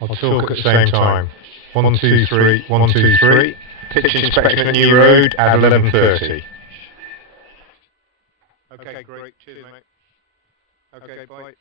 I'll talk at the same time. 1, 2, 3, 1, 2, 3. Pitch inspection at New Road at 11:30. Okay, great. Cheers, mate. Okay, bye.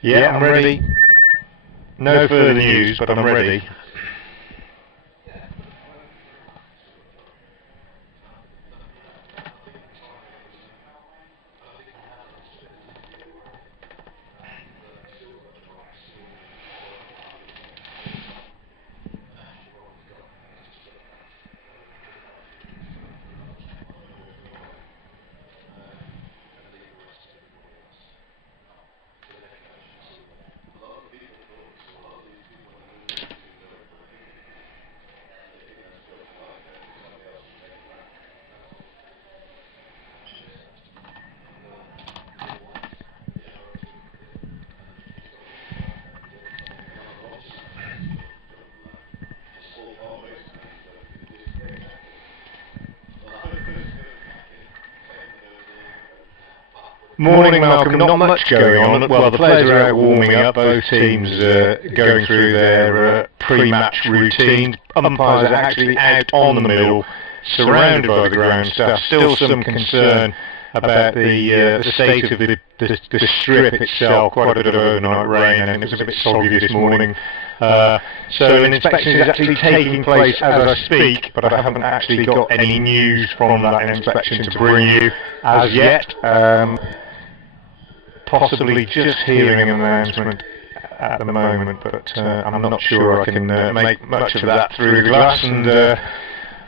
Yeah, I'm ready. No further news, but I'm ready. Morning, Malcolm. Not much going on. Well, the players are out warming up. Both teams going through their pre-match routines. Umpires are actually out on the middle, surrounded by the ground staff. Still some concern about the state of the strip itself. Quite a bit of overnight rain, and it was a bit soggy this morning. So an inspection is actually taking place as I speak, but I haven't actually got any news from that inspection to bring you as yet. Possibly just hearing an announcement at the moment, but I'm not sure I can make much of that through the glass and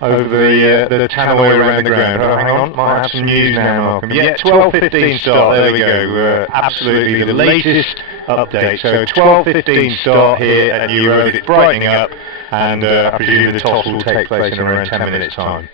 over the tannoy around the ground. Oh, hang on, might have some news now, Malcolm. Yeah, 12:15 start, there we go. Absolutely the latest update. So 12:15 start here at New Road. It's brightening up, and I presume the toss will take place in around 10 minutes' time.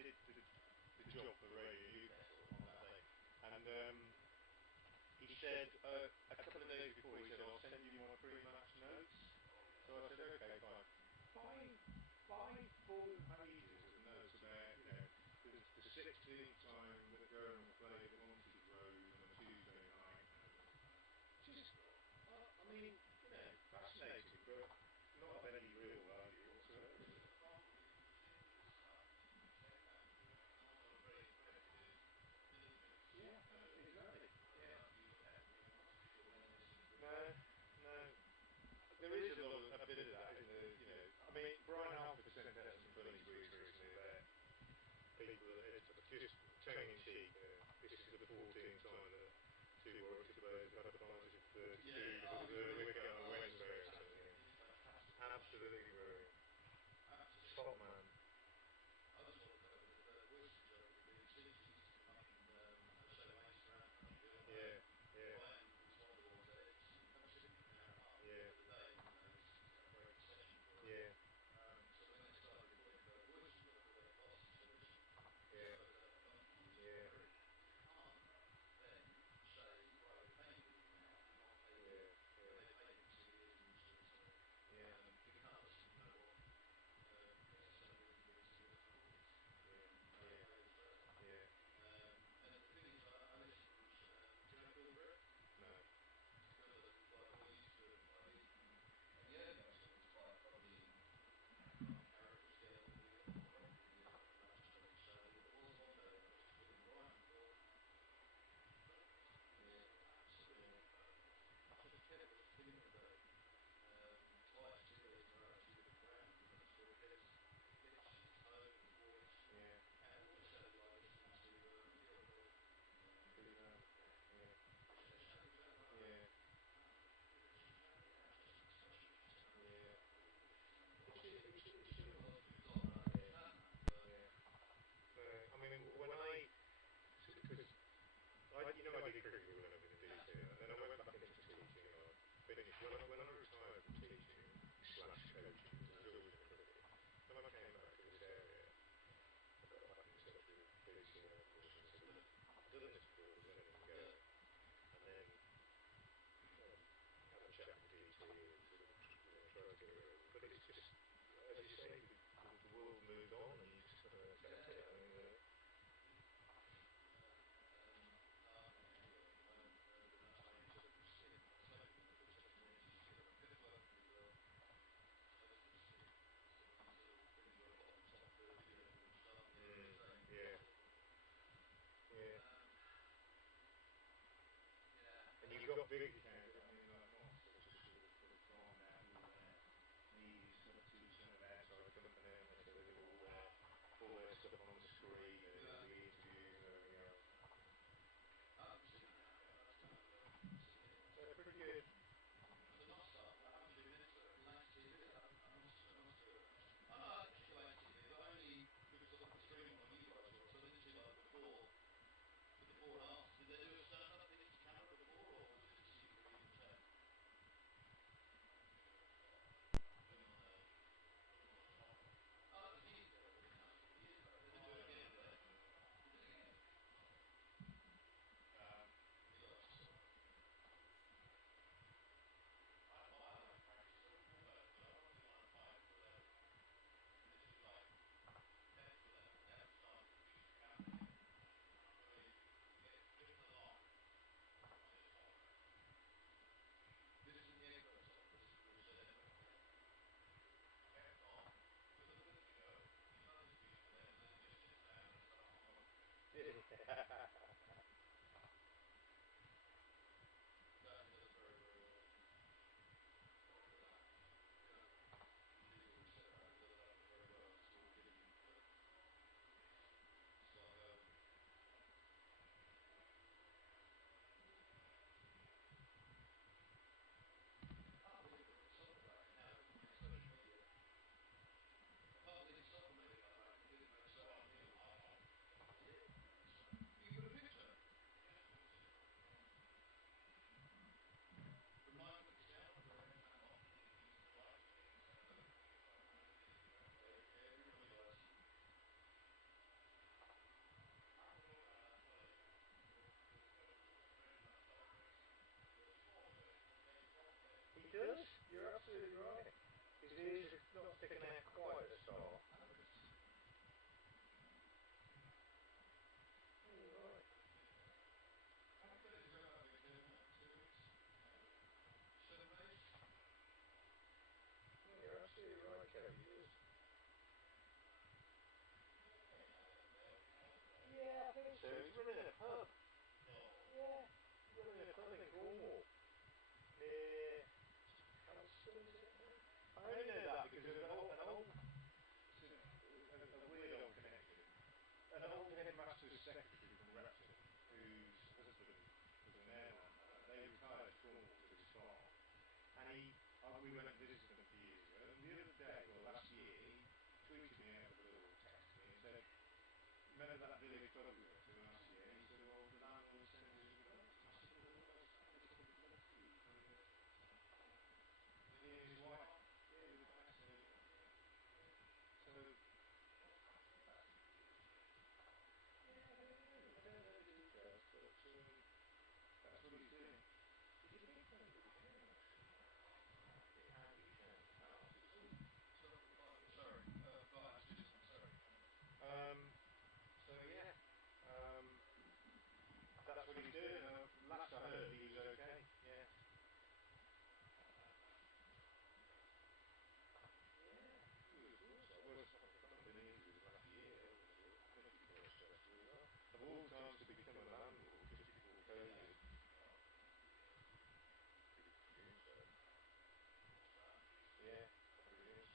did the job for Radio Newcastle on that day, and he said a couple of days before, he said, I'll send you my pre-match notes. So I said, okay, fine. 5 full pages of notes about, you know, the 16th time that Durham played at Monty's Road on a Tuesday night. Just, I mean, you know, fascinating, but not of any real value whatsoever. Yeah, exactly. Yeah. No. There is a bit of that in the, you know. I mean, Brian Halford sent out some funny tweets recently about people that it's just tongue in cheek. This is the 14th time that 2 Warwickshire players have had a partnership for 32 for the wicket on a Wednesday or something. Absolutely brilliant. Top man. Yeah. Yeah. Yeah. Yeah. Yeah. I mean, when because you know, I did cricket when I was in DC, and then I went back into teaching, and I finished, when I retired from teaching / coaching, because I was always in cricket, when I came back to this area, I got back in touch with DC and I said, look, I've done this before, there's anything going, and then have a chat with DC and sort of, try to get it over, but it's just, as you say, the world moved on, and you just got to accept it. I mean, and you've got big accounts, I mean, like Moss, which is sort of gone now, these sort of 2 sort of outside company, and so they've all their stuff on the screen, and the interviews and everything else. They're pretty good. ears are not sticking out quite at the start. Right. You're absolutely right, Kelly. Yeah, I think so. He's running a pub. Yeah, he's running a pub in Cornwall. Near Hampstead, is it? I only know that because there's a weird old connection. An old headmaster's secretary from Repton, whose husband was an airman, they retired to Cornwall to this farm. And we went and visited them a few years ago. And the other day, or last year, he tweeted me out a little text to me and said, "Remember that village pub we went to last year?" And he said, "Well, the landlord sent us a bill." I said, "Well, what was that?" He said, "He and his wife." Yeah, he was fascinated. So, that's what he's doing. Did you think that would be doing? How do you change power? Sorry, so yeah, that's what he's doing. Last I heard, he was okay. Yeah. Well, it's not been easy this last year. It must be quite stressful as well. Of all times to become a landlord just before COVID. Yeah, really is.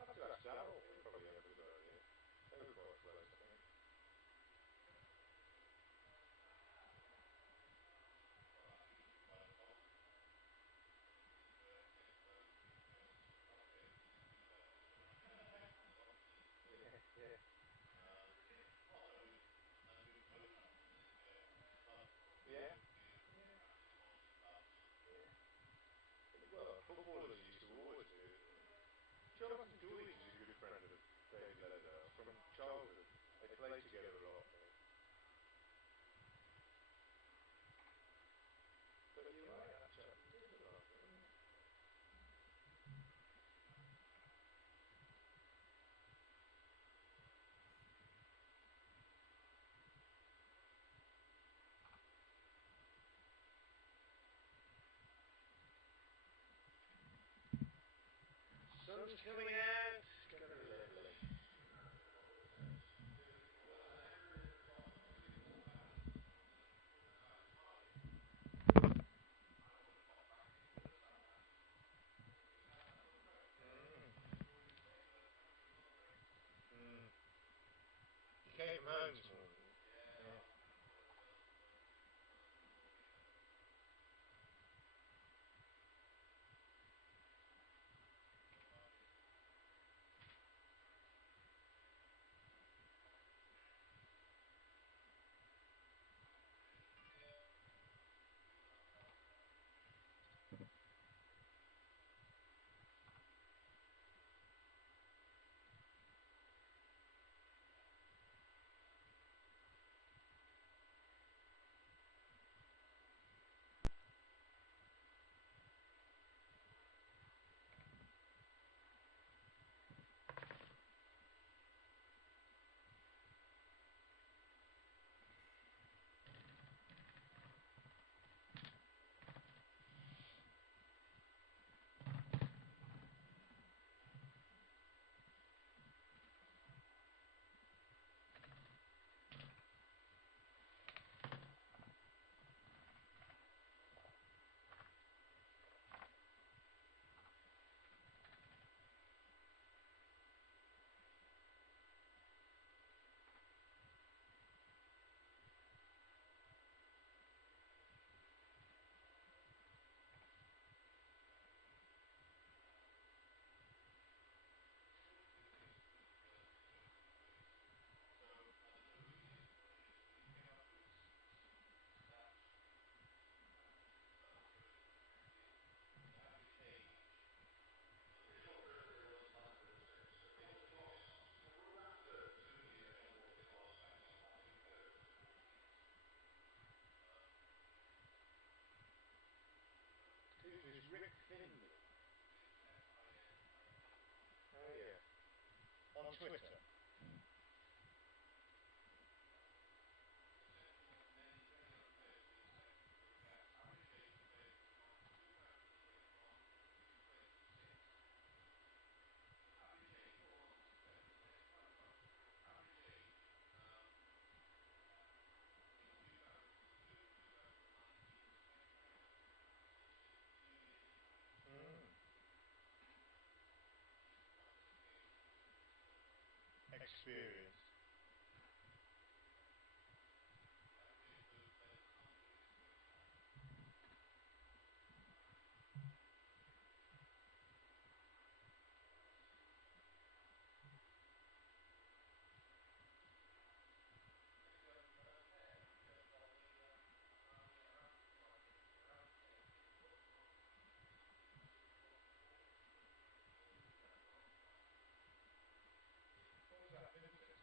I have to ask Daryl. He'll probably have a good idea. They were quite close, I think. Yeah. Yeah. Well, footballers used to always do it. Jonathan Doidge is a good friend of David Leatherdale from childhood. They played together a lot. But you're right, that chap did a lot. Sun's coming out. It's going to be lovely. You came from home this morning. Yeah. experience. What was that, Middlesex?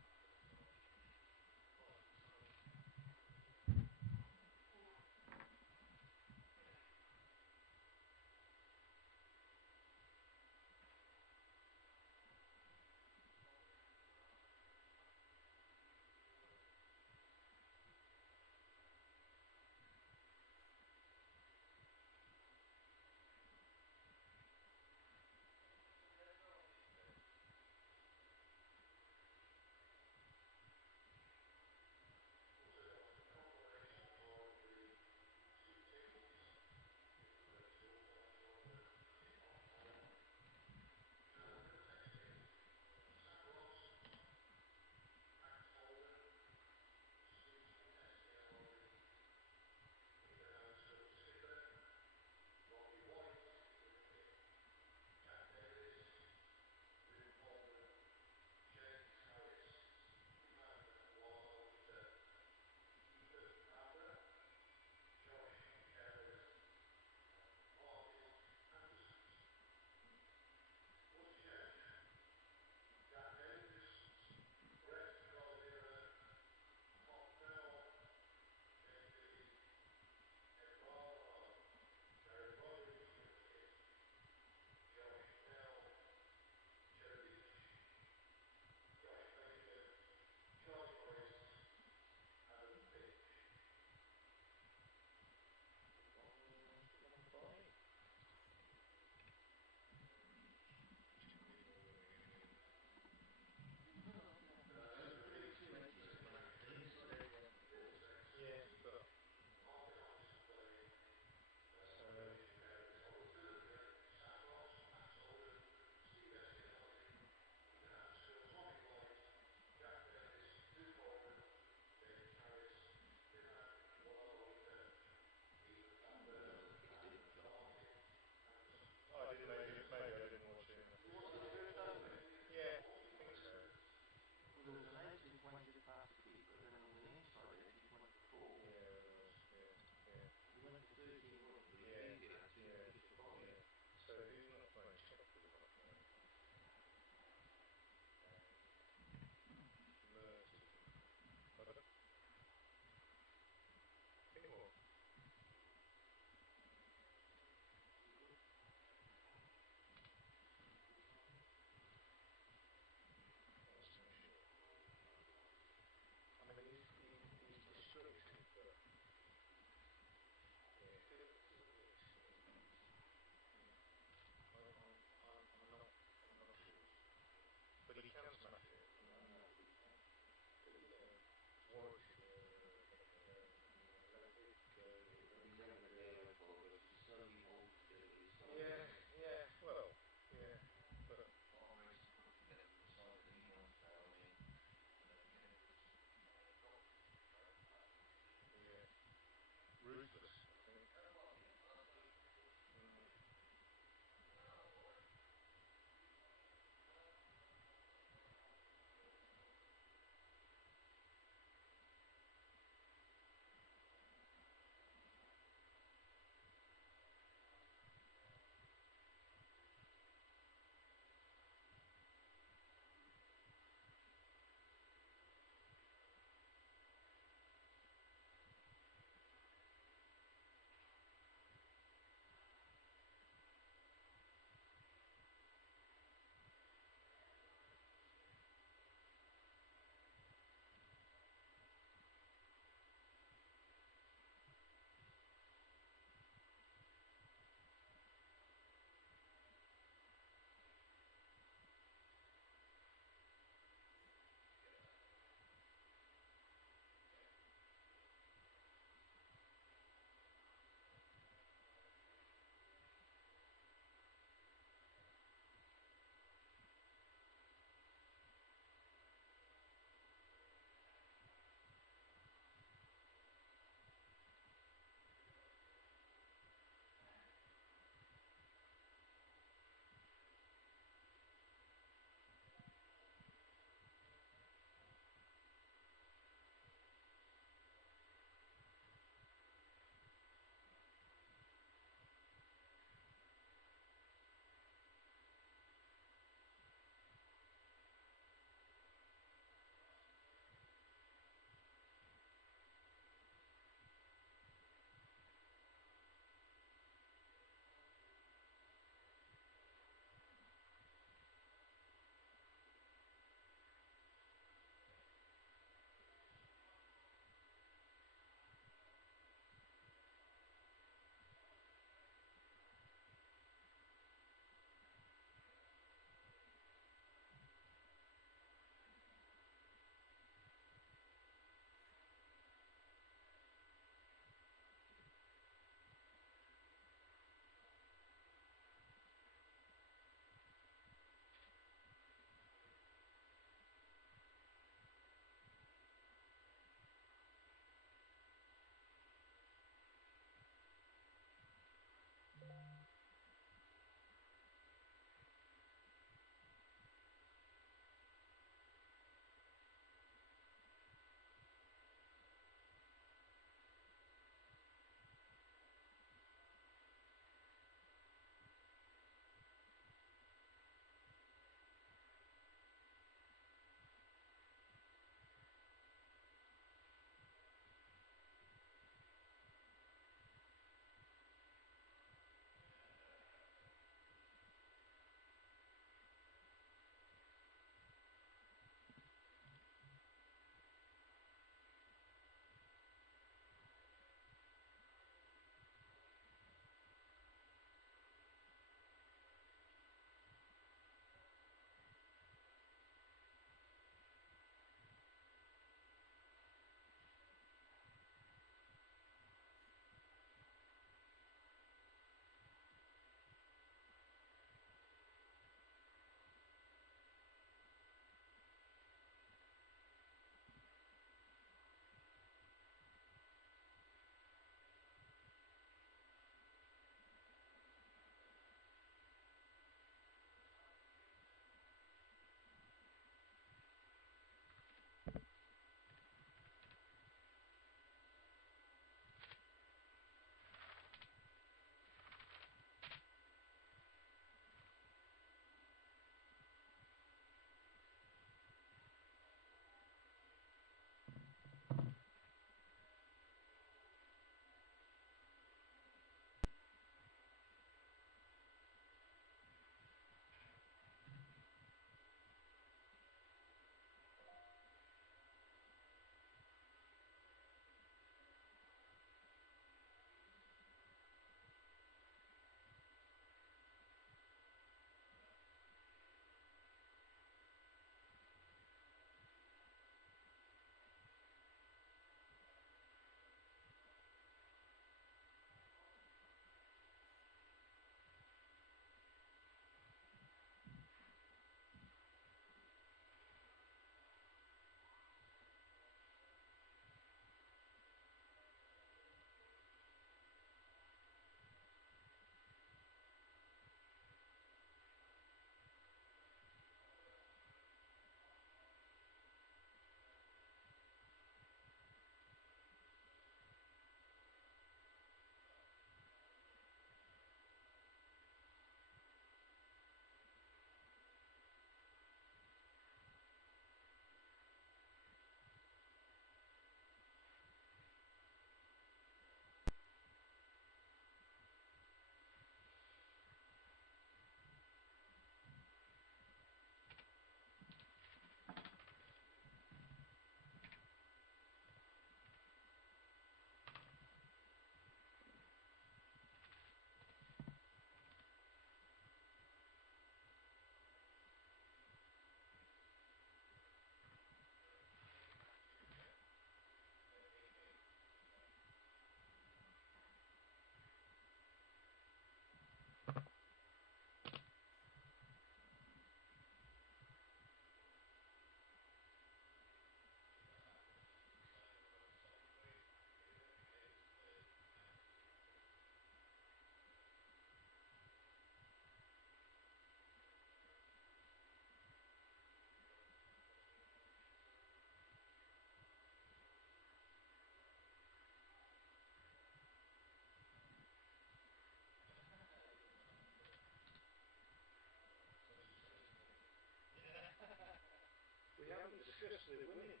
discuss the women's.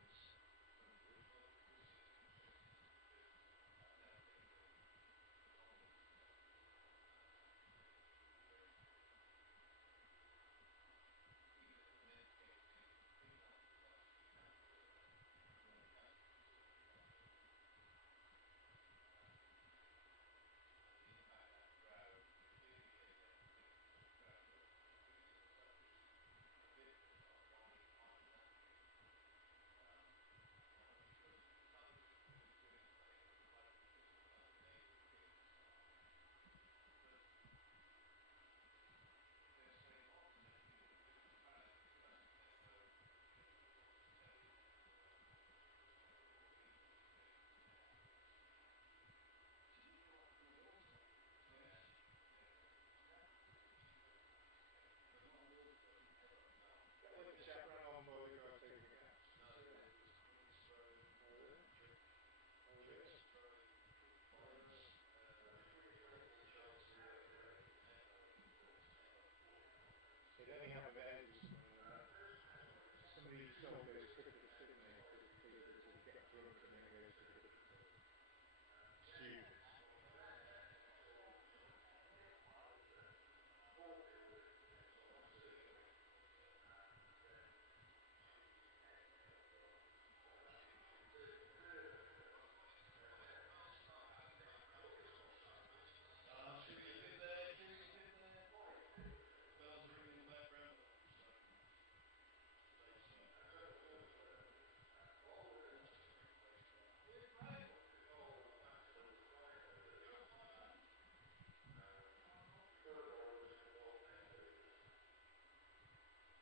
Somebody sold those tickets, didn't they, for people to sort of get drunk and then go to the students.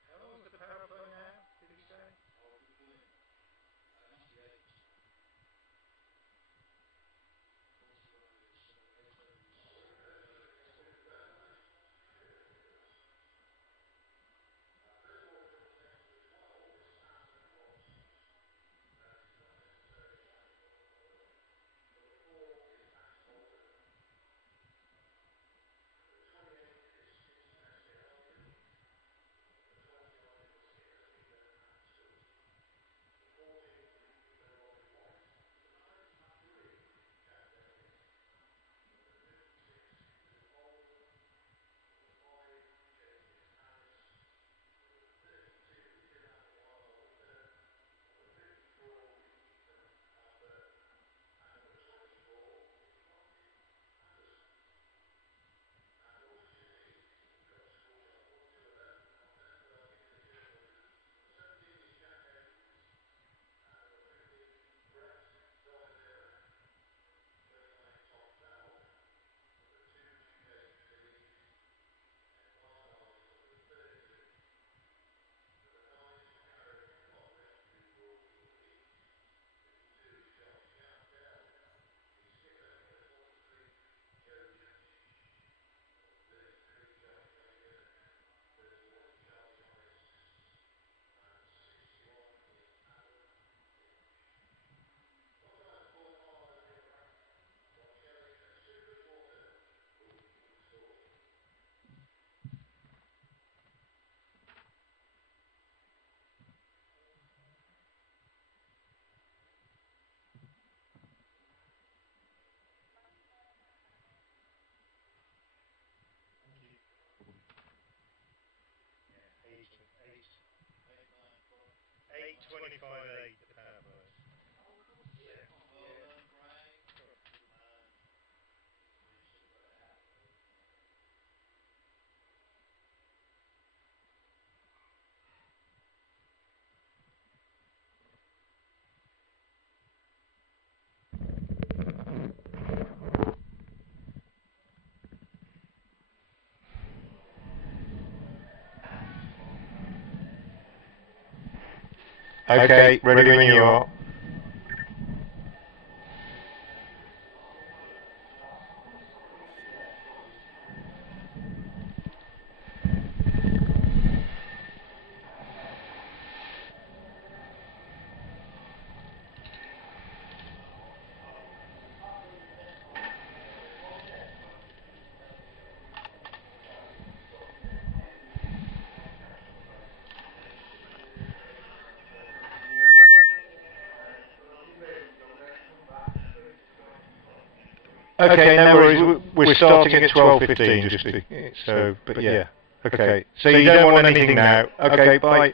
How long's the power play now, did you say? Yeah, 8:25.8 the power plays. Yeah. Okay, ready when you are. Okay, no worries. We're starting at 12:15, just so. But yeah. Okay. So you don't want anything now. Okay. Bye.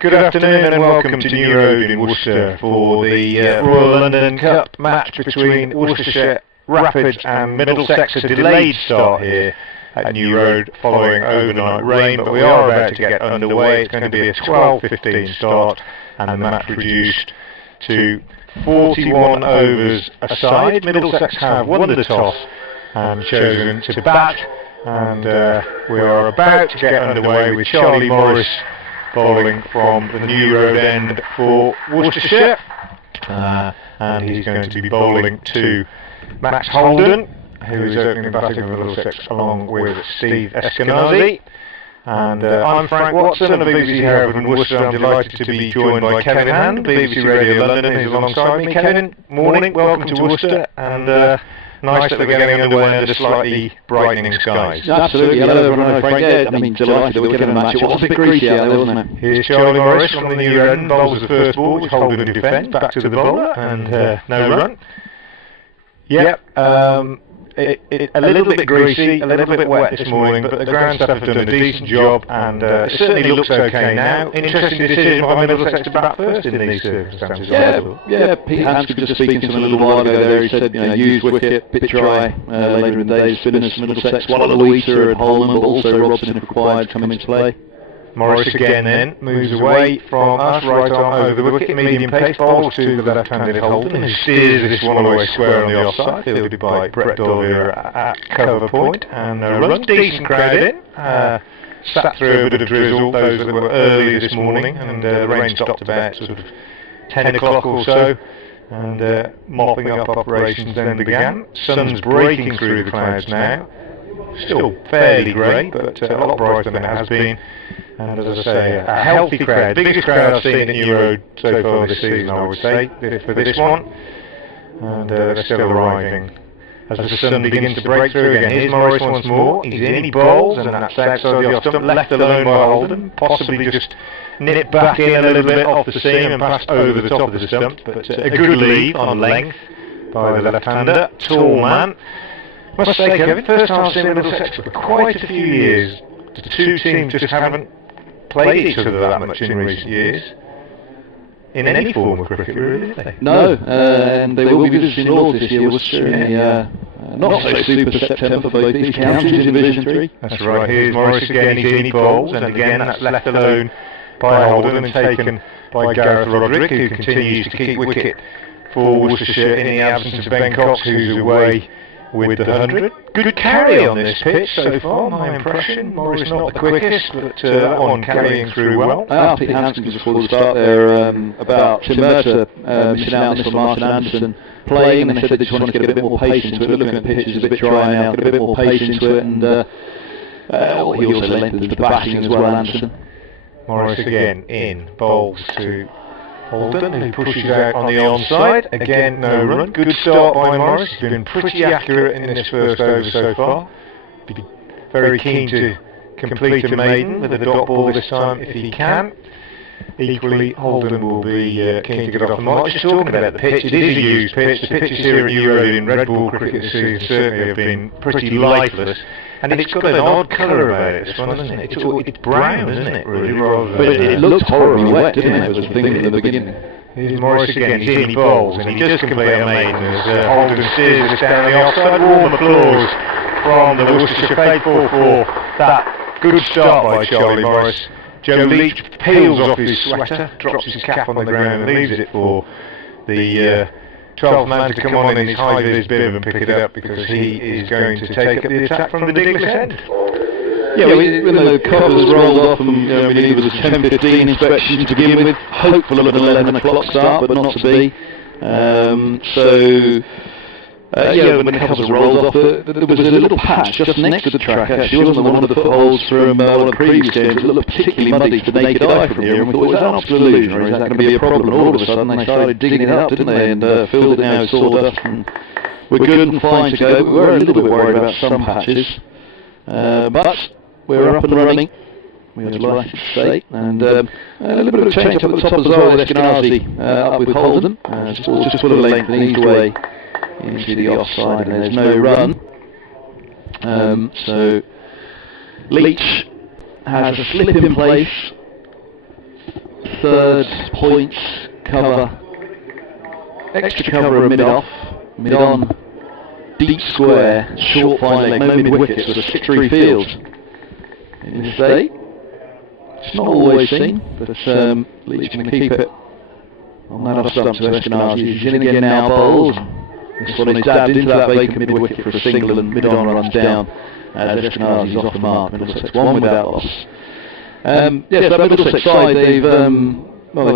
Good afternoon and welcome to New Road in Worcester for the Royal London Cup match between Worcestershire Rapids and Middlesex. A delayed start here at New Road following overnight rain, but we are about to get underway. It's going to be a 12:15 start and the match reduced to 41 overs a side. Middlesex have won the toss and chosen to bat, and we are about to get underway with Charlie Morris bowling from the New Road end for Worcestershire, and he's going to be bowling to Max Holden, who is opening batting for Middlesex along with Steve Eskenazi. And I'm Frank Watson of BBC Hereford and Worcester. I'm delighted to be joined by Kevin Hand, BBC Radio London, who's alongside me. Kevin, morning, welcome to Worcester, and nice that we're getting underway under slightly brightening skies. Absolutely, hello everyone, Frank. Yeah, I mean, delighted that we're getting a match. It was a bit greasy out there, wasn't it? Here's Charlie Morris from the New Road end, bowls the first ball, which Holden defends, back to the bowler, and no run. Yep, a little bit greasy, a little bit wet this morning, but the ground staff have done a decent job, and it certainly looks okay now. Interesting decision by Middlesex to bat first in these circumstances. Yeah, Pete Hanscom just speaking to him a little while ago there, he said, use wicket, bit dry later in the day, spinners, Middlesex, one of Louisa and Holman, but also Robson if required, come into play. Morris again then moves away from us, right arm over the wicket, medium pace, bowls to the left-handed Holden, who steers this one away square on the offside, fielded by Brett D'Oliveira at cover point, and run, decent crowd in, sat through a bit of drizzle, those that were early this morning, and the rain stopped about sort of 10 o'clock or so, and mopping up operations then began. Sun's breaking through the clouds now, still fairly grey, but a lot brighter than it has been. And as I say, a healthy crowd, biggest crowd I've seen at New Road so far this season, I would say, for this one. And they're still arriving as the sun begins to break through again. Here's Morris once more. He's in, he bowls, and that's outside the off stump, left alone by Holden. Possibly just nipped back in a little bit off the seam and passed over the top of the stump. But a good lead on length by the left-hander, tall man. Must say, Kevin, first time I've seen Middlesex for quite a few years. The two teams just haven't played each other that much in recent years, in any form of cricket, really, have they? No, and they will be visiting Lords this year, Worcestershire, not so super September for both these counties in Division 3. That's right, here's Morris again, he's in, he bowls, and again that's left alone by Holden and taken by Gareth Roderick, who continues to keep wicket for Worcestershire in the absence of Ben Cox, who's away with the 100. Good carry on this pitch so far, my impression. Morris not the quickest, but that one carrying through well. Pete Hanscom just before the start there about Tim Murtagh missing out on this for Martin Anderson playing, and they said they just wanted to get a bit more pace into it. Looking at the pitch, it's a bit dry now, get a bit more pace into it, and he also lengthened the batting as well, Anderson. Morris again in, bowls to Holden, who pushes out on the onside. Again, no run. Good start by Morris. He's been pretty accurate in this first over so far. Be very keen to complete a maiden with a dot ball this time if he can. Equally, Holden will be keen to get off the mark. Just talking about the pitch, it is a used pitch. The pitches here at New Road in red ball cricket this season certainly have been pretty lifeless. And it's got an odd colour about it, this one, isn't it? It's brown, isn't it, really? But it looked horribly wet, didn't it? I was thinking in the beginning. Here's Morris again, he's in, he bowls, and he does complete a maiden as Holden steers this down the offside. Warm applause from the Worcestershire faithful for that good start by Charlie Morris. Joe Leach peels off his sweater, drops his cap on the ground and leaves it for the 12th man to come on in his high-vis bib and pick it up, because he is going to take up the attack from the Diglis end. Yeah, when the covers rolled off and we knew there was a 10:15 inspection to begin with, hopeful of an 11 o'clock start, but not to be. When the covers rolled off, there was a little patch just next to the track, actually, wasn't there? One of the footholds from one of the previous games that looked particularly muddy to the naked eye from here, and we thought, is that an optical illusion, or is that going to be a problem? And all of a sudden they started digging it up, didn't they, and filled it now with sawdust, and we're good and fine to go. We were a little bit worried about some patches, but we're up and running, we are delighted to say, and a little bit of a change up at the top as well with Eskenazi up with Holden, just full of length and eased away into the offside, and there's no run. So Leach has a slip in place, thirds, points, cover, extra cover and mid-off, mid-on, deep square, short fine leg, no mid-wickets, with a 6-3 field. In this day, it's not always seen, but Leach going to keep it on that off stump to Eskenazi. He's in again now, bowls. This one is dabbed into that vacant mid-wicket for a single and mid-on runs down as Eskenazi's off the mark. Middlesex one without loss. Yes, that Middlesex side, they've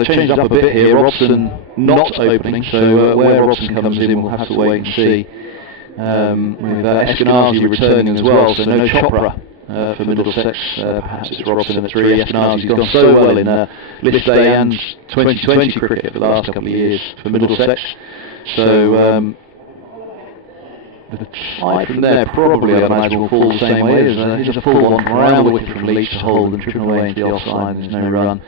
changed up a bit here. Robson not opening, so where Robson comes in we'll have to wait and see. With Eskenazi returning as well, so no Chopra for Middlesex. Perhaps it's Robson at 3. Eskenazi's gone so well in List Day and 2020 cricket for the last couple of years for Middlesex. So the side from there probably, I imagine, will fall the same way. Here's a full one around the wicket from Leach to hold and driven away into the offside. There's no run.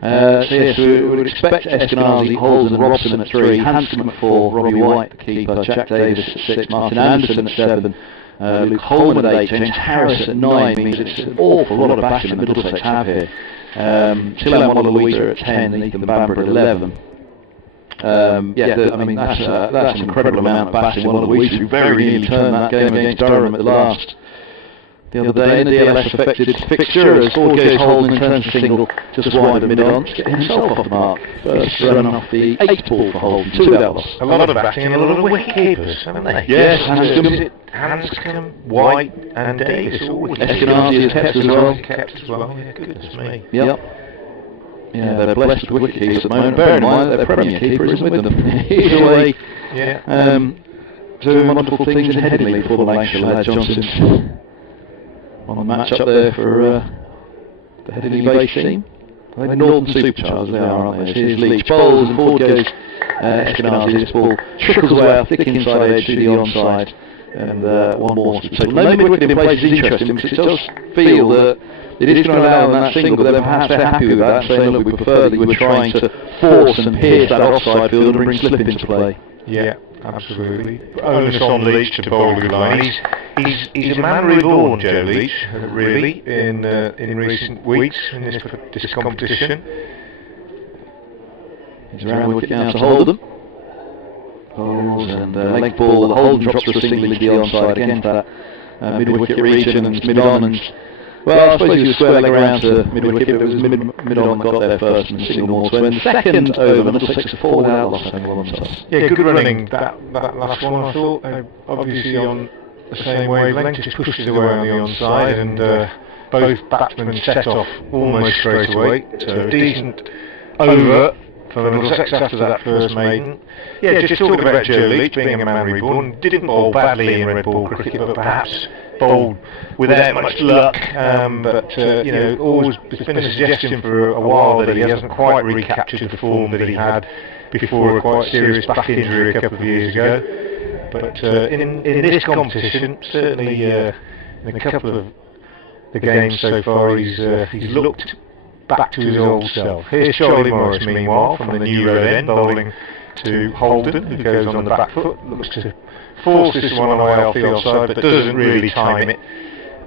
So yes, we would expect Eskenazi, Holden and Robson at 3, Handscombe at 4, Robbie White the keeper, Jack Davis at 6, Martin Anderson at 7, Luke Holman at 8, James Harris at 9. Means it's an awful lot of batting that Middlesex have here. Tillam Wanaluita at 10, and Ethan Bamber at 11. I mean that's an incredible amount of batting. Wanaluita, who very nearly turned that game against Durham at the last. The other day in the DLS affected fixture as Ford goes Holden and turns to single just wide of mid-on to get himself off the mark. First run off the 8th ball for Holden, 2 without loss. A lot of batting and a lot of wicket keepers, haven't they? Yes, Handscombe, White and Davis. Eskenazi is kept as well. Yeah, goodness me. Yep. Yeah, they're blessed with wicket keepers at the moment. Bear in mind that their Premier keeper isn't with them. Either way, doing wonderful things in Headingley before the Lancashire Johnson. On a match up there for the Headingley base team. The Northern Superchargers they are, aren't they? Here's Leach, bowls and forward goes Eskenazi. This ball trickles away a thick inside edge to the onside, and one more to the total. No mid-wicket in place is interesting because it does feel that it is going to allow them that single, but then perhaps they're happy with that, saying look, we prefer that you were trying to force and pierce that offside field and bring slip into play. Yeah, absolutely. Onus on Leach to bowl the line. He's a man reborn, Joe Leach, really, in recent weeks in this competition. He's around the wicket now to hold them. Bowls and leg ball. The Holden drops to a single into the onside against that mid-wicket region and mid-on. And well, I suppose he was square leg around to mid-wicket, but it was mid-on that got there first and single more. So in the second over, Middlesex 4 without loss, only one toss. Yeah, good running that last one, I thought. Obviously on the same wavelength, just pushes away on the onside, and both batsmen set off almost straight away. So a decent over for Middlesex after that first maiden. Yeah, just talking about Joe Leach being a man reborn, didn't bowl badly in red ball cricket, but perhaps bowled without much luck. Always there's been a suggestion for a while that he hasn't quite recaptured the form that he had before a quite serious back injury a couple of years ago. But in this competition, certainly in a couple of the games so far, he's looked back to his old self. Here's Charlie Morris, meanwhile, from the New Road End, bowling to Holden, who goes on the back foot, looks to force this one away off the offside, but doesn't really time it,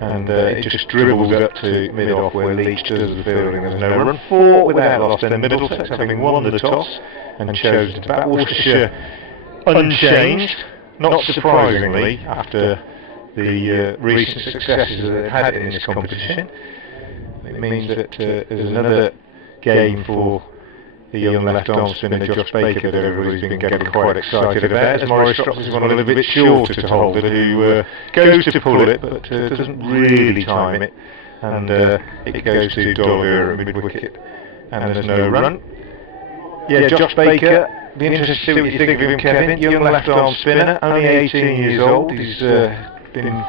and it just dribbles up to mid-off where Leach does the fielding. There's no run. 4 without loss, then Middlesex, having won the toss and chosen to bat. Worcestershire unchanged. Not surprisingly, after the recent successes that they've had in this competition. It means that there's another game for the young left-arm spinner Josh Baker that everybody's been getting quite excited about, as Morris drops this one a little bit shorter to Holden, who goes to pull it but doesn't really time it, and it goes to D'Oliveira at mid-wicket, and there's no run. Yeah, Josh Baker, be interested to see what you think of him, Kevin. Young left-arm spinner, only 18 years old. He's been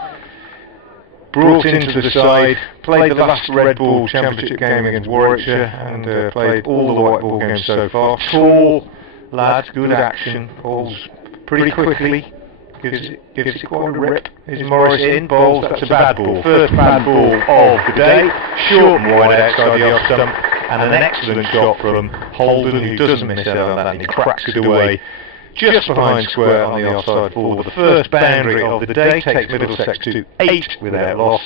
brought into the side, played the last red ball championship game against Warwickshire, and played all the white ball games so far. Tall lad, good action, bowls pretty quickly, gives it quite a rip. Is Morris in? Bowls, that's a bad ball. First bad ball of the day, short and wide outside the off stump, and an excellent shot from Holden, who doesn't miss out on that, and he cracks it away just behind square on the offside for the first boundary of the day. Takes Middlesex to 8 without loss,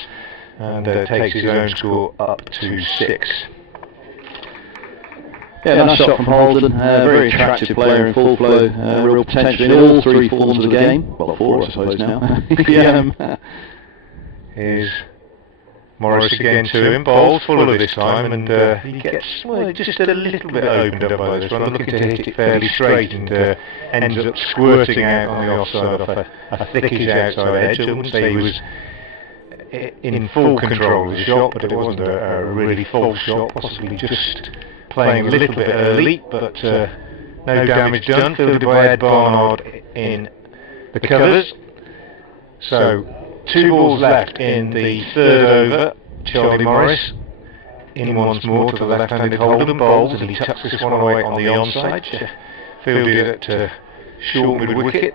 and takes his own score up to 6. Yeah, nice shot from Holden. Very attractive player in full flow. Real potential in all three forms of the game. Well, four, I suppose now. Here's Morris again to him, bowls full of this time, and he gets just a little bit opened up by this one. I'm looking to hit it fairly straight, and ends up squirting out on the offside off a thickish outside edge. I wouldn't say he was in full control of the shot, but it wasn't a really false shot, possibly just playing a little bit early, but no damage done. Fielded by Ed Barnard in the covers. So 2 balls left in the third over. Charlie Morris in once more to the left-handed Holden, bowls, and he tucks this one away on the onside. Fielded at short mid-wicket,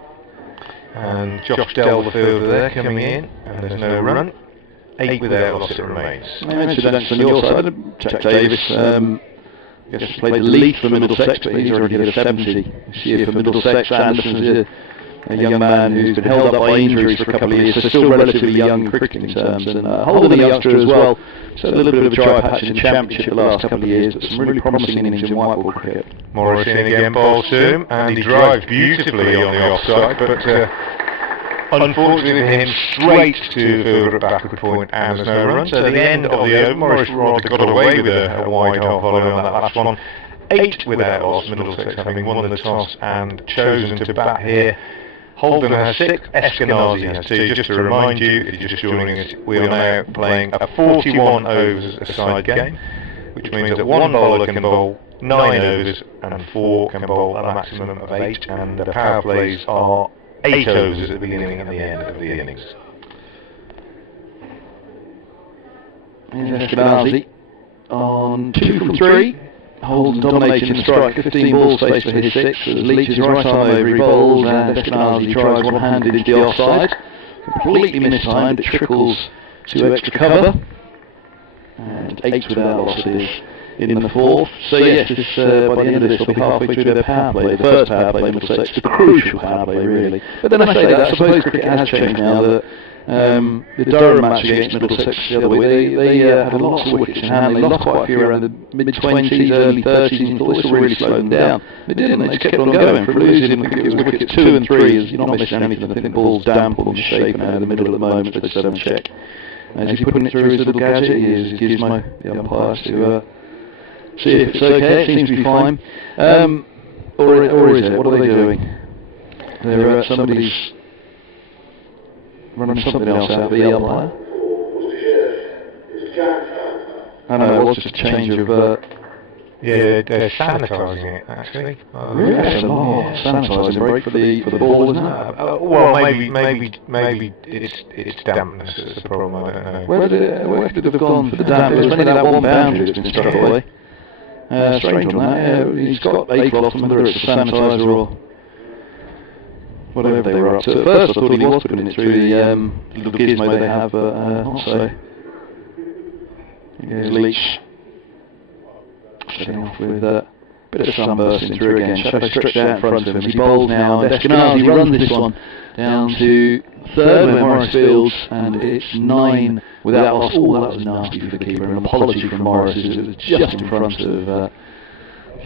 and Josh Dell, the fielder there, coming in, and there's no run. 8 without loss it remains. I mentioned that's on your side. Jack Davis I guess played the lead for Middlesex, but he's already hit a 70 this year for Middlesex. Anderson's a young man who's been held up by injuries for a couple of years, so still relatively young in cricketing terms, and Holden, a youngster as well, so a little bit of a dry patch in the Championship the last couple of years, but some really promising innings in white ball cricket. Morris in again, bowls to him, and he drives beautifully on the offside, but unfortunately for him, straight to fielder at backward point, and there's no run. So at the end of the over, Morris rather got away with a wide half volley on that last one. 8 without loss, Middlesex having won the toss and chosen to bat here. Holden has 6, Eskenazi has 2. Just to remind you, if you're just joining us, we are now playing a 41 overs a side game, which means that one bowler can bowl 9 overs and 4 can bowl a maximum of 8, and the power plays are 8 overs at the beginning and the end of the innings. Eskenazi on 2 from 3. Holden dominating the strike, 15 balls faced for his 6. As Leach is right arm over, he bowls, and Eskenazi tries one-handed into the offside. Completely mistimed, it trickles to extra cover. And 8 without losses in the 4th. So yes, this, by the end of this, we'll be halfway through their power play. The first power play, Middlesex, the crucial power play, really. But then I say that, I suppose cricket has changed now. That the Durham match against Middlesex the other way, they had lots of wickets in hand. They lost quite a few around the mid-20s, early 30s, and thought this will really slow them down. They didn't, they just kept on going. For losing, I think it was wickets 2 and 3, you're not missing anything. I think the ball's damp and shaken out of the middle at the moment, so they said check. As he's putting it through his little gadget, he gives the umpires to see if it's okay. It seems to be fine. Or is it? What are they doing? They're somebody's running something else out of the umpire. I know, it was just a change of... yeah, they're sanitising it, actually. Really? That's a lot. Sanitising break for the ball, isn't it? Well, maybe it's dampness that's the problem, I don't know. Where could it have gone for the dampness? There's only that one boundary that's been struck away. Strange on that. He's got a cloth, whether it's a sanitiser or whatever they were up to. At first I thought he was putting it through the little gizmo they have, but not so. Here's Leach. Setting off with a bit of sun bursting through again. Shadow stretched out in front of him. He bowls now, and Eskenazi runs this one down to third where Morris fields, and it's 9 without loss. Oh, that was nasty for the keeper. An apology from Morris, as it was just in front of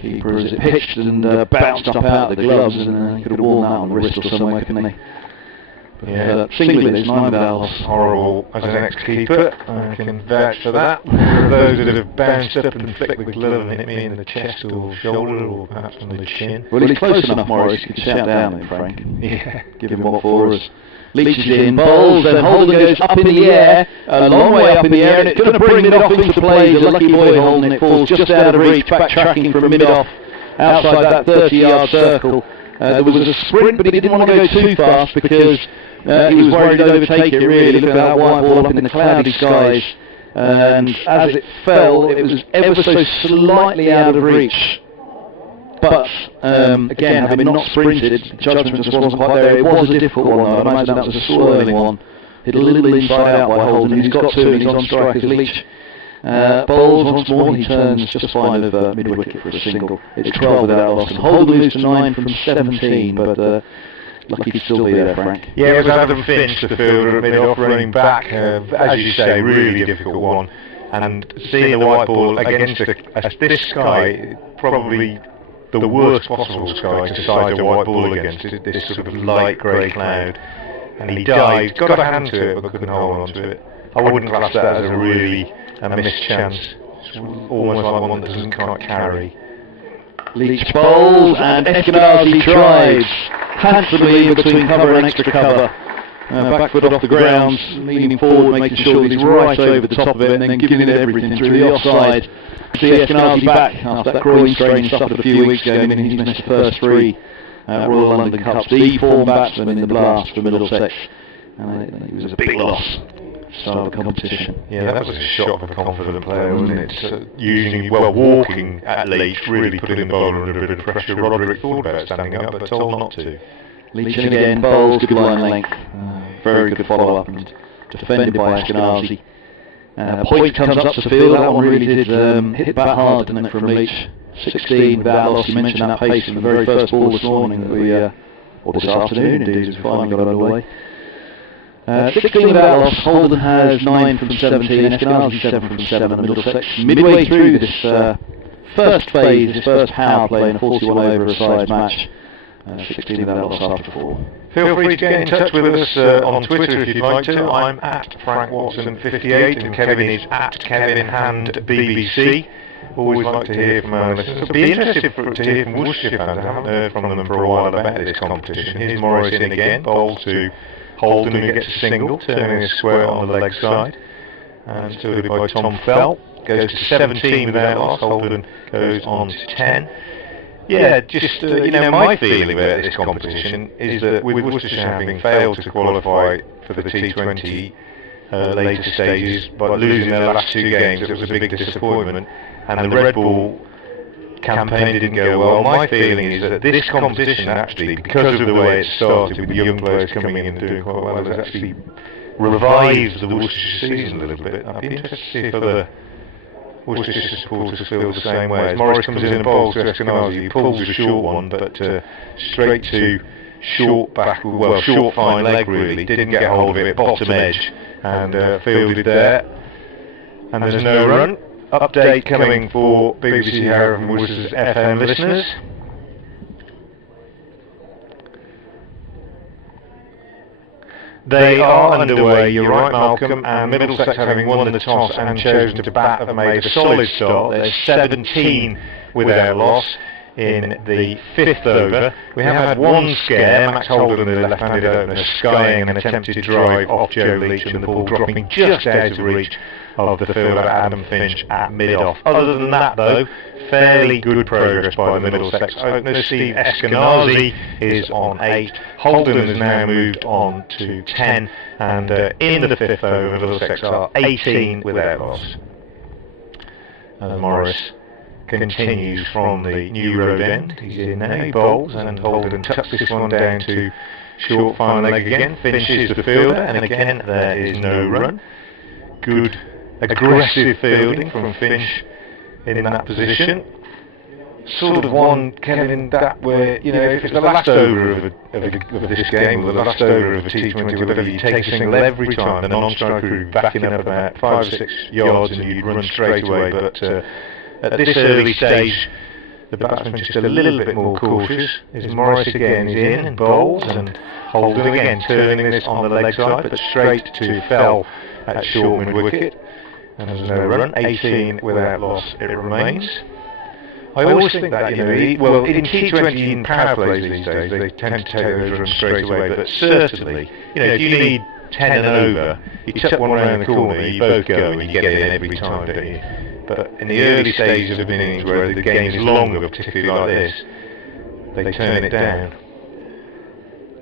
keeper as it pitched and bounced up out of the gloves, and he could have worn that on the wrist or somewhere, couldn't he? But, singly, there's 9 without loss. Horrible as an ex-keeper, I can vouch for that. For those that have bounced up and flicked the glove and hit me in the chest or shoulder or perhaps on the chin. Well, he's close enough, Morris, you could shout down then, Frank. Yeah. Give him what for us. Leach is in, bowls, then Holden goes up in the air, a long way up in the air, and it's going to bring mid-off into play. The lucky boy Holden, it falls just out of reach, backtracking from mid-off, outside that 30-yard circle. There was a sprint, but he didn't want to go too fast because he was worried to overtake it, really. Look at that white ball up in the cloudy skies. And as it fell, it was ever so slightly out of reach. But, again, having not sprinted, the judgment just wasn't quite there. It was a difficult one, though. I imagine that was a swirling one. Hit a little inside out by Holden, who's got 2 and he's on strike as Leach. Bowls once more, he turns just fine of mid-wicket for a single. It's 12 without loss, and Holden moves to 9 from 17, but lucky to still be there, Frank. Yeah, it was Adam Finch, the fielder at mid-off, running back. As you say, really difficult one. And seeing the white ball against this sky, probably the worst possible sky to sight a white ball against, this sort of light grey cloud. And he dived, got a hand to it, but couldn't hold on to it. I wouldn't class that as a missed chance. It's almost like one that doesn't quite carry. Leach bowls and Eskenazi drives handsomely between cover and extra cover. Back foot off the ground, leaning forward, making sure that he's right over the top of it, and then giving it everything through the offside. See Eskenazi back after that groin strain he suffered a few weeks ago, meaning he's missed the first 3 Royal London Cups. The form batsman in the blast for Middlesex, and it was a big loss. Start of the competition. Yeah, that was a shock of a confident player, wasn't it? Walking at Leach really put in the bowler under a bit of pressure. Roderick thought about standing up, but told not to. Leach again bowls, good line length, very good follow up and defended by Eskenazi. Point comes up to field, that one really did hit the bat hard, didn't it, from Leach. 16 without loss. You mentioned that pace in the very first ball this morning that we, or this afternoon indeed, as we finally got underway. 16 without loss. Holden has 9 from 17, Eskenazi 7 from 7, and Middlesex midway through this first phase, this first power play in a 41 over a size match. 16 without loss after 4. Feel free to get in touch with us on Twitter if you'd like to. I'm at FrankWatson58 and Kevin is at KevinHandBBC. Always like to hear from our listeners. I'd be interested to hear from Worcestershire fans. I haven't heard from them for a while about this competition. Here's Morris in again, bowls to Holden who gets a single, turning a square on the leg side. And fielded by Tom Fell. Goes to 17 without loss. Holden goes on to 10. Yeah, just, my feeling about this competition is that with Worcestershire having failed to qualify for the T20 later stages by losing their last 2 games, it was a big disappointment, and the Red Bull campaign didn't go well. My feeling is that this competition actually, because of the way it started with the young players coming in and doing quite well, has actually revived the Worcestershire season a little bit. I'd be interested to see if other Worcestershire supporters feel the same way. As Morris comes in and bowls to Eskenazi, he pulls a short one, but straight to short fine leg really, didn't get hold of it, bottom edge, and fielded there, and there's no run. Update coming for BBC Harrow and Worcester's FM listeners. They are underway, you're right Malcolm, and Middlesex, having won the toss and chosen to bat, have made a solid start. They're 17 without loss in the 5th over. We have had one scare, Max Holden, the left-handed opener, skying an attempted drive off Joe Leach and the ball dropping just out of reach of the fielder Adam Finch at mid-off. Other than that though, fairly good progress by the Middlesex opener. Steve Eskenazi is on 8, Holden has now moved on to 10, and in the 5th over Middlesex are 18 without loss. As Morris continues from the new road end, he's in now, he bowls, and Holden tucks this one down to short fine leg again. Finch is the fielder, and again there is no run. Good aggressive fielding from Finch in that position. Sort of one, Kevin, that where, if it's the last over of this game, or the last over of a T20, whatever, you take a single every time, the non-striker would be backing up about 5 or 6 yards and you'd run straight away, but at this early stage, the batsman just a little bit more cautious. Is Morris again is in and bowls, and Holden again turning this on the leg side, but straight to Fell at short mid-wicket. And there's no run, 18 without loss it remains. I always think that, in T20 in power plays these days, they tend to take those runs straight away, but certainly, if you need 10 and over, you tuck one around the corner, you both go and you get it in every time, don't you? But in the early stages of innings where the game is longer, particularly like this, they turn it down.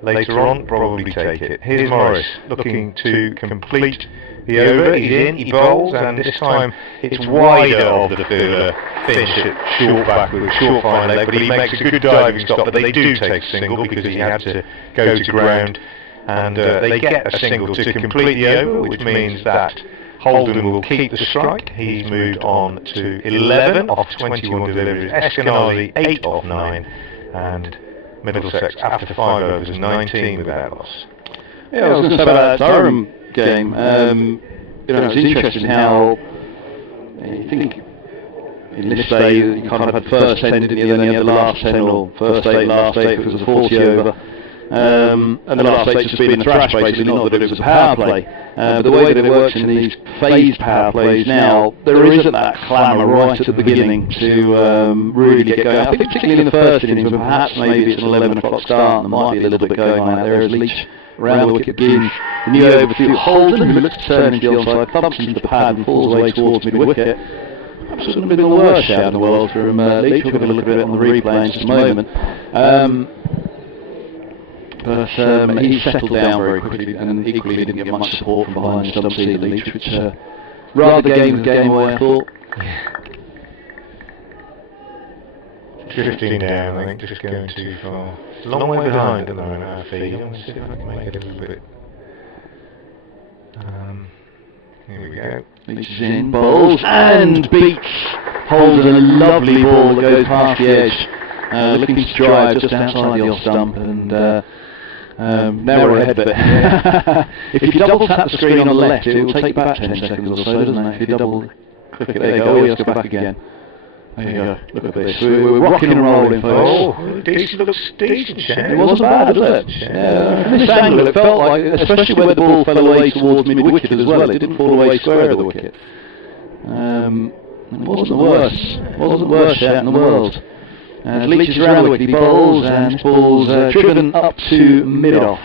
Later on, probably take it. Here's Morris looking to complete the over. He's in, he bowls, and this time it's wider of the fielder Finch at short back with a short fine leg, but he makes a good diving stop, but they do take a single because he had to go to ground, and they get a single to complete the over, which means that Holden will keep the strike. He's moved on to 11 off 21 deliveries, Eskenazi 8 off 9, and Middlesex after 5 overs 19 without loss. Yeah, I was going to say about that Durham game. It's interesting how you think in this day, you kind of had first 10, didn't you? Then you had the last 10, or first 8, last 8 if it was a 40 over. And the last 8 just being a thrash, basically, not that it was a power play. But the way that it works in these phased power plays now, there isn't that clamour right at the beginning to really get going. I think particularly in the first innings, when perhaps maybe it's an 11 o'clock start and there might be a little bit going on out there as Leach around the wicket begins. The new overfield Holden, who looks to turn into the onside, thumps into the pad and falls away towards mid-wicket. Perhaps it wouldn't have been the worst shout in the world from Leach. We're going to look at it on the replay in just a moment. But he settled down very quickly, and equally didn't get much support from behind stumps either, Leach, which rather gave the game away, I thought. Drifting down, I think, just going too far. It's a long way behind at the moment, our feed. Let's see if I can make it a little bit. Here we go. Leach is in, bowls, and beats Holden, a lovely ball that goes past the edge. Looking to drive just outside the off stump, and now we're ahead of it. If you double tap the screen on the left, it will take about 10 seconds or so, doesn't it? If you double click it, there you go, let's go back again. There you go, look at this. We're rocking and rolling, folks. Oh, decent, looks decent, Shane. It wasn't bad, was it? Yeah. From this angle, it felt like, especially where the ball fell away towards mid-wicket as well, it didn't fall away square of the wicket. It wasn't the worst. It wasn't the worst shot in the world. Leach is around the wicket, he bowls, and this ball's driven up to mid-off.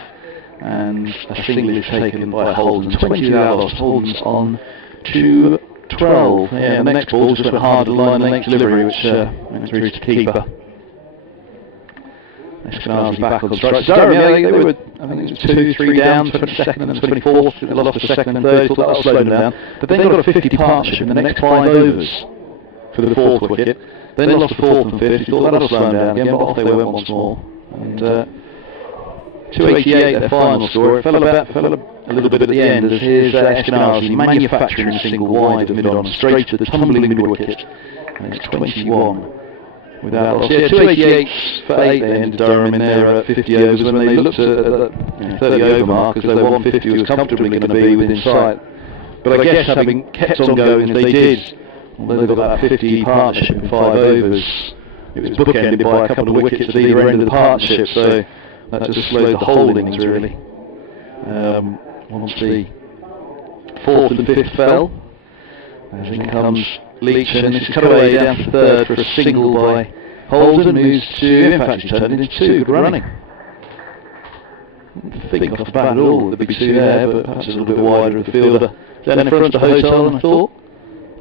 And a single is taken by Holden. 20 out lost. Holden's on to 12. Yeah, the next ball just went hard to line the next delivery, which went through to keeper. Eskenazi back on strike. Durham, yeah, they were, I think it was 2, 3 down, 22nd and 24th. They lost the second and third, thought that would slow them down. But then got a 50 partnership in the next 5 overs for the 4th wicket. Then lost the 4th and 5th, thought that'll slow them down again, but off they went once more. And 288 their final score. It fell a little bit at the end as here's Eskenazi manufacturing a single wide of mid-on straight to the tumbling mid-wicket. And it's 21 without loss. Yeah, 288 for 8 they ended Durham in their 50 overs when they looked at the 30 over mark as though 150 was comfortably going to be within sight. But I guess having kept on going as they did, although they got that 50 partnership in 5 overs, it was bookended by a couple of wickets at either end of the partnership, so that just slowed the whole innings really. Once the 4th and 5th fell, as in comes Leach, and this is cut away down to 3rd for a single by Holden, who's in fact he's turned it into 2, good running. I didn't think off the bat at all that there'd be 2 there, but perhaps a little bit wider of the fielder. Then in front of the hotel than I thought.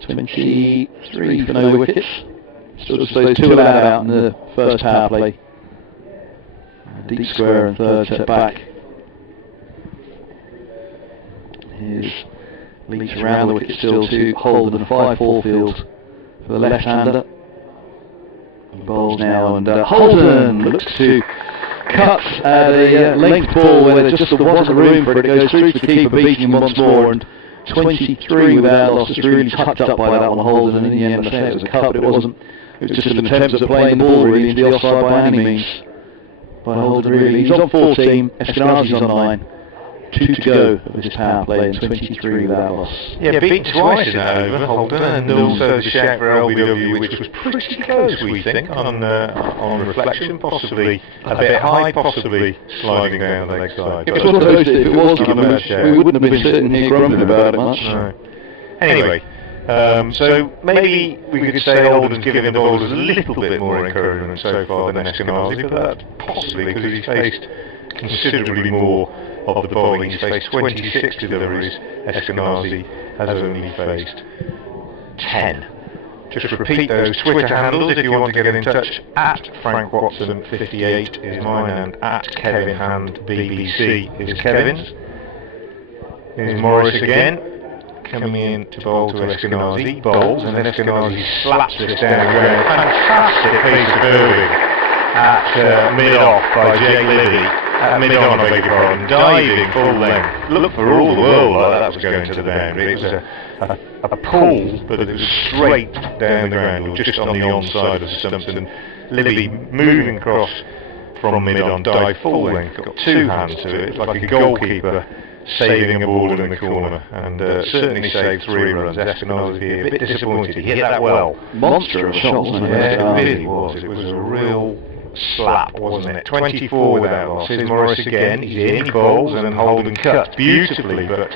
23 for no wickets. Still just those 2 allowed out in the first power play. Deep square and 3rd set back. Here's Leach around the wicket still to Holden, a 5-4 field for the left-hander. Bowls now, and Holden looks to cut at a length ball where there just wasn't room for it. It goes through to the keeper, beating him once more, and 23 without loss, just really tucked up by that one, Holden, and in the end I say it was a cut, but it wasn't. It was just an attempt at playing the ball really into the offside by any means. By Holden really. He's on 14, Eskenazi's on 9. 2 to go of this power play and 23 without loss. Yeah, beat twice in that over, Holden, and also the shout for LBW, which was pretty close, we think, on reflection, possibly a bit high, possibly sliding down the leg side. It was one of those, if it was given, we wouldn't have been sitting here grumbling about it much. No. Anyway, so maybe we could say Holden's given the bowlers a little bit more encouragement so far than Eskenazi, but that's possibly because he's faced considerably more of the bowling. He's faced 26 deliveries, Eskenazi has only faced 10. Just repeat those Twitter handles if you want to get in touch. At Frank Watson 58 is mine, and at Kevin Hand BBC is Kevin's. Here's Morris again, coming in to bowl to Eskenazi, bowls, and Eskenazi slaps this down the ground. Fantastic piece of fielding at mid-off by Jake Libby. Mid-on, I beg your pardon, diving full length. Looked for all the world like that was going to the boundary. It was a pull, but it was straight down the ground, or just on the onside of the stumps, and Libby moving across from mid-on, dive full length, got 2 hands to it, like a goalkeeper saving a ball in the corner, and certainly saved 3 runs. Espinal here, a bit disappointed. He hit that well. Monstrous shot, wasn't it? Yeah, it really was. It was a real slap, wasn't it? 24 without loss. Here's Morris again. He's in, he bowls, and Holden cuts beautifully. But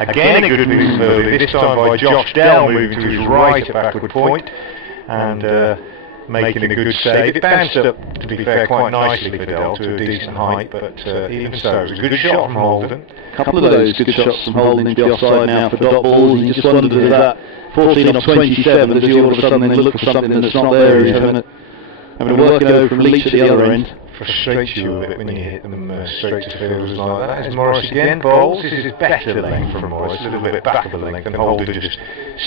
again, a good move early, this time by Josh Dell, moving to his right at backward point, and making a good save. It bounced up, to be fair, quite nicely for Dell to a decent height, but even so, it was a good shot from Holden. A couple of those good shots from Holden into the offside now for dot balls, and you just wondered if that 14 off 27, does he all of a sudden then look for something that's not there, he's having to work it over from Leach at the other end. Frustrates you a bit when you hit them straight to fielders like that. There's Morris again, bowls. This is better length from Morris, a little bit back of the length, and Holden just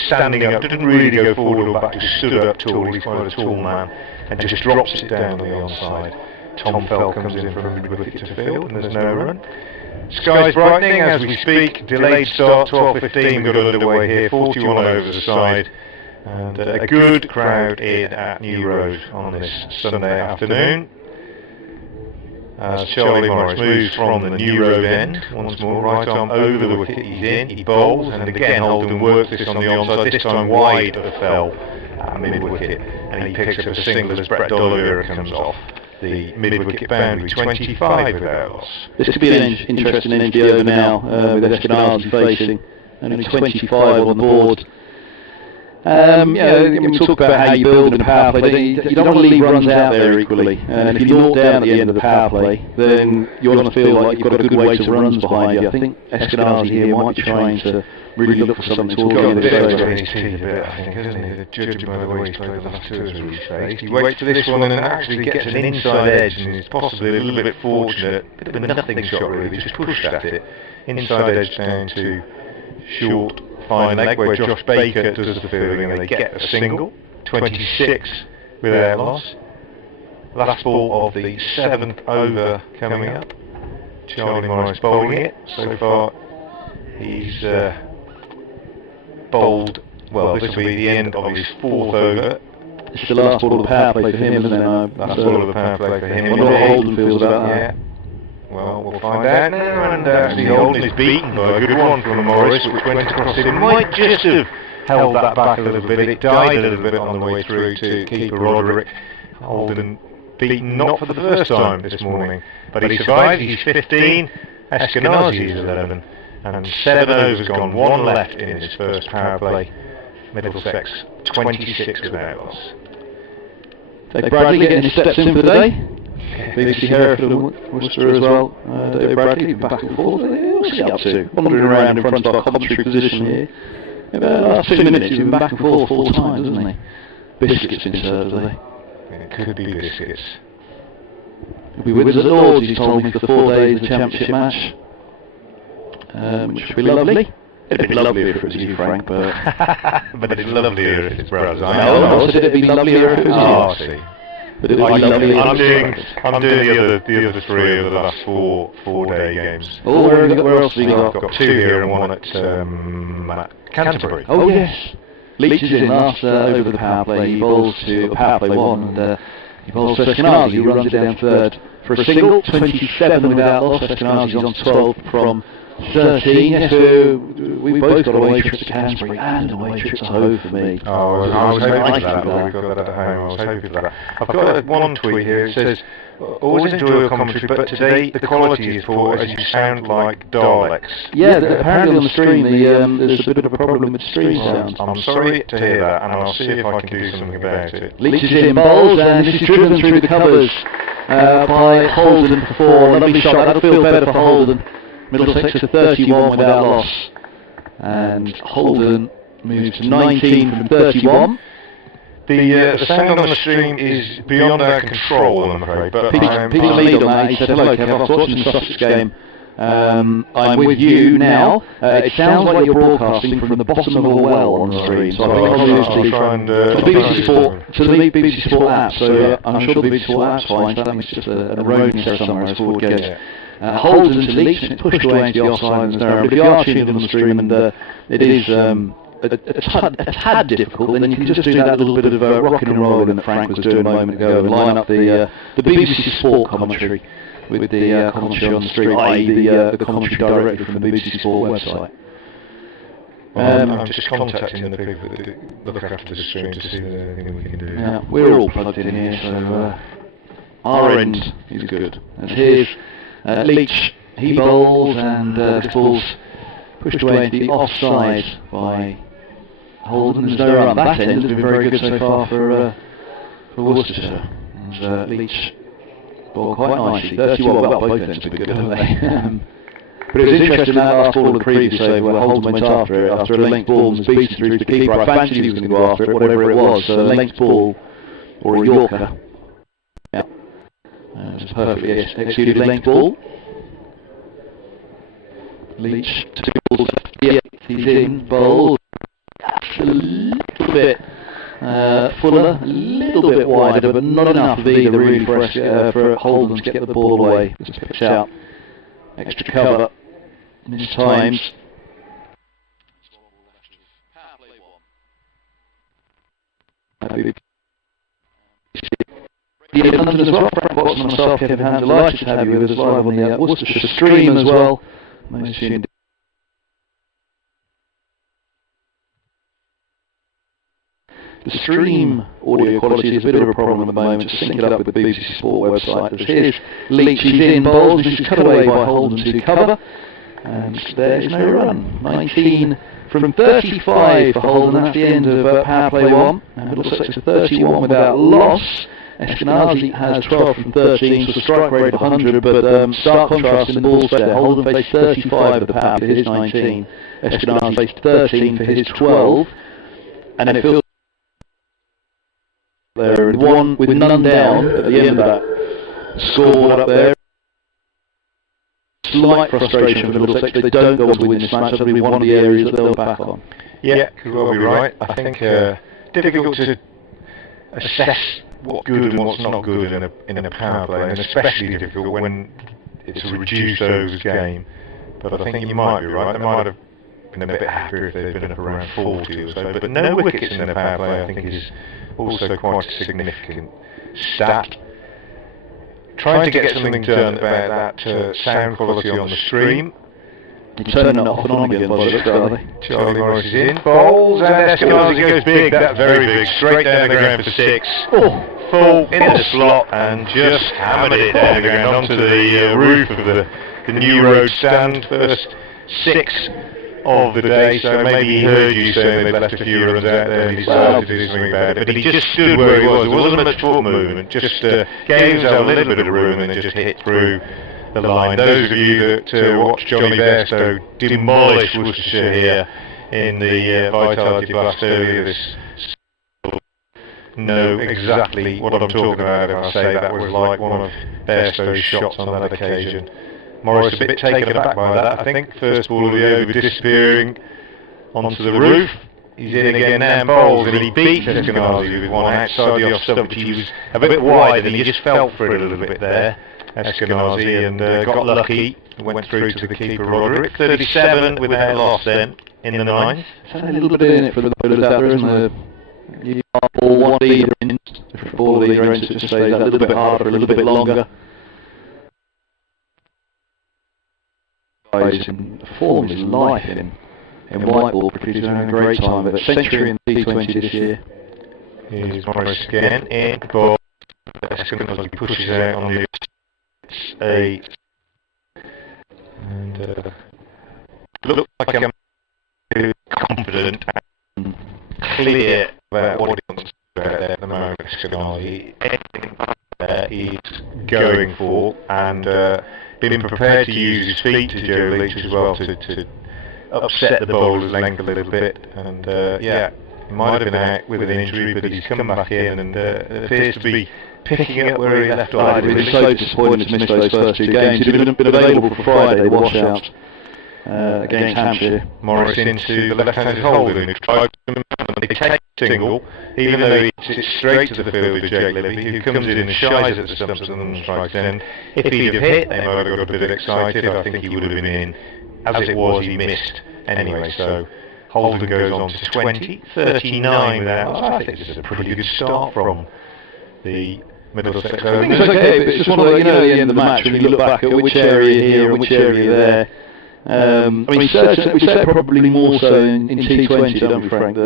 standing up, didn't really go forward or back, just stood up tall. He's quite a tall man, and just drops it down on the onside. Tom Fell comes in from mid-wicket to field, and there's no run. Sky's brightening as we speak. Delayed start, 12:15 got underway here, 41 over the side. And a good crowd in at New Road on this Sunday afternoon. As Charlie Morris moves from the New Road end, once more, right arm over the wicket, he's in, he bowls, and again Holden works this on the onside, this time wide of Fell at mid-wicket, and he picks up a single as Brett D'Oliveira comes off the mid-wicket boundary, 25 without loss. This could be an interesting end to the over now, with Eskenazi facing, only 25 on the board. We talk about how you build in a power play. You don't want to leave runs out there equally. And if you're not down at the end of the power play, then you want to feel like you've got a good weight of runs behind you. I think Eskenazi here might be trying to really look for something towards the end of the day. I think, isn't he? Judging by the way he's played the last 2 or 3 he's faced. He waits for this one and actually gets an inside edge, and is possibly a little bit fortunate. A bit of a nothing shot really, just pushed at it. Inside edge down to short fine leg where Josh Baker does the fielding, and they get a single, 26 without loss. Last ball of the 7th over coming up. Charlie Morris bowling it. So far he's bowled, well, this will be the end of his 4th over. It's the last ball of the power play for him, isn't it? Last ball of the power play for him. I wonder what Holden feels about that. Well, we'll find out now, and actually Holden is beaten by a good one from Morris, which went across him. Might just have held that back a little bit. It died a little bit on the way through to keeper Roderick. Holden beaten not for the first time this morning, but he survived. He's 15, Eskenazi is 11, and 7 overs gone, 1 left in his first power play. Middlesex 26 without loss. Dave Bradley getting his steps in for the day. BBC Hereford and Worcester as well. Dave Bradley back and forth. What's he up to? Wandering around in front of our commentary position here. About the last 2 minutes he's been back and forth 4 times, hasn't he? Biscuits been served, have they? It could be biscuits. He'll be with us at Lords, he's told me, for the 4 days of the championship match. Which would be lovely. It'd be lovelier if it was you, Frank, but... but it's lovelier if it's Braz. I know, I said it'd be lovelier if it was you. Oh, I see. But I'm doing the other 3 of the last 4-day games. Oh, where else have you got? I've got 2 here and 1 at Canterbury. Oh yes, Leach is in last over the power play. He bowls to power play 1, and he bowls to Eskenazi, who runs it down third for a single, 27 without loss. Eskenazi's on 12 from 13. Yes, we both got away trips to Canterbury and away trips to home for me. Oh, I was hoping for that. We got that at home. I was hoping for that. I've got one tweet here. It says, always enjoy your commentary, but today the quality is poor as you sound like Daleks. Yeah, apparently on the stream there's a bit of a problem with the stream sound. I'm sorry to hear that, and I'll see if I can do something about it. Leach is in bowls, and this is driven through the covers by Holden for 4. Lovely shot. That'll feel better for Holden. Middlesex to 31 without loss, and Holden moves to 19 from 31. The sound on the stream is beyond our control, I'm afraid. But Peter Mead on that, he said, hello Kev, after watching the Sussex game, I'm with you now. It sounds like you're broadcasting from the bottom of a well on the stream, so I think I'll move to the BBC Sport app, so I'm sure the BBC Sport app's fine, so that means it's just an erroneous error somewhere as forward goes. Holden to Leach, and it's pushed away into the offside and there. But if you are tuning in on the stream and it is a tad difficult, then you can just do that little bit of rocking and rolling that Frank was doing a moment ago and line up the BBC Sport commentary. with the commentary on the stream, i.e. the commentary directly from the BBC Sport website. I'm just contacting the people that look after the stream to see if there's anything we can do. Yeah, we're all plugged in here, so our end is good. And here's Leach. He bowls, and this ball's pushed away into the offside by Holden. There's no run. That end has been very good so far for Worcestershire. And Leach bowled quite nicely. 31, well, both ends have been good, haven't they? But it was interesting that last ball of the previous over where Holden went after it, after a length ball and was beaten through to the keeper. I fancied he was going to go after it, whatever it was, so a length ball or a Yorker. Yeah. It was a perfectly executed length ball. Leach, 2 balls, yeah, he's in, bowled. A little bit fuller, a little bit wider, but not enough either really for Holden to get the ball away. Just pitch out. Extra cover in his times. London as well. Frank Watson and myself, Kevin Ham, delighted to have you with us live on the Worcestershire stream as well. The stream audio quality is a bit of a problem at the moment. Just sync it up with the BBC Sport website. Here's Leach, he's in, bowls, and he's cut away by Holden to cover. And there is no run. 19 from 35 for Holden. That's the end of power play 1. And Middlesex 31 without loss. Eskenazi has 12 from 13, so strike rate of 100, but stark contrast in the ball there. Holden faced 35 of the power for his 19. Eskenazi faced 13 for his 12. And then it feels there, and one with none down at the end of that scoreboard up there. Slight frustration for Middlesex. They don't go on to win this match. That'll be one of the areas that they'll back on. Yeah, you'll be right. I think difficult to assess what's good and what's not good in a power play, and especially difficult when it's a reduced overs game. But I think you might be right. They might have been a bit happier if they'd been up around 40 or so. But no wickets in a power play, I think, is also quite a significant stat. Trying to get something done about that sound quality on the stream. You're turning it off and on again by the looks of it. Charlie Morris is in, bowls, and Eskenazi goes big. That's very big, straight down the ground for 6. Full in the slot, and just hammered it down the ground onto the roof of the New Road stand. First 6 of the day, so maybe he heard you saying they'd left a few runs out there and he decided to do something about it. But he just stood where he was. There wasn't much foot movement, just gave himself a little bit of room and then just hit through the line. Those of you that watched Johnny Bairstow demolish Worcestershire here in the Vitality Blast earlier this know exactly what I'm talking about if I say that was like one of Bairstow's shots on that occasion. Morris a bit taken aback by that, I think. First ball of the over disappearing onto the roof. He's in again now, bowls, and he beats Eskenazi with one outside the off stump, which he was a bit wide and he just felt for it a little bit there, Eskenazi, and got lucky, went through to the keeper Roderick. 37 without loss then in the 9th. There's a little bit in it for the bowlers out there, isn't there? You ball one either end, if a ball either end, it just stays that little bit harder for a little bit longer. In form is life in white ball cricket. He's having a great time of it. Century in T20 this year. Here's Morris again in ball. Eskenazi pushes out on the a and look like I'm confident and clear about what he wants to do at the moment. Eskenazi, anything he's going for, and been prepared to use his feet, to Joe Leach as well, to upset the bowler's length a little bit, and yeah, he might have been out with an injury, but he's come back in and appears to be picking up where he left off. I'd been so disappointed to miss those first 2 games. He'd have been available for Friday, washout against Hampshire. Morris into the left-handed Holden, who tried to take a single, even though he sits straight to the field with Jake Libby, who comes in and shies at the stumps and then strikes in. If he'd have hit, they might have got a bit excited. I think he would have been in. As it was, he missed anyway, so Holden goes on to 20, 39 without. I think this is a pretty good start from the Middlesex. I think it's okay, but it's just one of the, at the end of the match when you look back at which area here and which area there. I mean, certainly, we say probably more so in T20, don't we, Frank?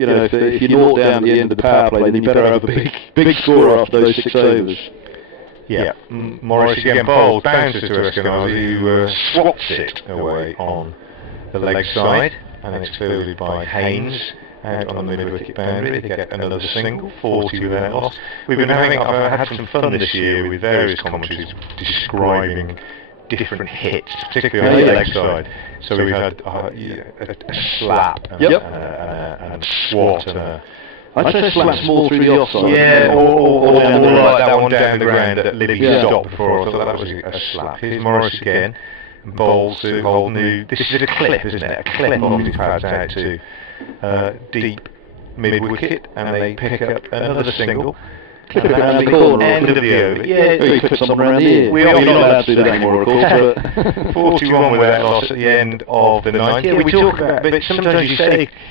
If you're naught down at the end of the power play, then you better have a big score after those 6 overs. Yeah, Morris again bowls, bounces to Eskenazi, who swaps it away on the leg side, and then it's fielded by Haynes out on the mid-wicket boundary. They get another single, 40 without loss. I've had some fun this year with various commentaries describing different hits, particularly on the leg side. So we've had a slap and a swat and a... I'd say slaps more through the offside. Yeah, or like that one down the ground that Libby stopped before. I thought that was a slap. Here's Morris again. Bowls to Holden. This is a clip, isn't it? A clip off his pads out to deep mid-wicket, and they pick up another single. Clip it around the corner. End of the over. Yeah, you put someone around the ear. We're not allowed to do that anymore, of course. But 41 without loss at the end of the ninth. Yeah, we talk about it, but sometimes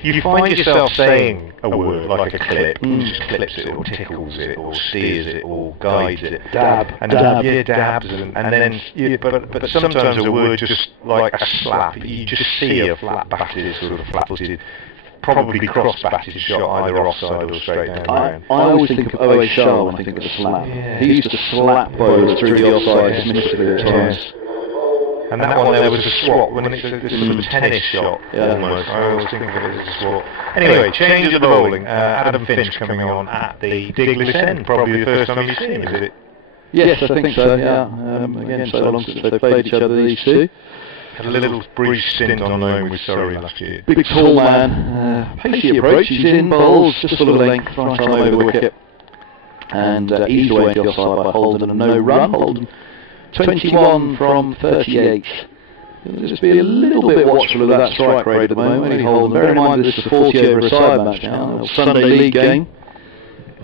you find yourself saying a word like a clip, just clips it or tickles it or steers it or guides it. Dab. Yeah, dabs, and then but sometimes a word just like a slap. You just see a flat-batted, sort of flat-footed, probably cross-batted shot either offside or straight down the ground. I always think of O.A. Shah when I think of a slap. Yeah. He used to slap bowlers through the offside dismissively at times. And that one there was a swat, when it's this sort of tennis shot almost. I always think of it as a swat. Anyway, change of the bowling. Adam Finch coming on at the Diglis end. Probably the first time you've seen him, is it? Yes, I think so, yeah. Again, so long since they've played each other, these two. Had a little brief stint on loan with Surrey last year. Big tall man, pacey approach, he's in, bowls, just full of length, right arm over the wicket. And eased away into the offside by Holden, and no run. Holden 21 from 38. Just be a little bit watchful of that strike rate at the moment, Holden. Bear in mind this is a 40 over a side match now, a Sunday League game.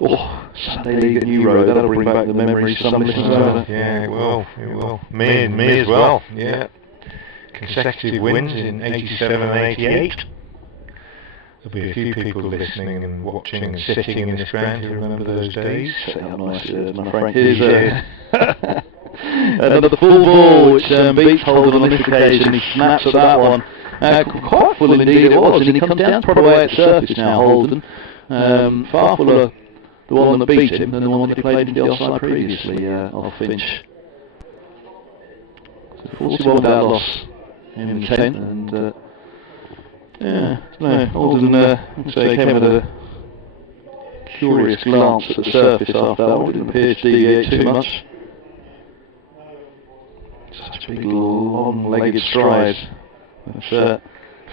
Oh, Sunday League at New Road, that'll bring back the memories of some listeners. Yeah, it will. Me as well, yeah. Consecutive wins in 87 and 88. There'll be a few people listening and watching and sitting in this ground who remember those days. My friend. Here's another full ball which beats Holden on this occasion. He snaps at that one. Quite full indeed it was, and he comes down proper way at the surface now, Holden. Far fuller the one that beat him than the one that he played in the offside previously off Finch. So 41 without loss in the 10th, and Holden came with a curious glance at the surface after that one. Didn't appear to deviate too much. Such a big long-legged stride.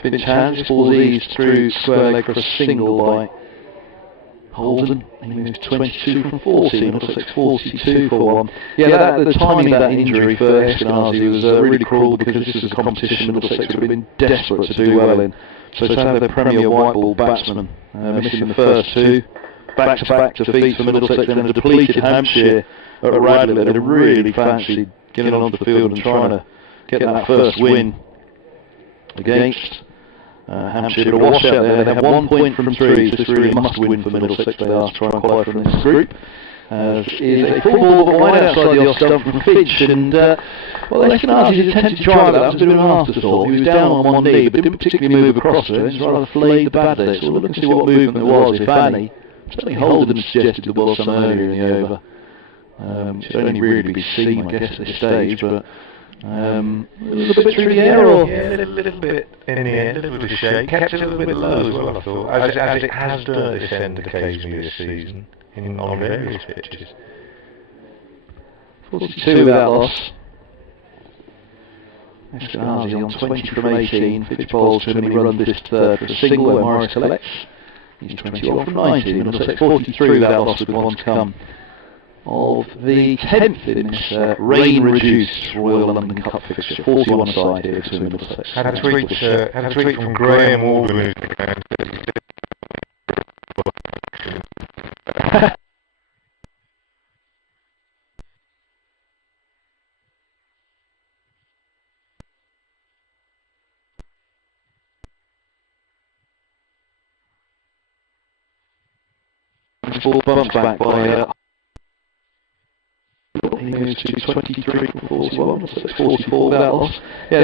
Finch has this ball's eased through square leg for a single by Holden. He moves 22 from 40, Middlesex 42 for 1. Yeah, the timing of that injury for Eskenazi was really cruel, because this is a competition Middlesex would have been desperate to do well in. So to have their premier white ball batsman missing the first two, back-to-back defeats for Middlesex, then a depleted Hampshire at Radley, they'd really fancied getting onto the field and trying to get that first win against Hampshire. But a washout there. They have 1 point from 3. This really must win for Middlesex. They are to try and qualify from this group. Is a full ball but wide outside the off stump from Finch, and Eskenazi's attempted to try that was a bit of an afterthought. He was down on one knee but didn't particularly move across it. It was rather flayed the bat there, so we'll look and see what movement there was, if any. Certainly Holden suggested there was some earlier in the over. Should only really be seen, I guess, at this stage, but a little bit through the air, or? Yeah, a little bit in the air, a little bit of shake. Kept it a little bit low as well, I thought, as it has done at this end occasionally this season, on various pitches. 42 without loss. Eskenazi on 20 from 18. Finch bowls to him, and he runs this third for a single where Morris collects. He's 21 from 19. Middlesex 43 without loss with one to come. Of the 10th in this rain-reduced Royal London Cup fixture, 41 aside here to Middlesex. Had a tweet from Graham Morgan. Ball bumped back by moves to 23 from 41, so it's 44 without loss. Yeah,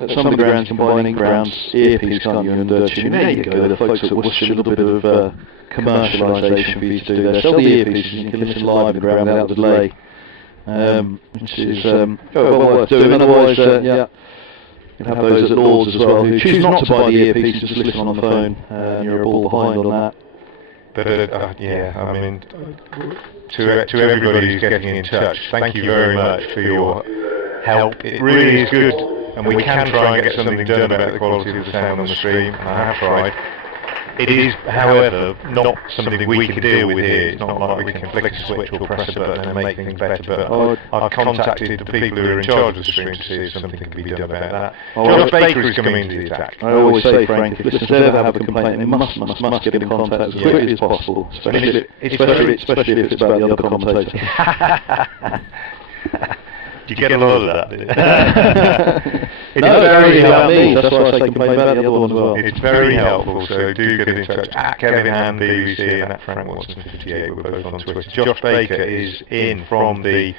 at some of the grounds, combining grounds, earpiece, can't you, and tune. There you go, the folks at Worcestershire, a little bit of commercialisation for you to do there. Sell the earpieces and you can listen live in the ground without delay, which is well worth doing. Otherwise, yeah, you'll have those at Lords as well who choose not to buy the earpiece, just listen on the phone, and you're a ball behind on that. But yeah, I mean, to everybody who's getting in touch, thank you very much for your help. It really is good, and we can try and get something done about the quality of the sound on the stream, and I have tried. It is, however, not something we can deal with here. It's not like we can flick a switch or press a button and make things better, but I've contacted the people who are in charge of the stream to see if something can be done about that. Josh Baker is coming into the attack. I always say, Frank, if listeners ever have a complaint, they must get in contact as quickly as possible, especially if it's about the other commentator. You get a lot of that, didn't you? It's very helpful. That's why I say complain about the other one as well. It's very helpful, so do get in touch at Kevin Hand BBC and at Frank Watson 58. We're both on Twitter. Josh Baker is in from the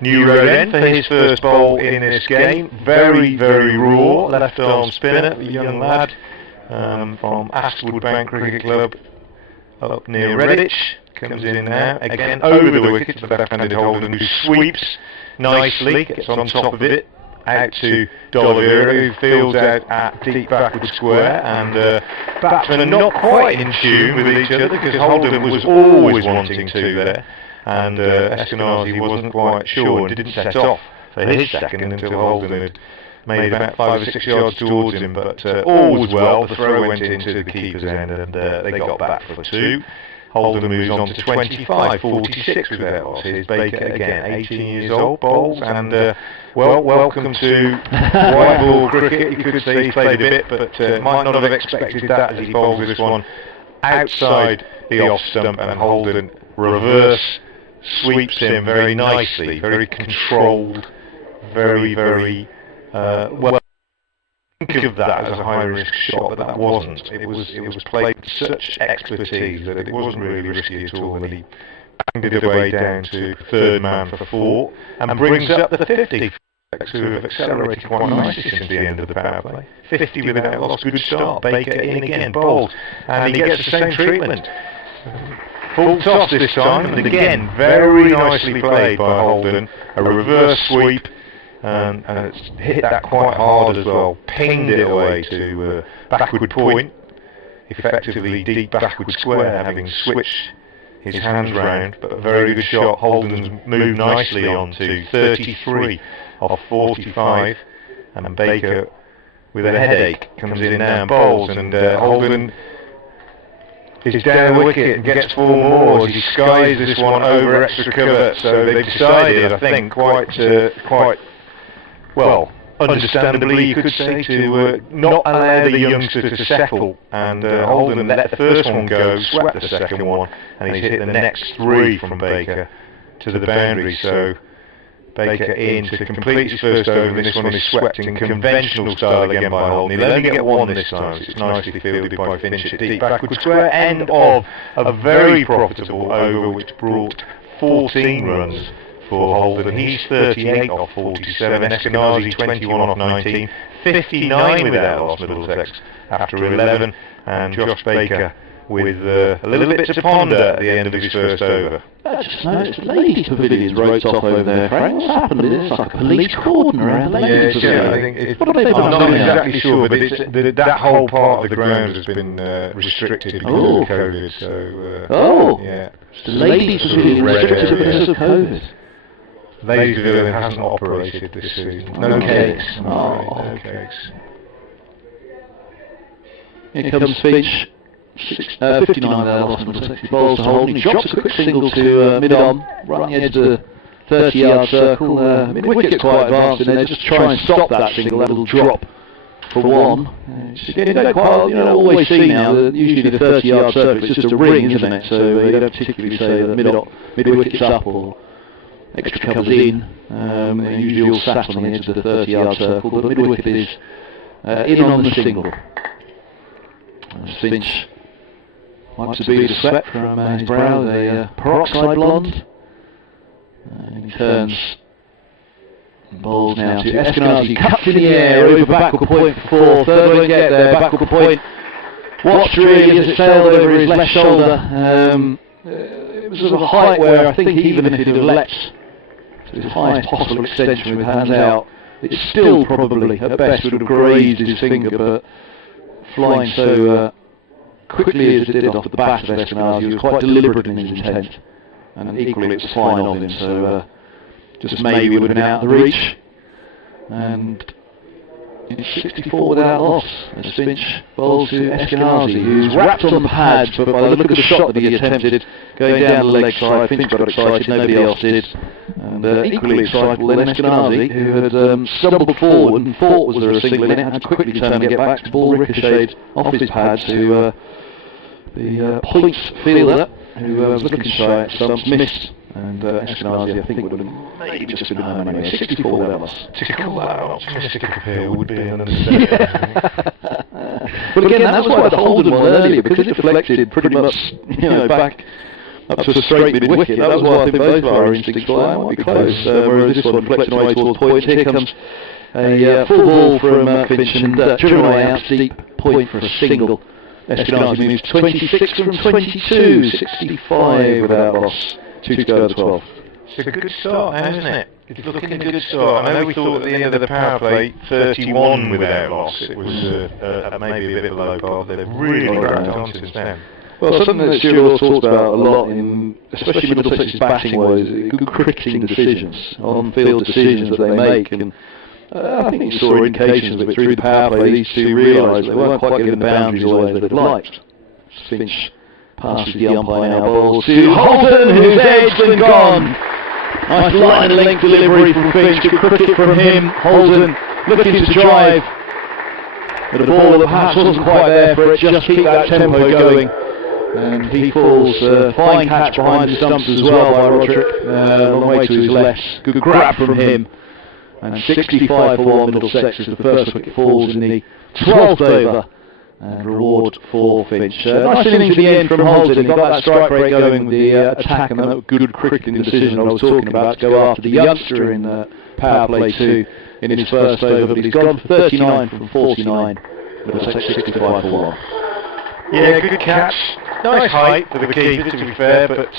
New Road End for his first bowl in this game. Very, very raw, left arm spinner, a young lad from Astwood Bank Cricket Club up near Redditch. Comes in now, again over the wicket to the left-handed Holden, who sweeps nicely, gets on top of it, out to D'Oliveira, who fields out at deep backward square, and batsmen are not quite in tune with each other, because Holden was always wanting to there, and Eskenazi wasn't quite sure and didn't set off for his second until Holden had made about 5 or 6 yards towards him, but all was well. The throw went into the keeper's end, and they got back for 2. Holden moves on to 25, 46 without loss. Here's Baker again, 18 years old, bowls, and welcome to white ball cricket. You could say he's played a bit, but might not have expected that as he bowls this one outside the off stump, and Holden reverse sweeps him very nicely, very controlled, very well. Think of that as a high-risk shot, but that wasn't. It was played with such expertise that it wasn't really risky at all, and he banged it away down to third man for 4, and brings up the 50, who have accelerated quite nicely since the end of the power play. 50 without loss, good start. Baker in again, bowled, and he gets the same treatment. Full toss this time, and again, very nicely played by Holden, a reverse sweep, and it's hit that quite hard as well, pinged it away to backward point, effectively deep backward square, having switched his hands round, but a very good shot. Holden's moved nicely on to 33 off 45, and Baker, with a headache, comes in now and bowls, and Holden is down the wicket and gets 4 more as he skies this one over extra cover. So they've decided, I think, quite well, understandably, you could say, to not allow the youngster to settle, and Holden let the first one go, swept the second one, and he's hit the next 3 from Baker to the boundary. So Baker in to complete his first over, and this one is swept in conventional style again by Holden. He'll only get 1 this time, so it's nicely fielded by Finch at deep backward square, end of a very profitable over which brought 14 runs for Holden. He's 38 off 47, Eskenazi 21 off 19, 59 without loss Middlesex after 11, and Josh Baker with a little bit to ponder at the end of his first over. I just noticed the ladies' pavilion's roped off over there, Frank. What's happened? It's like a police cordon around the ladies' pavilion. I think I'm not exactly sure, but that whole part of the ground has been restricted because of COVID. So, yeah. The ladies' pavilion restricted because of COVID. Ladies' Pavilion hasn't operated this season. No cakes. No cakes. Here comes Finch. 59 without loss, Middlesex. He bowls to Holden. He drops a quick single to mid-on, right on the edge of the 30-yard circle. Mid-wicket's quite advanced in there. Just try and stop that single, that little drop for 1. You don't always see now, usually the 30-yard circle, it's just a ring, isn't it? So you don't particularly say that mid-wicket's up or extra covers in, usually all sat on the edge of the 30-yard circle, but mid-wicket is in on the single. Finch wipes a bead of sweat from his brow with a peroxide blonde. And he turns. Bowls now to Eskenazi, cuts in the air, over backward point for 4, third won't get there, backward point. Watched really as it sailed over his left shoulder. It was of a height where I think even if it had leapt to his highest possible extension with hands out, it still probably at best would have grazed his finger, but flying so quickly as it did off the bat of Eskenazi, he was quite deliberate in his intent, and equally it was fine of him, so just maybe would have been out of the reach. And it's 64 without loss as Finch bowls to Eskenazi, who's wrapped on the pads, but by the look of the shot that he attempted going down the leg side, Finch got excited, nobody else did. And equally excitable then Eskenazi, who had stumbled forward and thought was there a single in it, had to quickly turn and get back. The ball ricocheted off his pads to the points fielder, who was looking shy at stumps, missed. And Eskenazi, I think, would have maybe just been home anyway. 64 without loss. To call that an optimistic appeal would be an understatement. But again, that's why the Holden one earlier, because it deflected pretty much, back up to a straight mid-wicket. That was why I think both of our instincts were, might be close. Whereas this one deflected away towards point. Here comes a full ball from Finch and driven away out deep point for a single. Eskenazi moves 26 from 22, 65 without loss. 2 to go at 12. It's a good start, hasn't it? It's looking a good start. I know we thought at the end of the power play 31 without loss. It was maybe a bit below par, but they've really grabbed on since then. Well, something that Stuart talked about a lot, especially Middlesex's batting, was good cricketing decisions, on-field decisions that they make. And I think you saw indications of it through the power play. These two realised they weren't quite getting the boundaries always they'd have liked. Finch passes the umpire now, bowls to Holden, who's edged and gone. Nice line and length delivery from Finch, good cricket from him. Holden looking to drive, but a ball that perhaps wasn't quite there for it, just keep that tempo going. And he falls, fine catch behind the stumps as well by Roderick, long way to his left, good grab from him. And 65 for 1 Middlesex as the first wicket falls in the 12th over. And reward for Finch. Nice innings in the end from Holden. He got that strike break going with the attack, and that good cricketing decision I was talking about to go after the youngster in power play 2 in his first over. But he's gone for 39 from 49. Middlesex 65 for 1. Yeah, good catch. Nice height for the keeper, to be fair, but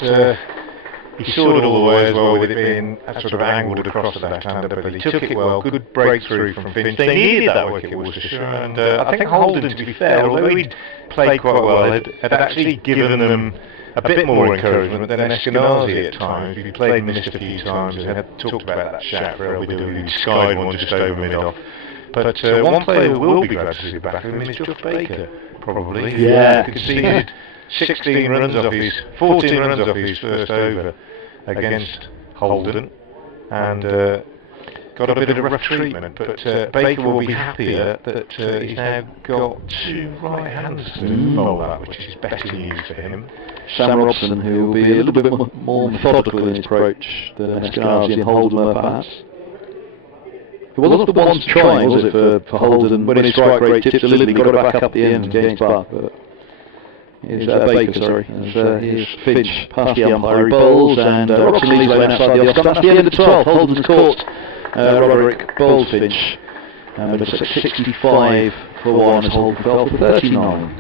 he saw it all the way as well, with it being sort of angled across the left-hander, but he took it well. Good breakthrough from Finch. They needed that wicket, Worcestershire, and I think Holden, to be fair, although he'd played quite well, had actually given them a bit more encouragement than Eskenazi at times. He played and missed a few times, and had talked about that shot for LBW, he skied one just over mid-off. But one player who will be glad to see back of him is Geoff Baker, probably. Yeah. Conceded 14 runs off his first over against Holden, and got a bit of rough treatment, but Baker will be happier that he's now got 2 right-handers to bowl that, which is better news for him. Sam Robson, who will be a little bit more methodical in his approach than Eskenazi and Holden were perhaps. It wasn't the one trying, was it, for Holden? When his strike rate tipped a little, he got it back up the end against Bath. Here's Baker, sorry. Here's Finch past the umpire, he bowls, and Robson leaves away outside the off stump. That's the end of the 12th. Holden's caught. Roderick bowls Finch. But it's 65 for 1 as Holden fell for 39.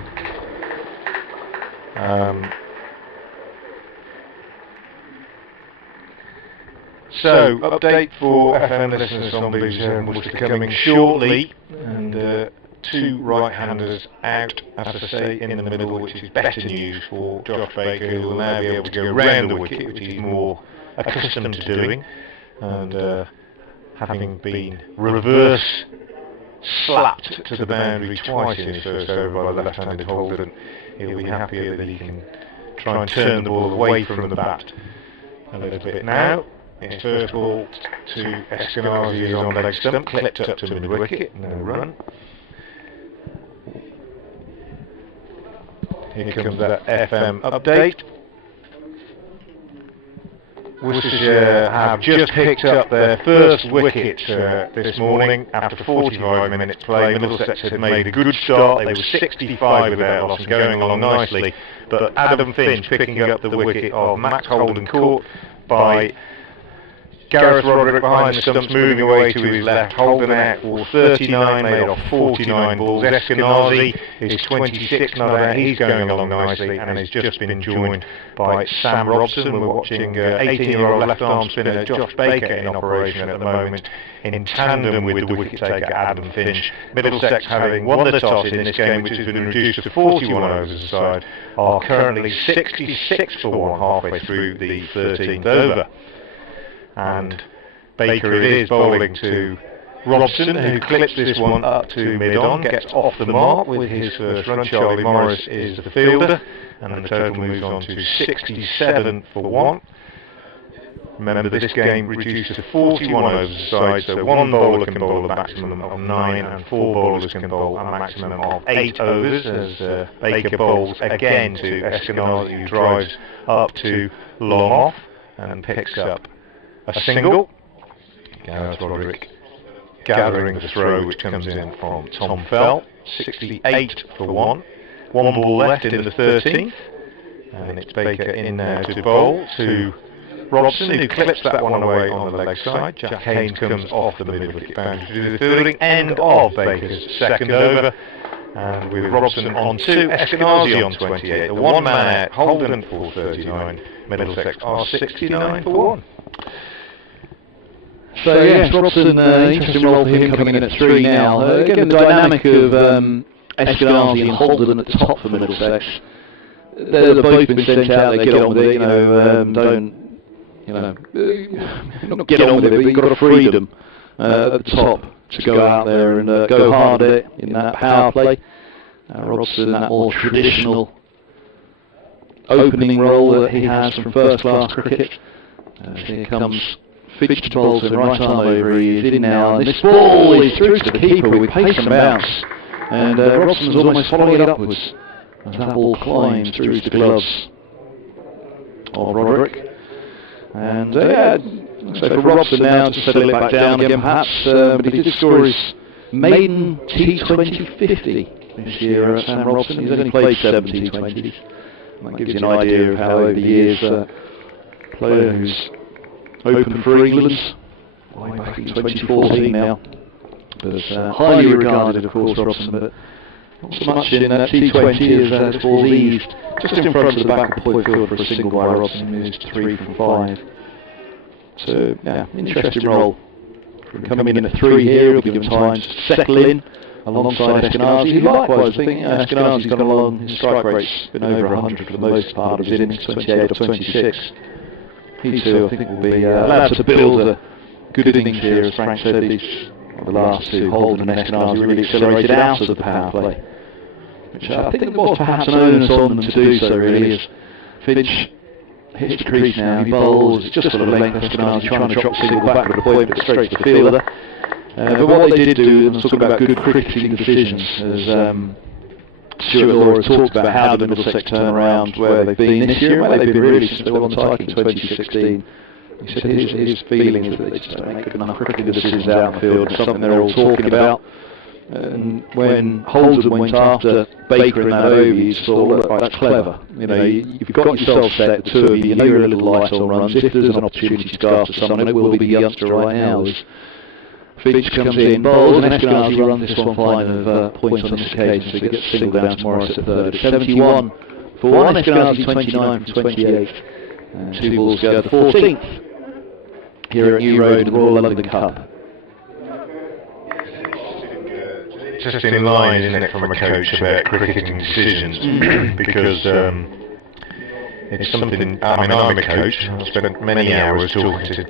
So, update for FM listeners on BBC and Worcester coming shortly, and 2 right-handers out, as I say, in the middle, which is better news for Josh Baker, who will now be able to go round the wicket, which he's more accustomed to doing, and having been reverse slapped to the boundary twice in his first over by the left-handed Holden, he'll be happier that he can try and turn the ball away from the bat a little bit now. His first ball to Eskenazi is on leg stump, clipped up to mid-wicket, no run. Here comes that FM update. Worcestershire have just picked up their first wicket this morning after 45 minutes play. Middlesex had made a good start. They were 65 without loss and going along nicely. But Adam Finch picking up the wicket of Max Holden, caught by Gareth Roderick behind the stumps, moving away to his left. Holden out for 39, made off 49 balls. Eskenazi is 26, not out. He's going along nicely and has just been joined by Sam Robson. We're watching 18-year-old left-arm spinner Josh Baker in operation at the moment, in tandem with the wicket-taker Adam Finch. Middlesex, having won the toss in this game, which has been reduced to 41 overs aside, are currently 66 for 1 halfway through the 13th over. And Baker it is, bowling to Robson, who clips this one up to mid-on, gets off the mark with his first run. Charlie Morris is the fielder, and the total moves on to 67 for 1. Remember, this game reduced to 41 overs aside, so one bowler can bowl a maximum of 9 and 4 bowlers can bowl a maximum of 8 overs, as Baker bowls again to Eskenazi, who drives up to long off and picks up a single. Gareth Roderick gathering the throw, which comes in from Tom Fell. 68 for 1. One ball left in the 13th, and it's Baker in now to bowl to Robson, who clips that one away on the leg side. Jack Haynes comes off the middle wicket boundary to do the fielding. End of Baker's second over, and with Robson on 2, Eskenazi on 28. The one man out, Holden for 39. Middlesex are 69 for 1. So yes, Robson, interesting role for him coming in at 3 now. Again, the dynamic of Eskenazi and Holden at the top for Middlesex. They've both been sent out, they get on with it, not get on with it, but you've got a freedom at the top to go out there and go hard at it in that power play. Robson, that more traditional opening role that he has from first-class cricket. Here comes Finch to bowl to right arm over, he is in now, and this ball is through to the keeper with pace and bounce, and Robson's almost following it upwards as that ball climbs through the gloves of Roderick. And so for Robson now to settle it back down again perhaps, but he did score his maiden T20 50 this year, Sam Robson. He's only played 7 T20s, and that gives you an idea of how over the years a player who's opened for England way back in 2014 now, but highly regarded of course Robson, but not so much in that T20 as this ball eased just in front of the back of the point field for a single by Robson, who moves to 3 from 5. So yeah, interesting role. Coming in at 3 here, he'll give him time to settle in alongside Eskenazi, who likewise, I think Eskenazi's gone along, his strike rate's been over 100 for the most part of his innings, 28 or 26. He too, I think, will be allowed to build a good innings here, as Frank said. These the last 2, Holden and Eskenazi, really accelerated out of the power play, which I think there was perhaps an onus on them to do so, really, as Finch hits the crease now, he bowls, it's just sort of length, Eskenazi trying to drop single back with a point, but straight to the fielder. But what they did do, and talking about good cricketing decisions, as Stuart Law has talked about how the Middlesex turn around where they've been this year, and where they've been really since they won the title in 2016. He said his feeling is that they just don't make good enough cricketing decisions out in the field. It's something they're all talking about. And when Holden went after Baker in that over, you just thought, well, right, that's clever. You've got yourself set, the two of you know you're a little light on runs. If there's an opportunity to go after someone, it will be the youngster right now. Finch comes in, bowls, and Eskenazi runs this one fine of points on this occasion, so he gets singled down to Morris at third. 71 for 1, Eskenazi 29 from 28, and 2 balls go to the 14th here at New Road in the Royal London Cup. Just in line, isn't it, from a coach about cricketing decisions, because it's something, I'm a coach, I've spent many hours talking to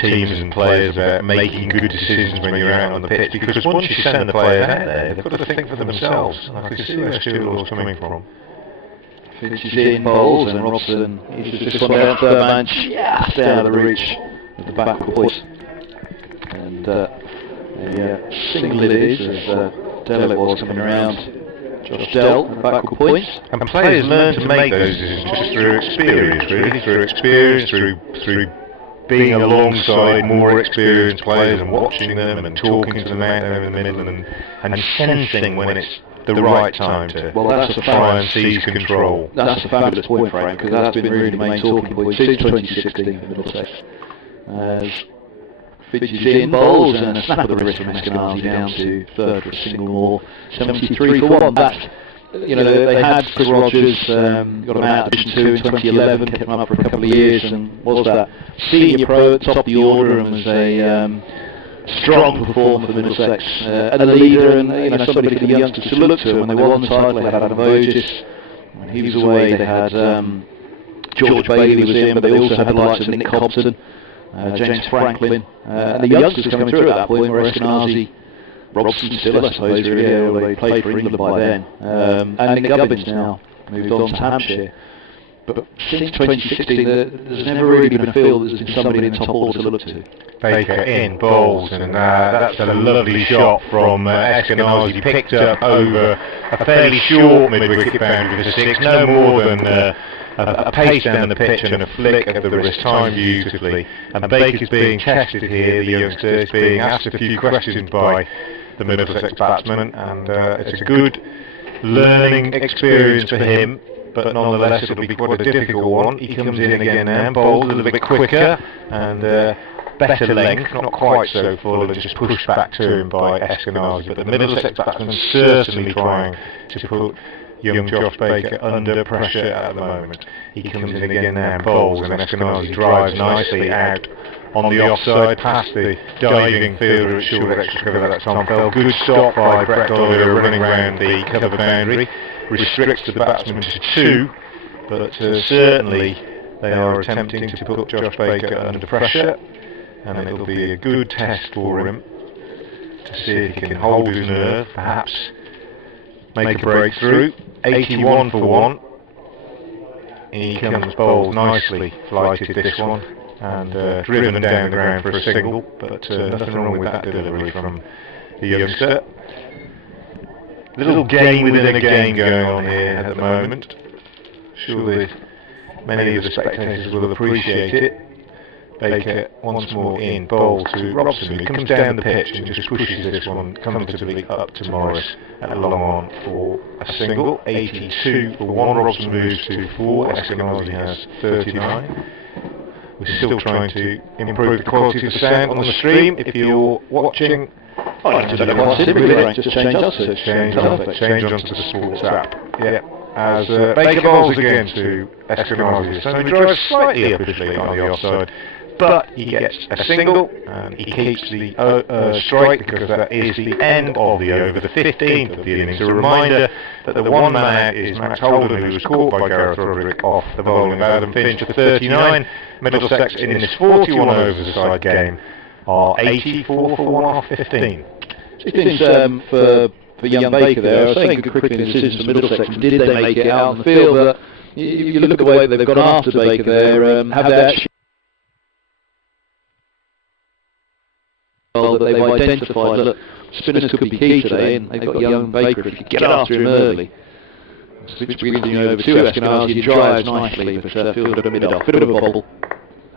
teams and players about making good decisions when you're out on the pitch, because once you send the players out there, they've got to think for themselves, and I can see where Stuart Law's coming from. Finch is in, bowls, and Robson, he's just gone down third man, just out of the reach of the back of the point. And single it is, as Dell was coming around. Josh Dell, backward point. And players learn to make those decisions just through experience, really, through being alongside more experienced players and watching them and talking to them out there in the middle and sensing when it's the right time to try and seize control. That's a fabulous point, Frank, because that's been really the main talking point since 2016 for Middlesex. as Fidge is in, bowls, and a snap of the wrist from Eskenazi down to third for a single more, 73 for 1. That's, you know, they had Chris Rogers, got him out of Division 2 in 2011, kept him up for a couple of years, and was that senior pro at the top of the order, and was a strong performer for Middlesex, and a leader, and you know, somebody for the youngsters to look to. When they won the title, they had Adam Vogis. When he was away, they had George Bailey was in, but they also had the likes of Nick Cobson, James Franklin, and the youngsters coming through at that point were Eskenazi, Robson still, I suppose, really, although they played for England by then, and Nick Gubbins now moved on to Hampshire. But since 2016, there's never really been a field that there's been somebody in the top order to look to. Baker in, bowls, and that's a lovely shot from Eskenazi. He picked up over a fairly short mid-wicket boundary for 6, no more than a pace down the pitch and a flick of the wrist, timed beautifully. And Baker's being tested here, the youngster is being asked a few questions by the Middlesex batsman, and it's a good learning experience for him, but nonetheless it'll be quite a difficult one. He comes in again now, bowls a little bit quicker and better length, not quite so full, and just pushed back to him by Eskenazi. But the Middlesex batsman certainly trying to put young Josh Baker under pressure at the moment. He comes in again now, bowls, and Eskenazi drives nicely out on the offside, past the diving fielder at short extra cover, that's Tom Fell. Good stop by Brett D'Oliveira running round the cover boundary, restricts the batsman to 2, but certainly they are attempting to put Josh Baker under pressure, and it'll be a good test for him to see if he can hold his nerve, perhaps make a breakthrough. 81 for 1. He comes, bowls nicely, flighted this one, and driven down the ground for a single, but nothing wrong with that delivery from the youngster. Little game within a game going on here at the moment. Surely many of the spectators will appreciate it. Baker once more in, bowl to Robson, who comes down the pitch and just pushes this one comfortably up to Morris at long on for a single. 82 for 1, Robson moves to 4, Eskenazi has 39. We're still trying to improve the quality of the sound on the stream. If you're watching, just change onto the sports app. Yeah. As Baker bowls again to Eskenazi, so he drives slightly uppishly on the offside, but he gets a single and he keeps the strike, because that is the end of the over, the 15th of the innings. A reminder that the one man out is Max Holden, who was caught by Gareth Roderick off the bowling of Adam Finch for 39. Middlesex in this 41 overs-a-side game are 84 for 1 off 15. So things for young Baker there. I was saying good cricketing decisions for Middlesex. Did they make it out on the field? But you look at the way they've gone after Baker there. Have they actually that they've identified, look, spinners could be key today, and they've got young Baker if you get after him early. Which brings you over to Eskenazi. He drives nicely, but fielded a mid-off. Bit of a bobble.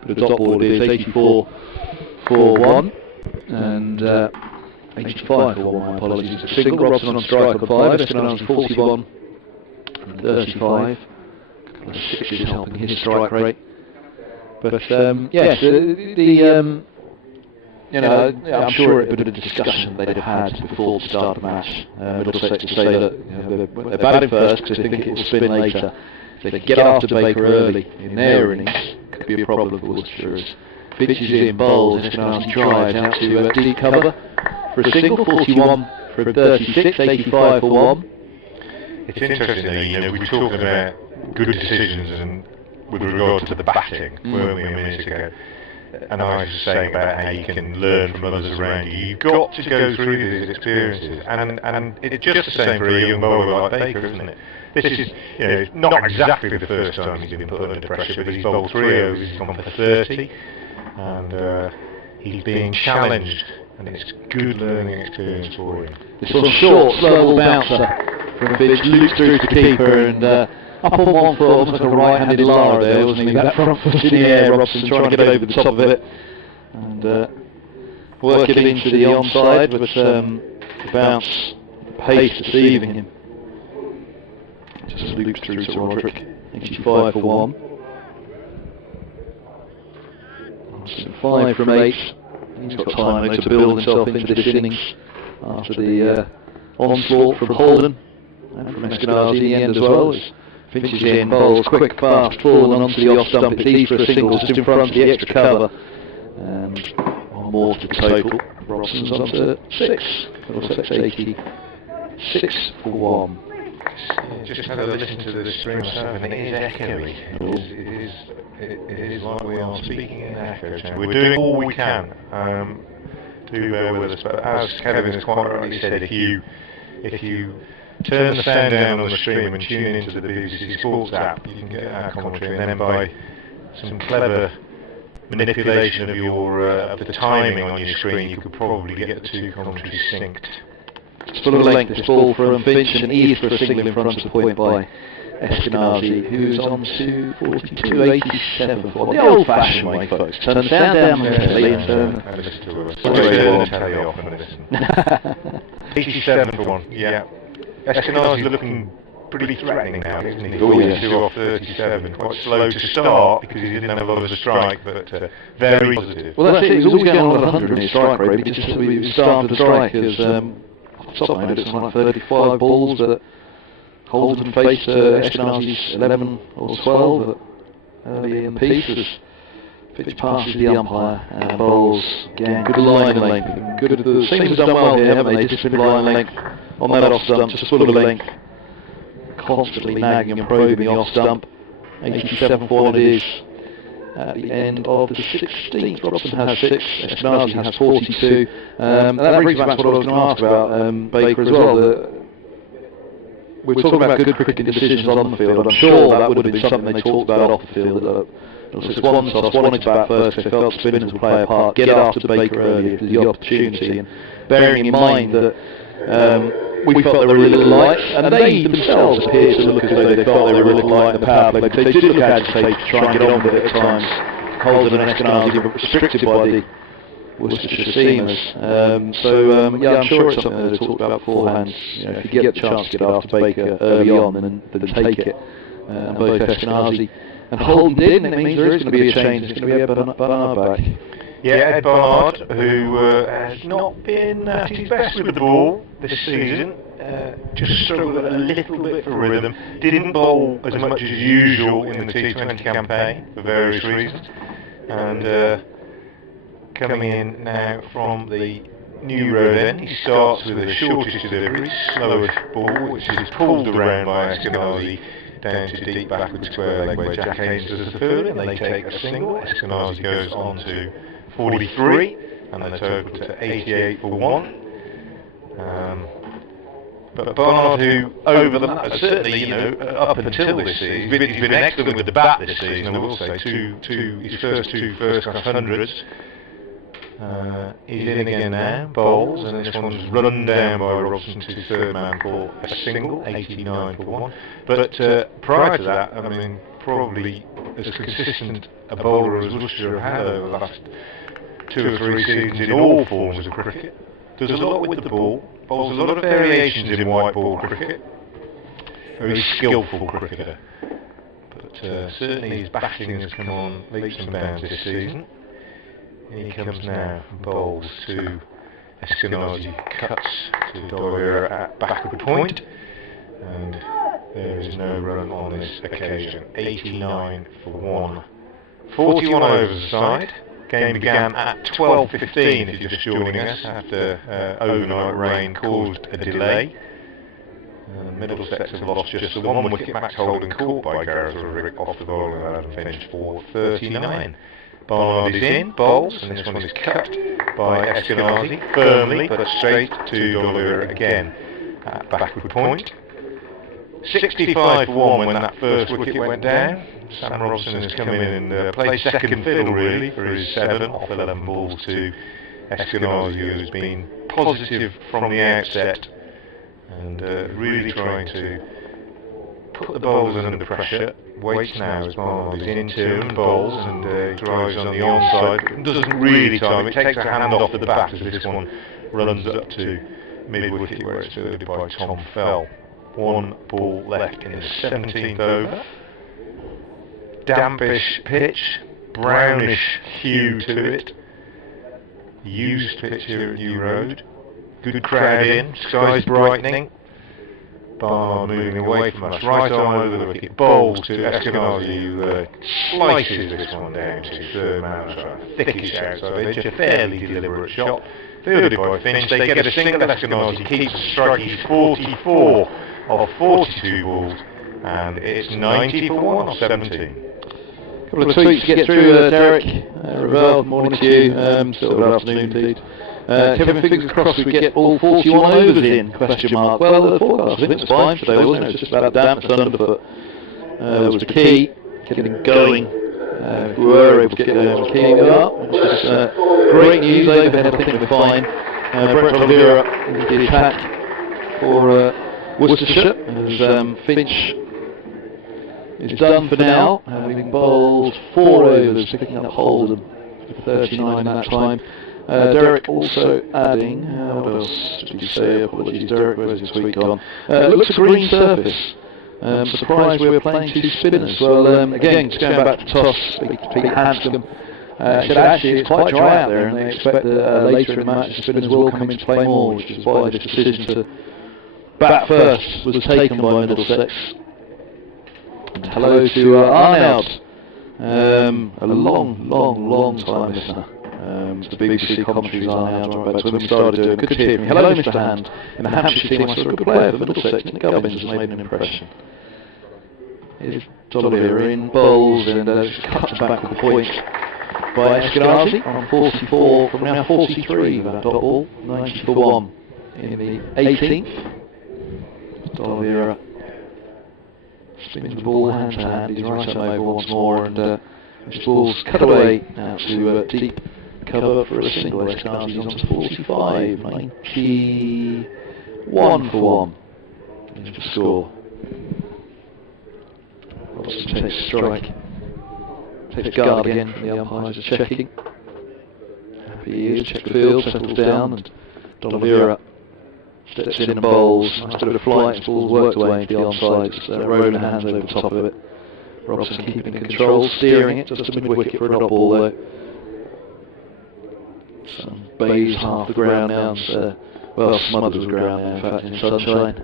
Bit of dot ball is 84 for 1, and 85 for 1, my apologies. A single, Robson on strike on 5, Eskenazi 41 from 35. A couple of sixes helping his strike rate. But yes, you know, I'm sure it would have been a discussion they'd have had before the start of the match. Middlesex to say that they're batting first because they think it will spin later. If they get after Baker early in their innings, it could be a problem for Worcestershire. Fitch is in, bowls, Eskenazi drives out to deep cover for a single, 41 from 36, 85 for 1. It's interesting though, you know, we were talking about good decisions and with regard to the batting, weren't we, a minute ago? And I was saying about how you can learn from others around you. You've got to go through these experiences, and it's just the same for a young bowler like Baker, isn't it? This is, you know, not exactly the first time he's been put under pressure, but he's bowled 3 overs, he's gone for 30, and he's being challenged, and it's a good learning experience for him. This one's short, slow bouncer from Fitch, loops through to keeper, and up on one foot, almost like a right-handed Lara there, wasn't he? That front foot in the air, Robson trying to get over the top of it and work it into the onside, but the bounce, pace deceiving him. Just loops through to Roderick, 85 for 1. 5 from 8. He's got time now to build himself into this innings after the onslaught from Holden and from Eskenazi in the end as well. Finch is in, bowls quick, fast, full and onto the off stump. It's easy for a single just in front of the extra cover. And one more to the total. Robson's on to 6. Middlesex 86 for 1. Just had a listen to the stream myself, and it is echoey. It is like we are speaking in an echo chamber. We're doing all we can. Do bear with us, but as Kevin has quite rightly said, if you turn the sound down on the stream and tune into the BBC Sports app, you can get our commentary, and then by some clever manipulation of the timing on your screen, you could probably get the two commentaries synced. It's full of length, this ball from Finch, and ease for a single in front of the point by Eskenazi, who's on to 42, 87 for 1. The old-fashioned way, folks. Turn the sound down mentally and turn the telly off and listen. 87 for 1, yeah. Eskenazi's looking pretty threatening now, isn't he? 42 off 37. Quite slow to start because he didn't have a lot of a strike, but very positive. Well, that's it. He was always going on 100 in his strike rate. He just started to strike as top of it's like 35 balls, but Holden faced Eskenazi's 11 or 12 early in the piece. Finch passes the umpire and bowls again. Good line and length. Good. The seams have done well here, haven't they? Just line and length on that off stump, just full of length. Constantly nagging and probing the off stump. 87 for 1 it is. At the end of the 16th, Robson has 6, Eskenazi has 42. And that brings me back to what I was going to ask about Baker as well. We're talking about good cricketing decisions on the field. I'm sure that would have been something they talked about off the field. Middlesex won toss, wanted to bat first, they felt spinners would play a part, get after Baker early if there's the opportunity. And bearing in mind that we felt they were a little light, and they themselves appeared to look as though they felt they were a little light in the power play, but they did look agitated to try and get on with it at times. Holden and Eskenazi were restricted by the Worcestershire seamers. Yeah, I'm sure it's something that they talked about beforehand. If you get the chance to get after Baker early on, then take it. Both Eskenazi and Holden did, and it means there is going to be a change. There's going to be Ed Barnard back. Yeah, Ed Barnard, who has not been at his best with the ball this season, just struggled a little bit for rhythm, didn't bowl as much as usual in the T20 campaign for various reasons, and coming in now from the new road end, he starts with a shortish delivery, slowish ball, which is pulled around by Eskenazi down to deep backward square leg where Jack Haynes does the field, and they take a single. Eskenazi goes on to 43, and the total to 88 for 1. But Barnard, who certainly, up until this season, he's been excellent with the bat this season, I will say, his first two first-class hundreds. He's in again now, bowls, and this one's run down by Robson to third man for a single, 89 for 1. But prior to that, I mean, probably as consistent a bowler as Worcestershire have had over the last 2 or 3 seasons in all forms of cricket. Does a lot with the ball, bowls a lot of variations in white ball cricket. Very skillful cricketer. But certainly his batting has come on leaps and bounds this season. He comes now, bowls to Eskenazi, cuts to D'Oliveira at backward point, and there is no run on this occasion. 89 for 1. 41 overs aside. Game began at 12:15 if you're just joining us, after overnight rain caused a delay. Middlesex have lost just the 1 wicket. Max Holden caught by Gareth Rick off the bowling line and finished for 39. Barnard is in, bowls, and this one is cut by Eskenazi, firmly, but straight to D'Oliveira again at backward point. 65 for 1 when that first wicket went down. Sam Robson has come in and played second fiddle really for his 7 off 11 balls to Eskenazi, who has been positive from the outset and really trying to put the bowlers under pressure. Waits now as Barnard is into and bowls, and drives on the onside. Doesn't really time it. Takes a hand off the bat as this one runs up to mid wicket where it's fielded by Tom Fell. 1 ball left in the 17th over. Dampish pitch, brownish hue to it. Used pitch here at New Road. Good crowd in, sky's brightening. Barnard moving away from us, right arm over the wicket, bowls to Eskenazi, who slices this one down to third man, thickish outside edge, a fairly deliberate shot. Fielded by Finch, they get a single. Eskenazi keeps the strike, he's 44 of 42 balls, and it's 90 for 1 off 17. Couple of tweets to get through, Derek. Ravel, morning to you. Still good afternoon indeed. Kevin, fingers crossed we get all 41 overs in, question mark. Well, the forecast, I think, was fine today, wasn't it? It was just about dampness underfoot. Was the key, getting going. If we were able to get going and keying it up, which is great news. Overhead, I think we're fine. Brett D'Oliveira with the attack for Worcestershire, as Finch is done for now, having bowled 4 overs, picking up Holden with 39 in that time. Derek also adding, what else did you say? Apologies, Derek, where's your tweet gone? Looks a green surface. Surprised we were playing 2 spinners. Well, again, just going back to toss, Pete Hanscom said actually it's quite dry out there, and they expect that later in the match the spinners will come into play more, which is why this decision to bat first was taken by Middlesex. And hello to Arnold, a long time listener. The BBC commentaries are now right back to when we started doing. Good to hear from you. Hello, Mr. Hand. In the Hampshire team, I saw a good player for Middlesex, and the Gubbins has made an impression. Here's D'Oliveira in bowls and cuts back with the point by Eskenazi on 44 from round 43 with that dot ball, 90 for 1 in the 18th. D'Oliveira spins the ball hand to hand. He's right on over once more, and this ball's cut away now to deep cover for a single. Eskenazi's on to 45, 91 for 1 is the score. Robson takes strike, takes guard again, the umpires are checking. Happy he is, check the field, settles down, and D'Oliveira steps in and bowls. Nice bit of flight, and ball's worked away into the onside, just rolling the hands over the top of it. Robson keeping control, steering it, just a mid-wicket for a dot ball though. Bathes half the ground now, well, smothers the ground now, in fact, in sunshine.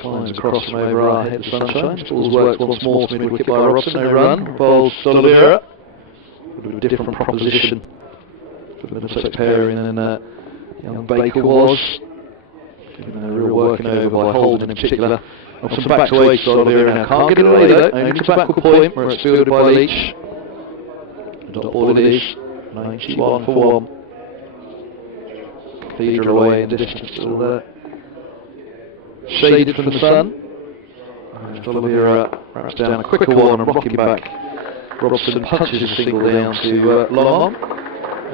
Climbs across from over our head, sunshine. Ball's worked once more to mid-wicket by Robson, no run. Bowls D'Oliveira. A different proposition for the Middlesex pairing than young Baker was. Given a real working over by Holden in particular. Robson back to 8, D'Oliveira now can't get it away though, only to backward point where it's fielded by Leach. Dot ball it is. 91 for 1. Cathedral away in distance, still there. Shaded from the sun. D'Oliveira wraps down a quicker one and rocking back. Robson punches a single down to long on.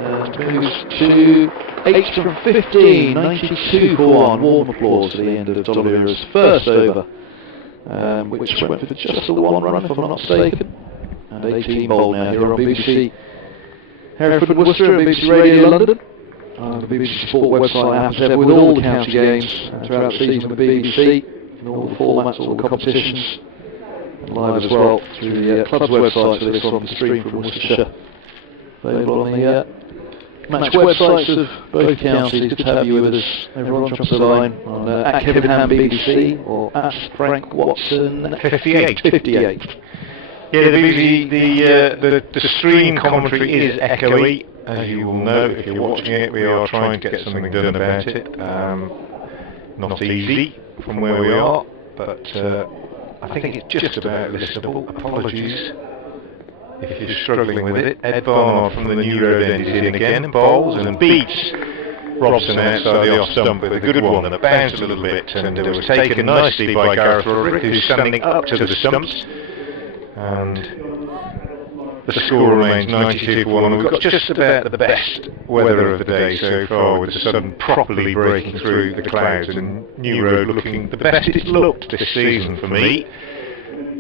And moves to 8 from 15, 92 for 1. Warm applause to the end of D'Oliveira's first over, which went for just the 1 run if I'm not mistaken. And 18 bowled now here on BBC Hereford and Worcester and BBC Radio London. The BBC Sport website happens to have with all the county games throughout the season with the BBC, in all the formats, all the competitions, and live as well through the club's website for this on the stream from Worcestershire. Available on the match websites of both counties. Good to have you with us. Everyone drops a line on at Kevin Ham BBC or at Frank Watson 58. Yeah, the stream commentary is echoey, as you will know if you're watching it. We are trying to get something done about it. Not easy from where we are, but I think it's just about listenable. Apologies if you're struggling with it. Ed Barnard from the New Road End is in again and bowls and beats Robson outside the off stump with a good one, and it bounced a little bit and it was taken nicely by Gareth Roderick, who's standing up to the stumps. And the score remains 92 for 1. We've got just about the best weather of the day so far, with the sun properly breaking through the clouds and New Road looking the best it's looked this season for me.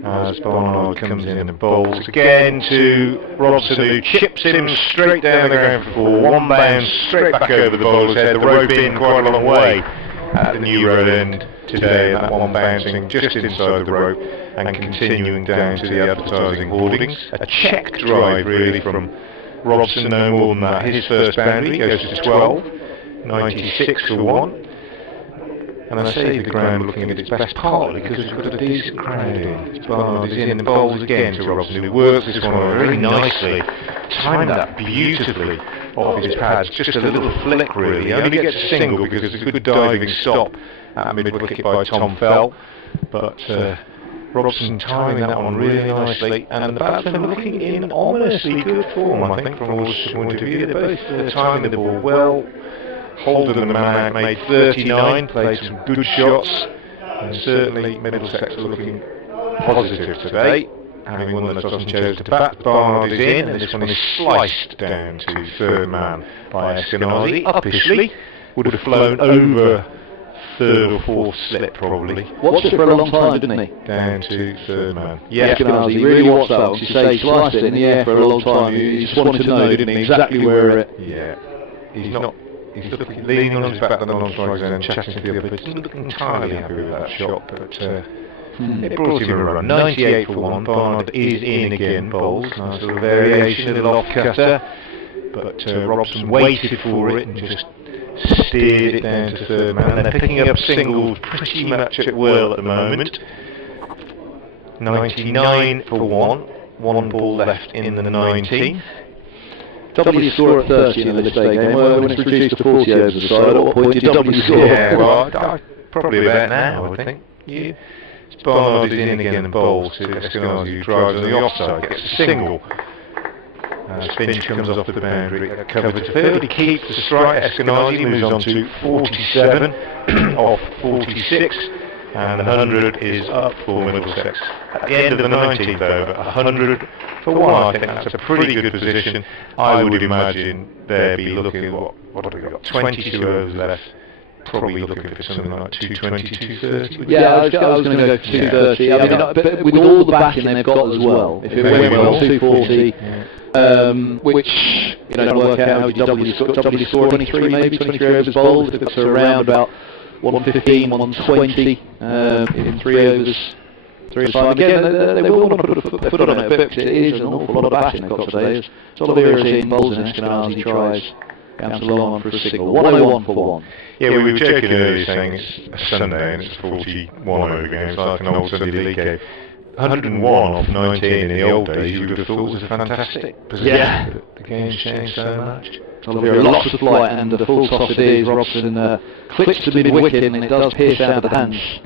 As Barnard comes in and bowls again to Robson, who chips him straight down the ground for 4. 1 bounce straight back over the bowler's head, the rope in quite a long way at the New Road End today, and that one bouncing just inside the rope. and continuing down to the advertising hoardings. A check drive really from Robson, no more than that. His first boundary goes to 12, 96 for 1. And I say the ground looking at its best partly because we've got a decent crowd in. Barnard is in and bowls again to Robson, who works this one really nicely. Timed that beautifully off his pads, just a little flick really. He only gets a single because it's a good diving stop at mid-wicket by Tom Fell. But Robson timing that one really nicely, and the batsmen looking in ominously good form, I think, from Worcester's point of view. They're both timing the ball well. Holden, the man out, made 39, played some good shots, and certainly Middlesex looking positive today, having won the toss and chose to bat. Barnard is in, and this one is sliced down to third man by Eskenazi. Uppishly would have flown over third or fourth slip probably. Watched it for a long time, didn't he? Down to third man. Yeah, Eskenazi really watched that. You say he sliced it in the air for a long time. He just wanted to know, didn't he, exactly where it... Yeah, he's leaning on his back the non-strike zone and chatting to the other, but doesn't look entirely happy with that shot, but it brought him a run. 98 for 1, Barnard is in again, bowls, nice little variation, a little off-cutter, but Robson waited for it and just steered it down to third man, and they're picking up singles pretty much at will at the moment. 99 for 1, one ball left in the 19. W score at 30 in the List A game. When it's reduced to 40 overs a side, at what point did W score? Yeah, well, probably about now, I would think. Yeah. Barnard is in again and bowls to Eskenazi, who drives on the offside, gets a single. Finch comes off the boundary, cover to field. He keeps the strike. Eskenazi moves on to 47 off 46. And the 100 is up for Middlesex. At the end of the 19th over, 100 for 1. I think that's a pretty good position. I would imagine they'd be looking at what have we got? 22 overs left. Probably looking for something like 220, 230. Yeah, I was going to go for 230. Yeah. I mean, but with all the backing they've got as well, if it went well, 240, which you know, work out how W score 23, maybe 23 overs bowled. If it's around about 115, 120 in 3 overs, 3 aside. Again, they will want to put a foot on it, but it is an awful lot of batting they've got today. As D'Oliveira's in, bowls in, Eskenazi tries, counts along on for a single. 101 for 1. Yeah, we were joking earlier saying it's a Sunday and it's a 41 over game. It's like an old Sunday league game. 101 off 19 in the old days, you would have thought was a fantastic position. Yeah. But the game's changed so much. D'Oliveira lots of flight, and the full toss it is. Robson clips to mid-wicket, and it does pierce out of the hands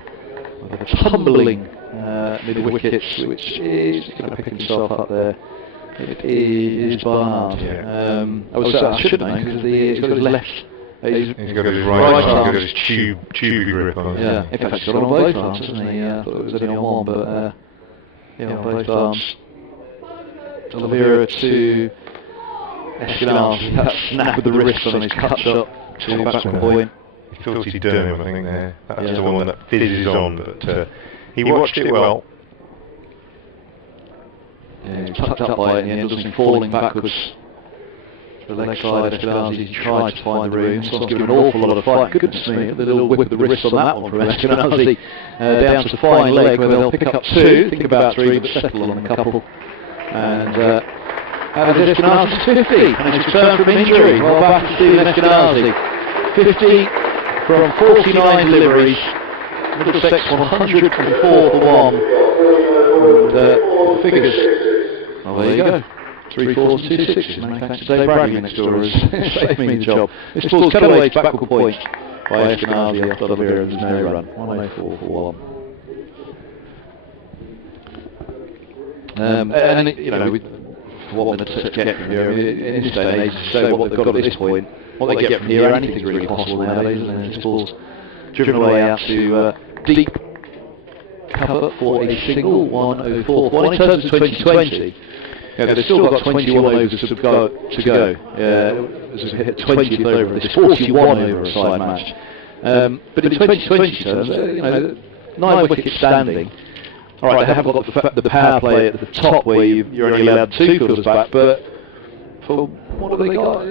of a tumbling mid-wicket, which is going to pick himself up there. It is Barnard. Yeah. I should have known because he's got his left. He's got his right arm, he's got his tube grip on it. Yeah, in fact, he's got it on both arms, hasn't he? I thought it was only on one, but yeah, on both arms. D'Oliveira to Eskenazi, that snap with the wrist on his cut shot to batsman point. He thought he'd done him, I think, there. That's the one that fizzes on, but he watched it well. Yeah, he was tucked up by it in the end, doesn't falling backwards. The leg side, Eskenazi tried to find the room, so given an awful lot of fight. Goodness me, the little whip of the wrist on that one from Eskenazi. Down to the fine leg where they'll pick up 2, think about 3, but settle on a couple. And that is Eskenazi's 50, and his return from injury. Well back to Stephen Eskenazi. 50 from 49 deliveries. Middlesex 104 for 1. And the figures, well there you go. 3 4s, 2 6s. Many thanks to Dave Bradley next door has saved me the job. This ball's cut away to backward point by Eskenazi off D'Oliveira, and there's no run. 104 for 1. And you know, what we're going to get from here in this day and age to show what they've got at this point. What they get from here, anything's really possible nowadays, isn't it? This ball's driven away out to deep cover for a single 104. Well, in terms of 2020, yeah, they've still got 21 overs to go. This is hit 20th over of this 41 over a side match. But in 2020 terms, you know, 9 wickets standing. All right, they haven't got the power play at the top where you're only allowed 2 fielders back, but for what have they got?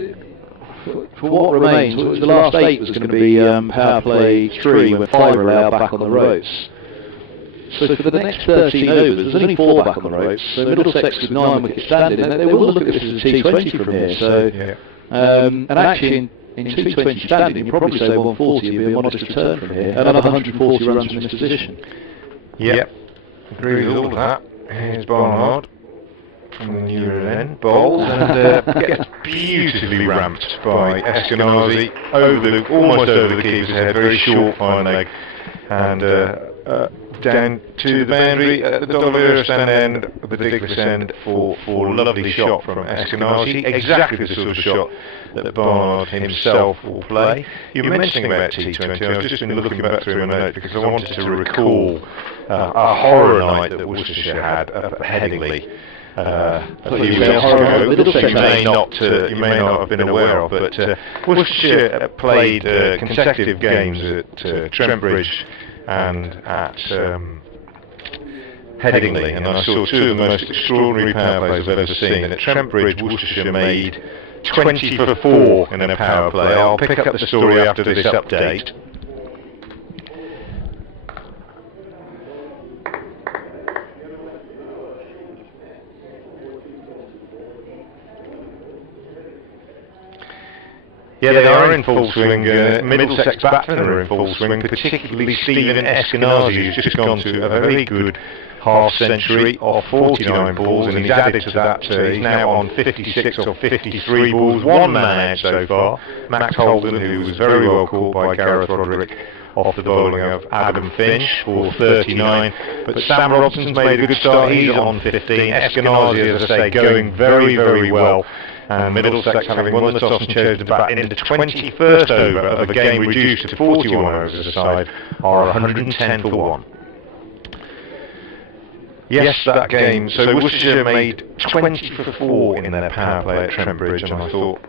For what remains, the last 8 was going to be power play 3, where 5 are allowed back on the ropes. So for the next 13 overs, there's only 4 back on the ropes. So Middlesex with 9 wickets standing, they will look at this as a T20 from here. So, and actually in T20 standing, you'd probably say 140 would be a modest return from here. Another 140 runs from this position. Yep, agree with all of that. Here's Barnard from the nearer end, bowls, and gets beautifully ramped by Eskenazi, almost over the keeper's head, very short fine leg, and down to the boundary at the D'Oliveira stand end, the Diglis end, for a lovely shot from Eskenazi, exactly the sort of shot that Barnard himself will play. You were mentioning about T20, I've just been looking back through my notes because I wanted to recall a horror night that Worcestershire had up at Headingley. A few weeks ago, you may not have been aware of, but Worcestershire played consecutive games at Trent Bridge and at Headingley, and I saw 2 of the most extraordinary power plays I've ever seen. At Trent Bridge, Worcestershire made 20 for 4 in a power play. I'll pick up the story after this update. Yeah, they are in full swing. Middlesex batsmen are in full swing, particularly Stephen Eskenazi, who's just gone to a very good half-century of 49 balls, and he's added to that, he's now on 56 or 53 balls, 1 man out so far. Max Holden, who was very well caught by Gareth Roderick off the bowling of Adam Finch for 39, but Sam Robson's made a good start, he's on 15. Eskenazi, as I say, going very, very well. And Middlesex, having won the toss and chose to bat in the 21st over of a game reduced to 41 overs as a side, are 110 for 1. Yes, that game. So Worcestershire made 20 for 4 in their power play at Trent Bridge, and I thought,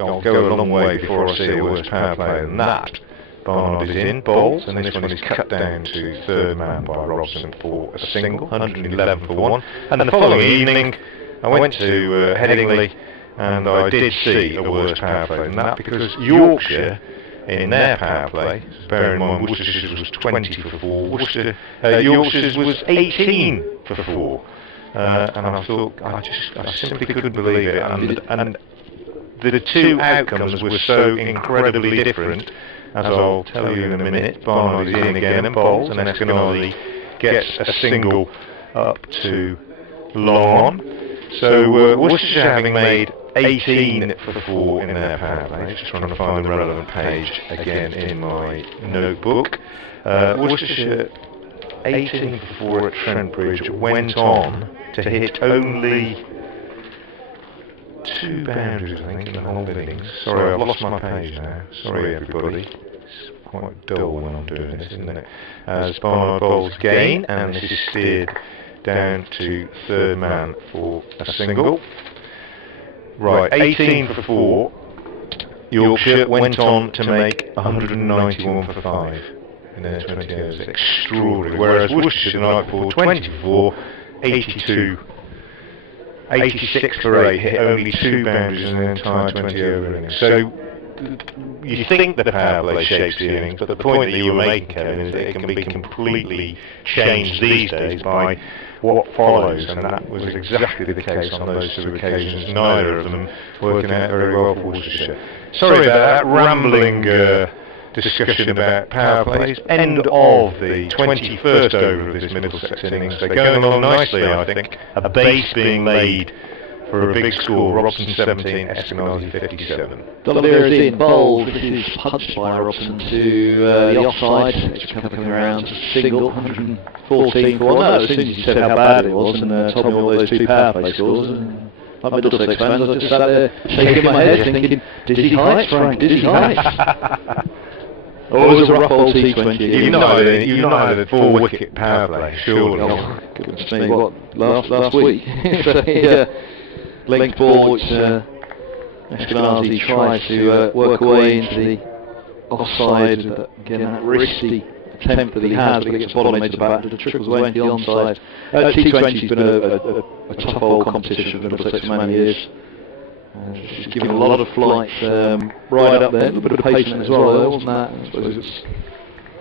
I'll go a long way before I see a worse power play than that. Barnard is in, bowls, and this one is cut down to third man by Robson for a single, 111 for 1. And the following evening, I went to Headingley, and I did see a worse power play than that, because Yorkshire, in their power play, bear in mind Worcestershire was 20 for 4, Yorkshire's was 18 for 4, and I thought, I simply couldn't believe it, and the 2 outcomes were so incredibly different, as I'll tell you in a minute. Barnard is in again and bowls, and Eskenazi gets a single up to long on. So Worcestershire, having made 18 for 4 in their power play, just trying to find the relevant page again in my notebook. Worcestershire 18 for 4 at Trent Bridge went on to hit only 2 boundaries, I think, in the whole innings. Sorry, I've lost my page now. Sorry, everybody. It's quite dull when I'm doing this, isn't it? As Barnard bowls again, and this is steered down to third man for a single. Right, 18 for 4. Yorkshire went on to make 191 for 5 in their 20 overs. Extraordinary. Whereas Worcestershire the night before, 20 for 4, 82, 86 for 8, hit only 2 boundaries in the entire 20 over innings. So you think the power play shapes the innings, but the point that you were making, Kevin, is that it can be completely changed these days by what follows, and that was exactly the case on those 2 occasions, neither of them working out very well for Worcestershire. Sorry about that rambling discussion about power plays. End of the 21st over of this Middlesex innings. They're going along nicely, I think. A base being laid for a big score. Robson 17, Eskenazi 57. D'Oliveira is in, bowled. This is punched by Robson to the offside. It's coming around to single, 114 for 1. No, as soon as you said how bad it was and told me all those 2 power play scores, and like Middlesex fans, I just sat there shaking my head thinking, dizzy heights, Frank, dizzy heights. Always a rough old T20. You've not had a 4-wicket power play, surely. Oh, goodness me, what, last week? So, yeah. Length ball, which Eskenazi tries to work away into the offside. Again, that risky attempt that he has, but he gets the bottom edge of the bat and trickles away into the onside. T20's been a tough old competition for Middlesex for many years. She's given a lot of flight right up there, a little bit of pacing as well, though, wasn't that? I suppose it's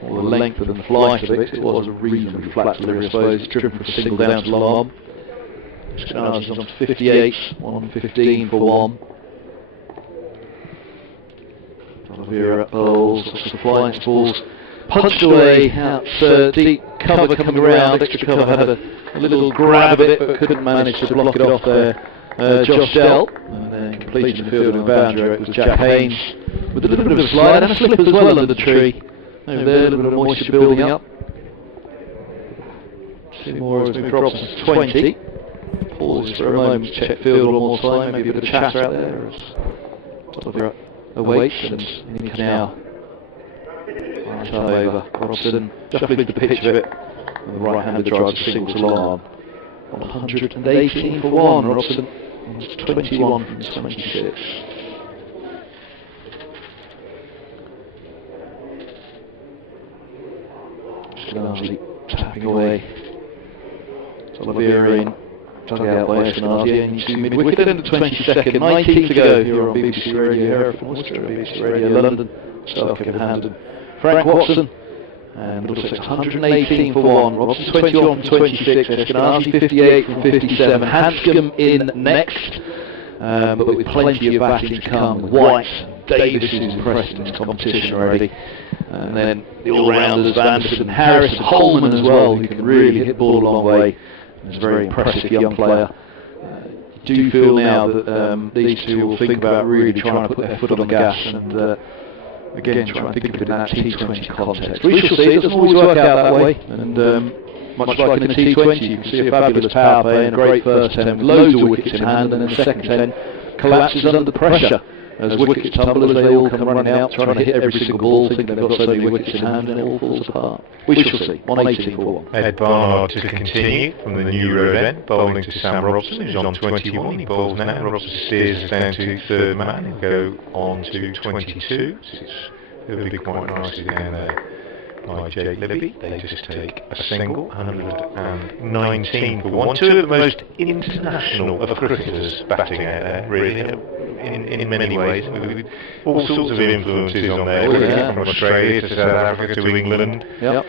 or the length and the flight of it. It was a reasonably flat delivery, I suppose. It's driven from a single down to long on. Eskenazi's on 58, 115 for 1. D'Oliveira bowls, the flying balls punched away out deep cover coming around. Extra cover had a little grab at it, but couldn't manage to block it off there. Josh Dell, and then completing the field and boundary. It was Jack Haynes with a little bit of a slide and a slip as well under the tree. Over there, a little bit of moisture building up. Two more as Robson's 20. Pause for a moment, check field one more time, maybe a bit of chatter out there. D'Oliveira awaits and he can now time over. Robson just leaves the pitch of it. And the right-handed drives a single to long on. 118 for 1, Robson. 21 from 26. Eskenazi tapping away. D'Oliveira in. Dug out by Eskenazi into mid-wicket end of 22nd. 19 to go here on BBC Radio Hereford, Worcestershire, BBC Radio London. Stark in hand and Frank Watson. And Middlesex 118 for 1, Robson 21 from 26, Eskenazi 58 from 57, Hanscom in next, but with plenty of batting to come. White, Davis who's impressed in this competition already, and then the all-rounders, Anderson, Harris, Holman as well, who can really hit the ball a long way, and is a very impressive young player. Do feel now that these two will think about really trying to put their foot on the gas and again, try and think of it in that T20 context. We shall see, it doesn't always work out that way, and much like in the T20, you can see a fabulous power play and a great first 10 with loads of wickets in hand, and then the second 10 collapses under pressure as wickets tumble, as they all come running out, trying to hit every single ball, thinking they've got so many wickets in hand, and it all falls apart. We shall see. 118 for 1. Ed Barnard to continue from the new road end, bowling to Sam Robson, who's on 21. He bowls now. Robson steers us down to third man. He'll go on to 22. It'll be quite nicely down there by Jake Libby. They just take a single, 119 for 1. Two of the most international of cricketers batting out there, really, in many ways. All sorts of influences on there, from Australia to South Africa to England. Yep.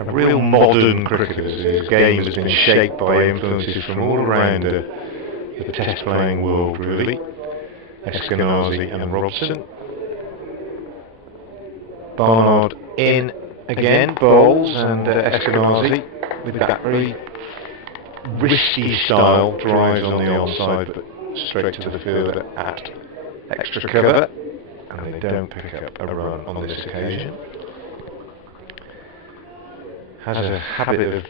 A real modern cricketers whose game has been shaped by influences from all around the test playing world, really. Eskenazi and Robson. Barnard in again, bowls, and Eskenazi with that very risky style drives on the onside, but straight to the fielder at extra cover, and they don't pick up a run on this occasion. Has a habit of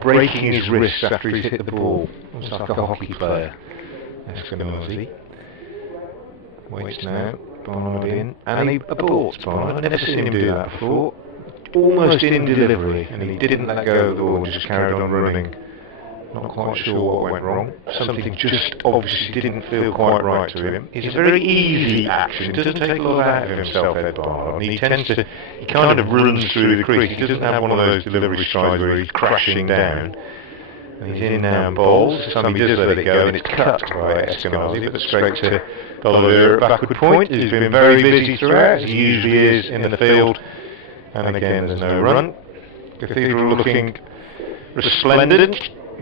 breaking his wrists after he's hit the ball, almost like a hockey player. Eskenazi waits now. Barnard in, and he aborts Barnard. I've never seen him do that before. Almost in delivery, and he didn't let go of the ball, just carried on running. Not quite sure what went wrong. Something just obviously didn't feel quite right to him. It's a very easy action. It doesn't take a lot out of himself, Ed Barnard. And he kind of runs through the crease. He doesn't have one of those delivery strides where he's crashing down. And he's in now and bowls. This time he does let it go, and it's cut by Eskenazi, but straight to D'Oliveira at backward point. He's been very busy throughout, as he usually is in the field. And again, there's no run. Cathedral looking resplendent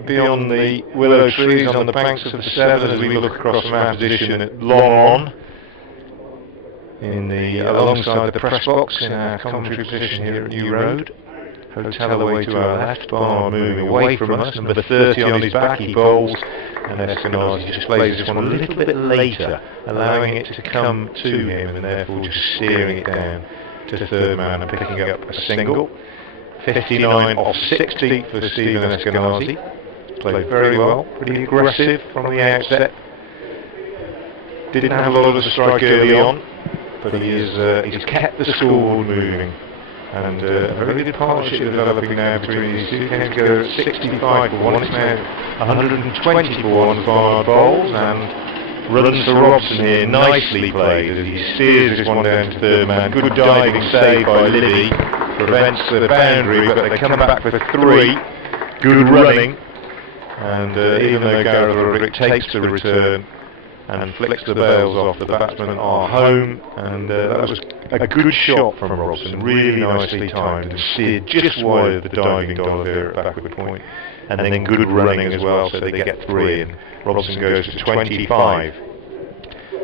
beyond the willow trees on the banks of the Severn as we look across from our position at long on, alongside the press box in our commentary position here at New Road. Hotel away to our left, Barnard moving away from us, number 30 on his back, he bowls, and Eskenazi just plays this one a little bit later, allowing it to come to him and therefore just steering it down to third man and picking up a single. 59 off 60 for Stephen Eskenazi. Played very well, pretty aggressive from the outset. Didn't have a lot of the strike early on, but he's kept the scoreboard moving. And a very good partnership developing now between these two. Came together at 65 for 1. It's now 120 for 1 as Barnard bowls, and runs for Robson here. Nicely played as he steers this one down to third man. Good diving save by Libby. Prevents the boundary, but they come back for 3. Good running. And even though Gareth Roderick takes the return, and flicks the bails off. The batsmen are home, and that was a good shot from Robson, really nicely timed and steered just wide of the diving D'Oliveira at backward point, and then good running as well, so they get 3, and Robson goes to 25.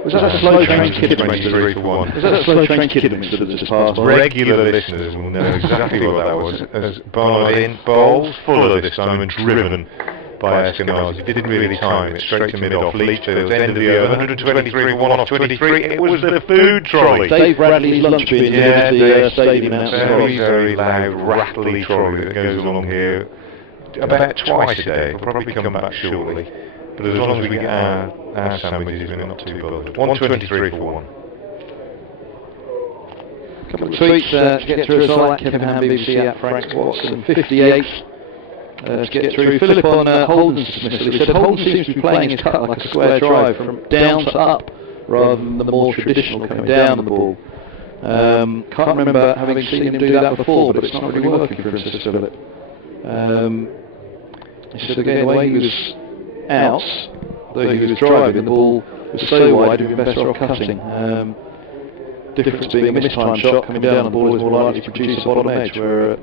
Was that a slow train kid? 23 for 1. Was that a slow train kid that was just passed? Regular listeners will know exactly what that was, as Barnard in bowls full of this time and driven by Eskenazi. Didn't really time it, straight to mid-off. Leach fields, end of the over, 123 for 1 off 23. It was the food trolley. Dave Bradley's lunch bin at the stadium outside. Very, very loud, rattly trolley that goes along here about twice a day. We'll probably come back shortly. But as long as we get our sandwiches, we're not too bothered. 123 for 1. Couple of tweets to get through as well. At Kevin Ham, BBC, at Frank Watson, 58. To get through. Philip on Holden's dismissal. He said Holden seems to be playing his cut like a square drive from down to up rather than the more traditional coming down the ball. Can't remember having seen him do that before, but it's not really working for him, says Philip. He said again, the way he was out, though he was driving, the ball was so wide he would be better off cutting. Difference being a mistime shot coming down the ball is more likely to produce a bottom edge, where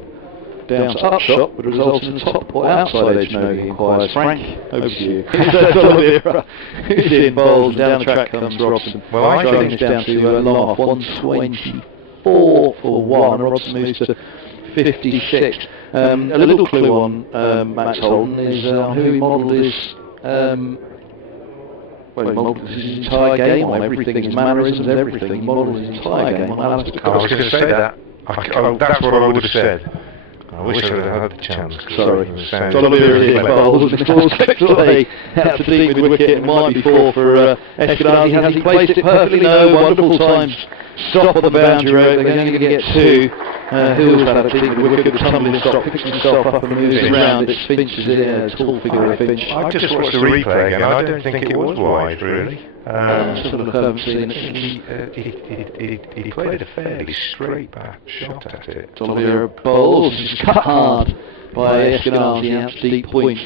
down to up shot would result in a top or outside edge no, he inquires. Frank, over to you. Who's in bowls, down the track comes Robson. Well, I think it's down to long off, 124 for 1, Robson moves to 56. A little clue on Max Holden is on who he modelled his well, he modelled his entire game on, everything, his mannerisms, everything. He modelled his entire game on Alistair Cook. I was going to say that. That's what I would have said. I wish I would have had the chance. Sorry. D'Oliveira bowls and the ball's clipped away out to deep with wicket. It might be 4 for Eskenazi. Has he placed it perfectly? No. Wonderful times. Stop on the boundary road. They're only going to get 2. Hills had a deep with wicket. The tumbling stop picks himself up and moves around. It's Finch's in a tall figure of Finch. I just watched the replay again. I don't think it was wide, really. He played a fairly straight back shot at it. D'Oliveira bowls, is cut hard by Eskenazi out deep point,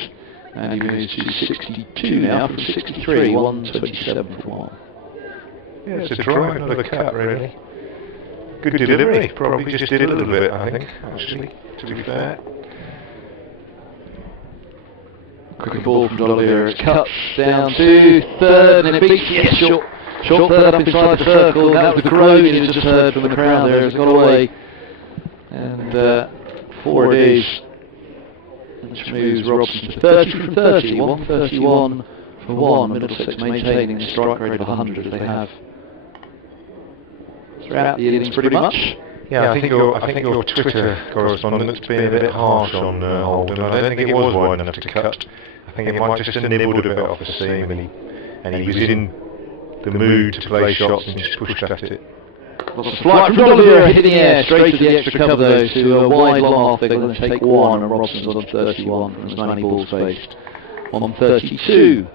and he moves to 62 now from 63, 127 for 1. Yeah, it's a drive, not a cut, really. Good delivery, probably just did a little bit, I think, actually, to be fair. Quick ball from D'Oliveira, cuts down to third, and it beats, yes, short third up inside the circle. That was the groan you just heard from the crowd there as it got away. And 4 it is, which moves Robson to 30 from 30, 131 for 1. Middlesex maintaining the strike rate of 100 they have throughout the innings pretty much. Yeah, I think your Twitter correspondent's been a bit harsh on Holden. I don't think it was wide enough to cut. I think it might just have nibbled a bit off the seam, and he was in the mood to play shots and just pushed at it. Lots of flight from D'Oliveira, hitting the air, straight to the extra cover though, to a wide long off. They're going to take 1, and Robson's on 31 from as many balls faced. On 32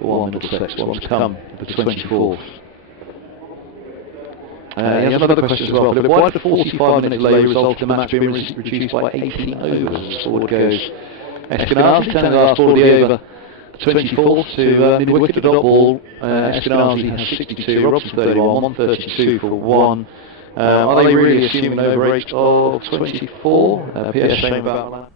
for 1 Middlesex, what's to come, the 24th. He has another question as well. Why did the 45-minute delay result in the match being reduced by 18 overs? Forward goes Eskenazi, turning the last ball of the over, 24th to mid-wicket, the dot ball. Eskenazi has 62, Robson 31, 132 for 1. Are they really assuming an over rate of 24? P.S. shame about that.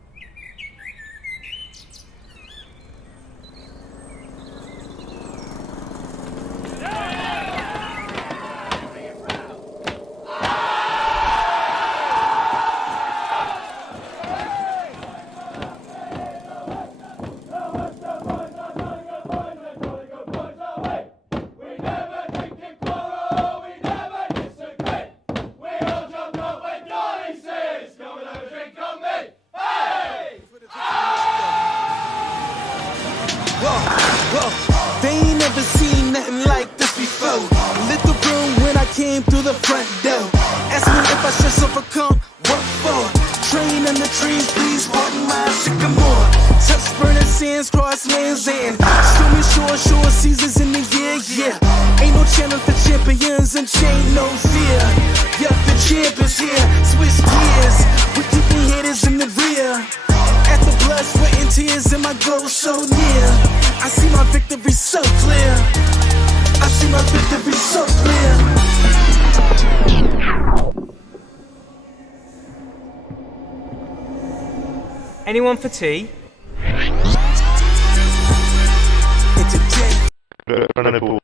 They ain't never seen nothing like this before. Lit the room when I came through the front door. Ask me if I should overcome, what for? Train in the trees, please pardon my sycamore. Touch burning sands, cross lands and stormy shore seasons in the year, yeah. Ain't no channel for champions and chain no fear. Yeah, the champ is here, switch gears. With keeping hitters in the rear. At the blood, sweat and tears and my goal so near. I see my victory so clear. see my victory so clear. Anyone for tea? Runnable.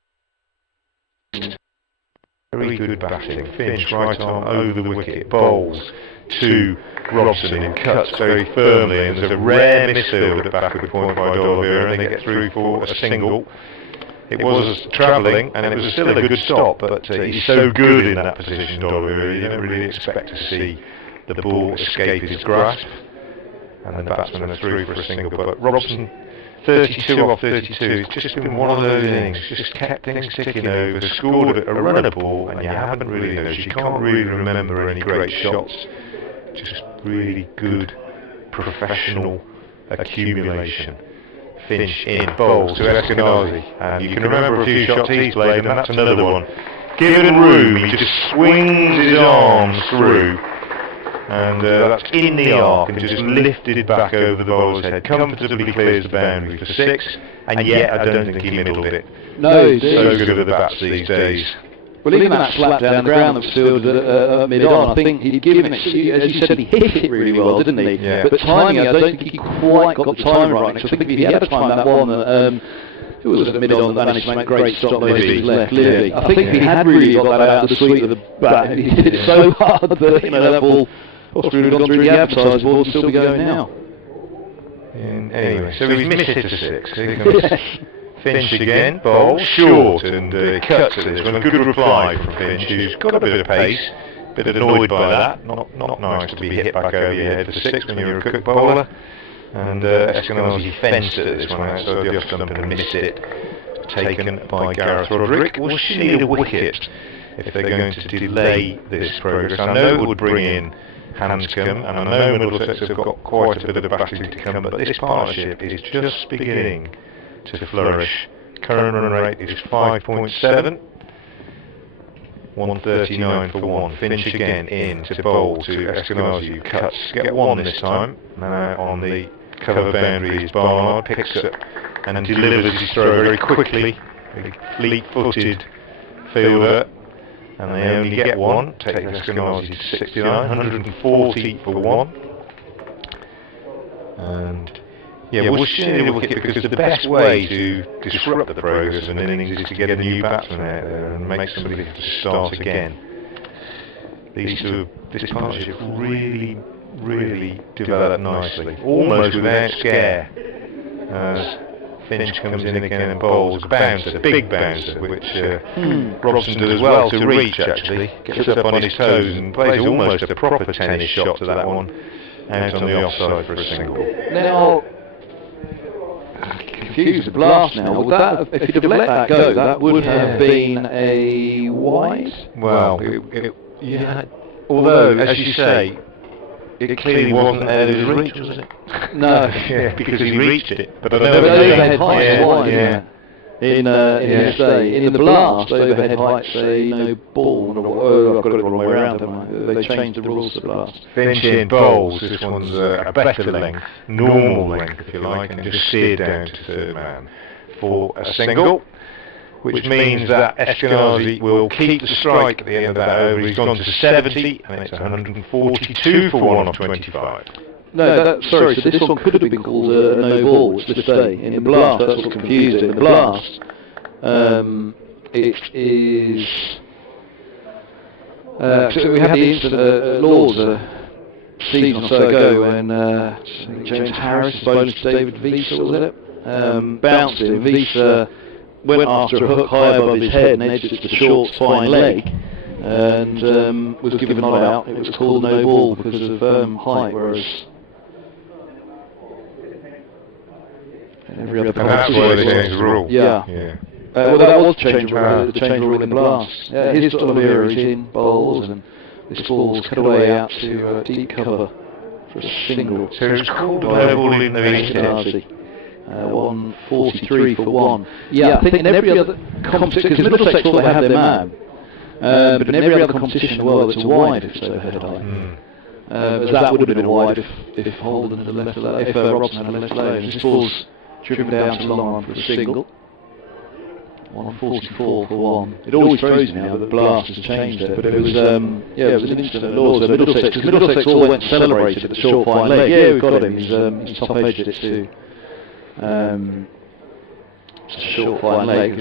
Very good batting. Finch, right arm over the wicket, bowls to Robson, who cuts very firmly, and there's a rare misfield at backward point by D'Oliveira, and they get through for a single. It was travelling, and it was still a good stop, but he's so good in that position, D'Oliveira, you don't really expect to see the ball escape his grasp, and the batsman are through for a single. But Robson, 32 off 32, it's just been one of those innings, just kept things ticking over, scored a runner ball, and you haven't really noticed, you can't really remember any great shots, just really good professional accumulation. Finch in, bowls to Eskenazi, and you can remember a few shots he's played, and that's another one. Given room, he just swings his arms through, and that's in the arc, and just lifted back over the bowler's head, comfortably clears the boundary for 6, and yet I don't think he middled it. No, so good at the bats these days. Well, even that slap down the ground that was fielded at mid-on, I think he'd given it, as you said, he hit it really well, didn't he? Yeah. But timing, I don't think he quite got the timing right, because I think if he had timed that one, it was at mid-on that managed to make great stop over his left, clearly. I think if he had really got that out of the sweep of the bat, he did it so hard that, that ball possibly would have gone through the advertising board and still be going now. Anyway, so he's missed it to 6. Here comes Finch again, bowl, short, and cuts at this one. A good reply from Finch, who's got a bit of pace, a bit annoyed by that. Not nice to be hit back over your head for 6 when you're a quick bowler. And Eskenazi fenced at this one outside the off stump and missed it. Taken by Gareth Roderick. Will she need a wicket if they're going to delay this progress? I know it would bring in Hanscom, and I know Middlesex have got quite a bit of batting to come, but this partnership is just beginning to flourish. Current run rate is 5.7, 139 for 1. Finch again in to bowl to Eskenazi, who cuts, get 1 this time. Now on the cover boundary is Barnard, picks up and delivers his throw very quickly. A fleet-footed fielder, and they only get 1. Take Eskenazi to 69, 140 for 1. And yeah, we'll need a wicket, because the best way to disrupt the progress of an innings is to get a new batsman out there and make somebody have to start again. This partnership really developed nicely, almost without scare, as Finch comes in again and bowls a bouncer, big bouncer, which Robson does well to reach actually, gets up on his toes and plays almost a proper tennis shot to that one, out on the offside for a single. Now, confused the blast now. Would that, if you'd have let that go, that would have been a wide? Well, yeah. Although, as you say, it clearly wasn't out of his reach, was it? No. Yeah, because he reached it. But overhead height wide, yeah. In the blast, overhead height say no ball. Oh, I've got it the wrong way around, haven't I? They changed the rules to blast. Finch in bowls, this one's a better length, normal length if you like, and just steered down to third man for a single, which means that Eskenazi will keep the strike at the end of that over. He's gone to 70, and it's 142 for 1 off 25. No, sorry, so this one could have been called a no ball, let's just say. In the blast, that's what confused it. In the blast, it is... so we had the incident at Lords a season or so ago when James Harris bowling to David Visa, was it? Bounced it. Visa went after a hook high above his head and edged it to the short, fine leg, and was given not out. It was called no ball because of height, whereas every other that's why they changed the rule. Yeah. Well, that was the change rule in the blast. His D'Oliveira is in bowls, and this ball's cut away out to deep cover for a single. So it's called no ball in the Eskenazi. 143 for 1. Yeah, I think in every other competition, because Middlesex thought they had their man, but in every other competition in the world it's a wide if it's overhead height. As that would have been a wide if Holden had left alone, if Robson had left alone. This ball's driven down to long on for a single. 144 for one. It always throws me now that the blast has changed it, but it was it was an instant at Lords at Middlesex, because Middlesex all went celebrated at the short fine leg. Yeah, we've got him. He's top edged it too. It's a short fine leg.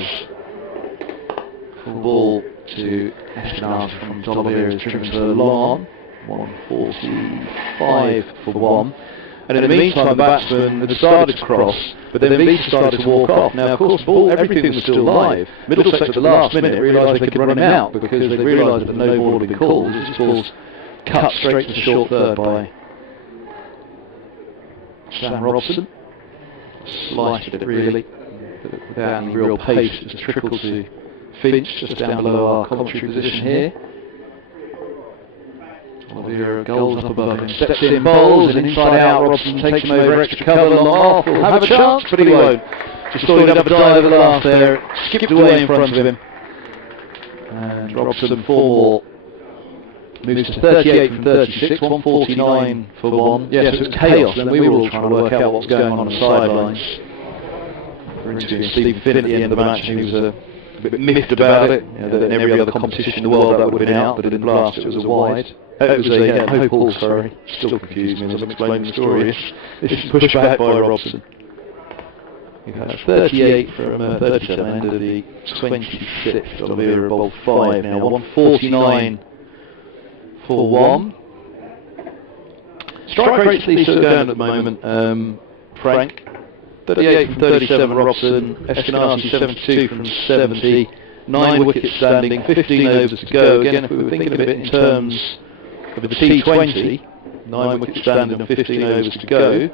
Full ball to Essex from D'Oliveira is driven to the lawn. 145 for one. And in the meantime, the batsman had started to cross, but then Leach started to walk off. Now, of course, everything was still live. Middlesex at the last minute realised they could run him out because they realised that no ball had been called. This ball's cut straight to the short third by Sam Robson. Sliced it really, without any real pace. It's trickled to Finch, just down below our commentary position here. D'Oliveira goals up above him, steps in, bowls, and inside out Robson takes him over extra cover, long off, will have a chance, but he won't. Just thought he'd have a dive at the last there, skipped away in front of him. And Robson 4 more. Moves to 38 from 36, 149 for one. Yes, it was chaos, and we were all trying to work out what was going on the sidelines. We were interviewing Stephen Finn at the end of the match, and he was a bit miffed about it. You know, that in every other competition in the world that would have been out, but in Blast it was a wide. It was a no ball, sorry. Still confused me as I'm explaining the story. This is pushed back by Robson. You have 38 from 37, end of the 26th. D'Oliveira bowled 5 now. 149 for one. Strike rate's still going at the moment, Frank. 38 from 37 Robson, Eskenazi 72 from 70, 9 wickets standing, 15 overs to go. Again, if we were thinking of it in terms of the T20, 9 wickets standing and 15 overs to go,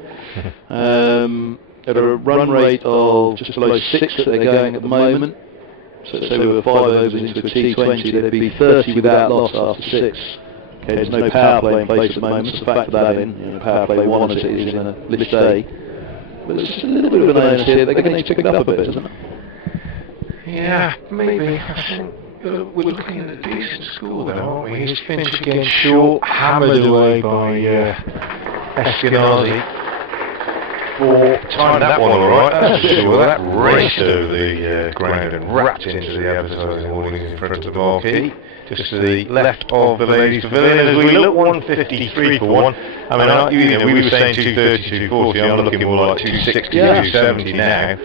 at a run rate of just below 6 that they're going at the moment. So let's say we were 5 overs into a T20, there'd be 30 without loss after 6. Okay, there's no power play in place at the moment, so factor that in. You know, power play 1 as it is in a list A. But there's just a little bit of an onus here. They're going to need to pick it up a bit, isn't it? Yeah, maybe. I think we're looking at a decent score though, aren't we? He's finished again short, hammered away by Eskenazi. For timed that one alright, that's for sure. That raced over the ground and wrapped into the advertising warnings in front of the marquee. Just to the left of the ladies' pavilion as we look 153 for one. I mean, we were saying 230, 240. I'm looking more like 260, 270 now.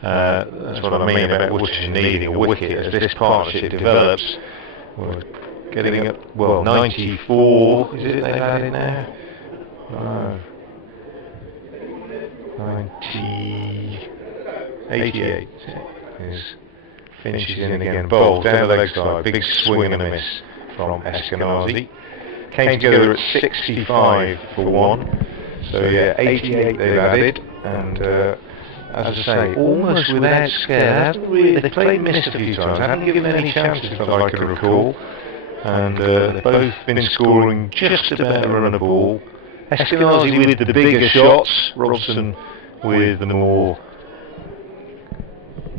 That's what I mean about Worcestershire needing a wicket as this partnership develops. We're getting up, well, 94. Is it they've added now? No. 88 is finishes in again, bowled down the leg side, big swing and a miss from Eskenazi. Came together at 65 for one, so yeah, 88 they've added, and as I say, almost without scare. They've played missed a few times, haven't given any chances that I can recall, and they've both been scoring just about a run of ball. Eskenazi with the bigger shots, Robson with the more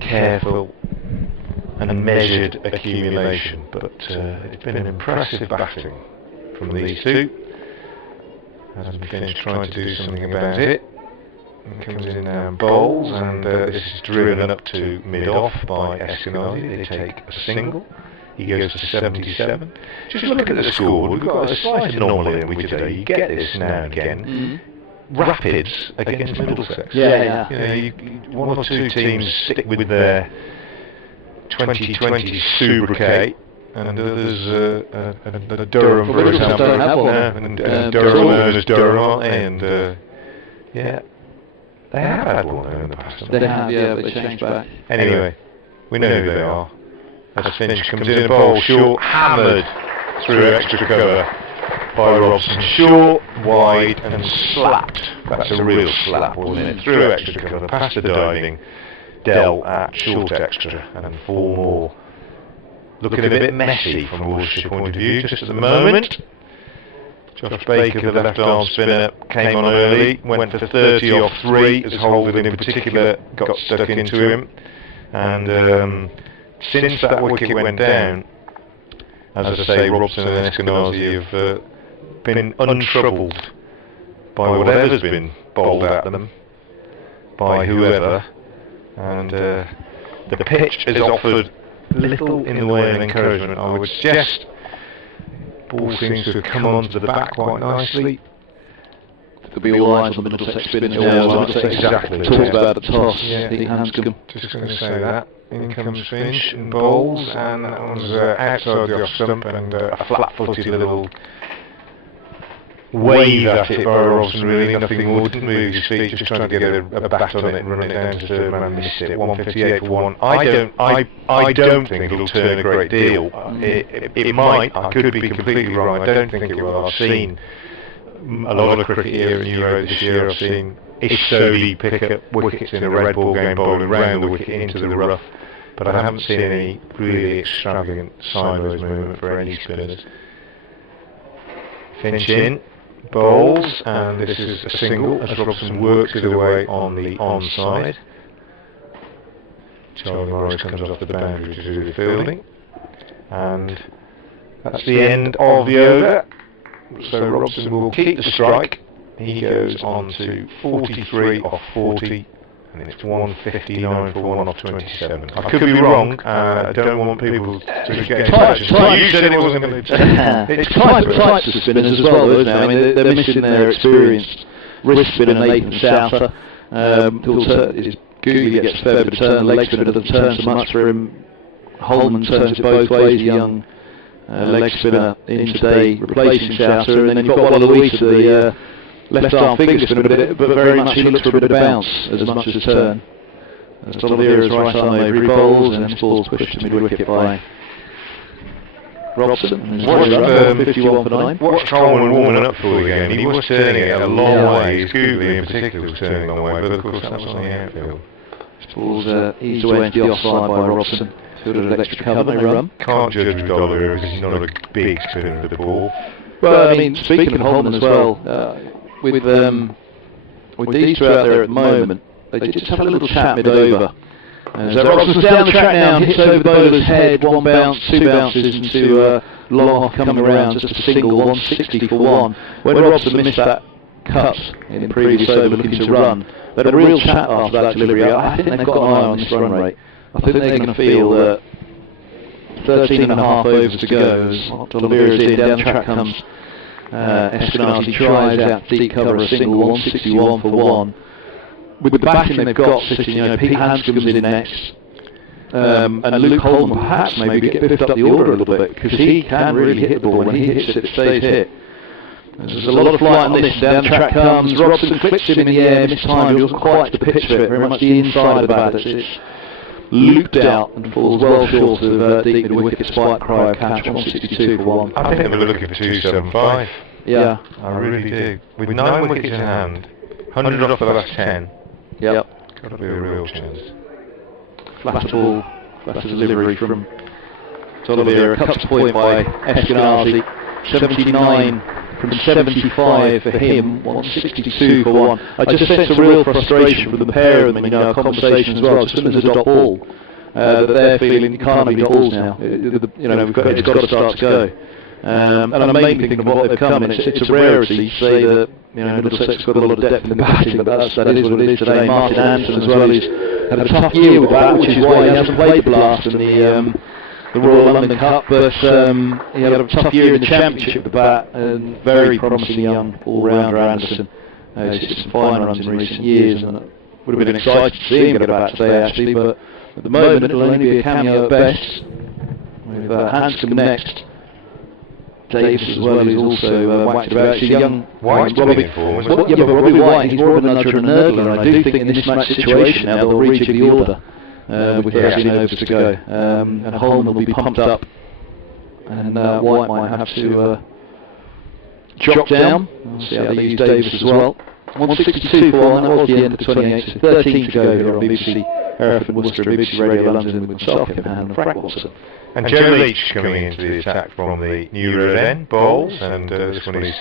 careful and measured accumulation, but it's been an impressive batting from these two. Hasn't finished trying to do something about it. And comes in now and bowls, and this is driven up to mid-off by Eskenazi. They take a single. He goes to 77. Just look at the score. We've got a slight anomaly in we today. You get this now and again. Rapids against Middlesex. Yeah. You know, one or two teams stick with their 2020 sobriquet, and there's Durham, for example, and Durham known as Durham, aren't they? And yeah, they have had one in the past. They have, yeah, but they changed back. Anyway, we know who they are. As Finch comes in, bowl short, hammered through extra cover by Robson. Short, wide, and slapped. That's a real slap, wasn't it? Through extra cover, past the diving. Dell at short extra, and 4 more. Looking a bit messy from a Worcestershire point of view just at the moment. Josh Baker, the left arm spinner, came on early, went for 30 off 3 as Holden in particular got stuck into him, and since that wicket went down, as I say, Robson and Eskenazi have been untroubled by whatever's been bowled at them, by whoever, and The pitch has offered little in the way of encouragement. I would suggest ball seems to have come onto the back quite nicely. There'll be all eyes on the Middlesex spinners now. Exactly. Talked about the toss. Yeah. Pete Hanscom. Just going to say that. In comes Finch and bowls, and that one's outside the off stump, and a flat-footed little wave at it by Robson, really, nothing more, didn't move his feet, just trying to get a bat on it and run it down to third man, missed it, 158 for 1. I don't think it'll turn a great deal. It might, I could be completely wrong, I don't think it will. I've seen a lot of cricket here in Euro this year. I've seen Isoli pick up wickets in a red ball game, bowling around the wicket into the rough, but I haven't seen any really extravagant sideways movement for any spinners. Finch in, bowls, and this is a single as Robson works it away on the onside. Charlie Morris comes off the boundary to do the fielding, and that's the end of the over. So Robson will keep the strike. He goes on to 43 off 40, and it's 159 for 1 off 27. I could be wrong. I don't want people to get touched. You said it wasn't going to. It's types of spinners as well, isn't it? I mean, they're missing their experienced wrist spinner, Nathan Souther. Googly gets a fair bit of turn. The leg spinner doesn't turn so much for him. Holman turns it both ways. The young leg spinner in today, replacing Souther, and then you've got Wallace, the left arm finger spinner, but very much he looks for a bit of bounce as much as turn. D'Oliveira's right arm over bowls, and this ball's pushed to mid-wicket by Robson. What's 51 for 9. What's Coleman warming up for the game? He was turning it a long way. His Googly in particular was turning a long way, but of course that was on the outfield. This ball's eased away into the offside by Robson. Fielded an extra cover, no run. Can't judge with D'Oliveira because he's not a big spinner of the ball. Well, I mean, speaking of Holman as well, with these two out there at the moment, they did just have a little chat mid-over. So Robson's down the track now and hits over the bowler's head, 1 bounce, 2 bounces into long off coming around, just a single, 160 for 1. When Robson missed that cut in the previous over looking to run, they had a real chat after that delivery. I think they've got an eye on this run rate. I think they're going to feel that 13.5 overs to go as D'Oliveira's in, down the track comes Eskenazi, tries out deep cover, a single, 161 for 1. With the batting they've got sitting, Pete Hanscom's in next, and Luke Holman perhaps maybe get biffed up the order a little bit, because he can really hit the ball. When he hits it, it stays hit. There's a lot of flight on this, down the track comes, Robson flips him in the air, mistimed, he wasn't quite to the pitch of it, very much the inside of the bat. It's looped out and falls well short of deep mid-wicket spike cryo catch, 162 for 1. I think they were looking for 275. Yeah. I really do. With 9 wickets in hand, 100 off the last 10. Yep. Got to be a real chance. Flat ball, flat delivery from D'Oliveira, cut to point by Eskenazi, 79 from 75 for him, 162 for 1. I just sense a real frustration from the pair of them in our conversation as well, just as a dot ball, that they're feeling you can't have any balls now. It's got to start to go. And I'm mainly thinking of what they've come, and it's a rarity to say that Middlesex got a lot of depth in the batting, but that is what it is today. Martin Anderson as well, he's had a tough year with that, which is why he hasn't played the Blast in the Royal London Cup, but he had a tough year in the Championship with the bat, and very promising young all-rounder Anderson. He's hit some fine runs in recent years, and it would have been exciting to see him get a bat today actually, but at the moment it'll only be a cameo at best, with Hanscom next. Davis as well, who's also whacked about. Actually, young White's Robbie, in form, but Robbie White, he's more of a nudger and a nurdler, and I do think in this match situation now they'll rejig the order with 13 overs to go, and Holman will be pumped up, and White might have to drop down. We'll see how they use Davis as well. 162 for 1, that was the end of the 28th, so 13 to go here on BBC Hereford, Worcester, BBC Radio London with myself, Kevin Hannon and Frank Watson. And Joe Leach coming into the attack from the new road end, bowls, and this one is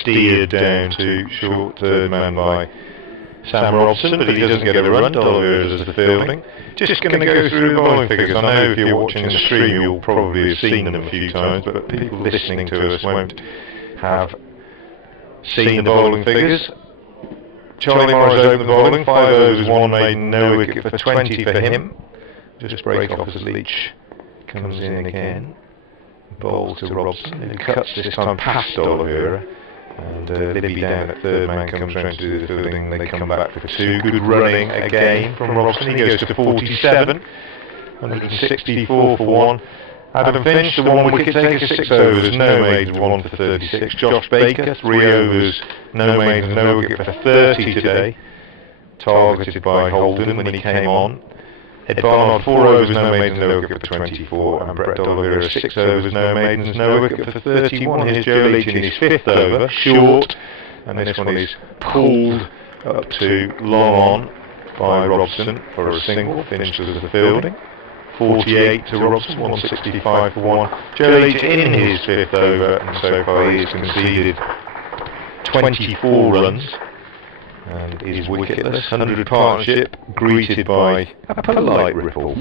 steered down to short third man by Sam Robson, but he doesn't get a run. D'Oliveira does the fielding. Just going to go through the bowling figures. I know if you're watching the stream you'll probably have seen them a few times, but people listening to us won't have seen the bowling figures. Charlie Morris opened the bowling, 5 overs, 1 maiden, no wicket for 20 for him. just break off as Leach comes in again. Bowls to Robson, who cuts this time past D'Oliveira. And Libby down at third man comes round to do the fielding. They come back for 2. Good running again from Robson. He goes to 47. 164 for 1. Adam Finch, the 1 wicket taker, 6 overs, no maidens, 1 for 36. Josh Baker, 3 overs, no maidens, no wicket for 30 today. Targeted by Holden when he came on. Ed Barnard, 4 overs, no maidens, no wicket for 24. And Brett D'Oliveira, 6 overs, no maidens, no wicket for 31. Here's Joe Leach in his 5th over, short. And this one is pulled up to long on by Robson for a single. Finishes the fielding. 48 to Robson, 165 for 1. Joe Leach in his 5th over, and so far he has conceded 24 runs and is wicketless. 100 partnership greeted by a polite ripple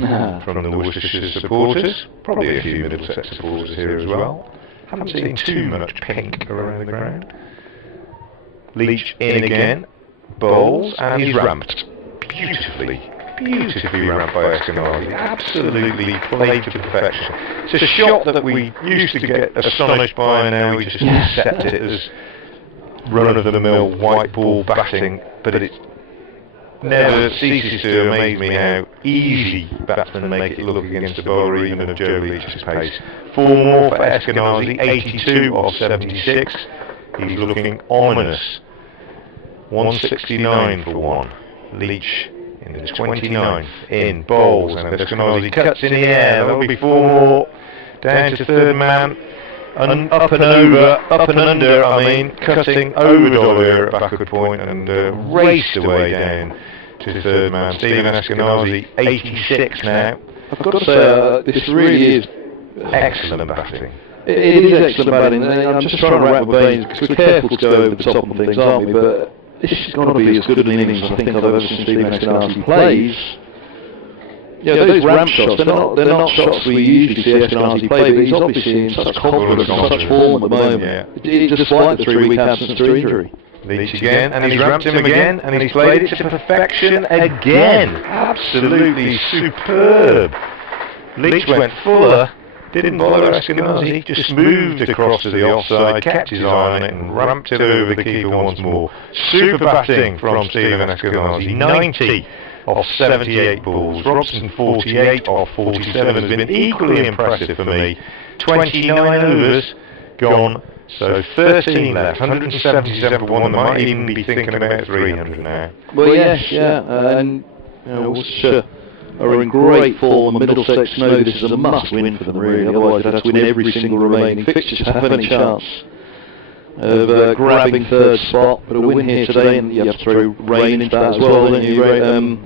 from the Worcestershire supporters. Probably a few Middlesex supporters here as well. Haven't seen too much pink around the ground. Leach in again, bowls, and he's ramped beautifully ramped by Eskenazi. Absolutely played to perfection. It's a shot that we used to get astonished by, and now we just accept it as run-of-the-mill white ball batting, but it never ceases to amaze me how easy batsmen make it look against a bowler even of Joe Leach's pace. 4 more for Eskenazi, 82 off 76. He's looking ominous. 169 for 1. Leach in the 29th, in bowls, and Eskenazi cuts in the air. There'll be 4 more, down to third man, up and under, cutting over D'Oliveira at backward point, and raced away down to third man. Stephen Eskenazi, 86 now. I've got to say, this really is excellent batting. It is excellent batting. I'm just trying to rack my brains, because we're careful to go over the top of things, aren't we? But this is going to be as good an innings as I think I've ever seen Stephen Eskenazi plays. Yeah, those ramp shots, they're not shots we usually see Eskenazi play, but he's obviously in such confidence and such form at the moment, despite the 3-week absence through injury. Leach again, and he's ramped him again, and he's played it to perfection again. Absolutely superb. Leach went fuller, didn't bother Eskenazi, just moved across to the offside, kept his eye on it, and ramped it over the keeper once more. Super batting from Stephen Eskenazi, 90 off 78 balls. Robson, 48 off 47, has been equally impressive for me. 29 overs gone, so 13 left, 177 for 1. They might even be thinking about 300 now. Well, yes, and Worcestershire are in great form, and Middlesex know this is a must-win for them, really. Otherwise they'd have to win every single remaining fixture to have any chance of grabbing third spot. But a win here today, and you have to throw rain into that as well, don't you?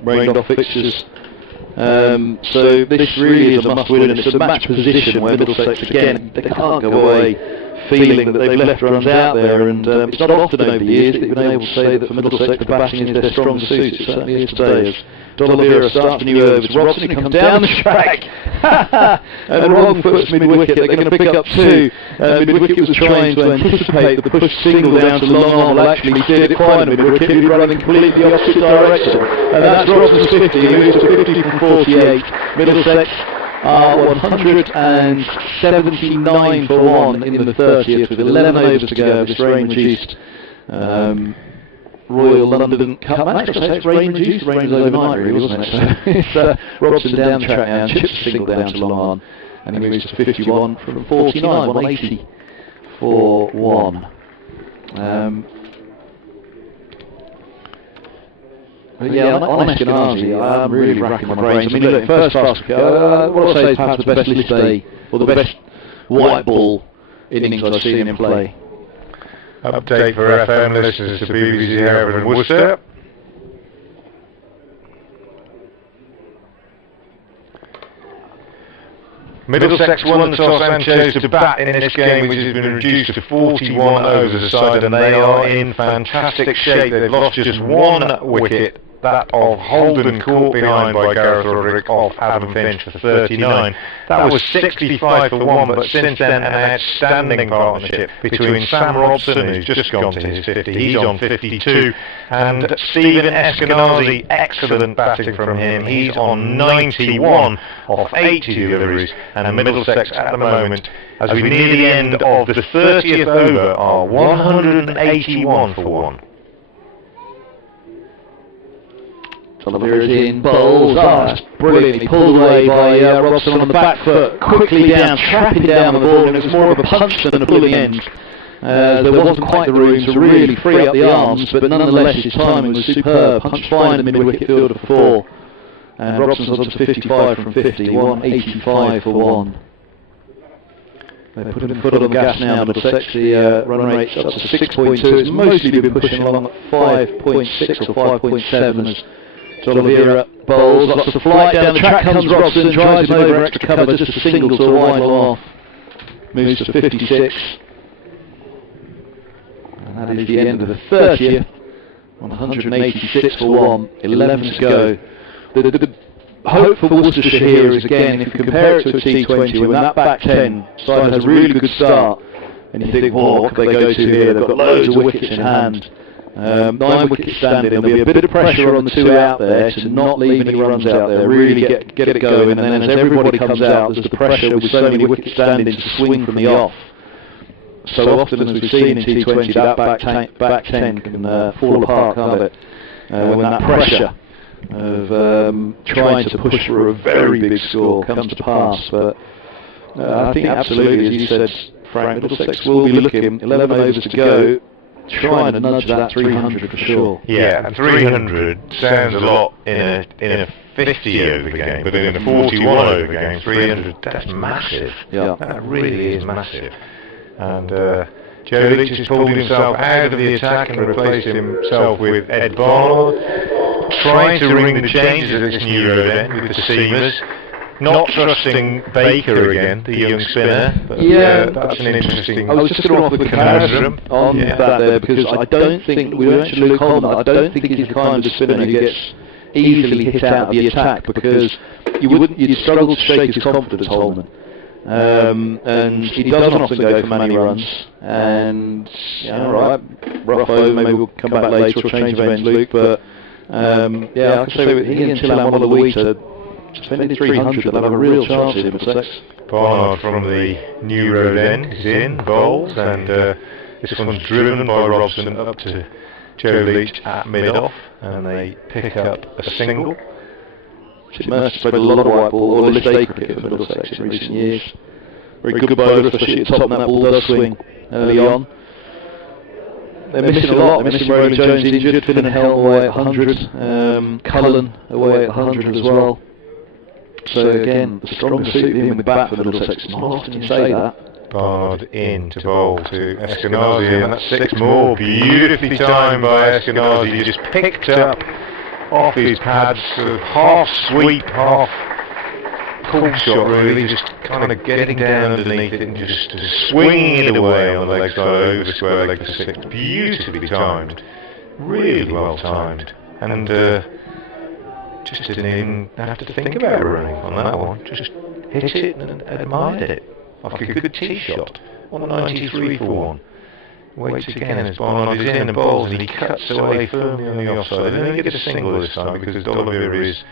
Rained off fixtures. So this really is a must-win, and it's a match position where Middlesex, again, they can't go away feeling that they've left runs out there, and it's not often over the years that you've been able to say that for Middlesex the batting is their strong suit. It certainly is today, as D'Oliveira starts the new over to Robson. He comes down the track and wrong foots mid-wicket. They're going to pick up 2. Mid-wicket was trying to anticipate the push single down to long on. Well, actually steered it fine mid-wicket. He's running completely the opposite direction, and that's Robson's 50. He moves to 50 from 48. Middlesex are 179 for 1 in the 30th with 11 overs to go. This rain reduced Royal London Cup match. I say it's rain reduced. Rain was overnight, really, wasn't it? So it's Robson down the track now, and chips a single down to long on, and he moves to 51 from 49, 180 for 1. But yeah, on Eskenazi, I'm really racking my brains. I mean, look, first class, what I'll say is perhaps the best list day, or the best white ball innings I've seen him play. Update for FM listeners to BBC Hereford and Worcester. Middlesex won the toss and chose to bat in this game, which has been reduced to 41 overs aside, and they are in fantastic shape. They've lost just 1 wicket that of Holden caught behind by Gareth Roderick off Adam Finch for 39. That was 65 for 1, but since then an outstanding partnership between Sam Robson, who's just gone to his 50, he's on 52, and Stephen Eskenazi, excellent batting from him, he's on 91 off 80 deliveries, and Middlesex at the moment, as we near the end of the 30th over, are 181 for 1. D'Oliveira's in, bowls, that's brilliantly pulled away by Robson on the back foot, quickly down, trapping down the ball, and it was more of a punch than a pulling end. There wasn't quite the room to really free up the arms, but nonetheless his timing was superb, punch fine in the mid-wicket fielder for 4. And Robson's on to 55 from 50, 185 for 1. They're putting the foot on the gas now, Middlesex. The run rate's up to 6.2. It's mostly been pushing along at 5.6 or 5.7 as D'Oliveira bowls. Lots of flight down the track comes Robson, drives him over extra cover, just a single to a wide long off. Moves to 56. And that is the end of the 30th. 186 for 1, 11 to go. The hope for Worcestershire here is, again, if you compare it to a T20, when that back 10 side has a really good start, and you think, what could they go to here? They've got loads of wickets in hand. 9 wickets standing, there'll be a bit of pressure on the 2 out there to not leave any runs out there, really get it going, and then as everybody comes out, there's the pressure with so many wickets standing to swing from the off. So often, as we've seen in T20, that back 10 can fall apart, can't it? When that pressure of trying to push for a very big score comes to pass. But I think absolutely, as you said, Frank, Middlesex will be looking, 11 overs to go, trying to nudge that 300 for sure. Yeah, and 300 sounds a lot in a 50 over game, but in a 41 over game, 300, that's massive. Yeah. That really is massive. And Joe Leach has pulled himself out of the attack and replaced himself with Ed Barnard, trying to ring the changes of this new road end with the seamers, not trusting Baker again, the young spinner. But, that's an interesting. I was just going to offer the comparison on that there, because I don't think, we mentioned Luke Holman, I don't think he's the kind of spinner who gets easily hit out of the attack, because you'd struggle to shake his confidence, Holman. And he doesn't often go for many runs, and alright, rough over, maybe we'll come back later or change of ends, Luke, but I can say he and Tillam one of the weeks are spending 300, they'll have a real chance in Middlesex. Barnard from the new road end is in, bowls, and this one's driven by Robson up to Joe Leach at mid-off, and they pick up a single. Chip Mercer's played a lot of white ball, or list A cricket for Middlesex in recent years. Very good bowler, especially at the top, and that ball does swing early on. They're missing a lot. They're missing Roland Jones injured, Finn and Helm away at 100, Cullen away at 100 as well. So again, the stronger suit in with bat for Middlesex. Not often you say that. Barnard in to bowl to Eskenazi, and that's 6 more. Beautifully timed by Eskenazi. He just picked up off his pads, sort of half sweep, half pull shot really, just kind of getting down underneath it and just swinging it away on the leg side over square leg for 6. Beautifully timed, really well timed, and just didn't even have to think about running on that one, just hit it and admired it, like a good tee shot, 193 for 1. Waits again as Barnard is in and bowls, and he cuts away firmly on the offside. He only gets a single this time because D'Oliveira is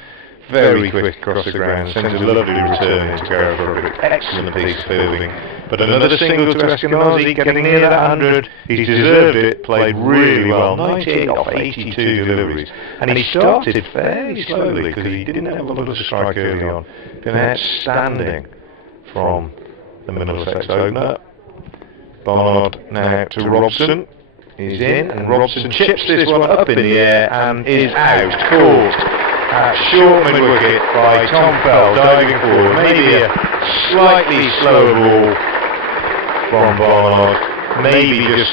very quick across the ground, sends a lovely return into Gareth Roderick. Excellent piece of fielding. But another single to Eskenazi, getting near that 100. He's deserved it, played really well. 98 off 82 deliveries. And he started fairly slowly because he didn't have a lot of strike early on. Been outstanding from the Middlesex opener. Barnard now to Robson. He's in, and Robson chips this one up in the air and is out. Caught at short mid-wicket by Tom Fell, diving forward. Maybe a slightly slower ball from Barnard. Maybe just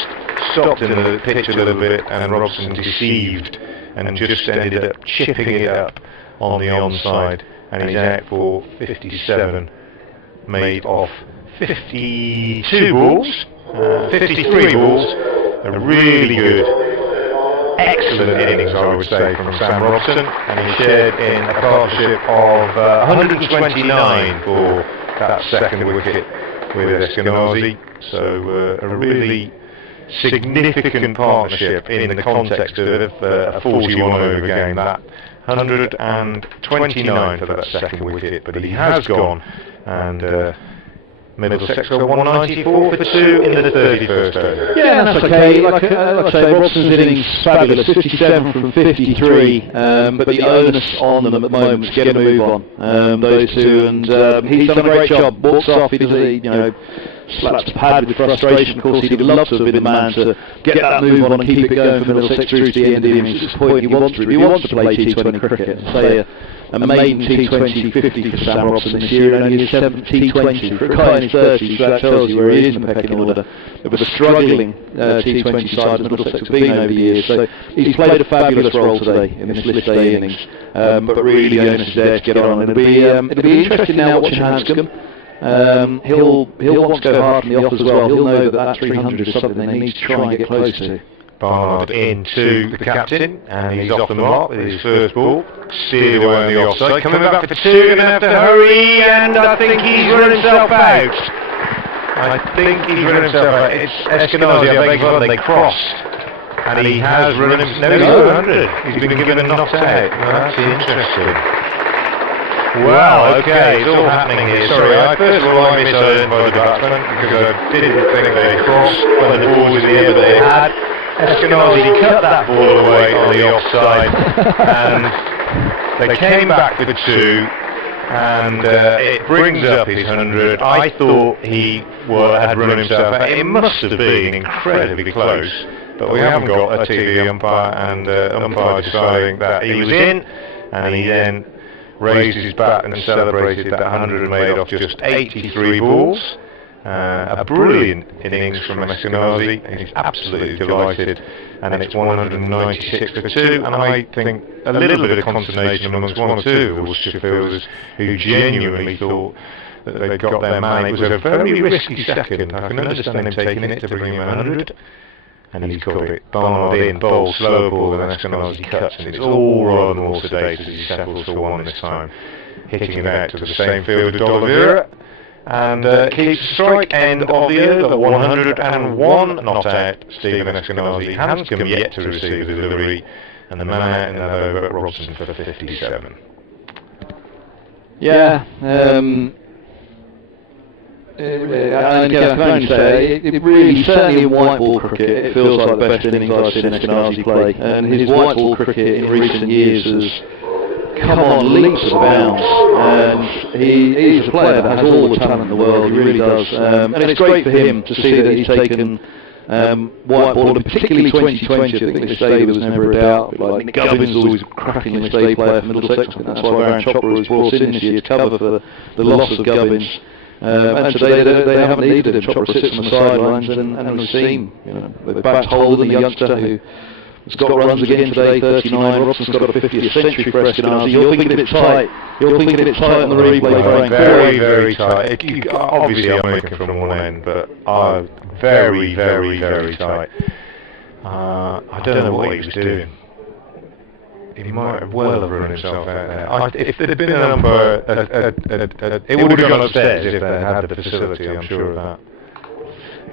stopped in the pitch a little bit, and Robson deceived and just ended up chipping it up on the onside, and he's out for 57, made off 52 balls. 53 balls, a really good excellent innings, I would say, from Sam Robson, and he shared in a partnership of 129 for that second wicket with Eskenazi. So a really significant partnership in the context of a 41 over game. That 129 for that second wicket, but he has gone, and Middlesex got 194 for 2 in the 31st over. Yeah, that's okay. Like I say, Robson's innings fabulous, 57 from 53, but the onus on them at the moment is to get a move on, those two, and he's done a great job. Walks off, he does slaps the pad with frustration. Of course, he'd love to have been the man to get that move on and keep it going for Middlesex through to the end of the innings. At this point, he wants to play T20 cricket. Say a maiden T20 50 for Sam Robson this year, and only his 7th T20 for a guy in his 30s, so that tells you where he is in the pecking order. It was a struggling T20 side that Middlesex have been over the years, so he's played a fabulous role today in this list day innings, but really the onus is there to get on, and it'll be interesting now watching Hanscom. He'll want to go hard from the off as well. He'll know that 300 is something they need to try and get close to. Barnard into the captain, and he's off the mark with his first ball, steered away on the offside, coming back for 2, going to have to hurry, and I think he's run himself out. It's Eskenazi, I beg your pardon, they crossed, and he has run himself, no, he's got 100, he's been given a not out. Well, that's interesting. Well, okay, it's all happening here. Sorry, first of all I misheard by the batsman, because I didn't think they crossed when the ball was in the air, but they had. Eskenazi cut that ball away on the offside, and they came back for 2, and it brings up his 100. I thought he had run himself out. It must have been incredibly close, but we haven't got a TV umpire, and umpire deciding that he was in, and he then raised his bat and celebrated that 100 and made off just 83 balls. A brilliant innings from Eskenazi. He's absolutely delighted, and it's 196 for 2, and I think a little bit of consternation amongst 1 or 2 of the Worcestershire fielders who genuinely thought that they'd got their man. It was a very risky second. I can understand him taking it to bring him 100, and he's got it. Barnard in, bowl, slower ball than Eskenazi cuts, and it's all rather more sedate as he settles for 1 this time, hitting it out to the same fielder, D'Oliveira, and keeps strike end of the over, 101 not out, Stephen Eskenazi. Hanscom yet to receive the delivery, and the man out in that over, Robson for 57. Yeah, and I can only say, it really, certainly in white ball cricket, it feels like the best innings I've seen Eskenazi play, and his white ball cricket in recent years has come on leaps and bounds, and he's a player that has all the talent in the world, he really does, and it's great for him to see that he's taken white ball, and particularly 2020. I think this day there was never a doubt. Like Nick Gubbins is always a cracking this day player for Middlesex. I think that's why Baron Chopra was brought in this year to cover for the loss of Gubbins. And today they haven't needed him. Chopra sits on the sidelines and we've seen, they've backed Holden, the youngster who has got runs again today, 39. Robson's got a 50th century for Eskenazi. You're thinking it's tight. You're thinking it's tight on the replay, Frank. Very, very tight. Obviously, I'm making from one end, but very, very, very tight. I don't know what he was doing. He might have well have run himself out there. If there had been an umpire, it would have gone upstairs if they had the facility, I'm sure of that.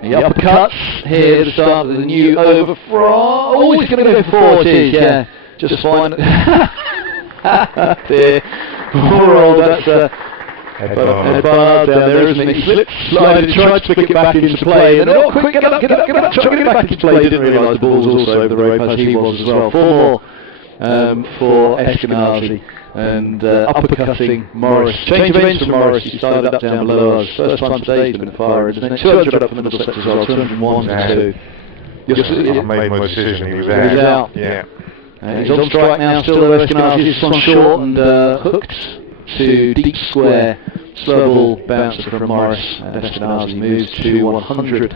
The uppercuts here at the start of the new over from... Oh, he's going to go for 4, it is, yeah. Just fine. Dear. Poor old, that's Ed Barnard down there, isn't he? He slipped, slided, tried to pick it back into play, and then, oh, quick, get up, try to get it back into play. Didn't realise the ball was also over the rope, as he was as well. 4 more for Eskenazi. And uppercutting Morris. Change of ends for Morris. He started up down below us. First time today he's been fired. And then 200 up for Middlesex as well. 201 to 2. I made my decision. He was out. He was out. Yeah. He's on strike now. Still though Eskenazi is on short and hooked to deep square. Slow ball bouncer from Morris. And Eskenazi moves to 100.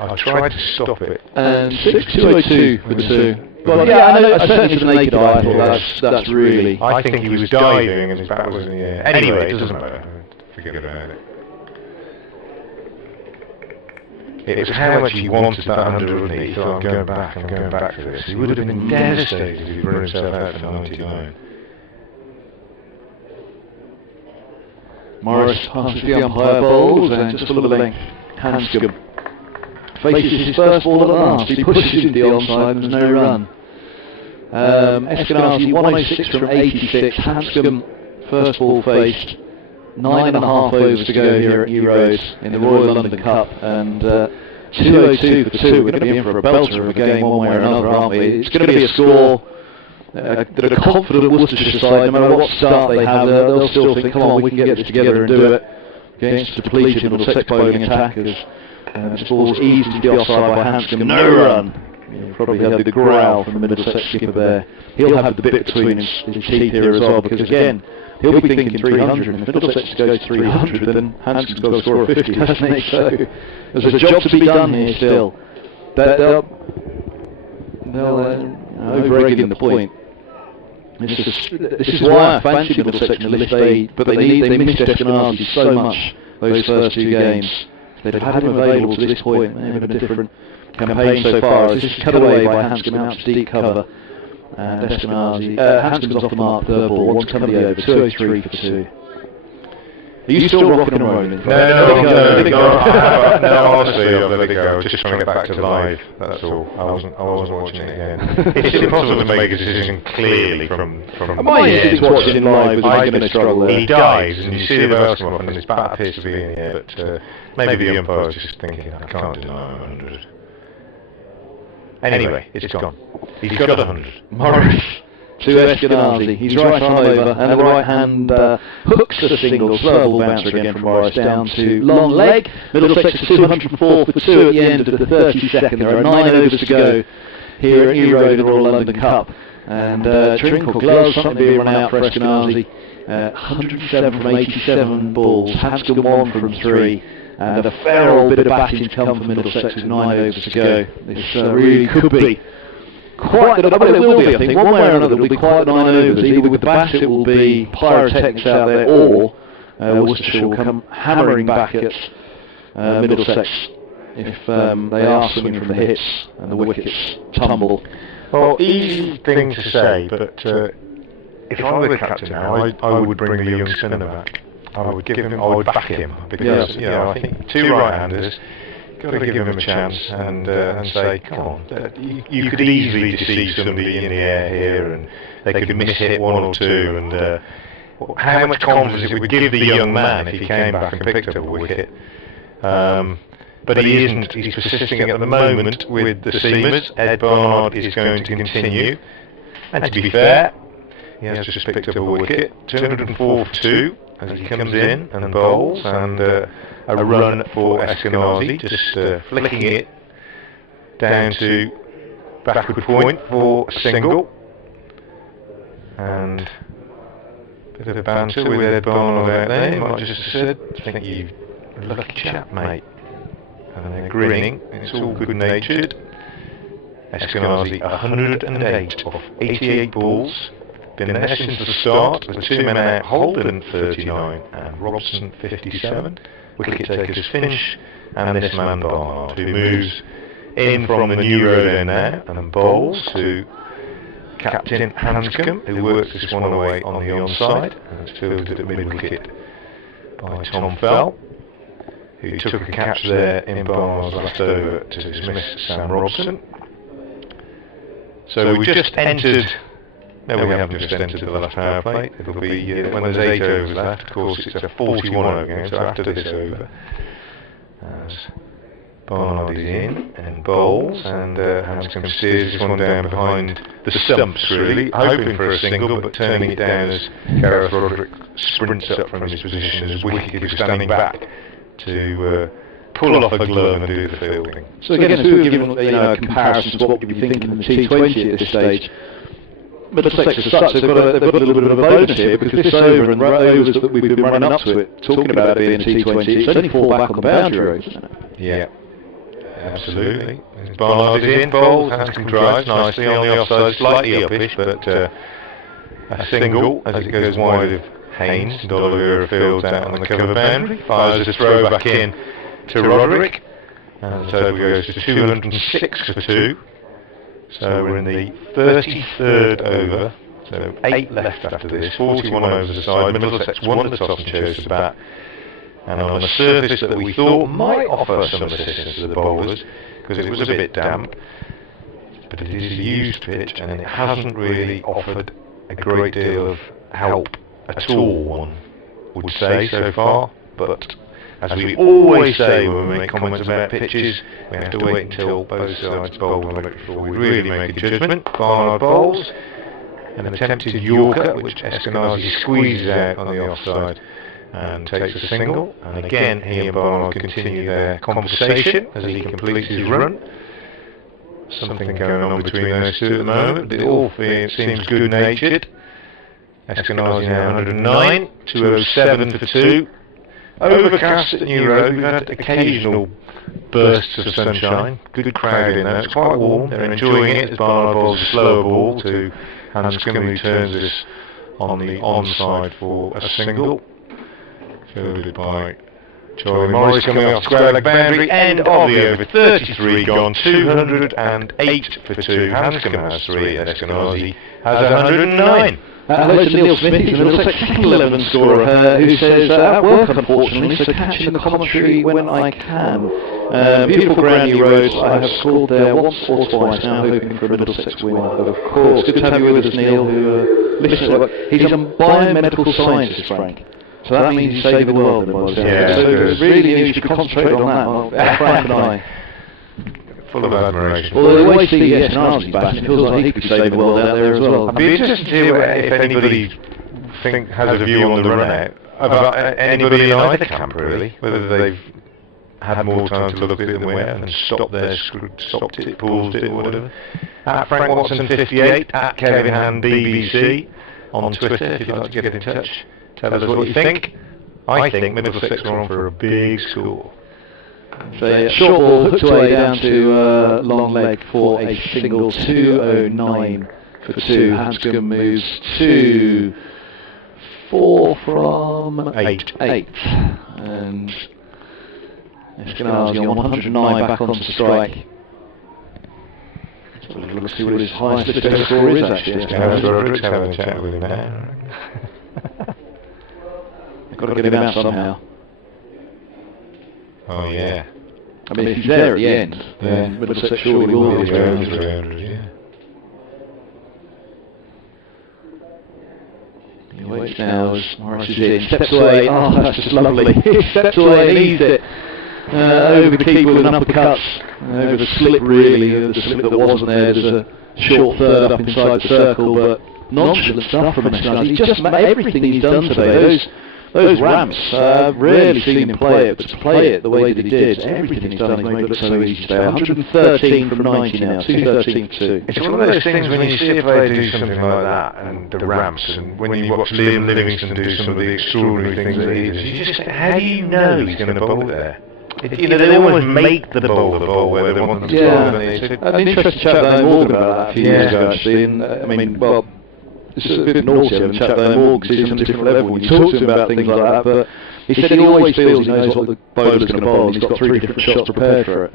I tried to stop it. And 202 for the 2. Well, yeah, I certainly to the naked eye, I thought that's really... I think he was diving and his bat was in the air. Anyway, it doesn't matter. Forget about it. It was how much he wanted that 100, wasn't he? He thought, I'm going back for this. He would have been devastated if he brought himself out for 99. Morris passes the umpire bowls and just full of length. Hanscom faces his first ball at last. He pushes into the onside and there's no run. Eskenazi 106 from 86. Hanscom first ball faced. 9.5 overs to go here at New Road in the Royal London Cup, and 202 for 2. We're going to be in for a belter of a game one way or another, aren't we? It's going to be a score that a confident Worcestershire side, no matter what start they have, they'll still think, come on, we can get this together and do it against the depleted Middlesex bowling attackers. This ball's easy to be offside by Hanscom, no run. You probably heard the growl from the Middlesex skipper there. He'll have the bit between his teeth here as well, because again, he'll be thinking 300, and if Middlesex goes 300, then Hanscom's got to score a 50, hasn't he? So there's a job to be done here still. They'll over-egging the point. This is why I fancy Middlesex in the list, but they missed Eskenazi so much those first two games. If they'd have had him available to this point, it may have been a different campaign so far. As this is cut away by Hanscom out to deep cover. And Eskenazi, Hanscom's off the mark, third ball, one's coming over, 203 for 2. Are you still rocking and rolling? No, honestly, I've let it go. Just trying to get back to live, that's all. I wasn't watching it again. It's impossible to make a decision clearly from my instinct watching him live was going to struggle there. He dives, and you see the ball come off, and his bat appears to be in the air, but maybe the umpire was just thinking, I can't deny 100. Anyway, it's gone. He's got 100. Morris to Eskenazi. He's right arm over, and the right hand hooks a single. Slow ball bouncer again from Morris down to long leg. Middlesex is 204 for 2 at the end of the 32nd. There are 9 overs to go here at New Road in the Royal London Cup. And drink or gloves, something being run out for Eskenazi. 107 from 87 balls. Hanscom 1 from 3. And a fair old bit of batting to come for Middlesex with 9 overs to go. This really could be quite the, well, it will be, I think, one way or another. It will be quite 9 overs. Either with the bat it will be pyrotechnics out there, or Worcestershire will come hammering back at Middlesex if they are swinging from the hits and the wickets tumble. Well, easy thing to say, but if I were the captain now, I would bring the young spinner back. I would back him, because I think two right-handers, got to give him a chance and say, come on, you could easily deceive somebody in the air here, and they could miss-hit 1 or 2, and how much confidence it would give the young man if he came back and picked up a wicket. But he isn't. He's persisting at the moment with the seamers. Ed Barnard is going to continue, and to be fair, he has just picked up a wicket, 204 for 2. As he comes in and bowls, and a run for Eskenazi, just flicking it down to backward point for a single, and a bit of banter with Ed Barnard out there. He might just have said, I think you're a lucky chap, mate. And they're grinning, it's all good-natured. Eskenazi 108 off 88 balls. Been there since the start, with 2 men out, Holden 39 and Robson 57. Wicket takers Finch and this man Barnard, who moves in from the New Road end now and bowls to Captain Hanscom, who works this one away on the onside, and it's fielded at mid-wicket by Tom Fell, who took a catch there in Barnard's last over to dismiss Sam Robson. So we've just entered. No, we haven't just entered the last power play. It'll be when there's 8 overs left. Of course, it's a 41 over game, so after this over, as Barnard is in and bowls, and Hanscom steers this one down behind the stumps, really, hoping for a single, but turning it down as Gareth Roderick sprints up from his position as Wicket is standing back to pull off a glove and do the fielding. So again, as we were giving a comparison to what we'd be thinking in the T20 at this stage, Middlesex as such, they've got a little bit of a bonus here, because this over and the overs that we've been running up to it, talking about it being a T20, it's only 4 back on the boundary road, isn't it? Yeah, absolutely. Barnard is in, bowls, Hanscom drives nicely on the offside, slightly uppish, but a single as it goes wide of Haynes and D'Oliveira fields out on the cover boundary, fires a throw back in to Roderick, And the total goes to 206 for 2. So we're in the 33rd over. So 8 left after this. 41 over the side. Middlesex won the toss and chose to bat. And on a surface that we thought might offer some assistance to the bowlers, because it was a bit damp, but it is a used pitch and it hasn't really offered a great deal of help at all, one would say so far. But as we always say when we make comments about pitches, we have to wait until both sides bowl on it before we really make a judgment. Barnard bowls an attempted Yorker, which Eskenazi squeezes out on the offside and takes a single. And again, he and Barnard continue their conversation as he completes his run. Something going on between those two at the moment, but it all seems good-natured. Eskenazi now 109, 207 for 2. Overcast at New Road, we've had occasional bursts of sunshine. Good crowd in there, it's quite warm. They're enjoying it as Barnard bowls a slower ball to Hanscom, who turns this on the onside for a single. Fielded by Charlie Morris, coming off square leg boundary. End of the over, 33 gone, 208 for 2. Hanscom has 3, Eskenazi has 109. Hello to Neil Smith, he's a Middlesex second 11 scorer, who says, at work unfortunately, so catching the commentary when I can. Beautiful brand new roads, I have scored there once or twice now, hoping for a Middlesex win, of course. Good to have you with us, Neil, who listens to work. He's a biomedical scientist, Frank. So that means you save the world, yeah, so really you should concentrate on that, Frank and I. Full of admiration. Well, the way we see Eskenazi bat, it feels like he could save the world out there as well. I'd be interested to hear if anybody has a view on the run out, about anybody in either camp really, whether they've had more time to look at it than we have and stopped it, paused it or whatever. At Frank Watson 58, at Kevin Hand BBC on Twitter if you'd like to get in touch. Tell us what you think. I think Middlesex are on for a big score. So short ball, hook away down to long leg for a single, 209 for 2. Hanscom moves to 4 from 8. And Eskenazi on 109 back onto strike. So let's see what his highest list score is actually. Rodrigues having a chat with him now. Got to get him out somehow. Oh yeah. I mean, if he's there at the end, then Middlesex surely will be there. Yeah. He waits now as Morris is in, steps away. Oh, that's just lovely. He steps away and eased it over the keeper with an uppercut, over the slip really, the slip that wasn't there. There's a short third up inside the circle, but nonchalant stuff from Eskenazi. He's just made everything he's done today. Those ramps, rarely seen him play it, but to play it the way that he did, everything he's done, he's made it look so easy today. 113 from 90 now, 213 for 2. It's one of those things when you see a player do something like that, and the ramps, and when you watch Liam Livingston do some of the extraordinary things that he does, you just, how do you know he's going to bowl there? They almost make the bowl where they want them to bowl. Yeah, an interesting chat with Owen Morgan about that a few years ago actually, and I mean, well, it's a bit naughty having a chat with Owen Morgan because he's on a different level when you talk to him about things like that, but he said he always feels he knows what the bowler's going to bowl and he's got 3 different shots prepared for it.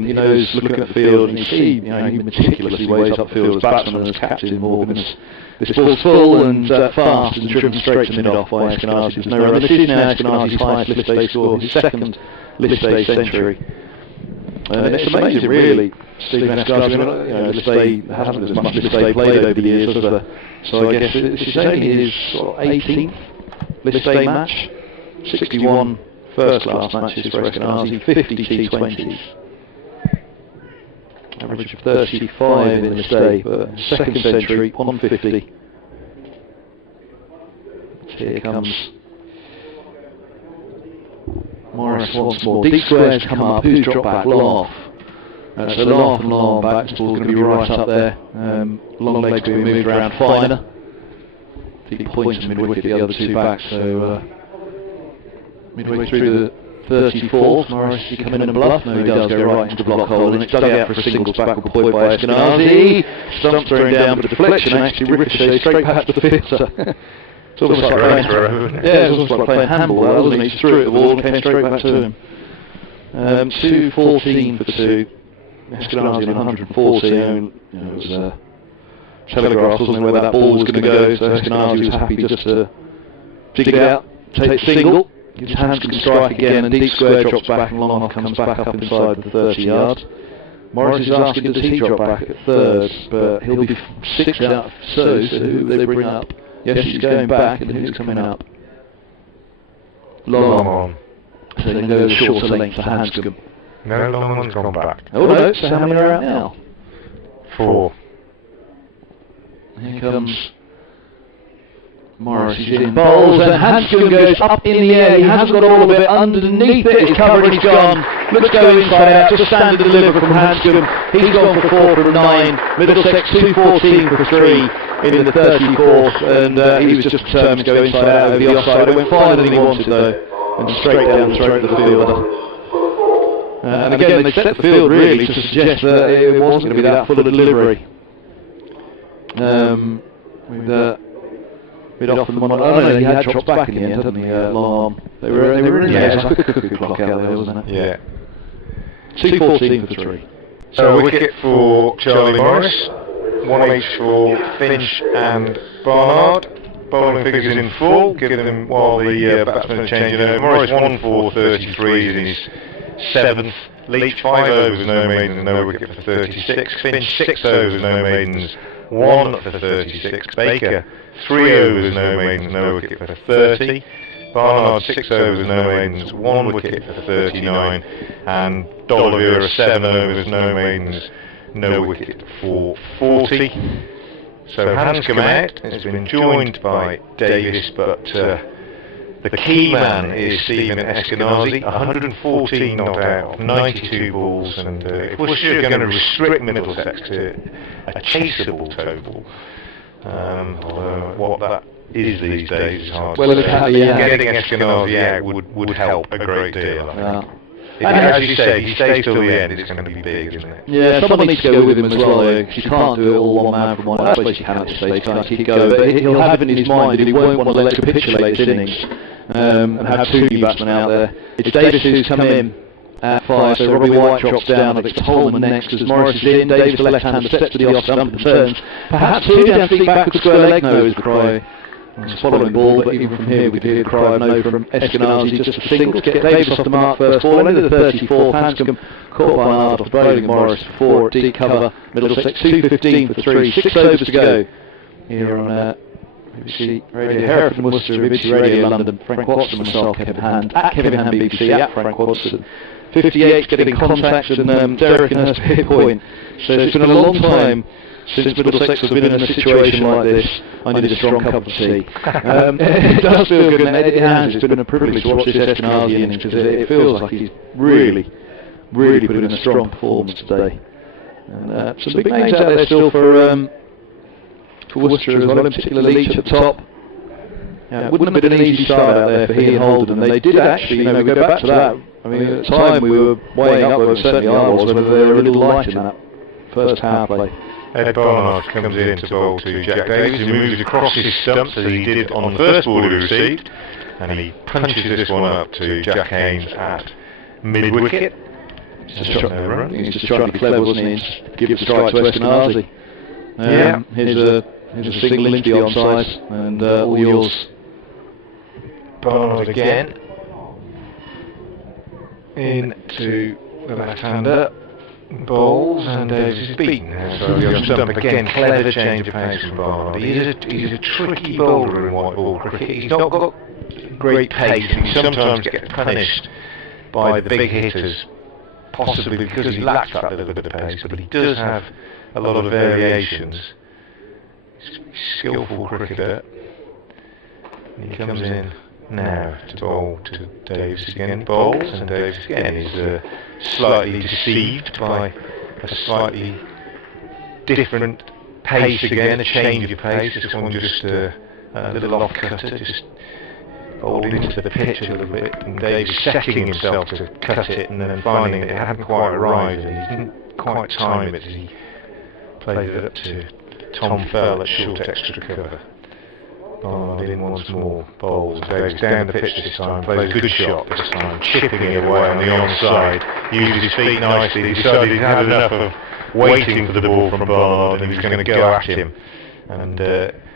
He knows looking at the field and you see, he meticulously weighs up the field as batsman and as captain. Morgan is this ball's full and fast and driven straight to mid-off by Eskenazi. There's no run. This is now Eskenazi's highest list day score, his second list day century. And it's amazing really, Stephen Eskenazi, list day hasn't as much list day played over the years, has there? So I guess this is only his 18th list day match, 61 first class matches for Eskenazi, 50 T20s. Average of 35 in this day, but second century, 150. Here comes Morris once more. Deep squares come up. Who's dropped back? Laugh. So Laugh and long back. This ball's going to be right up there. Long legs being moved around finer. Deep point and mid-wicket the other 2 backs. So midway through the 34th, Morris, he come in and bluff? No, he does go right into the block hole, and it's dug out for a singles backward point by Eskenazi. Stumps thrown down, but a deflection actually ricochets straight past the fielder. It's almost like playing, it's almost like playing handball, wasn't it? He threw it at the wall and came straight back to him. 2.14 for 2. Eskenazi on 114. It was telegraphed, wasn't it, where that ball was going to go, so Eskenazi was happy just to dig it out, take the single. His hands can strike again, and deep square drops back, and long off comes back up inside the 30 yards. Morris is asking, does he drop back at third, but he'll be 6 out of so who will they bring up? Yes, he's going back, and who's coming up? Long on. So they're going to go the shorter length for Hanscom. No, long one's gone back. Oh no, so how many are out now? 4. Here comes Morris, he's in bowls, and Hanscom goes up in the air. He hasn't got all of it. Underneath it, his cover, and he's gone. Let's go inside out, just stand and deliver from Hanscom. He's gone for 4 from 9. Middlesex 2.14 for 3 in the 34th, and he was just determined to go inside out over the offside. It went farther than he wanted though, and straight down the throat of the fielder. And again, they set the field really to suggest that it wasn't going to be that full of delivery. We'd often won. Oh no, he had dropped back in the end, hadn't he? Long arm. They were in there. It was a cuckoo clock out there, wasn't it? Yeah. 2.14 for 3. So a wicket for Charlie Morris, 1 each for Finch and Barnard. Bowling figures in full, giving them while the batsmen are changing over. Morris 1 for 33 in his 7th. Leach 5 overs, no maidens, no wicket for 36. Finch 6 overs, no maidens, 1 for 36. Baker 3 overs, no maidens, no wicket for 30. Barnard 6 overs, no maidens, 1 wicket for 39. And D'Oliveira 7 overs, no maidens, no wicket for 40. So Hanscom out. It's been joined by Davis, but the key man is Stephen Eskenazi, 114 not out, 92 balls, and if Worcestershire are going to restrict Middlesex to a chaseable total, what that is these days is hard to say. Getting Eskenazi out would help a great deal. Yeah. As you say, if he stays till the end, it's going to be big, isn't it? Yeah, someone needs to go with him as well, though. You can't do it all one man from one. I suppose you can at this stage, can't keep going, but he'll have it in his mind that he won't want to let capitulate this innings and have 2 new batsmen out there. It's Davis who's come in at 5, so Robbie White drops down. I think it's Holman next as Morris is in. Davis, the left-hander, steps to the off stump and turns. Perhaps 2 down, feet back, square leg, no is the cry. It's a following ball, but even from here we could hear the cry of no from Eskenazi, just a single to get Davis off the mark first ball, into the 34th, Hanscom caught by Nard off bowling Morris for 4 at deep cover, Middlesex 2.15 for 3, 6 overs to go. Here on BBC Radio Hereford and Worcester, BBC Radio London, Frank Watson and myself, Kevin Hand, at Kevin Hand BBC, at Frank Watson. 58 getting contact, and Derek and Hurst hit point. So it's been a long time since Middlesex have been in a situation like this. I need a strong cup of tea. It does feel good, and it has. It's been a privilege to watch this Eskenazi innings, because it feels like he's really put in a strong performance today. And some big names out there still for Worcestershire as well, in particular Leach at the top. It wouldn't have been an easy start out there for he and Holden, and they did actually, we go back to that. I mean, at the time we were weighing up, well, certainly I was, whether they were a little light in that first power play. Ed Barnard comes in to bowl to Jack Davis, who moves across his stumps as he did on the first ball he received, and he punches this one up to Jack Haynes at mid-wicket. He's just trying to be clever, wasn't he? Just give the strike to Eskenazi. Here's a single into the onside, and all yours. Barnard again into the left-hander. Bowls, and Davis is beaten. So the off stump again, clever change of pace from Barnard. He's a tricky bowler in white ball cricket. He's not got great pace, and he sometimes gets punished by the big hitters, possibly because he lacks that little bit of pace, but he does have a lot of variations. He's a skillful cricketer. He comes in now to bowl to Davis again. Bowls, and Davis again is slightly deceived by a slightly different pace again, a change of pace. This one just a little off cutter, just bowled into the pitch a little bit, and Davis setting himself to cut it, and then finding that it hadn't quite arrived, and he didn't quite time it as he played it up to Tom Fell at short extra cover. Barnard in once more, bowls, goes down the pitch this time, plays a good shot this time, chipping it away on the onside, uses his feet nicely, he decided he'd had enough of waiting for the ball from Barnard and he was going to go at him, and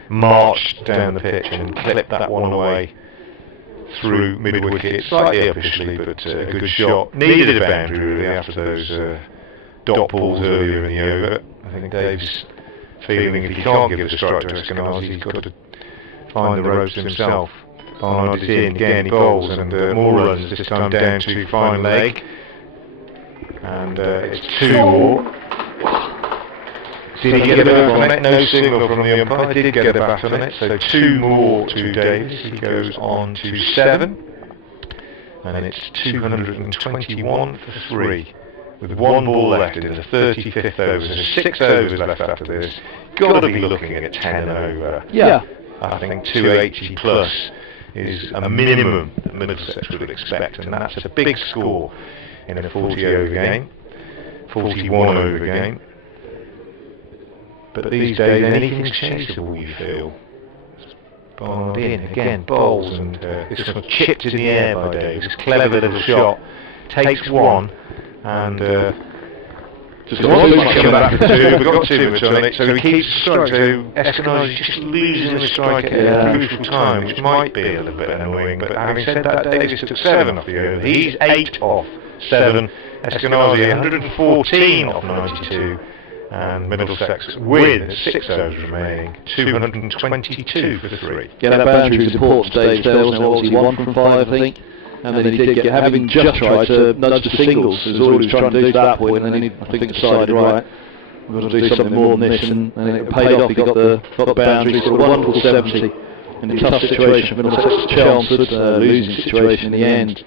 marched down the pitch and clipped that one away through mid-wicket, slightly uppishly, but a good shot. Needed a boundary really after those dot balls earlier in the over. I think Dave's feeling if he can't give a strike to Eskenazi, he's got to find the ropes himself. Barnard is in, again he bowls, and more runs, this time down to fine leg. And it's 2 more. Did he get a bat on it? No signal from the umpire. Did get a bat on it, so 2 more to Davis. He goes on to 7. And it's 221 for 3. With 1 ball left in the 35th over. There's 6 overs left after this. Got to be looking at 10 over. Yeah. I think 280 plus is a minimum that Middlesex would expect, and that's a big score in a 40 over game, 41 over game. But these days anything's chaseable, you feel. Barnard in, again, bowls, and this one chipped in the air by Davis. Clever little shot, takes 1, and just got too much coming back for 2, but got too much on it, so he keeps the strike. So Eskenazi just losing the strike at a crucial time, which might be a little bit annoying, but having said that, Davis took 7 off the over. He's 8 off 7, Eskenazi 114 off 92. And Middlesex with 6 overs remaining, 222 for 3. Yeah, that boundary was important to Dave Dale, so obviously 1 from 5, I think. And then he did get, having just tried to nudge the singles, is all he was trying to do to that point, and then he, I think, decided, right, we've got to do something more than this, and it paid off. He got the boundary, sort of wonderful 70 in a tough situation for Middlesex. Chelmsford, losing situation in the end.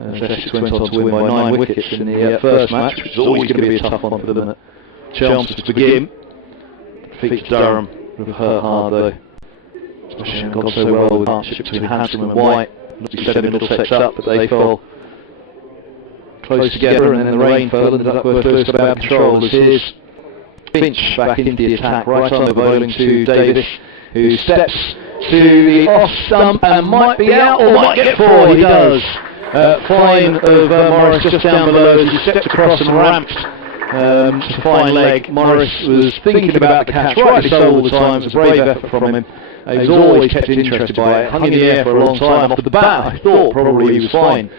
Essex went on to win by 9 wickets in the first match, which is always going to be a tough one for them at Chelmsford to begin. Feats Durham would have hurt hard though, especially having gone so well with partnership between Handsome and White. Not be setting Middlesex up, but they fell close together, and then the rain fell, and ended up first got out of control as his Finch back into the attack, right on the bowling to Davis, who steps to the off stump and might be out or might get 4. He does. Fine of Morris just down below as he stepped across and ramped to fine leg. Morris was thinking about the catch, rightly so all the time. It's a brave effort from him. He was always kept interested by it, hung in the air for a long time. Off the bat, I thought probably he was fine,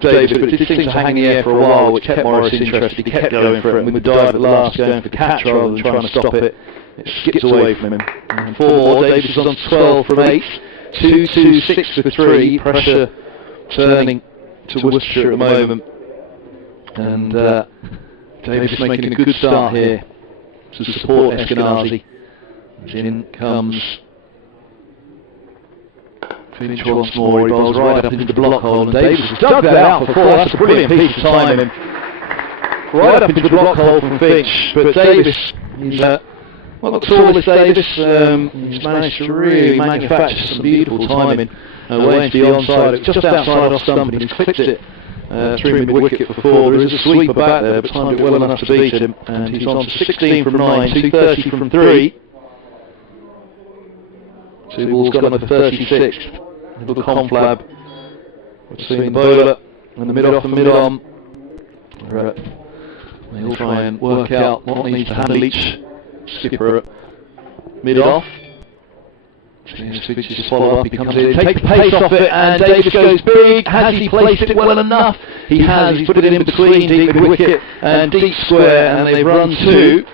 David, but it did seem to hang in the air for a while, which kept Morris interested. He kept going for it, and with the dive at last going for catch rather than trying to stop it, it skips away from him. And 4 more, Davis is on 12 from 8, 2-2-6 for 3, pressure turning to Worcestershire at the moment. And Davis making a good start here to support Eskenazi. In comes Finch once more. He bowls right up into the block hole, and Davis has dug that out for 4. That's a brilliant piece of timing. Right up into the block hole from Finch, but Davis, he's not the tallest Davis. He's managed to really manufacture some beautiful timing away into the onside, just outside off stump, and he's clipped it through mid-wicket for 4. There is a sweeper back there, but timed it well enough to beat him, and he's on to 16 from 9, 230 from 3. 2 balls got him at the 36th. Little conflab between the bowler and the mid-off and mid-on. They'll try and work out what needs to handle each skipper at mid-off. Finch's follow-up, he comes in, takes the pace off it, and Davis goes big. Has he placed it well enough? He has. He's put it in between deep mid-wicket and deep square, and they've run 2.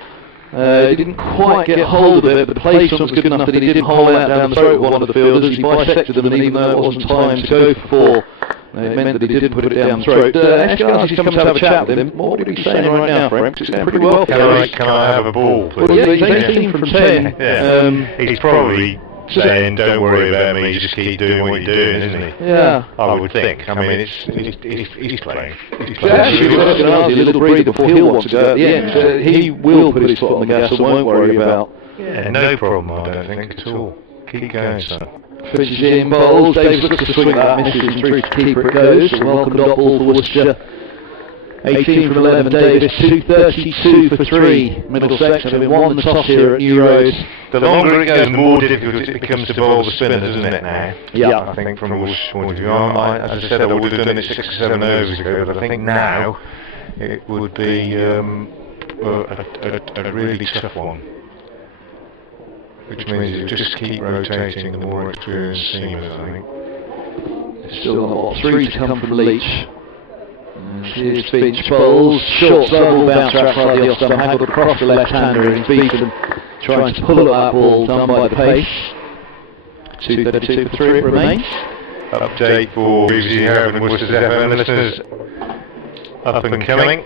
He didn't quite get hold of it, but the placement was good enough that he didn't hole out down the throat of one of the fielders. He bisected them, and even though it wasn't time to go for 4, it meant that he didn't put it down the throat. Eskenazi's come to have a chat with him. What would he be saying right now, Frank? It's going pretty well. Can I have a ball, please? Well, yeah, he's 18 from 10. Yeah. He's probably saying, don't worry about me, just keep doing what you're doing, isn't he? Yeah. I would think. I mean, he's playing. Actually, Eskenazi, a little breather before he'll want to go at the end. He will put his foot on the gas and won't worry about. Yeah, no problem, I don't think at all. Keep going, son. Finch is in, bowls. Davis looks to swing that, misses, and through to keeper it goes. A welcome dot ball for Worcestershire. 18 from 11 Davis, 232 for 3 Middlesex, having won the toss here at New Road. The longer it goes, the more difficult it becomes to bowl the spinner, doesn't it now? Yeah. I think from a Worcestershire point of view, as I said, I would have done it 6 or 7 overs ago, but I think now it would be a really tough one. Which means you just keep rotating the more experienced seamers, I think. Still got 3 to come from Leach. Here's Finch bowls, short double bounce outside the off-stump, angled across the left-hander and beaten, trying to pull at that ball, done by the pace. 232 for 3 it remains. Update for BBC Hereford and Worcester's FM listeners, up and coming.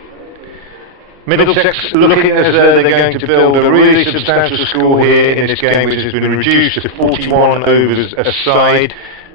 Middlesex looking as though they're going to build a really substantial score here in this game, which has been reduced to 41 overs aside.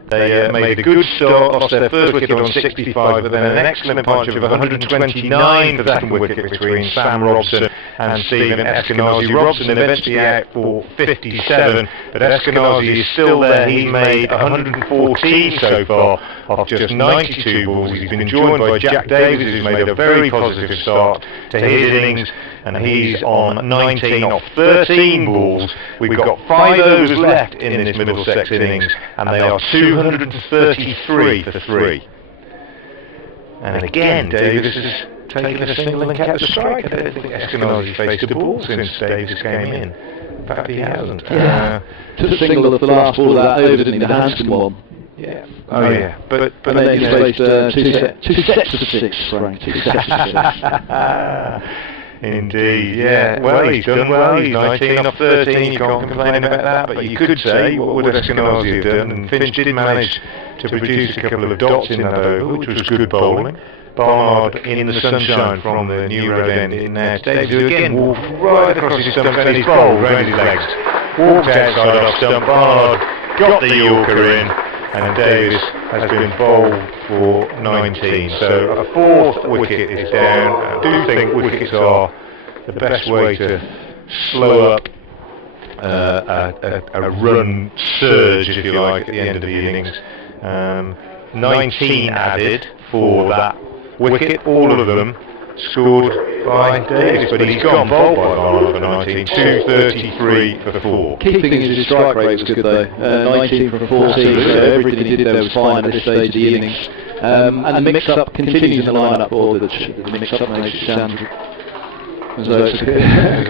They made a good start, lost their first wicket on 65, but then an excellent partnership of 129 for the second wicket between Sam Robson and Stephen Eskenazi. Robson eventually out for 57, but Eskenazi is still there. He's made 114 so far off just 92 balls. He's been joined by Jack Davies, who's made a very positive start to his innings, and he's on 19 off 13 balls. We've got 5 overs left in this Middlesex innings, and they are 233 for 3. And again, Davies has taken a single and kept a strike. I don't think Eskenazi faced a ball since Davies came in. In fact, he hasn't. Took a single of the last ball of that over, didn't he? The Hanscom one. Yeah. Oh yeah. But and then he faced 2 sets of 6, Frank. 2 sets of 6. Indeed, yeah. Well, he's done well. He's 19 off 13. You can't complain about that. But you could say, what would Eskenazi have done? And Finch did manage to produce a couple of dots in that over, which was good bowling. Barnard in the sunshine from the New Road end in there. Davies, who again walked right across his stump and he's bowled round his legs. Walked outside off stump. Barnard got the Yorker in, and Davies has been bowled for 19. So a 4th wicket is down. I do think wickets are the best way to slow up a run surge, if you like, at the end of the innings. 19 added for that wicket, all of them scored by Davies, but he's gone bowled by Barnard for 19, 233 for 4. Keeping his strike rate was good though, 19 from 14, so everything he did there was fine at this stage of the innings. And the mix-up continues in the line-up order. The mix-up makes it sound as though it's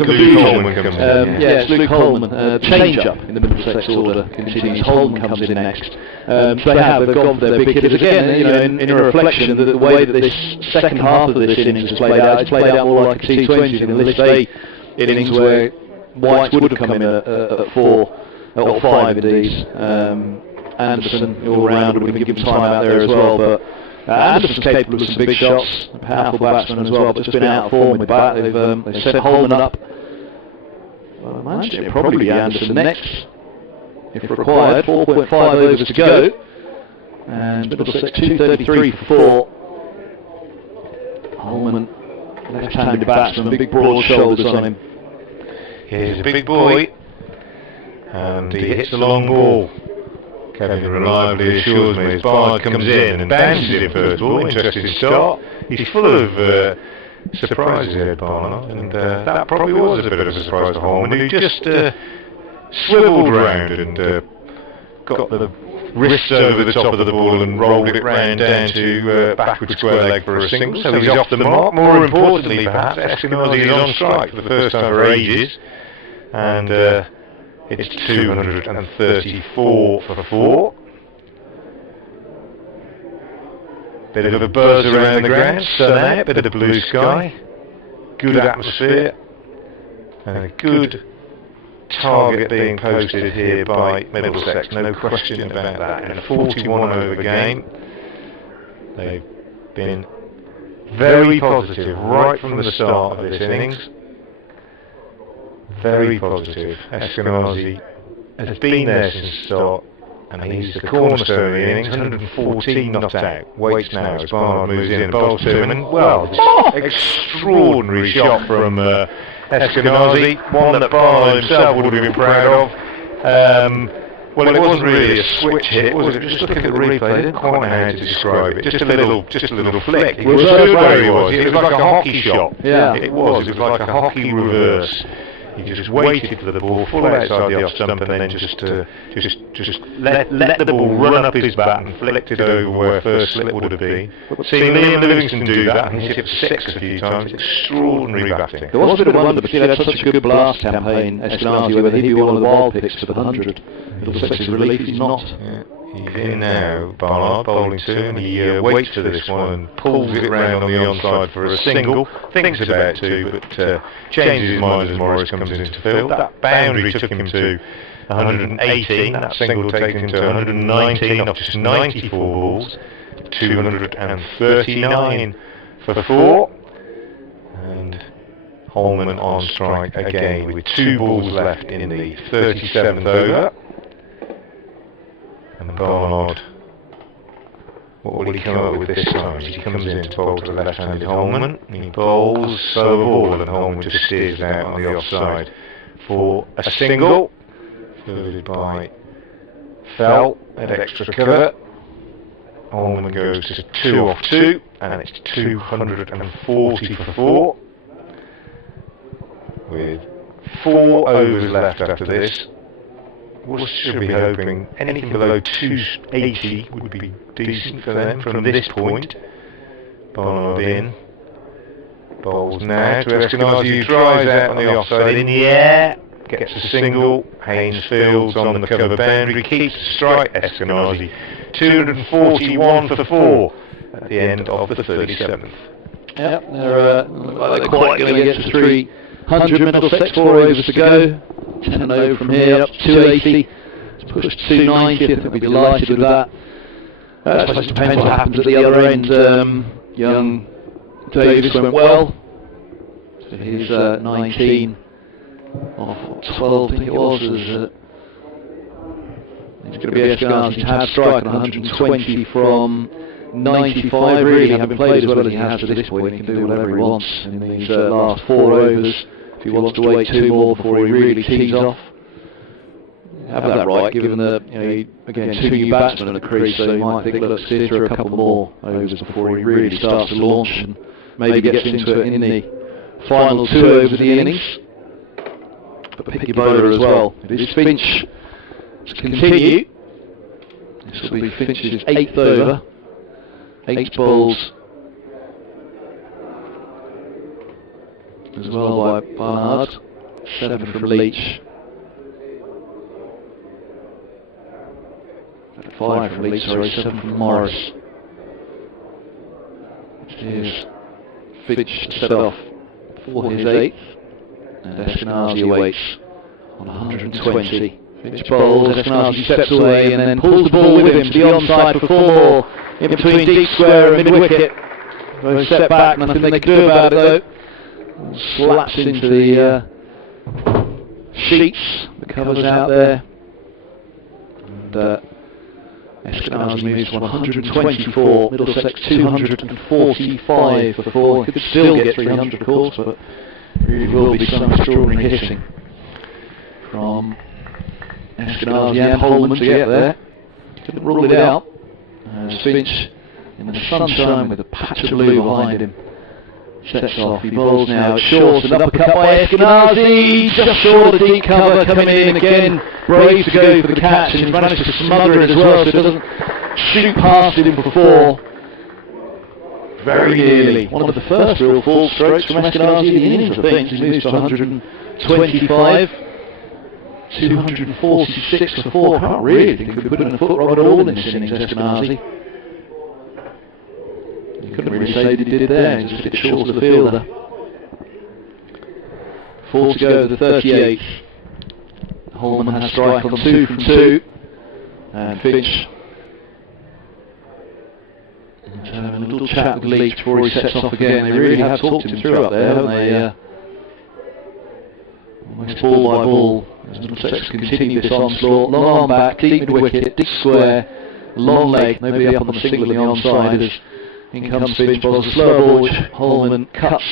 Luke Holman comes in. It's Luke Holman. Change-up in the Middlesex order continues. Holman comes in next. So they've gone for their big hitters again. You know, in a reflection that the way that this second half of this innings was played out, it's played out more like a T20 than a List A innings where White would have come in at 4 or 5 indeed. Anderson all round, and we can give him time out there as well. But Anderson's capable of some big shots, a powerful batsman as well, but just been out of form with the bat. They've set Holman up. Well, I imagine it'll probably be Anderson next, if required. 4.5 overs to go. And Middlesex 233 for 4. Holman, left-handed batsman, big broad shoulders on him. Here's a big boy, and he hits the long ball. Kevin reliably assures me as Bard comes in and bounces it first ball. Interesting start. He's full of surprises here, Barnard, and that probably was a bit of a surprise to Holman, who just swiveled around and got the wrists over the top of the ball and rolled it round down to backward square leg for a single. So he's off the mark. More importantly, perhaps, Eskenazi is on strike for the first time for ages, and it's 234 for 4. Bit of a buzz around the ground, sun out, bit of blue sky, good atmosphere, and a good target being posted here by Middlesex, no question about that. In a 41 over game, they've been very positive right from the start of this innings. Very positive. Eskenazi has been there since the start, and he's the cornerstone of the innings. 114 not out. Waits now as Barnard moves in and bowls to him, and well, extraordinary shot from Eskenazi, one that Barnard himself would have been proud of. Well, it wasn't really a switch hit, was it? Just looking at the replay, I didn't quite know how to describe it. Just a little flick. He was good where he was. It was like a hockey shot. Yeah. It was like a hockey reverse. He just waited for the ball full outside the off stump and then just let the ball run up his bat and flicked it over where first slip would have been. Seeing Liam Livingston do that, and he hit 6 a few times, extraordinary batting. There was a bit of a wonder, because he had such a good blast campaign, Eskenazi, whether he'd be one of the wild picks for the 100. Middlesex's relief, he's not. Yeah. He's in now, Barnard, bowling 2, and he waits for this one and pulls it round on the onside for a single. Thinks about 2, but changes his mind as Morris comes into field. That boundary took him to 118, that single takes him to 119 off just 94 balls, 239 for 4. And Holman on strike again with 2 balls left in the 37th over. And Barnard, what will he come up with this time? He comes in to bowl to the left-handed Holman, and he bowls slow ball, and Holman just steers out on the offside for a single, fielded by Fell at extra cover. Holman goes to 2 off 2, and it's 240 for 4, with 4 overs left after this. Worcestershire should be hoping anything below 280 would be decent for them from this point. Barnard in. Bowls now to Eskenazi, who drives out on the offside in the air. Gets a single. Haynes fields on the cover boundary. Keeps the strike. Eskenazi 241 for 4 at the end of the 37th. Yep, they're quite going to get to 300. Middlesex, 4 overs to go. 10 and 0 from here, up to 280. It's pushed to 290. I think we'll be delighted with that. I suppose it depends what happens at the other end. Young Davis went well. So his 19 off 12, I think it was. It's going to be Eskenazi. He's had strike on 120 from 95. Really, having played as well as he has to this point, he can do whatever he wants in these last 4 overs. If he wants to wait 2 more before he really tees off. Have that right, given that, again, 2 new batsmen at the crease, so he might think, let's steer through a couple more overs before he really starts to launch and maybe gets into it in the final 2 overs of the innings. But pick your bowler as well. It is Finch to continue. This will be Finch's 8th over. 8 balls as well by Barnard, 7 from Leach, 5 from Leach, 7 from Morris. Here's Finch to set off for his 8th, and Eskenazi awaits on 120. Finch bowls, Eskenazi steps away and then pulls the ball with him to the onside for 4 more, in between deep square and mid-wicket. Very set back, nothing they can do about it though. Slaps into the sheets, the covers out there, and Eskenazi moves to 124, Middlesex 245 for 4. Could still get 300 of course, but really will be some extraordinary hitting from Eskenazi and Holman to get there. Couldn't rule it out. Finch in the sunshine with a patch of blue behind him. Sets off, he bowls now at short, an uppercut by Eskenazi, just short of the deep cover, coming in again, brave to go for the catch, and he manages to smother it as well, so it doesn't shoot past him for 4. Very nearly. One of the first real full strokes from Eskenazi in the innings, I think. He moves to 125, 246 for 4. Can't really think he could put in a foot rod at all in this innings, Eskenazi. Couldn't really say he did there, he's just a bit short of the fielder. 4 to go to the 38th. Holman has strike on 2 from 2. And Finch having a little chat with Leach before he sets off again. They really have talked him through up there, haven't they? Almost ball by ball as Middlesex continue this onslaught. Long arm back, deep mid-wicket, deep square, long leg, nobody up on the single on the onside as in comes Finch, bowls a slow ball which Holman cuts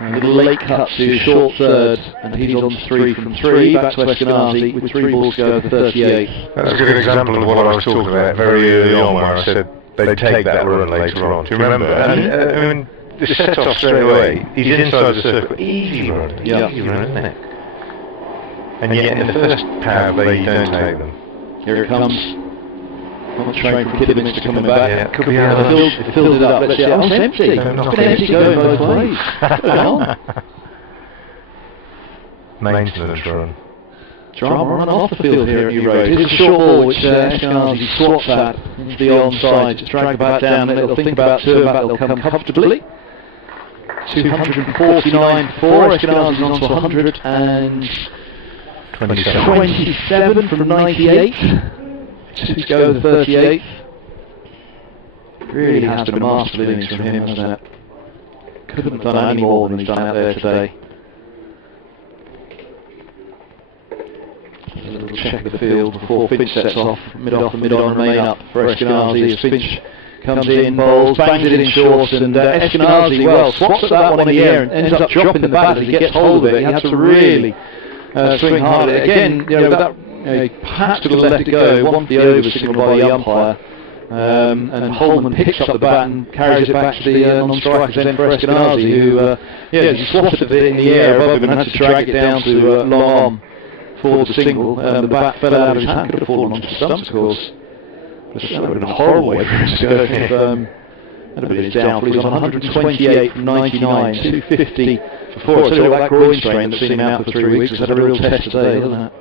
A little late cut to short third, and he's on 3 from 3, back to Eskenazi with 3 balls to go for 38. That's a good example of what I was talking about very early on, where I said they'd take that run later on. Do you remember? And I mean, the set off straight away, he's inside the circle, easy run, easy run, isn't it? And yet in the first power they don't take them. Here it comes. On the train from Kidderminster coming back. Yeah, could be out of It filled it up. Let's see. Oh, it's empty. It's been empty going both ways. Put it on. Maintenance run. Drama run off the field here at New Road. Here's a short ball which Eskenazi swats at into the onside. Just drag the bat down, and it'll think about turn back. They'll come comfortably. 249 for Eskenazi's on to 127 from 98. 2 to go the 38th. Really has been a masterful innings from him, hasn't it? Couldn't have done any more than he's done out there today. A little check of the field before Finch sets off the mid-on remain up for Eskenazi as Finch comes in, bowls, bangs it in short, and Eskenazi, well, swaps at that one in the air and ends up dropping the bat as he gets hold of it. He had to really swing hard at it. Again, you know, that perhaps could have let it go. One for the over signalled by the umpire, and Holman picks up the bat and carries it back to the non-strikers then for Eskenazi, who he swapped it a bit in the air above him and had to drag it down to long on for the single. The bat fell out of his hand, could have fallen onto the stumps, of course. That would have been a horrible way for him to go. That would have been his downfall. He's on 128 from 99, 250 for 4. It's still that groin strain that's seen him out for 3 weeks. Has had a real test today, hasn't it?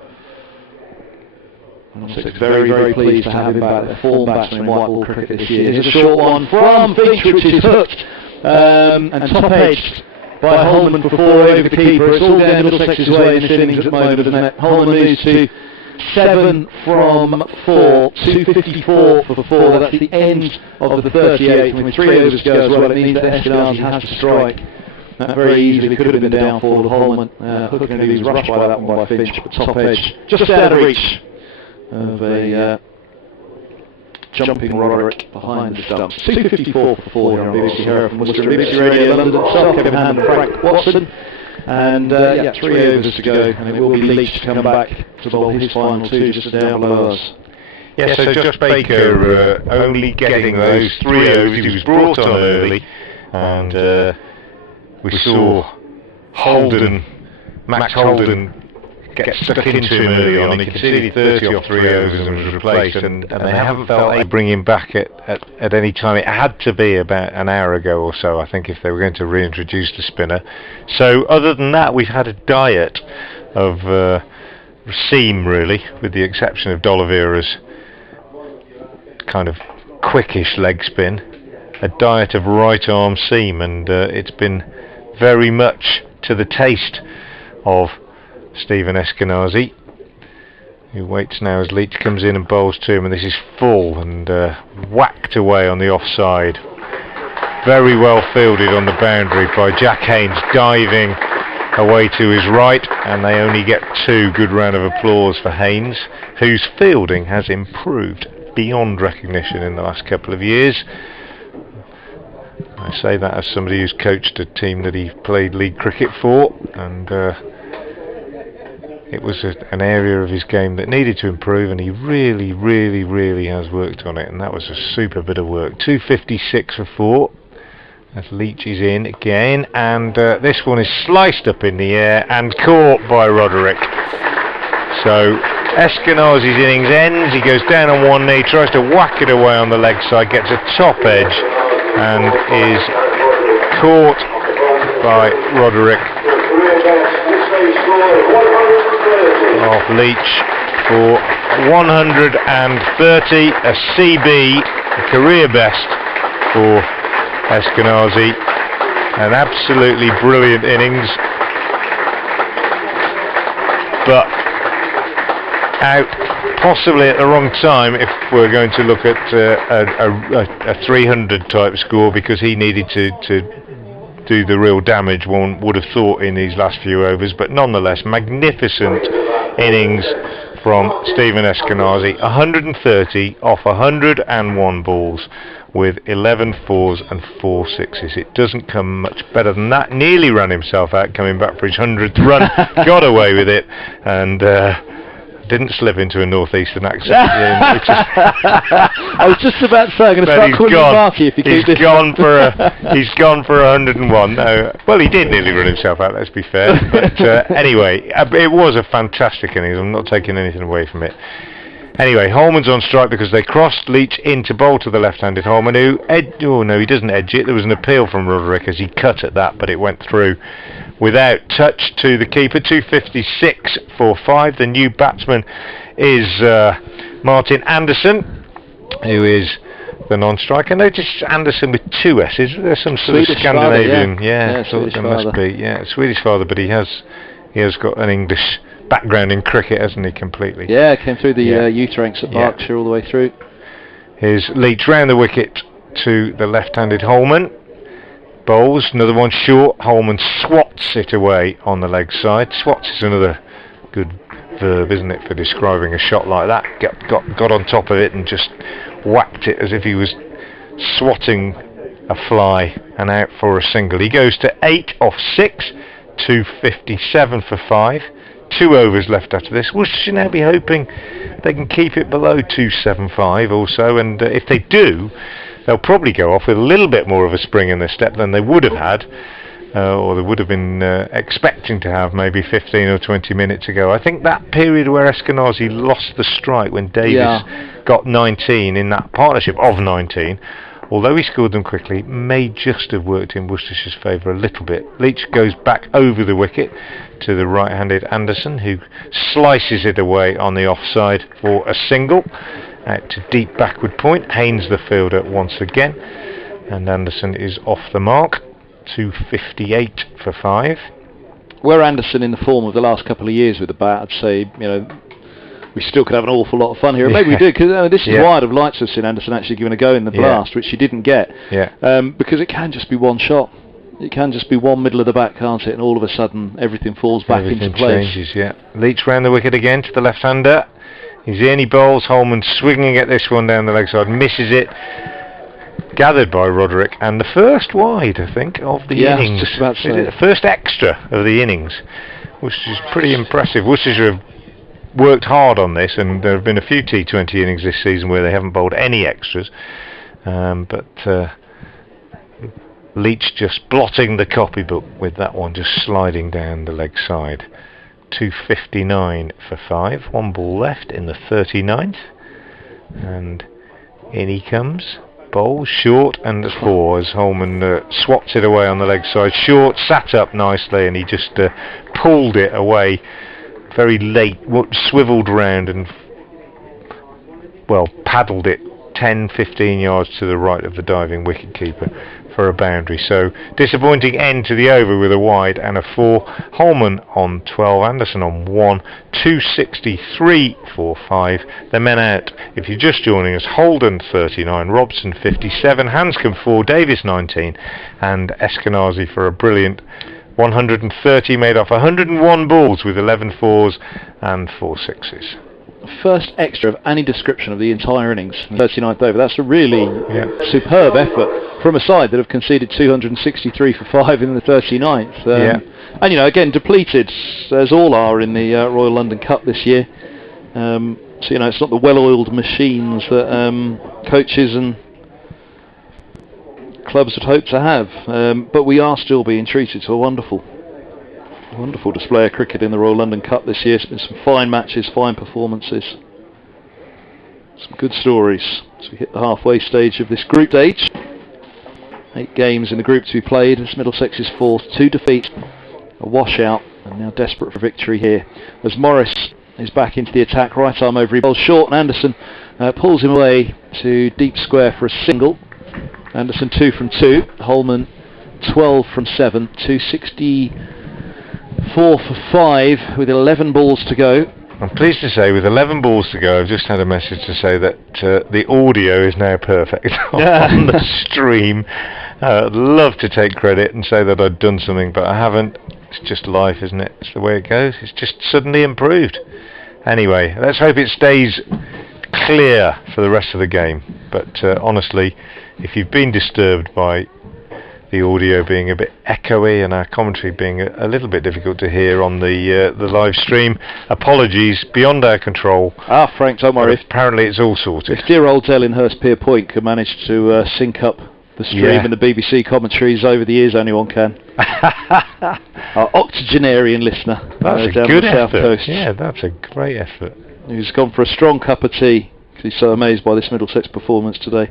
Middlesex very, very pleased to have him back, a form batsman in white ball cricket this year. Here's a short one from Finch, which is hooked and top-edged by Holman for 4 over the keeper. It's all down Middlesex's way in this innings at the moment, isn't it? Holman moves to 7 from 4, 254 for 4. That's the end of the 38th, and with 3 overs to go as well, it means that Eskenazi has to strike. That very easily could have been the downfall of Holman. Hook, and he was rushed by that one by Finch, but top edge, just out of reach of a jumping Roderick behind the stumps. 254 for 4 here on BBC Hereford from Worcester. BBC Radio London itself, Kevin Hand and Frank Watson. And 3 overs to go, and it will be Leach to come back to bowl his final 2 just down below us. Yeah, so Josh Baker only getting those 3 overs. He was brought on early, and we saw Max Holden get stuck into him early on. He conceded 30 off 3 overs and was replaced, and they haven't felt able to bring him back at any time. It had to be about an hour ago or so, I think, if they were going to reintroduce the spinner. So other than that, we've had a diet of seam, really, with the exception of D'Oliveira's kind of quickish leg spin. A diet of right arm seam, and it's been very much to the taste of Stephen Eskenazi, who waits now as Leach comes in and bowls to him, and this is full and whacked away on the offside. Very well fielded on the boundary by Jack Haynes, diving away to his right, and they only get 2. Good round of applause for Haynes, whose fielding has improved beyond recognition in the last couple of years. I say that as somebody who's coached a team that he played league cricket for, and it was an area of his game that needed to improve, and he really, really, really has worked on it, and that was a super bit of work. 256 for 4 as Leach is in again, and this one is sliced up in the air and caught by Roderick. So Eskenazi's innings ends. He goes down on one knee, tries to whack it away on the leg side, gets a top edge and is caught by Roderick off Leach for 130, a CB, a career best for Eskenazi. An absolutely brilliant innings, but out possibly at the wrong time if we're going to look at a 300 type score, because he needed to do the real damage, one would have thought, in these last few overs. But nonetheless, magnificent innings from Stephen Eskenazi. 130 off 101 balls with 11 fours and 4 sixes. It doesn't come much better than that. Nearly ran himself out coming back for his 100th run. Got away with it, and didn't slip into a northeastern accent. I was just about to say, I'm going to start calling you Marky if you keep this. He's gone for 101. Well, he did nearly run himself out, let's be fair. But anyway, it was a fantastic innings. I'm not taking anything away from it. Anyway, Holman's on strike because they crossed Leach into bowl to the left-handed Holman, who he doesn't edge it. There was an appeal from Roderick as he cut at that, but it went through without touch to the keeper. 256 for 5. The new batsman is Martin Anderson, who is the non-striker. Notice Anderson with 2 S's. There's some sort Swedish of Scandinavian, father, yeah. Swedish father. Must be, Swedish father, but he has got an English background in cricket, hasn't he, completely? Yeah, came through the youth ranks at Berkshire all the way through. Here's Leach round the wicket to the left-handed Holman. Bowls, another one short. Holman swats it away on the leg side. Swats is another good verb, isn't it, for describing a shot like that. Got on top of it and just whacked it as if he was swatting a fly and out for a single. He goes to 8 off 6, 257 for 5. 2 overs left after this. Worcestershire now be hoping they can keep it below 275 also, and if they do, they'll probably go off with a little bit more of a spring in their step than they would have had, or they would have been expecting to have maybe 15 or 20 minutes ago. I think that period where Eskenazi lost the strike when Davis got 19 in that partnership of 19, although he scored them quickly, may just have worked in Worcestershire's favour a little bit. Leach goes back over the wicket to the right-handed Anderson, who slices it away on the offside for a single. Out to deep backward point. Haynes the fielder once again, and Anderson is off the mark. 258 for 5. Were Anderson in the form of the last couple of years with the bat, I'd say, we still could have an awful lot of fun here. And maybe we did, because this is why I'd have liked to have seen Anderson actually giving a go in the blast, which he didn't get. Because it can just be one shot. It can just be one middle of the bat, can't it? And all of a sudden, everything falls back into place. Changes, Leach round the wicket again to the left-hander. He's in, he bowls. Holman swinging at this one down the leg side, misses it. Gathered by Roderick, and the first wide, I think, of the innings. Just about to say. The first extra of the innings, which is pretty impressive. Worcestershire have worked hard on this, and there have been a few T20 innings this season where they haven't bowled any extras, but Leach just blotting the copybook with that one, just sliding down the leg side. 259 for 5. 1 ball left in the 39th, and in he comes. Bowl short and 4 as Holman swaps it away on the leg side. Short sat up nicely, and he just pulled it away very late, swivelled round and paddled it 10-15 yards to the right of the diving wicketkeeper for a boundary. So disappointing end to the over with a wide and a 4. Holman on 12, Anderson on 1, 263 for 5. The men out, if you're just joining us: Holden 39, Robson 57, Hanscom 4, Davis 19, and Eskenazi for a brilliant 130 made off 101 balls with 11 fours and 4 sixes. First extra of any description of the entire innings, 39th over. That's a really superb effort from a side that have conceded 263 for 5 in the 39th. And again, depleted as all are in the Royal London Cup this year. So it's not the well-oiled machines that coaches and clubs would hope to have, but we are still being treated to a wonderful display of cricket in the Royal London Cup this year. It's been some fine matches, fine performances, some good stories as we hit the halfway stage of this group stage. 8 games in the group to be played. It's Middlesex's 4th, 2 defeats, a washout, and now desperate for victory here as Morris is back into the attack. Right arm over, he bowls short, and Anderson pulls him away to deep square for a single. Anderson 2 from 2, Holman 12 from 7, 264 for 5 with 11 balls to go. I'm pleased to say, with 11 balls to go, I've just had a message to say that the audio is now perfect on the stream. I'd love to take credit and say that I'd done something, but I haven't. It's just life, isn't it? It's the way it goes. It's just suddenly improved. Anyway, let's hope it stays clear for the rest of the game. But honestly, if you've been disturbed by the audio being a bit echoey and our commentary being a little bit difficult to hear on the live stream, apologies, beyond our control. Frank, don't worry. Apparently it's all sorted. If dear old Ellinghurst Pierpoint can manage to sync up the stream and the BBC commentaries over the years, anyone can. Our octogenarian listener. That's a down good the South effort. Coast. Yeah, that's a great effort. He's gone for a strong cup of tea because he's so amazed by this Middlesex performance today.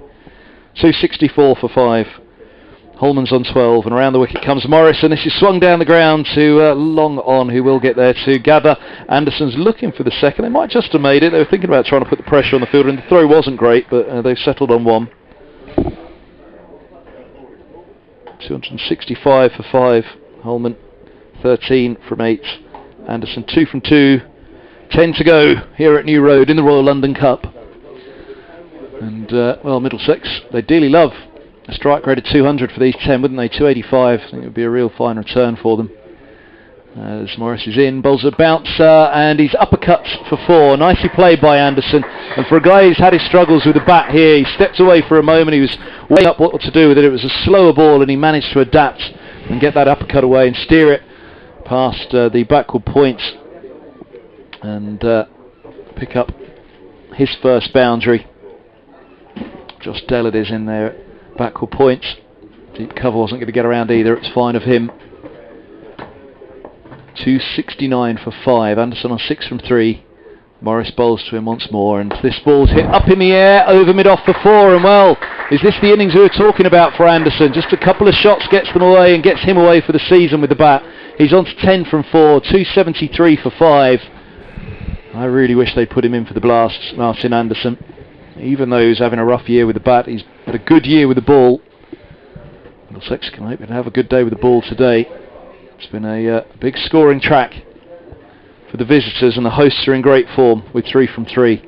264 for 5. Holman's on 12, and around the wicket comes Morris, and this is swung down the ground to Long On, who will get there to gather. Anderson's looking for the second. They might just have made it. They were thinking about trying to put the pressure on the fielder, and the throw wasn't great, but they've settled on 1. 265 for 5. Holman 13 from 8. Anderson 2 from 2. 10 to go here at New Road in the Royal London Cup. And well, Middlesex, they dearly love a strike rate of 200 for these 10, wouldn't they? 285. I think it would be a real fine return for them. As Morris is in, bowls a bouncer, and he's uppercuts for 4. Nicely played by Anderson. And for a guy who's had his struggles with the bat here, he stepped away for a moment. He was weighing up what to do with it. It was a slower ball, and he managed to adapt and get that uppercut away and steer it past the backward points and pick up his first boundary. Josh Dellard is in there at backward points. Deep cover wasn't going to get around either. It's fine of him. 269 for 5. Anderson on 6 from 3. Morris bowls to him once more, and this ball's hit up in the air over mid-off for 4. And well, is this the innings we were talking about for Anderson? Just a couple of shots gets them away and gets him away for the season with the bat. He's on to 10 from 4. 273 for 5. I really wish they'd put him in for the blasts, Martin Anderson. Even though he's having a rough year with the bat, he's had a good year with the ball. Middlesex can hope to have a good day with the ball today. It's been a big scoring track for the visitors, and the hosts are in great form with 3 from 3.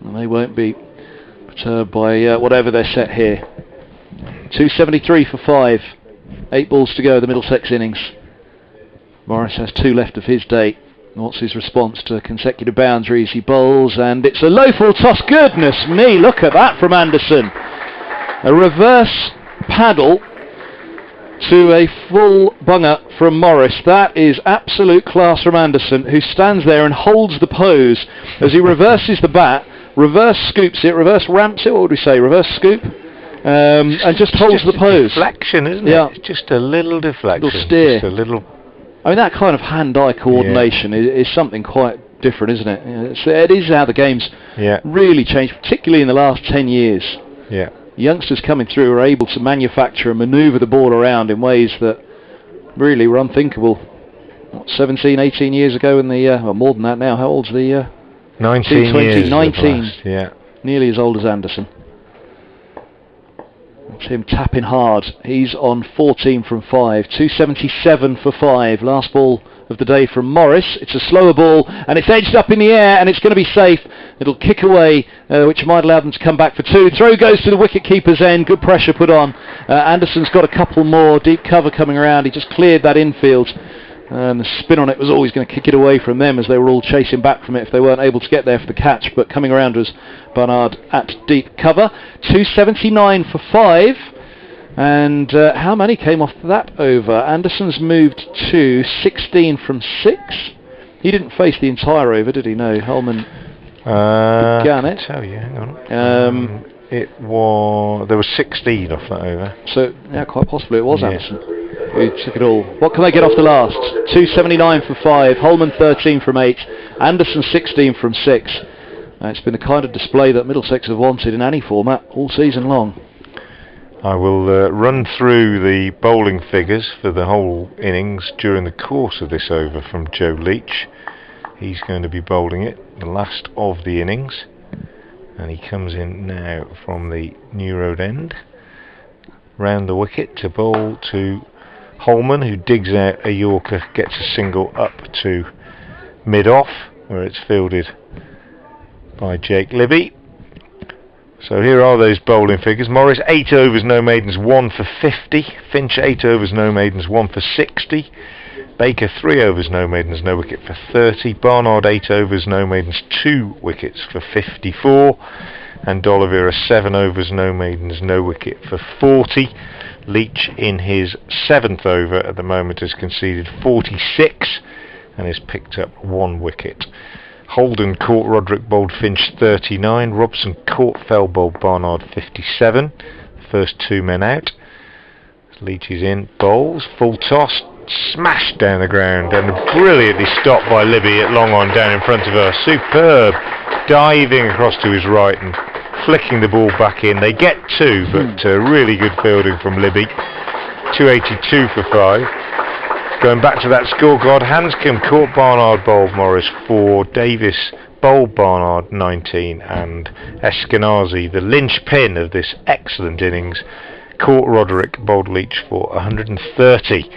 And they won't be perturbed by whatever they're set here. 273 for 5. 8 balls to go, the Middlesex innings. Morris has 2 left of his day. What's his response to consecutive boundaries? He bowls, and it's a low full toss. Goodness me, look at that from Anderson. A reverse paddle to a full bunger from Morris. That is absolute class from Anderson, who stands there and holds the pose as he reverses the bat, reverse scoops it, reverse ramps it, what would we say, reverse scoop, and just holds the pose. Deflection, isn't it? Yeah. It's just a little deflection. Little steer. Just a little. I mean, that kind of hand-eye coordination is something quite different, isn't it? It is how the game's really changed, particularly in the last 10 years. Yeah. Youngsters coming through are able to manufacture and manoeuvre the ball around in ways that really were unthinkable. 17, 18 years ago in the... well, more than that now. How old's the... 19 years. 19. Yeah. Nearly as old as Anderson. That's him tapping hard. He's on 14 from 5. 277 for 5. Last ball of the day from Morris. It's a slower ball, and it's edged up in the air, and it's going to be safe. It'll kick away, which might allow them to come back for 2. Throw goes to the wicket-keeper's end. Good pressure put on. Anderson's got a couple more. Deep cover coming around. He just cleared that infield. And the spin on it was always going to kick it away from them, as they were all chasing back from it if they weren't able to get there for the catch. But coming around was Barnard at deep cover. 279 for 5. And how many came off that over? Anderson's moved to 16 from 6. He didn't face the entire over, did he? No, Holman began it. I can tell you, hang on. It was... There was 16 off that over. So, yeah, quite possibly it was Anderson who took it all. What can they get off the last? 279 for 5. Holman 13 from 8. Anderson 16 from 6. It's been the kind of display that Middlesex have wanted in any format all season long. I will run through the bowling figures for the whole innings during the course of this over from Joe Leach. He's going to be bowling it, the last of the innings. And he comes in now from the New Road end, round the wicket to bowl to Holman, who digs out a Yorker, gets a single up to mid-off, where it's fielded by Jake Libby. So here are those bowling figures. Morris 8 overs, no maidens, 1 for 50. Finch 8 overs, no maidens, 1 for 60. Baker 3 overs, no maidens, no wicket for 30. Barnard 8 overs, no maidens, 2 wickets for 54. And D'Oliveira 7 overs, no maidens, no wicket for 40. Leach in his 7th over at the moment has conceded 46 and has picked up 1 wicket. Holden caught Roderick, bowled Finch 39. Robson caught Fell, bowled Barnard 57. The first 2 men out. Leach is in, bowls, full toss, smashed down the ground and brilliantly stopped by Libby at long on down in front of her. Superb, diving across to his right and flicking the ball back in. They get 2, but really good fielding from Libby. 282 for 5. Going back to that scorecard, Hanscom caught Barnard, bowled Morris 4. Davis bowled Barnard 19, and Eskenazi, the linchpin of this excellent innings, caught Roderick, bowled Leach for 130.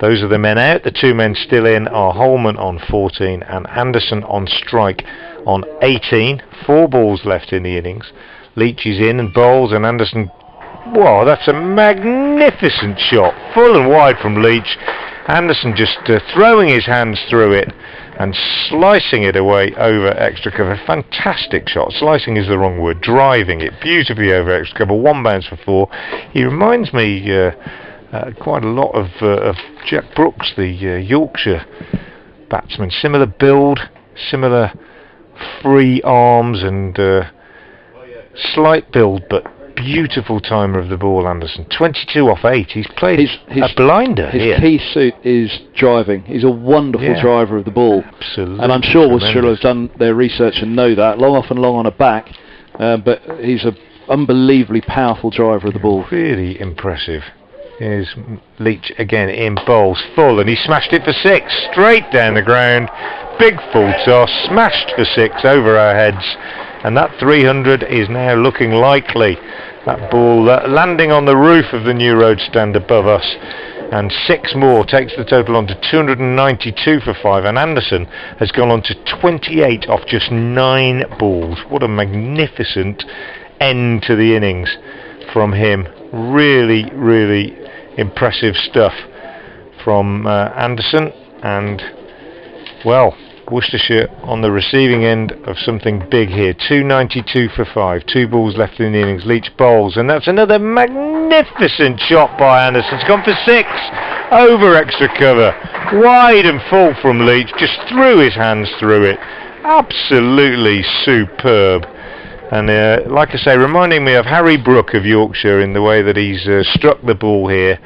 Those are the men out. The 2 men still in are Holman on 14 and Anderson on strike on 18. 4 balls left in the innings. Leach is in and bowls, and Anderson, wow, that's a magnificent shot, full and wide from Leach. Anderson just throwing his hands through it and slicing it away over extra cover. Fantastic shot. Slicing is the wrong word. Driving it beautifully over extra cover. 1 bounce for 4. He reminds me quite a lot of Jack Brooks, the Yorkshire batsman. Similar build, similar free arms and slight build, but beautiful timer of the ball, Anderson. 22 off 8. He's played a blinder here. His key suit is driving. He's a wonderful driver of the ball. Absolutely. And I'm sure Worcestershire have done their research and know that. Long off and long on a back, but he's an unbelievably powerful driver of the ball. Really impressive. Here's Leach again in, bowls full, and he smashed it for 6. Straight down the ground. Big full toss. Smashed for 6 over our heads. And that 300 is now looking likely. That ball landing on the roof of the new road stand above us. And 6 more takes the total on to 292 for 5. And Anderson has gone on to 28 off just 9 balls. What a magnificent end to the innings from him. Really, really impressive stuff from Anderson. And, well, Worcestershire on the receiving end of something big here. 292 for 5. 2 balls left in the innings. Leach bowls, and that's another magnificent shot by Anderson. It's gone for 6 over extra cover, wide and full from Leach. Just threw his hands through it. Absolutely superb. And like I say, reminding me of Harry Brook of Yorkshire in the way that he's struck the ball here.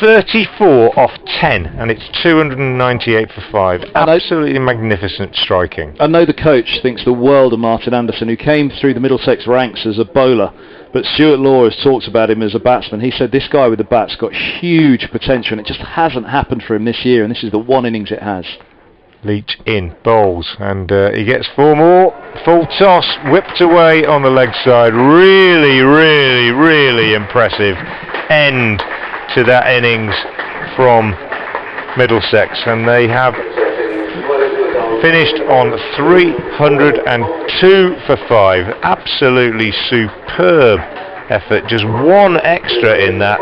34 off 10, and it's 298 for 5. Absolutely magnificent striking. I know the coach thinks the world of Martin Anderson, who came through the Middlesex ranks as a bowler, but Stuart Law has talked about him as a batsman. He said this guy with the bat's got huge potential, and it just hasn't happened for him this year, and this is the one innings it has. Leach in, bowls, and he gets 4 more. Full toss, whipped away on the leg side. Really, really, really impressive end to that innings from Middlesex, and they have finished on 302 for 5. Absolutely superb effort. Just 1 extra in that.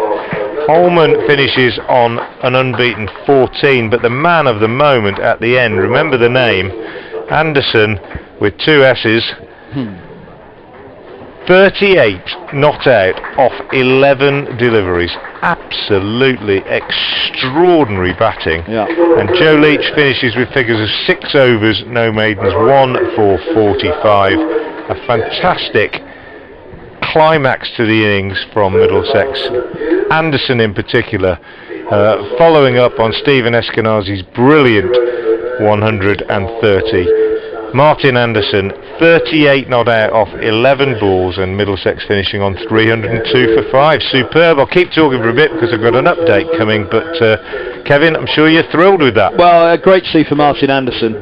Holman finishes on an unbeaten 14, but the man of the moment at the end, remember the name, Anderson with 2 S's. 38 not out off 11 deliveries. Absolutely extraordinary batting. And Joe Leach finishes with figures of 6 overs, no maidens, 1 for 45. A fantastic climax to the innings from Middlesex. Anderson in particular, following up on Stephen Eskenazi's brilliant 130. Martin Anderson, 38 not out off 11 balls, and Middlesex finishing on 302 for 5. Superb. I'll keep talking for a bit because I've got an update coming, but Kevin, I'm sure you're thrilled with that. Well, great to see for Martin Anderson.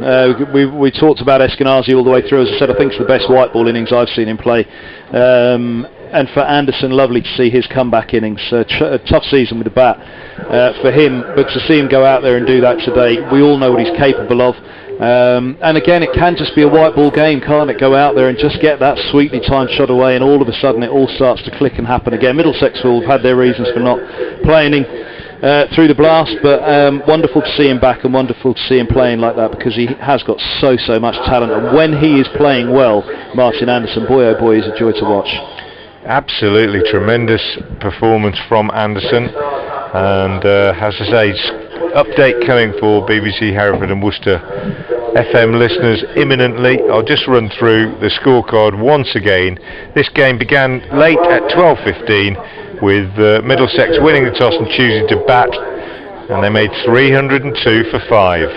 We talked about Eskenazi all the way through. As I said, I think it's the best white ball innings I've seen him play. And for Anderson, lovely to see his comeback innings. A tough season with the bat for him, but to see him go out there and do that today, we all know what he's capable of. And again, it can just be a white ball game, can't it? Go out there and just get that sweetly timed shot away, and all of a sudden it all starts to click and happen again. Middlesex will have had their reasons for not playing him through the blast, but wonderful to see him back and wonderful to see him playing like that, because he has got so much talent, and when he is playing well, Martin Anderson, boy oh boy, is a joy to watch. Absolutely tremendous performance from Anderson, and as I say, update coming for BBC Hereford and Worcester FM listeners imminently. I'll just run through the scorecard once again. This game began late at 12:15 with Middlesex winning the toss and choosing to bat, and they made 302 for 5.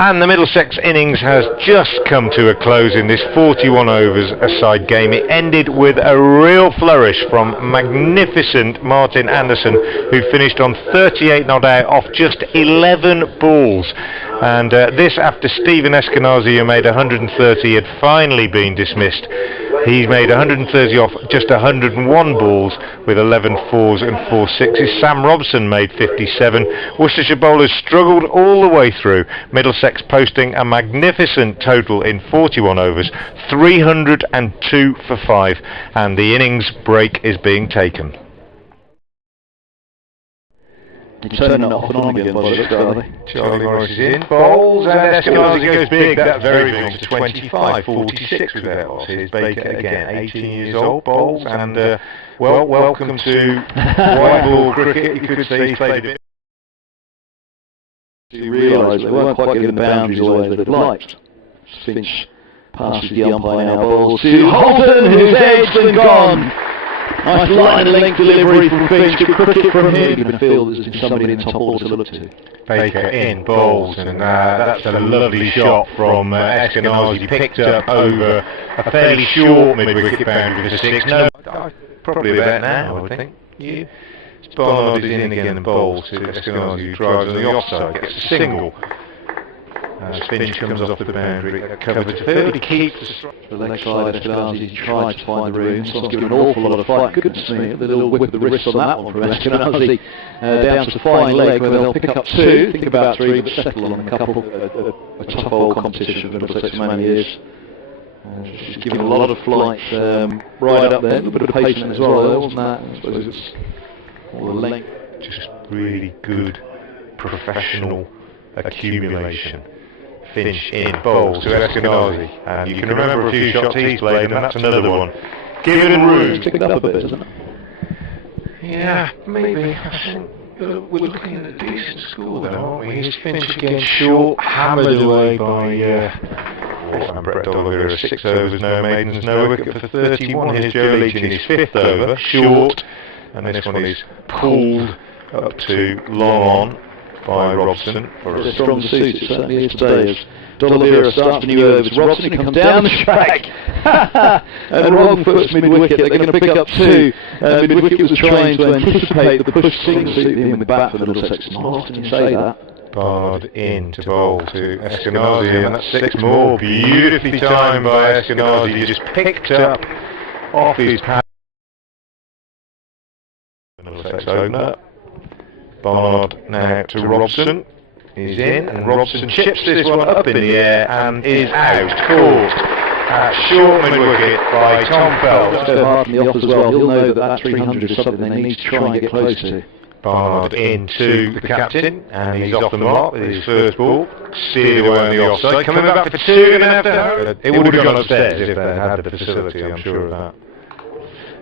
And the Middlesex innings has just come to a close in this 41 overs a-side game. It ended with a real flourish from magnificent Martin Anderson, who finished on 38 not out off just 11 balls. And this after Stephen Eskenazi, who made 130, had finally been dismissed. He made 130 off just 101 balls with 11 fours and 4 sixes. Sam Robson made 57. Worcestershire bowlers struggled all the way through. Middlesex posting a magnificent total in 41 overs, 302 for 5, and the innings break is being taken. Turning it off and on again by the looks, are they? Charlie Morris is in, bowls, and Eskenazi goes big. That's very big to 25, 46 without loss. Here's Baker again, 18 years old, bowls, and well, welcome to white ball cricket. You could say he's played a bit. He realised they weren't quite getting the boundaries away that they'd liked. Finch passes the umpire now, bowls to Holton, who's edged and gone. Nice line and length delivery from Finch, good cricket from him. You can feel there's somebody in the top order to look to. Baker in, bowls, and that's a lovely shot from Eskenazi, picked up over a fairly short mid-wicket boundary for 6. No, probably about now, I would think. Yeah. Barnard is in again and bowls to Eskenazi, who drives on the offside, gets a single. As Finch comes off the boundary, cover to field, he keeps the leg side. Eskenazi tried to find the room, so given an awful lot of fight. Goodness me, the little whip of the wrist on that one from Eskenazi. Down to the fine leg where they'll pick up 2, think about 3, but settle on a couple. A tough old competition for Middlesex many years. She's given a lot of flight right up there, a little bit of patience as well, though, wasn't that? I suppose it's all the length. Just really good professional accumulation. Finch in, bowls to Eskenazi, and you can remember a few shots he's played, and that's another one. Given room. Pick it up a bit, isn't it? Yeah, maybe. I think we're looking at a decent score though, aren't we? Here's Finch again, short, hammered away by Haynes and Brett D'Oliveira. 6 overs, no maidens, no wicket for 31. Here's Joe Leach in his 5th over, short, and this one is pulled up to long on by Robson. For a strong suit, it certainly is today, as D'Oliveira starts the new overs. Robson comes down the track and wrong foots mid-wicket. They're going to pick up 2. Mid-wicket was trying to anticipate the push single suit him with the bat for Middlesex. Not often you say that. Barnard in to bowl to Eskenazi, and that's 6 more. Beautifully timed by Eskenazi. He just picked up off his pad. Middlesex opener. Barnard now to Robson. He's in, and Robson chips this one up in the air and is out. Caught at short mid-wicket by Tom Feld. Go hard in the off as well. He'll know that 300 is something they need to try and get close to. Barnard into the captain, and he's off the mark with his first ball. Steered away on the offside. Coming back for 2, going to have to. It would have gone upstairs if they had the facility, I'm sure of that.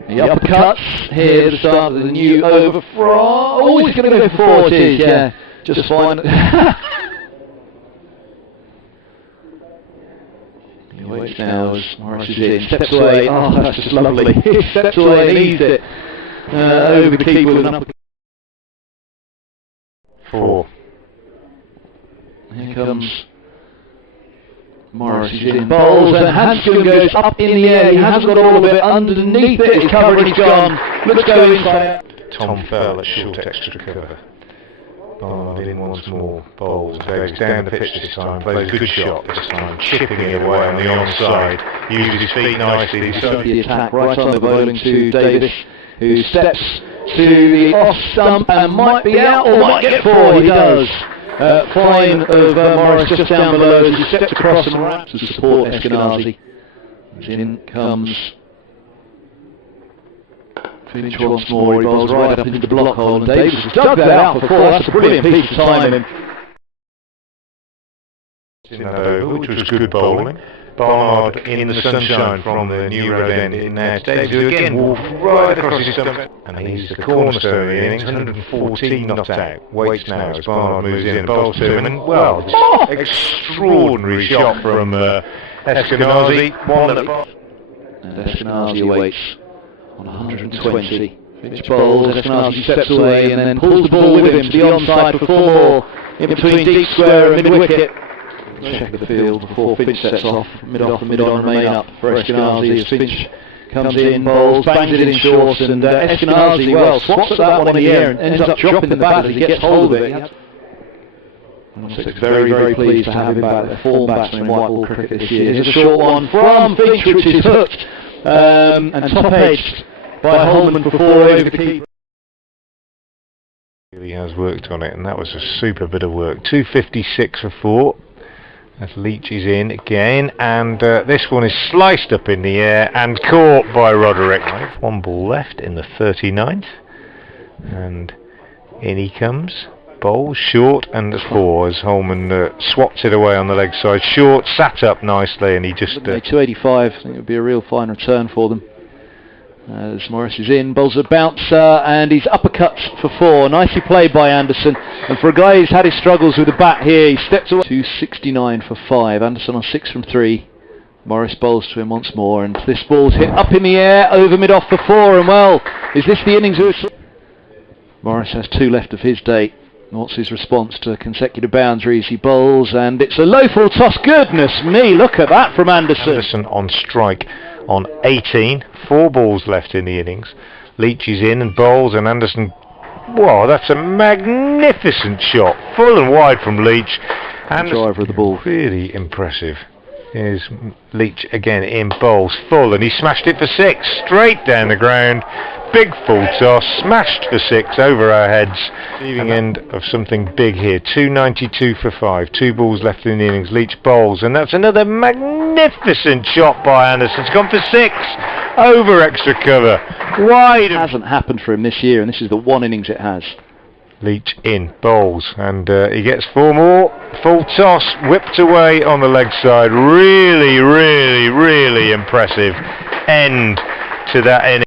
The uppercuts here at the start of the new over from. Oh, he's going to go for 4, it is, yeah. Just fine. He waits now as Morris is in. Steps away. Oh, that's just lovely. He steps away and eased it over the keeper with an uppercut. 4. Here comes Morris, is in, bowls, and Hanscom goes up in the air. He hasn't got all of it underneath it. His cover and he's gone. Let's go inside. Tom fell at short extra cover. Barnard in once more, bowls, goes down the pitch this time, plays a good shot this time, chipping it away on the onside, uses his feet nicely. The attack right on the bowling to Davis, who steps to the off stump and might be out or might get 4. He does. Fine of Morris just down below as he steps across and wraps to support Eskenazi. In comes Finch once more, he bowls right up into the block hole, and Davis has dug that out for 4. That's a brilliant piece of timing. In that over, which was good bowling. Barnard in the sunshine from the new road end in there. Davis, who again walked right across his stump, and he's the cornerstone of the innings. 114 not out. Waits now as Barnard moves in and bowls to him, and well, extraordinary shot from Eskenazi. One that and Eskenazi awaits on 120. Finch bowls, Eskenazi steps away and then pulls the ball with him to the onside for 4 more in between deep square and mid-wicket. Check the field before Finch sets off. Mid-off and mid-on remain up for Eskenazi as Finch comes in, bowls, bangs it in short, and Eskenazi, well, swaps at that one in the air and ends up dropping the bat as he gets hold of it. Middlesex very, very pleased to have him back, their form batsman in white ball cricket this year. Here's a short one from Finch, which is hooked and top-edged by Holman for 4 over the keeper. He has worked on it, and that was a super bit of work. 256 for 4. As Leach is in again, and this one is sliced up in the air and caught by Roderick. 1 ball left in the 39th, and in he comes. Bowls short and 4 as Holman swaps it away on the leg side. Short, sat up nicely, and he just... 285, I think it would be a real fine return for them. As Morris is in, bowls a bouncer, and he's uppercuts for 4. Nicely played by Anderson, and for a guy who's had his struggles with the bat here, he steps away. 269 for 5. Anderson on 6 from 3. Morris bowls to him once more, and this ball's hit up in the air over mid-off for 4, and well, is this the innings? Morris has 2 left of his day. What's his response to consecutive boundaries? He bowls, and it's a low full toss. Goodness me, look at that from Anderson. Anderson on strike on 18, 4 balls left in the innings. Leach is in and bowls, and Anderson, wow, that's a magnificent shot, full and wide from Leach. And driver of the ball, really impressive. Here's Leach again in, bowls full, and he smashed it for 6, straight down the ground. Big full toss, smashed for 6 over our heads. Leaving end of something big here. 292 for 5. 2 balls left in the innings. Leach bowls, and that's another magnificent shot by Anderson. It's gone for 6 over extra cover. Wide. It hasn't happened for him this year, and this is the one innings it has. Leach in, bowls, and he gets 4 more. Full toss, whipped away on the leg side. Really, really, really impressive end to that innings.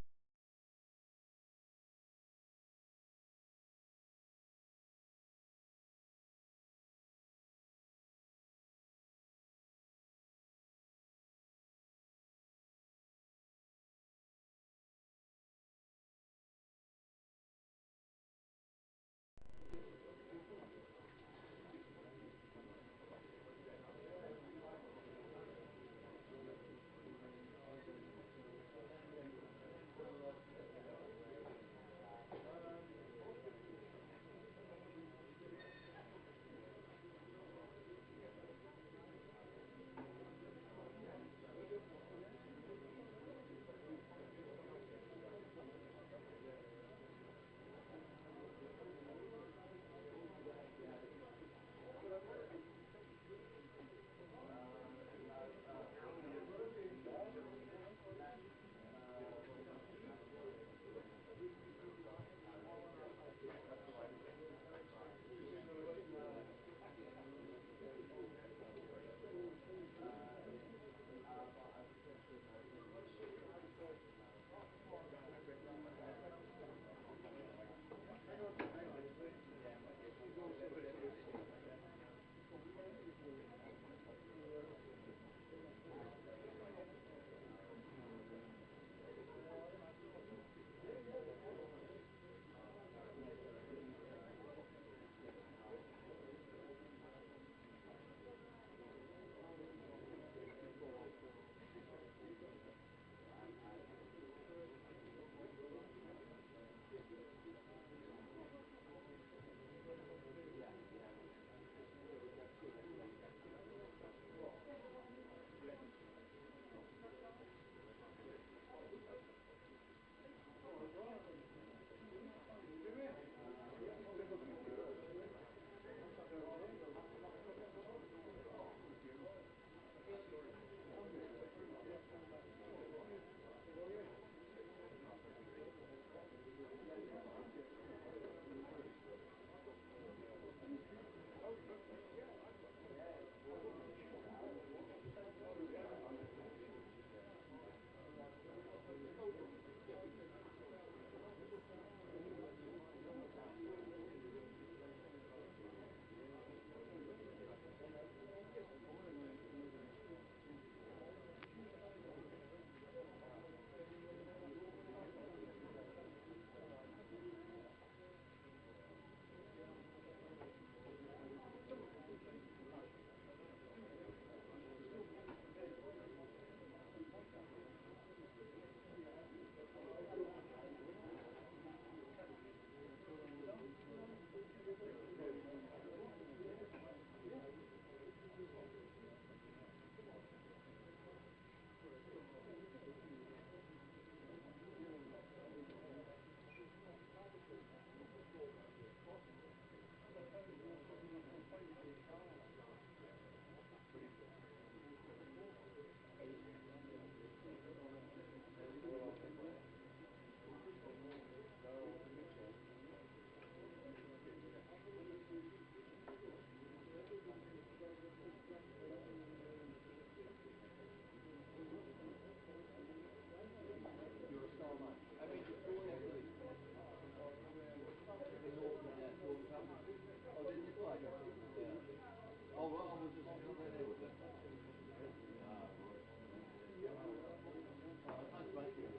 Oh, didn't you play? Yeah. Oh, well, I was just right there with it. Ah, right. Thank you.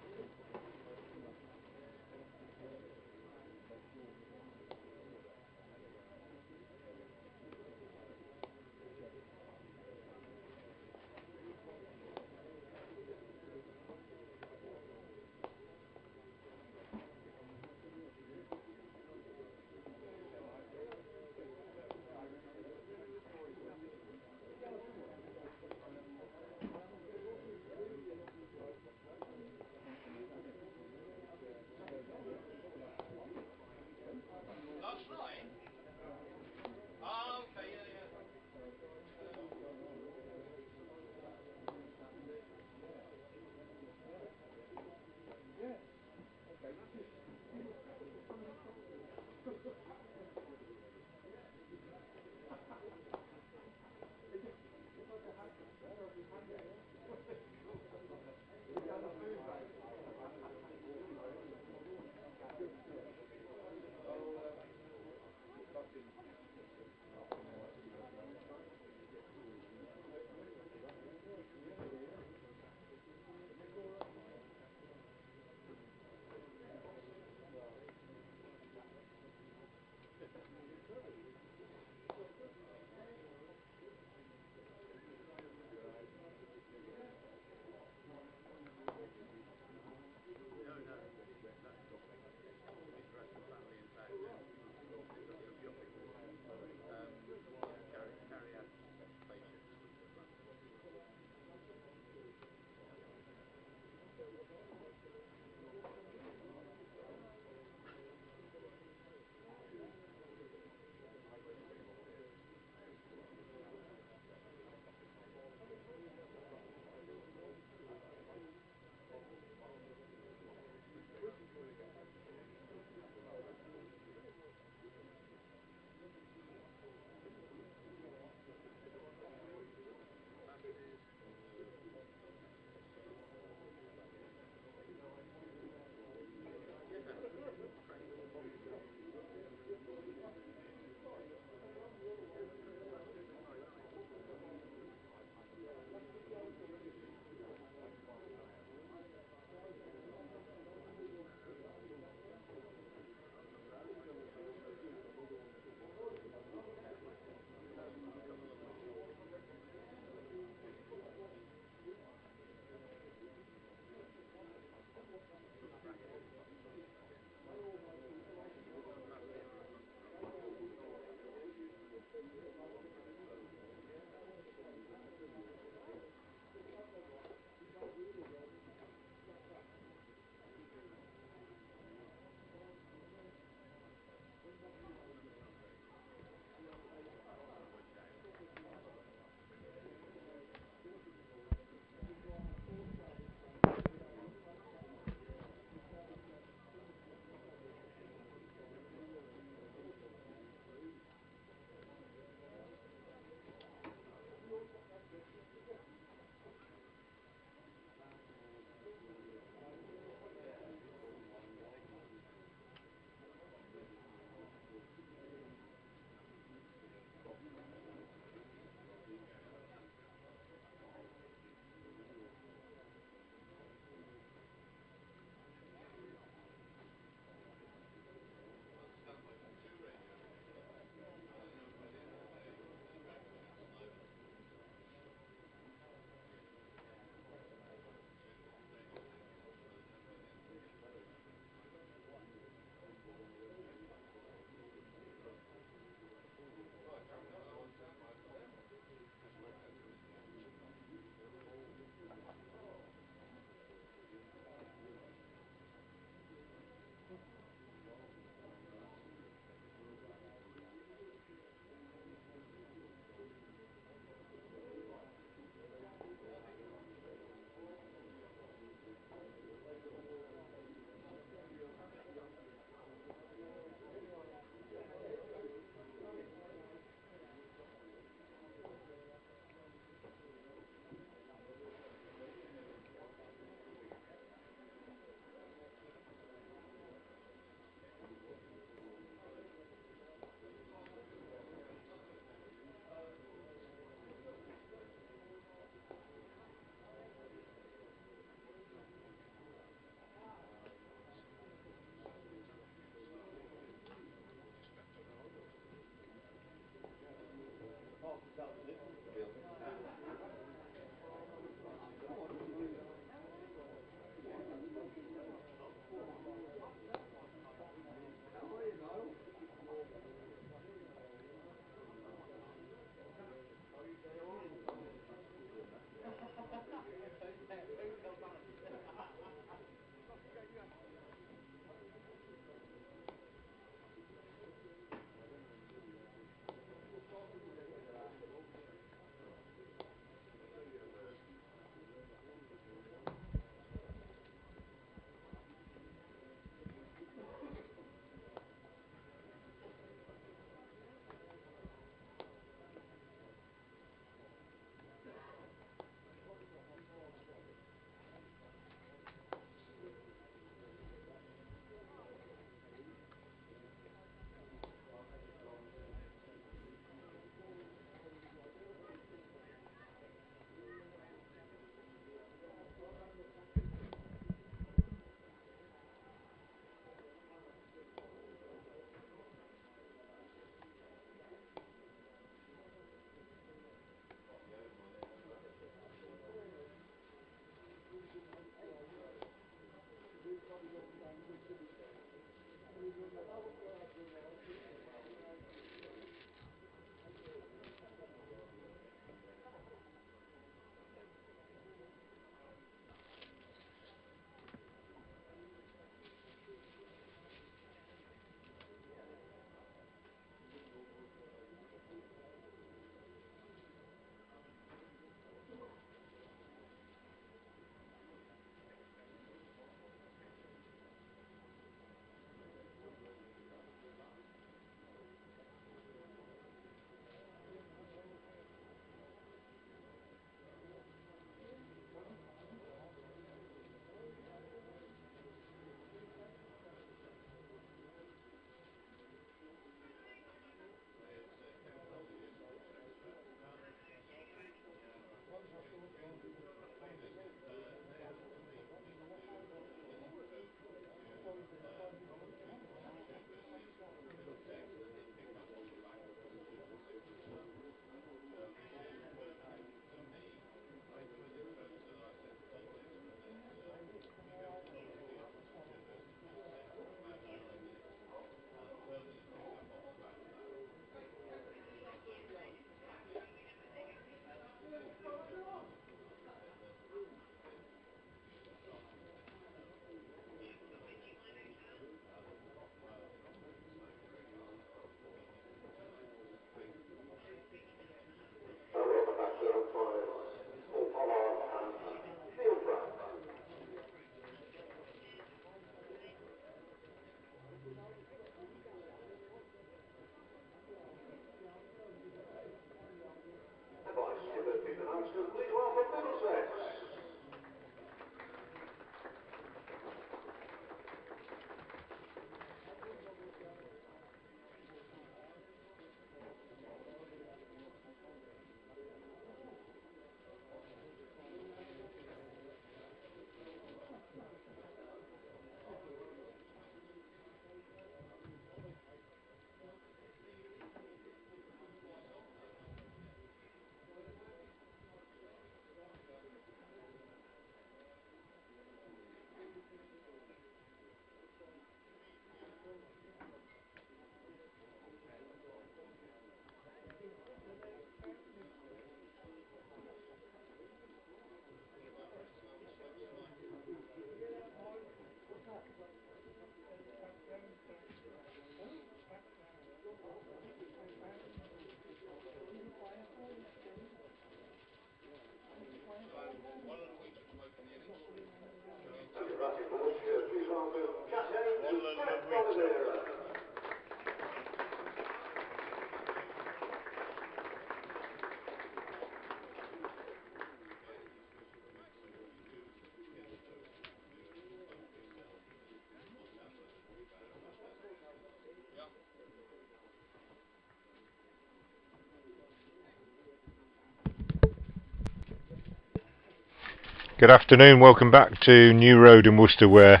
Good afternoon, welcome back to New Road in Worcester, where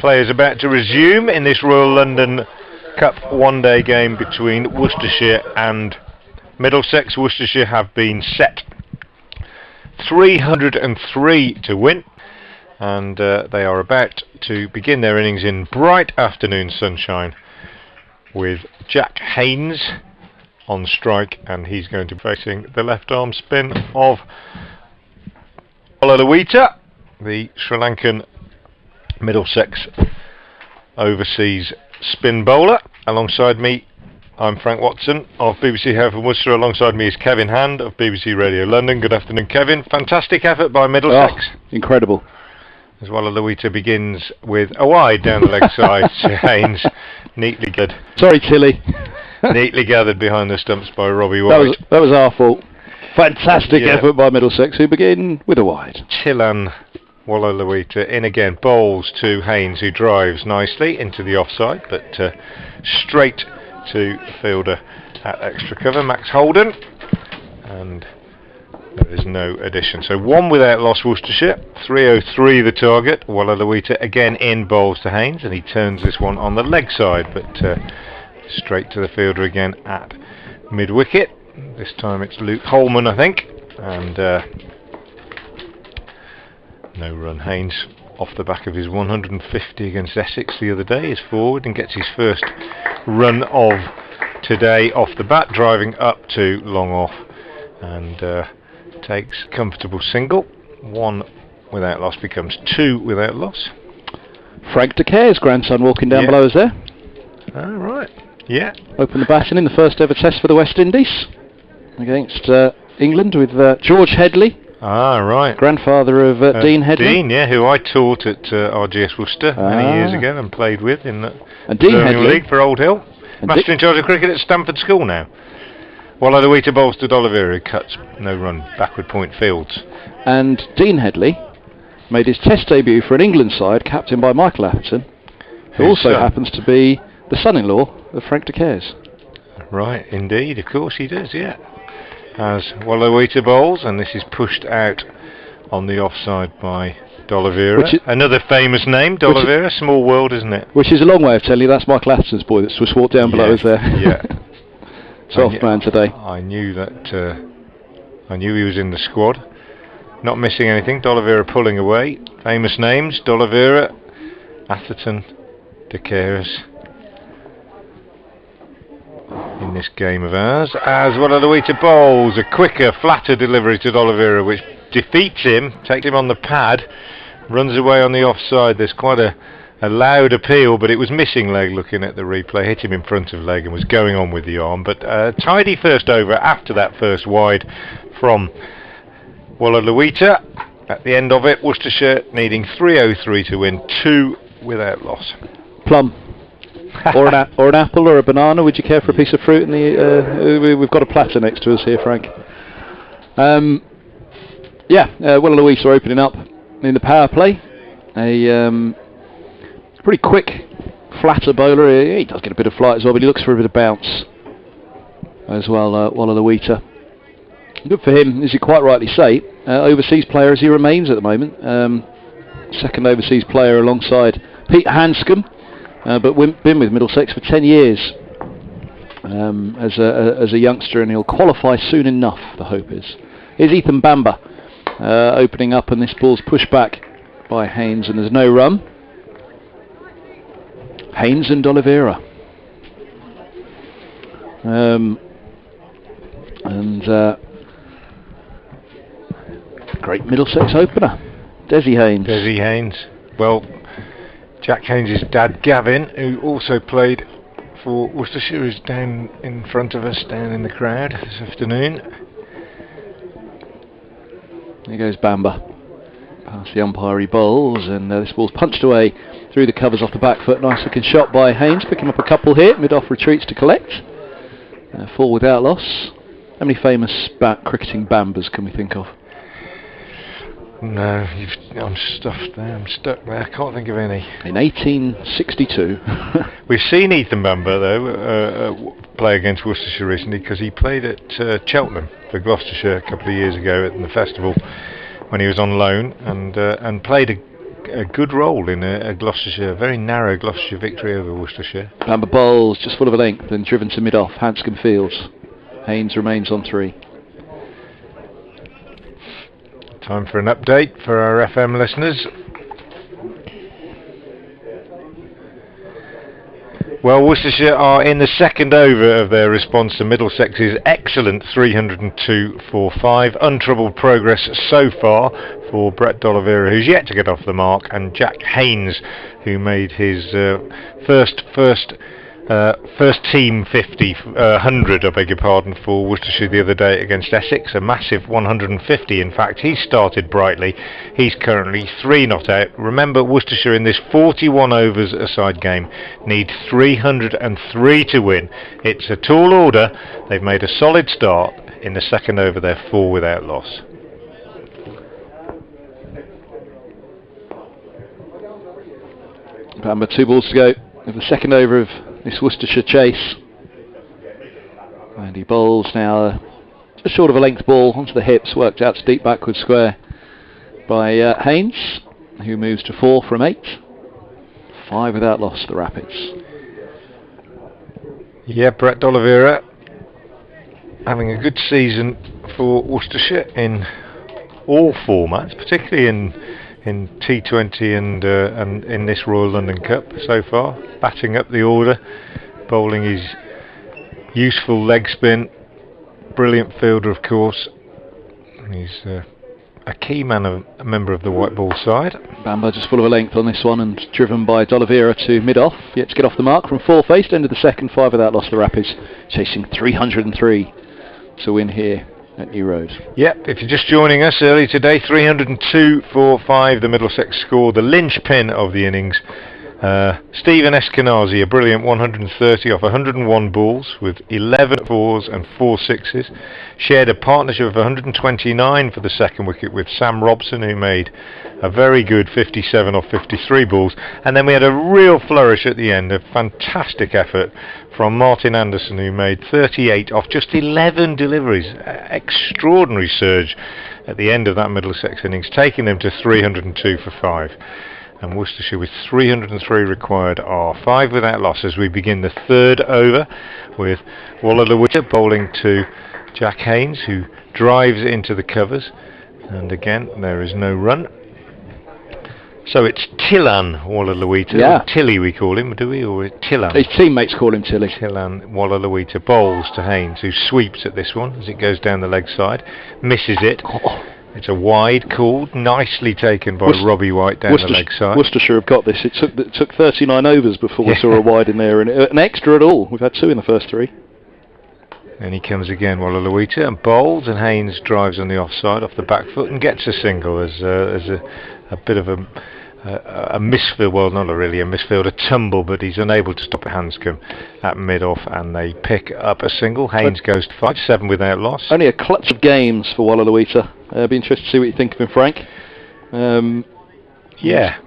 play is about to resume in this Royal London Cup one-day game between Worcestershire and Middlesex. Worcestershire have been set 303 to win, and they are about to begin their innings in bright afternoon sunshine with Jack Haynes on strike, and he's going to be facing the left arm spin of Joe Leach, the Sri Lankan Middlesex overseas spin bowler. Alongside me, I'm Frank Watson of BBC Hereford and Worcester. Alongside me is Kevin Hand of BBC Radio London. Good afternoon, Kevin. Fantastic effort by Middlesex. Oh, incredible. As Leach begins with a wide down the leg side to Haynes, neatly gathered. Sorry, Tilly. Neatly gathered behind the stumps by Robbie White. That was our fault. Fantastic effort by Middlesex, who begin with a wide. Chilan Leach in again, bowls to Haynes, who drives nicely into the offside, but straight to the fielder at extra cover, Max Holden, and there is no addition. So one without loss, Worcestershire, 303 the target. Leach again in, bowls to Haynes, and he turns this one on the leg side, but straight to the fielder again at mid-wicket. This time it's Luke Holman, I think, and no run. Haynes, off the back of his 150 against Essex the other day, is forward and gets his first run of today off the bat, driving up to long off, and takes comfortable single. One without loss becomes two without loss. Frank D'Oliveira's grandson walking down below us there. Oh, right. Yeah. Opened the batting in the first ever test for the West Indies against England with George Headley. Ah, right. Grandfather of Dean Headley. Dean, yeah, who I taught at RGS Worcester many years ago and played with in the Birmingham League for Old Hill. Master in charge of cricket at Stamford School now. Leach bowls to D'Oliveira, who cuts no run, backward point fields. And Dean Headley made his test debut for an England side, captained by Michael Atherton, who also happens to be the son-in-law of Frank D'Oliveira's. Right, indeed, of course he does, yeah. As Leach bowls, and this is pushed out on the offside by D'Oliveira. Another famous name, D'Oliveira, small world, isn't it? Which is a long way of telling you that's Michael Atherton's boy that was walked down below us there. Yeah. Soft man today. I knew that, I knew he was in the squad. Not missing anything, D'Oliveira pulling away. Famous names, D'Oliveira, Atherton, D'Oliveira's in this game of ours, as Leach bowls a quicker, flatter delivery to D'Oliveira, which defeats him, takes him on the pad, runs away on the offside. There's quite a loud appeal, but it was missing leg looking at the replay, hit him in front of leg and was going on with the arm, but tidy first over after that first wide from Leach. At the end of it, Worcestershire needing 303 to win, two without loss. Plum. or an apple or a banana. Would you care for a piece of fruit? In the we've got a platter next to us here, Frank. Leach are opening up in the power play. A pretty quick, flatter bowler. He does get a bit of flight as well, but he looks for a bit of bounce as well. Leach. Good for him, as you quite rightly say. Overseas player as he remains at the moment. Second overseas player alongside Pete Hanscom. But been with Middlesex for 10 years as a youngster, and he'll qualify soon enough, the hope is. Here's Ethan Bamber opening up, and this ball's pushed back by Haynes, and there's no run. Haynes and D'Oliveira. Great Middlesex opener, Desi Haynes. Well, Jack Haynes' dad, Gavin, who also played for Worcestershire, is down in front of us, down in the crowd this afternoon. There goes Bamber. Past the umpire he bowls, and this ball's punched away through the covers off the back foot. Nice looking shot by Haynes, picking up a couple here. Mid-off retreats to collect. 4 without loss. How many famous cricketing bambas can we think of? No, I'm stuffed there. I'm stuck there. I can't think of any. In 1862. We've seen Ethan Bamber though play against Worcestershire recently, because he played at Cheltenham for Gloucestershire a couple of years ago at the festival when he was on loan, and played a good role in a Gloucestershire, very narrow Gloucestershire victory over Worcestershire. Bamber bowls just full of a length and driven to mid-off. Hanscom fields. Haynes remains on 3. Time for an update for our FM listeners. Well, Worcestershire are in the second over of their response to Middlesex's excellent 302-4-5. Untroubled progress so far for Brett D'Oliveira, who's yet to get off the mark, and Jack Haynes, who made his first team 100, I beg your pardon, for Worcestershire the other day against Essex, a massive 150 in fact. He started brightly. He's currently 3 not out. Remember, Worcestershire in this 41 overs a side game need 303 to win. It's a tall order. They've made a solid start. In the second over they're 4 without loss. Bamber, 2 balls to go of the second over of this Worcestershire chase, and he bowls now just short of a length ball onto the hips, worked out to deep backward square by Haynes, who moves to 4 from 8. 5 without loss, the Rapids. Yeah, Brett D'Oliveira having a good season for Worcestershire in all formats, particularly in T20 and in this Royal London Cup so far, batting up the order, bowling his useful leg spin, brilliant fielder of course. He's a key man, a member of the white ball side. Bamber just full of a length on this one and driven by D'Oliveira to mid-off, yet to get off the mark from 4 faced, end of the second, 5 without loss, the Rapids chasing 303 to win here at New Road. Yep, if you're just joining us early today, 302-4-5 the Middlesex score, the linchpin of the innings. Stephen Eskenazi, a brilliant 130 off 101 balls with 11 fours and 4 sixes. Shared a partnership of 129 for the second wicket with Sam Robson, who made a very good 57 off 53 balls. And then we had a real flourish at the end, a fantastic effort from Martin Anderson, who made 38 off just 11 deliveries. Extraordinary surge at the end of that Middlesex innings, taking them to 302 for 5. And Worcestershire, with 303 required, are 5 without loss as we begin the third over, with Waller bowling to Jack Haynes, who drives into the covers, and again there is no run. So it's Tillan Waller-Lewita, yeah. Or Tilly we call him, do we, or Tillan? His teammates call him Tilly. Tillan Waller-Lewita bowls to Haynes, who sweeps at this one as it goes down the leg side, misses it. It's a wide call, nicely taken by Robbie White down the leg side. Worcestershire have got this. It took 39 overs before we saw a wide in there, and an extra at all. We've had 2 in the first 3. And he comes again, Waller-Lewita, and bowls, and Haynes drives on the offside off the back foot and gets a single as a bit of a misfield, well, not really a misfield, a tumble, but he's unable to stop Hanscom at mid-off, and they pick up a single. Haynes goes to 5, 7 without loss. Only a clutch of games for Waller-Lewita. Be interested to see what you think of him, Frank. Yeah.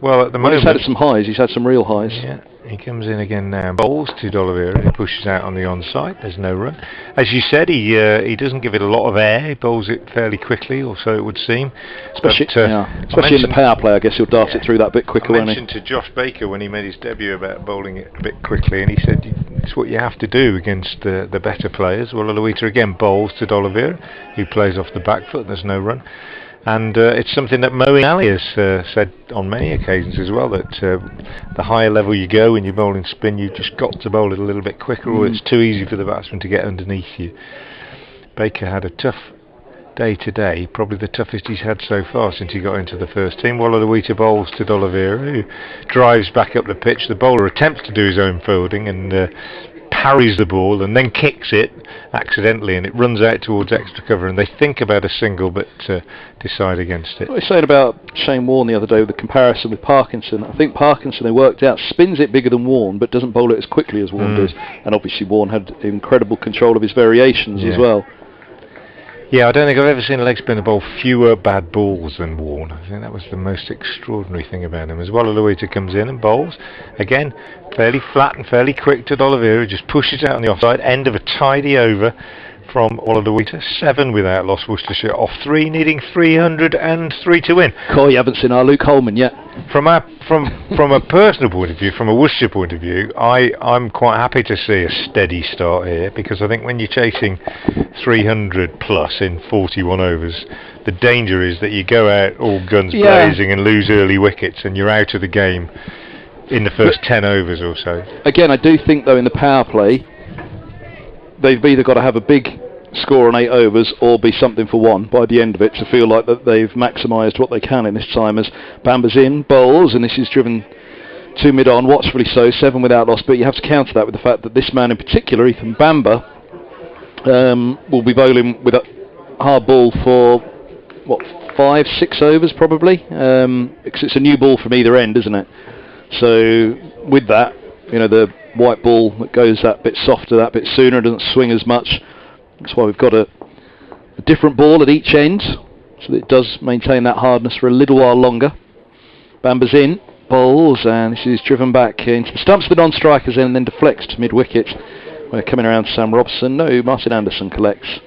Well, at the moment... He's had some highs, he's had some real highs. Yeah. He comes in again now, bowls to D'Oliveira, he pushes out on the onside, there's no run. As you said, he doesn't give it a lot of air, he bowls it fairly quickly, or so it would seem. Especially in the power play, I guess he'll dart it through that bit quicker, won't he? I mentioned to Josh Baker when he made his debut about bowling it a bit quickly, and he said it's what you have to do against the better players. Well, Waller-Lewita again bowls to D'Oliveira, who plays off the back foot, there's no run. And it's something that Moeen Ali has said on many occasions as well, that the higher level you go in your bowling spin, you've just got to bowl it a little bit quicker, or it's too easy for the batsman to get underneath you. Baker had a tough day today, probably the toughest he's had so far since he got into the first team. Waller-Lewita bowls to D'Oliveira, who drives back up the pitch. The bowler attempts to do his own fielding and parries the ball and then kicks it accidentally, and it runs out towards extra cover, and they think about a single but decide against it. What we were saying about Shane Warne the other day with the comparison with Parkinson, I think Parkinson, they worked out, spins it bigger than Warne but doesn't bowl it as quickly as Warne does, and obviously Warne had incredible control of his variations as well. Yeah, I don't think I've ever seen a leg spinner bowl fewer bad balls than Warne. I think that was the most extraordinary thing about him. As well, D'Oliveira comes in and bowls. Again, fairly flat and fairly quick to D'Oliveira, just pushes out on the offside, end of a tidy over from D'Oliveira. 7 without loss, Worcestershire off 3, needing 303 to win. Cool, you haven't seen our Luke Holman yet. From a personal point of view, from a Worcestershire point of view, I'm quite happy to see a steady start here, because I think when you're chasing 300 plus in 41 overs, the danger is that you go out all guns blazing and lose early wickets, and you're out of the game in the first 10 overs or so. Again, I do think though in the power play, they've either got to have a big score on 8 overs or be something for 1 by the end of it to feel like that they've maximised what they can in this time, as Bamba's in, bowls, and this is driven to mid-on, watchfully so, 7 without loss, but you have to counter that with the fact that this man in particular, Ethan Bamba, will be bowling with a hard ball for, 5-6 overs probably, because it's a new ball from either end, isn't it? So with that, the white ball that goes that bit softer, that bit sooner, doesn't swing as much. That's why we've got a different ball at each end, so that it does maintain that hardness for a little while longer. Bamba's in, bowls, and this is driven back into the stumps of the non-strikers and then deflects to mid-wicket. We're coming around to Sam Robson. No, Martin Anderson collects.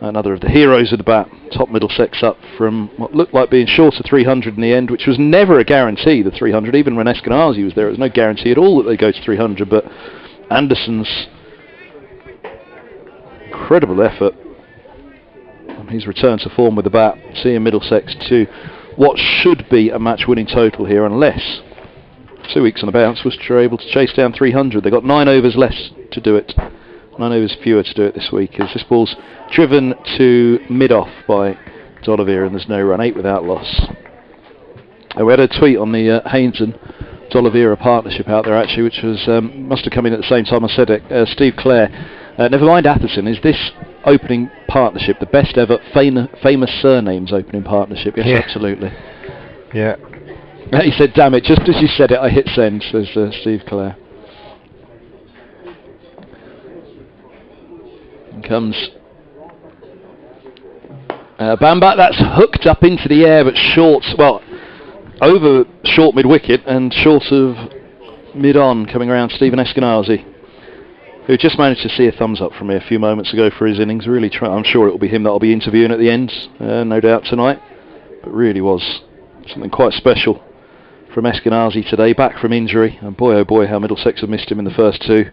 Another of the heroes of the bat, top Middlesex up from what looked like being short of 300 in the end, which was never a guarantee, the 300. Even when Eskenazi was there, it was no guarantee at all that they'd go to 300, but Anderson's incredible effort on his return to form with the bat, seeing Middlesex to what should be a match-winning total here, unless 2 weeks on the bounce Worcestershire able to chase down 300. They've got 9 overs less to do it. 9 overs fewer to do it this week, as this ball's driven to mid-off by D'Oliveira and there's no run, 8 without loss. We had a tweet on the Haynes and D'Oliveira partnership out there actually, which was must have come in at the same time I said it. Steve Clare, never mind Atherton, is this opening partnership the best ever famous surnames opening partnership? Yes, absolutely. Yeah. He said, damn it, just as you said it I hit send, says Steve Clare. Comes Bamba, that's hooked up into the air but short, over short mid-wicket and short of mid-on, coming around Stephen Eskenazi, who just managed to see a thumbs up from me a few moments ago for his innings. Really I'm sure it will be him that I'll be interviewing at the end, no doubt tonight, but really was something quite special from Eskenazi today, back from injury, and boy oh boy how Middlesex have missed him in the first 2.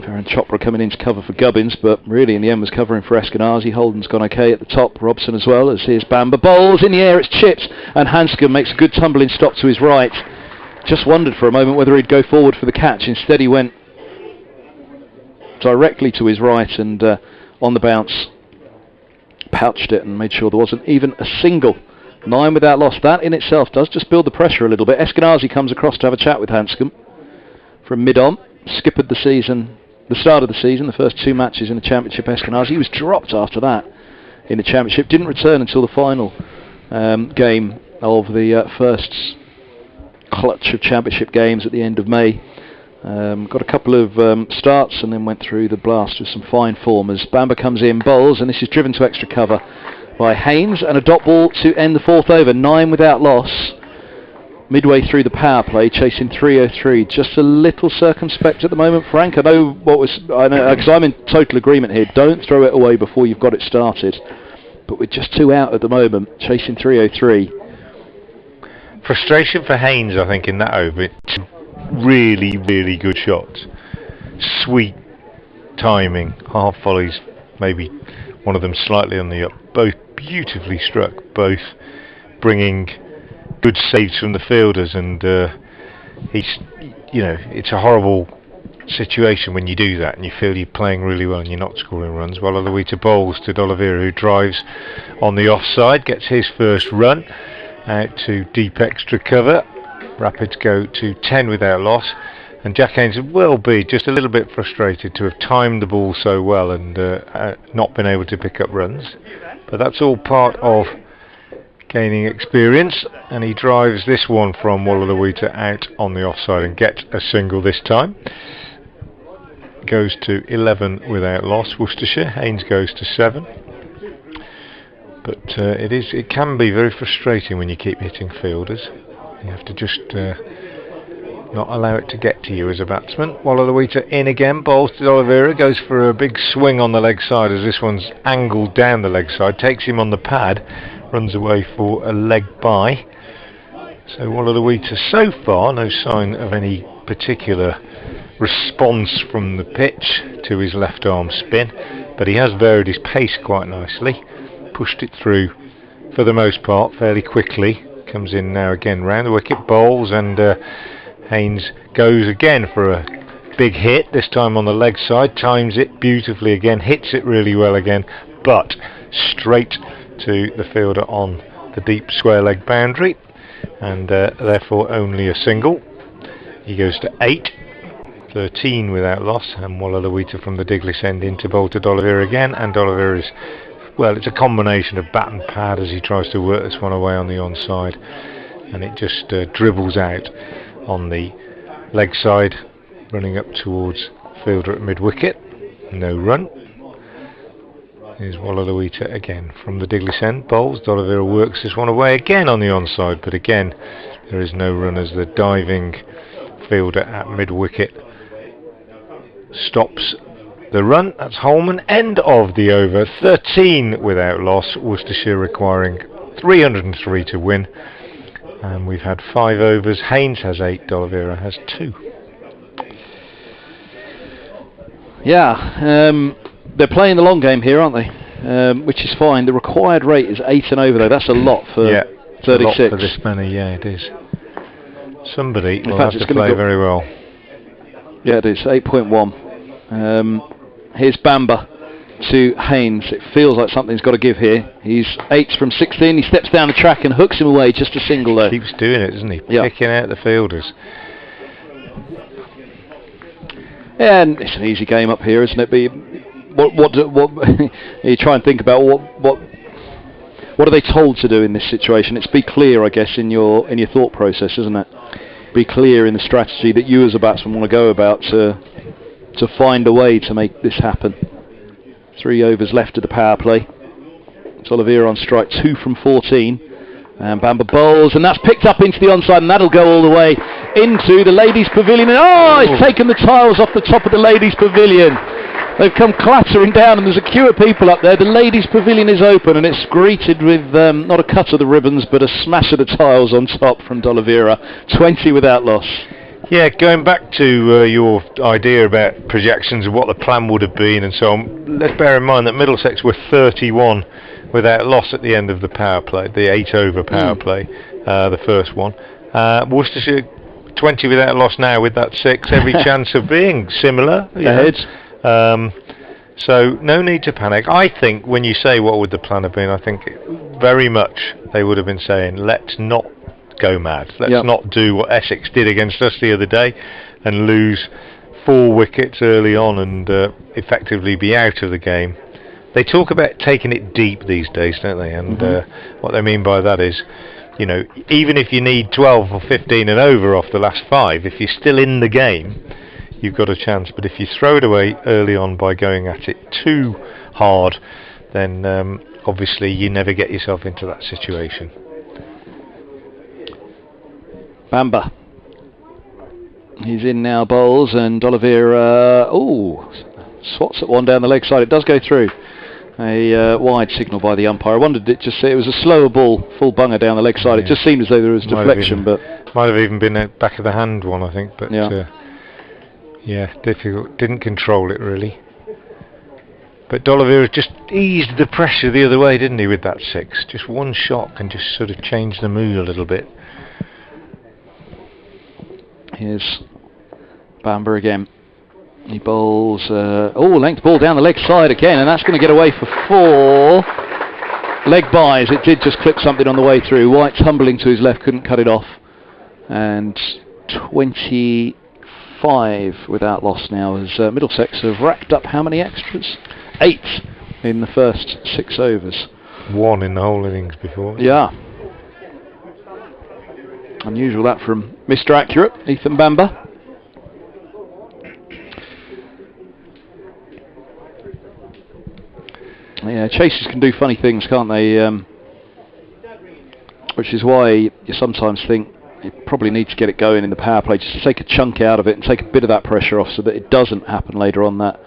Farron Chopra coming in to cover for Gubbins, but really in the end was covering for Eskenazi. Holden's gone okay at the top, Robson as well, as here's Bamba, bowls in the air, it's chips, and Hanscom makes a good tumbling stop to his right. Just wondered for a moment whether he'd go forward for the catch. Instead he went directly to his right and on the bounce pouched it and made sure there wasn't even a single. 9 without loss. That in itself does just build the pressure a little bit. Eskenazi comes across to have a chat with Hanscom from mid-on. Skippered the season, the start of the season, the first 2 matches in the Championship. Eskenazi, he was dropped after that in the Championship, didn't return until the final game of the first clutch of Championship games at the end of May. Got a couple of starts and then went through the blast with some fine form as Bamba comes in, bowls, and this is driven to extra cover by Haynes, and a dot ball to end the 4th over. 9 without loss. Midway through the power play, chasing 303. Just a little circumspect at the moment, Frank. I know because I'm in total agreement here. Don't throw it away before you've got it started. But we're just 2 out at the moment, chasing 303. Frustration for Haynes, I think, in that over. Really, really good shots. Sweet timing. Half volleys, maybe one of them slightly on the up. Both beautifully struck. Both bringing good saves from the fielders, and it's a horrible situation when you do that and you feel you're playing really well and you're not scoring runs. Well, Aloita bowls to D'Oliveira, who drives on the offside, gets his first run out to deep extra cover. Rapids go to 10 without loss, And Jack Haynes will be just a little bit frustrated to have timed the ball so well and not been able to pick up runs. But that's all part of gaining experience, and he drives this one from D'Oliveira out on the offside and gets a single this time. Goes to 11 without loss, Worcestershire. Haynes goes to 7. But it can be very frustrating when you keep hitting fielders. You have to just not allow it to get to you as a batsman. D'Oliveira in again, bowls to D'Oliveira, goes for a big swing on the leg side as this one's angled down the leg side, takes him on the pad, runs away for a leg bye. So D'Oliveira so far, no sign of any particular response from the pitch to his left arm spin, but he has varied his pace quite nicely, pushed it through for the most part fairly quickly. Comes in now again round the wicket, bowls, and Haynes goes again for a big hit, this time on the leg side, times it beautifully again, hits it really well again, but straight to the fielder on the deep square leg boundary, and therefore only a single. He goes to 8, 13 without loss, and D'Oliveira from the Diglis end into bowl to D'Oliveira again, and D'Oliveira's, well, it's a combination of bat and pad as he tries to work this one away on the onside, and it just dribbles out on the leg side, running up towards fielder at mid-wicket. No run. Here's D'Oliveira again from the Diglis end, bowls. D'Oliveira works this one away again on the onside, but again there is no run as the diving fielder at mid-wicket stops the run. That's Holman. End of the over. 13 without loss. Worcestershire requiring 303 to win. And we've had 5 overs. Haynes has 8. D'Oliveira has 2. Yeah, they're playing the long game here, aren't they? Which is fine. The required rate is 8 and over, though. That's a lot for 36. A lot for this many. Yeah, it is. Somebody will have to play very well. Yeah, it is. 8.1. Here's Bamber to Haynes. It feels like something's got to give here. He's 8s from 16. He steps down the track and hooks him away. Just a single though. Keeps doing it, doesn't he? Yeah. Picking out the fielders. And it's an easy game up here, isn't it? But what you try and think about what are they told to do in this situation? It's be clear, I guess, in your thought process, isn't it? Be clear in the strategy that you as a batsman want to go about to find a way to make this happen. 3 overs left of the power play. D'Oliveira on strike, 2 from 14. And Bamber bowls, and that's picked up into the onside, and that'll go all the way into the ladies' pavilion. And it's taken the tiles off the top of the ladies' pavilion. They've come clattering down, and there's a queue of people up there. The ladies' pavilion is open, and it's greeted with not a cut of the ribbons, but a smash of the tiles on top from D'Oliveira. 20 without loss. Yeah, going back to your idea about projections of what the plan would have been and so on, let's bear in mind that Middlesex were 31 without loss at the end of the power play, the 8 over power play, the first one. Worcestershire 20 without loss now with that 6, every chance of being similar. Ahead. So no need to panic. I think when you say what would the plan have been, I think very much they would have been saying, let's not go mad. Let's not do what Essex did against us the other day and lose 4 wickets early on and effectively be out of the game. They talk about taking it deep these days, don't they? And what they mean by that is, you know, even if you need 12 or 15 and over off the last 5, if you're still in the game, you've got a chance. But if you throw it away early on by going at it too hard, then obviously you never get yourself into that situation. Bamber. He's in now, bowls, and D'Oliveira swats at one down the leg side. It does go through. A wide signal by the umpire. I wondered, it was a slower ball, full bunger down the leg side. It just seemed as though there was deflection, but might have even been a back of the hand one, I think. But difficult. Didn't control it really. But D'Oliveira just eased the pressure the other way, didn't he, with that 6? Just one shot can just sort of change the mood a little bit. Here's Bamber again. He bowls, length ball down the leg side again, and that's going to get away for 4 leg byes. It did just clip something on the way through. White tumbling to his left, couldn't cut it off. And 24 5 without loss now, as Middlesex have racked up how many extras? 8 in the first 6 overs. 1 in the whole innings before. Yeah. Unusual that from Mr. Accurate, Ethan Bamber. Yeah, chasers can do funny things, can't they? Which is why you sometimes think you probably need to get it going in the power play, just to take a chunk out of it and take a bit of that pressure off so that it doesn't happen later on, that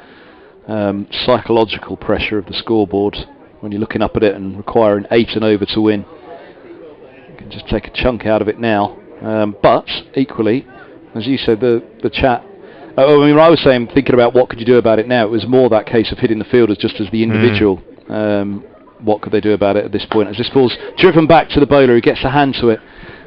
psychological pressure of the scoreboard when you're looking up at it and requiring 8 and over to win. You can just take a chunk out of it now. But equally, as you said, the chat, I was saying, thinking about what could you do about it now, it was more that case of hitting the fielders just as the individual. What could they do about it at this point? As this ball's driven back to the bowler, who gets a hand to it,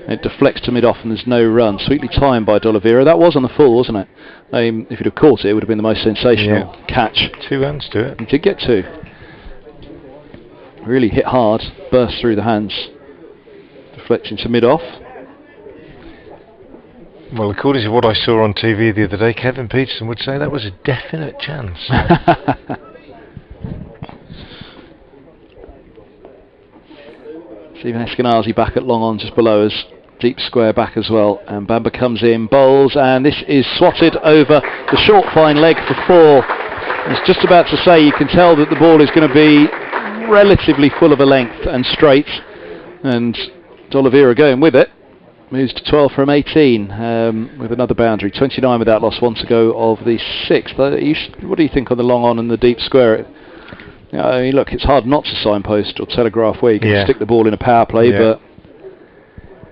and it deflects to mid-off and there's no run. Sweetly timed by D'Oliveira. That was on the full, wasn't it? If he'd have caught it, it would have been the most sensational catch. 2 hands to it. He did get 2. Really hit hard, burst through the hands, deflecting to mid-off. Well, according to what I saw on TV the other day, Kevin Peterson would say that was a definite chance. Stephen Eskenazi back at long on just below us, deep square back as well, and Bamber comes in, bowls, and this is swatted over the short fine leg for 4. I was just about to say, you can tell that the ball is going to be relatively full of a length and straight, and D'Oliveira going with it, moves to 12 from 18 with another boundary, 29 without loss, 1 to go of the 6th. What do you think on the long on and the deep square? I mean, look, it's hard not to signpost or telegraph where you can stick the ball in a power play, but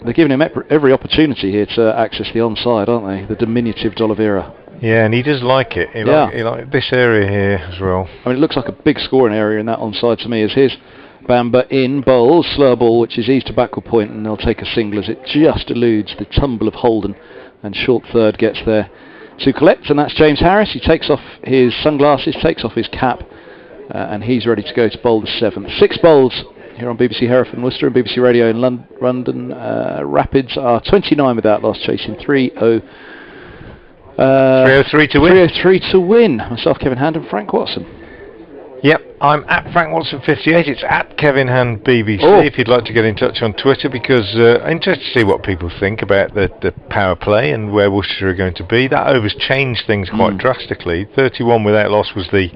they're giving him every opportunity here to access the onside, aren't they? The diminutive D'Oliveira. Yeah, and he does like it. He like this area here as well. I mean, it looks like a big scoring area in that onside to me. As here's Bamber in, bowls, slow ball, which is eased to backward point, and they'll take a single as it just eludes the tumble of Holden, and short third gets there to collect, and that's James Harris. He takes off his sunglasses, takes off his cap, and he's ready to go to bowl the 7th. 6 bowls here on BBC Hereford and Worcester and BBC Radio in London. Rapids are 29 without loss, chasing 3-0. 303 to win. 303 to win. Myself, Kevin Hand, and Frank Watson. Yep, I'm at Frank Watson 58. It's at Kevin Hand BBC if you'd like to get in touch on Twitter, because I'm interested to see what people think about the power play and where Worcestershire are going to be. That over's changed things quite drastically. 31 without loss was the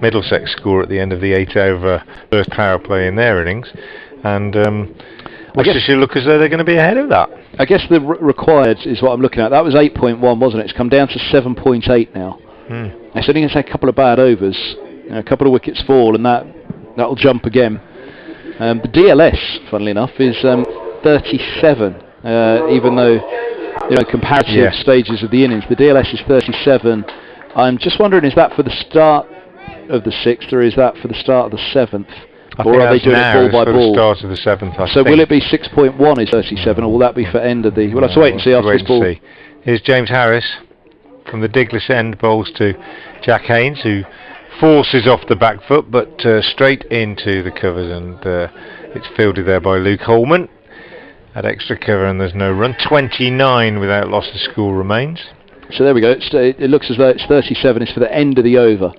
Middlesex score at the end of the 8 over first power play in their innings, and Worcestershire look as though they're going to be ahead of that. I guess the required is what I'm looking at. That was 8.1, wasn't it? It's come down to 7.8 now. It's only going to take a couple of bad overs, a couple of wickets fall, and that'll jump again. The DLS, funnily enough, is 37, even though comparative stages of the innings. The DLS is 37. I'm just wondering, is that for the start of the 6th, or is that for the start of the 7th? Or are they doing it ball by ball? The start of the 7th, I so think. will it be 6.1 is 37, or will that be for end of the... We'll have to wait and see after this ball. Here's James Harris from the Diglis end, bowls to Jack Haynes, who forces off the back foot, but straight into the covers, and it's fielded there by Luke Holman at extra cover, and there's no run. 29 without loss, the score remains. So there we go. It looks as though it's 37. It's for the end of the over.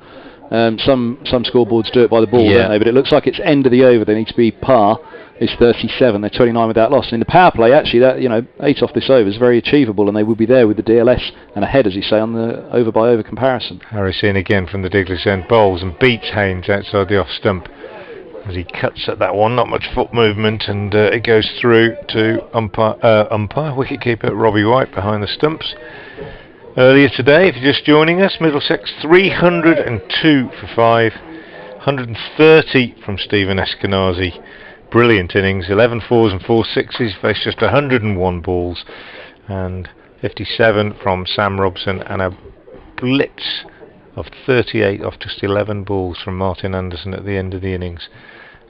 Some scoreboards do it by the ball, don't they? But it looks like it's end of the over. They need to be par. It's 37. They're 29 without loss. And in the power play, actually, that 8 off this over is very achievable, and they will be there with the DLS and ahead, as you say, on the over by over comparison. Harris in again from the Diglis end, bowls and beats Haynes outside the off stump as he cuts at that one. Not much foot movement, and it goes through to umpire wicketkeeper Robbie White behind the stumps. Earlier today, if you're just joining us, Middlesex 302 for 5, 130 from Stephen Eskenazi. Brilliant innings, 11 fours and 4 sixes, faced just 101 balls, and 57 from Sam Robson, and a blitz of 38 off just 11 balls from Martin Anderson at the end of the innings.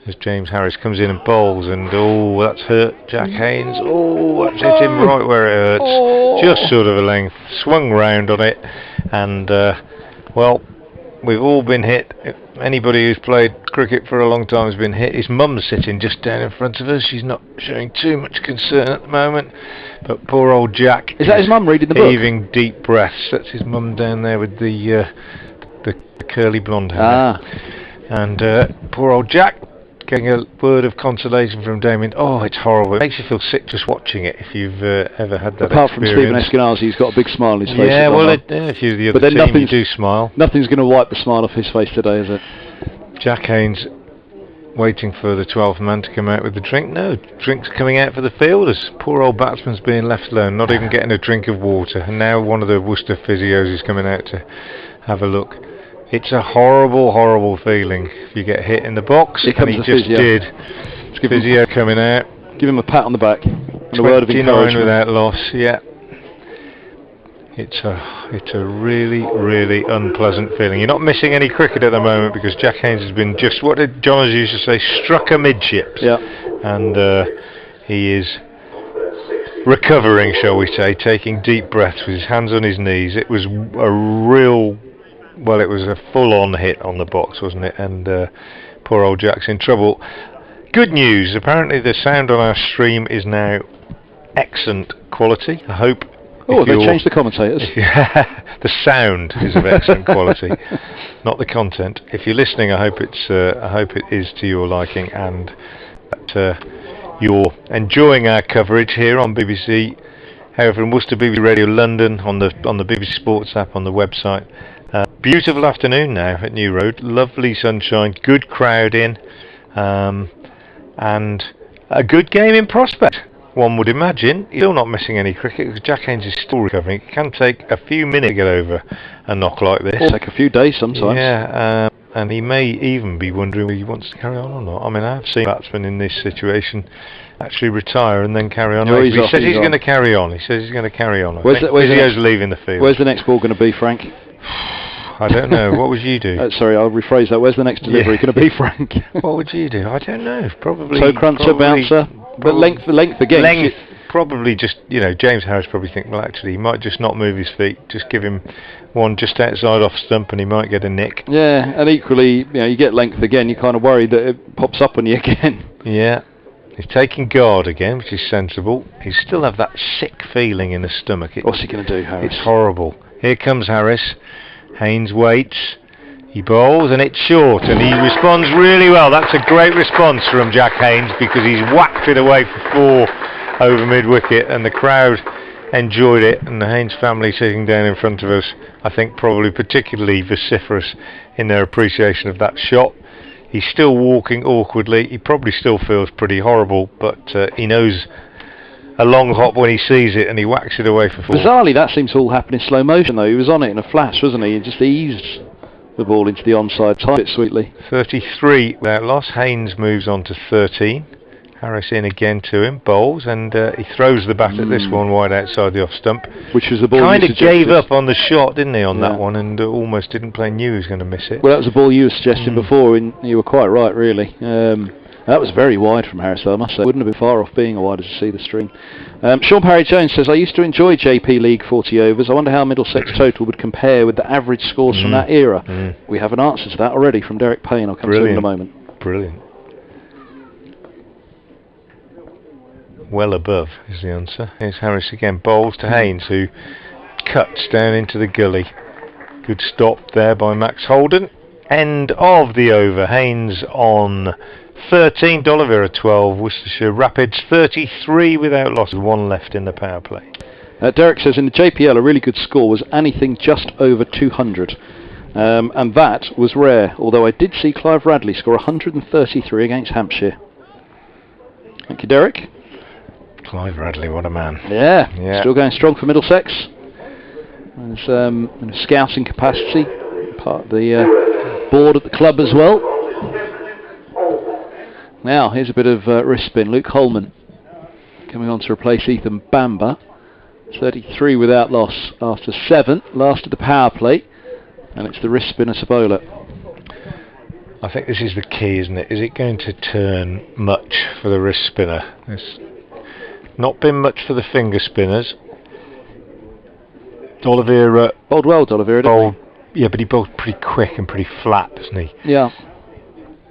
As James Harris comes in and bowls, and that's hurt Jack Haynes. That's hit him right where it hurts. Just sort of a length, swung round on it, and We've all been hit. Anybody who's played cricket for a long time has been hit. His mum's sitting just down in front of us. She's not showing too much concern at the moment. But poor old Jack. Is that his mum reading the book? Heaving deep breaths. That's his mum down there with the curly blonde hair. Ah. And poor old Jack getting a word of consolation from Damien. Oh, it's horrible. It makes you feel sick just watching it if you've ever had that Apart from Stephen experience. Eskenazi, he's got a big smile on his face. Yeah, well, if you're the But other then team, you do smile. Nothing's going to wipe the smile off his face today, is it? Jack Haynes waiting for the 12th man to come out with the drink. No, drink's coming out for the fielders. Poor old batsman's being left alone, not even getting a drink of water. And now one of the Worcester physios is coming out to have a look. It's a horrible, horrible feeling if you get hit in the box. Here comes and he the just physio. did. Physio coming out. Give him a pat on the back and a word of 29 encouragement. without loss, yeah. It's a really, really unpleasant feeling. You're not missing any cricket at the moment because Jack Haynes has been just, what did John used to say, struck amidships. Yeah. And he is recovering, shall we say, taking deep breaths with his hands on his knees. It was a real... Well, it was a full-on hit on the box, wasn't it? And poor old Jack's in trouble. Good news, apparently the sound on our stream is now excellent quality. I hope... Oh, they changed the commentators. The sound is of excellent quality, not the content. If you're listening, I hope it is to your liking, and that you're enjoying our coverage here on BBC Hereford and Worcester, BBC Radio London, on the BBC Sports app, on the website. Beautiful afternoon now at New Road. Lovely sunshine, good crowd in, and a good game in prospect. One would imagine. You're still not missing any cricket because Jack Haynes is still recovering. It can take a few minutes to get over a knock like this. It'll take a few days sometimes. Yeah, and he may even be wondering whether he wants to carry on or not. I mean, I've seen batsmen in this situation actually retire and then carry on. No, he says he's going to carry on. He says he's going to carry on. Physio's leaving the field. Where's the next ball going to be, Frank? I don't know. What would you do? Sorry, I'll rephrase that. Where's the next delivery going to be, Frank? What would you do? I don't know. Probably toe cruncher, bouncer, but length again. Length, probably just, James Harris probably think, well, actually, he might just not move his feet. Just give him one just outside off stump and he might get a nick. Yeah, and equally, you get length again, you're kind of worried that it pops up on you again. Yeah. He's taking guard again, which is sensible. He still have that sick feeling in the stomach. What's he going to do, Harris? It's horrible. Here comes Harris. Haynes waits, he bowls, and it's short, and he responds really well. That's a great response from Jack Haynes because he's whacked it away for 4 over mid-wicket, and the crowd enjoyed it, and the Haynes family sitting down in front of us, I think probably particularly vociferous in their appreciation of that shot. He's still walking awkwardly. He probably still feels pretty horrible, but he knows a long hop when he sees it, and he whacks it away for 4. Bizarrely, that seems to all happen in slow motion, though. He was on it in a flash, wasn't he? He just eased the ball into the onside, timed it sweetly. 33 without loss. Haynes moves on to 13. Harris in again to him, bowls, and he throws the bat at this one wide outside the off stump. Which was the ball kind you of gave up on the shot, didn't he, on that one, and almost didn't play, knew he was going to miss it. Well, that was the ball you were suggesting before, and you were quite right, really. That was very wide from Harris, though, I must say. Wouldn't have been far off being a wide as you see the string. Sean Parry Jones says, I used to enjoy JP League 40 overs. I wonder how Middlesex total would compare with the average scores from that era. We have an answer to that already from Derek Payne. I'll come to him in a moment. Brilliant. Well above is the answer. Here's Harris again. Bowls to Haynes, who cuts down into the gully. Good stop there by Max Holden. End of the over. Haynes on 13, D'Oliveira 12, Worcestershire Rapids 33 without loss, 1 left in the power play. Derek says in the JPL a really good score was anything just over 200, and that was rare, although I did see Clive Radley score 133 against Hampshire. Thank you, Derek. Clive Radley, what a man. Yeah. Still going strong for Middlesex. There's in a scouting capacity, part of the board at the club as well. Now, here's a bit of wrist spin. Luke Holman coming on to replace Ethan Bamber. 33 without loss after 7. Last of the power play. And it's the wrist spinner Sabola. I think this is the key, isn't it? Is it going to turn much for the wrist spinner? There's not been much for the finger spinners. D'Oliveira bowled well, D'Oliveira, didn't he? Yeah, but he bowls pretty quick and pretty flat, doesn't he? Yeah.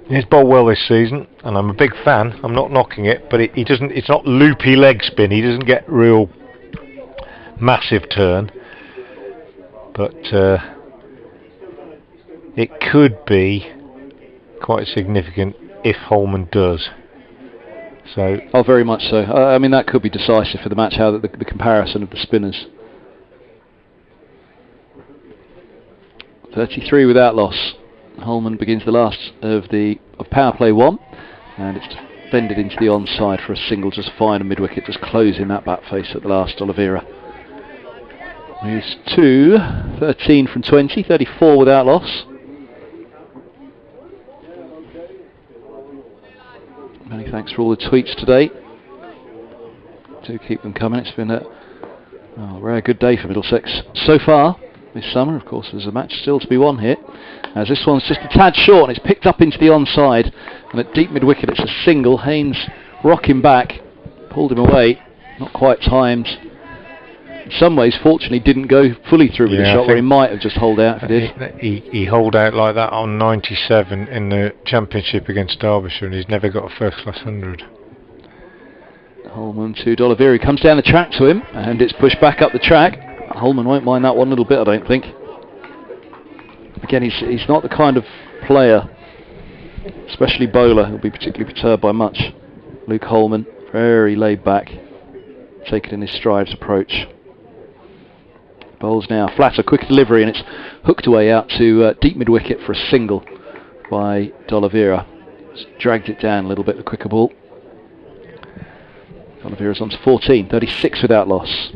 He's bowled well this season, and I'm a big fan. I'm not knocking it, but he doesn't. It's not loopy leg spin. He doesn't get real massive turn, but it could be quite significant if Holman does. So. Oh, very much so. I mean, that could be decisive for the match. How the comparison of the spinners. 33 without loss. Holman begins the last of power play 1, and it's bended into the onside for a single, just fine, and mid-wicket just closing that bat face at the last. Oliveira moves to 13 from 20, 34 without loss. Many thanks for all the tweets today. Do keep them coming. It's been a rare good day for Middlesex so far this summer. Of course, there's a match still to be won here, as this one's just a tad short and it's picked up into the onside, and at deep mid-wicket it's a single. Haynes rocking back, pulled him away, not quite timed. In some ways, fortunately, didn't go fully through with the shot, where he might have just holed out if he did. He holed out like that on 97 in the Championship against Derbyshire, and he's never got a first-class 100. Holman to D'Oliveira, comes down the track to him, and it's pushed back up the track. Holman won't mind that one little bit, I don't think. Again, he's not the kind of player, especially bowler, who'll be particularly perturbed by much. Luke Holman, very laid back, taking in his strides approach. Bowls now flatter, quick delivery, and it's hooked away out to deep mid-wicket for a single by D'Oliveira. Just dragged it down a little bit, the quicker ball. D'Oliveira's on to 14, 36 without loss.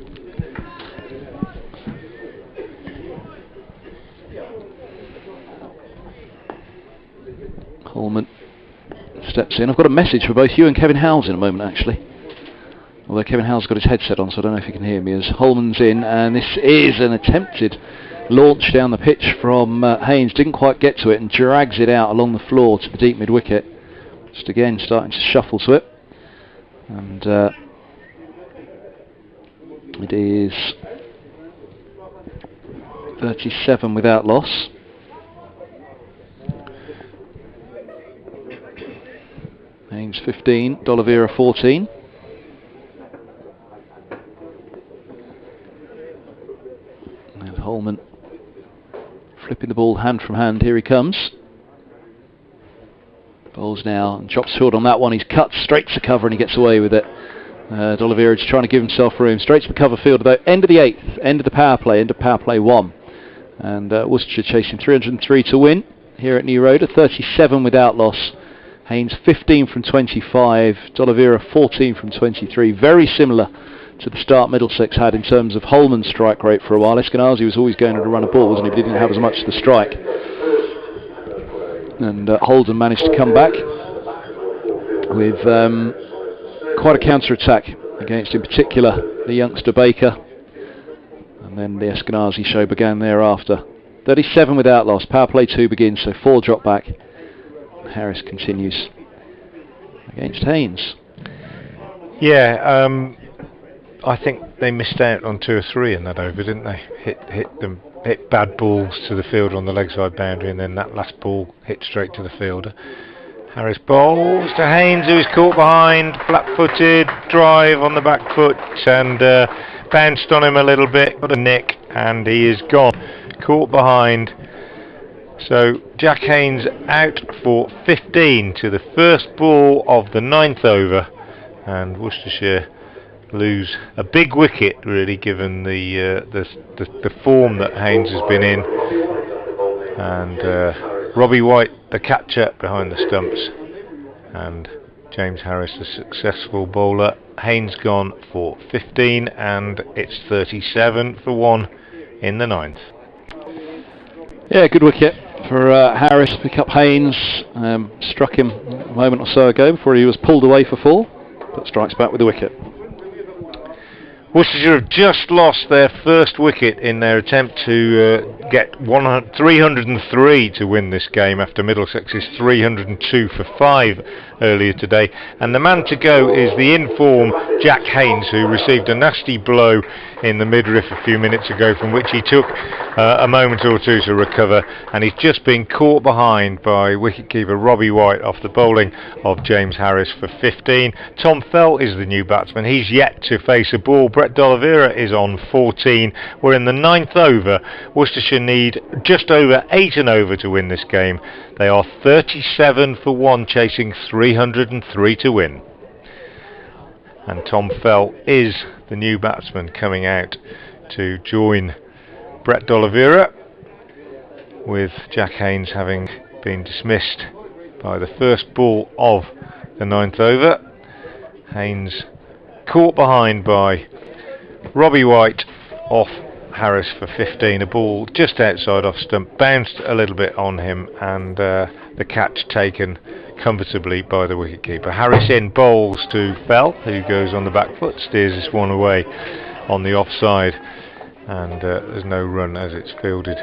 Holman steps in. I've got a message for both you and Kevin Howells in a moment, actually. Although Kevin Howell's got his headset on, so I don't know if he can hear me, as Holman's in, and this is an attempted launch down the pitch from Haynes. Didn't quite get to it and drags it out along the floor to the deep mid-wicket. Just again starting to shuffle to it. And it is 37 without loss. Haynes 15, D'Oliveira 14. And Holman flipping the ball hand from hand. Here he comes. Bowls now and drops field on that one. He's cut straight to cover and he gets away with it. D'Oliveira just trying to give himself room. Straight to the cover field, about end of the 8th, end of power play 1. And Worcestershire chasing 303 to win here at New Road, a 37 without loss. Haynes 15 from 25, D'Oliveira 14 from 23. Very similar to the start Middlesex had in terms of Holman's strike rate for a while. Eskenazi was always going to run a ball, wasn't he? But he didn't have as much to strike. And Holden managed to come back with quite a counter-attack against, in particular, the youngster Baker. And then the Eskenazi show began thereafter. 37 without loss. Power play 2 begins, so 4 drop back. Harris continues against Haynes. Yeah, I think they missed out on 2 or 3 in that over, didn't they? Hit bad balls to the fielder on the leg side boundary, and then that last ball hit straight to the fielder. Harris bowls to Haynes, who's caught behind, flat-footed, drive on the back foot, and bounced on him a little bit, got a nick, and he is gone. Caught behind. So Jack Haynes out for 15 to the first ball of the 9th over, and Worcestershire lose a big wicket, really, given the form that Haynes has been in. And Robbie White, the catcher, behind the stumps, and James Harris, the successful bowler. Haynes gone for 15, and it's 37 for 1 in the 9th. Yeah, good wicket for Harris. Pick up Haynes. Struck him a moment or so ago before he was pulled away for 4, but strikes back with the wicket. Worcestershire have just lost their first wicket in their attempt to get 303 to win this game after Middlesex's 302 for 5 earlier today. And the man to go is the in-form Jack Haynes, who received a nasty blow in the midriff a few minutes ago, from which he took a moment or two to recover, and he's just been caught behind by wicketkeeper Robbie White off the bowling of James Harris for 15. Tom Fell is the new batsman. He's yet to face a ball. Brett D'Oliveira is on 14. We're in the 9th over. Worcestershire need just over 8 an over to win this game. They are 37 for 1, chasing 303 to win. And Tom Fell is the new batsman coming out to join Brett D'Oliveira, with Jack Haynes having been dismissed by the first ball of the 9th over. Haynes caught behind by Robbie White off Harris for 15, a ball just outside off stump, bounced a little bit on him, and the catch taken comfortably by the wicketkeeper. Harris in, bowls to Fell, who goes on the back foot, steers this one away on the offside, and there's no run as it's fielded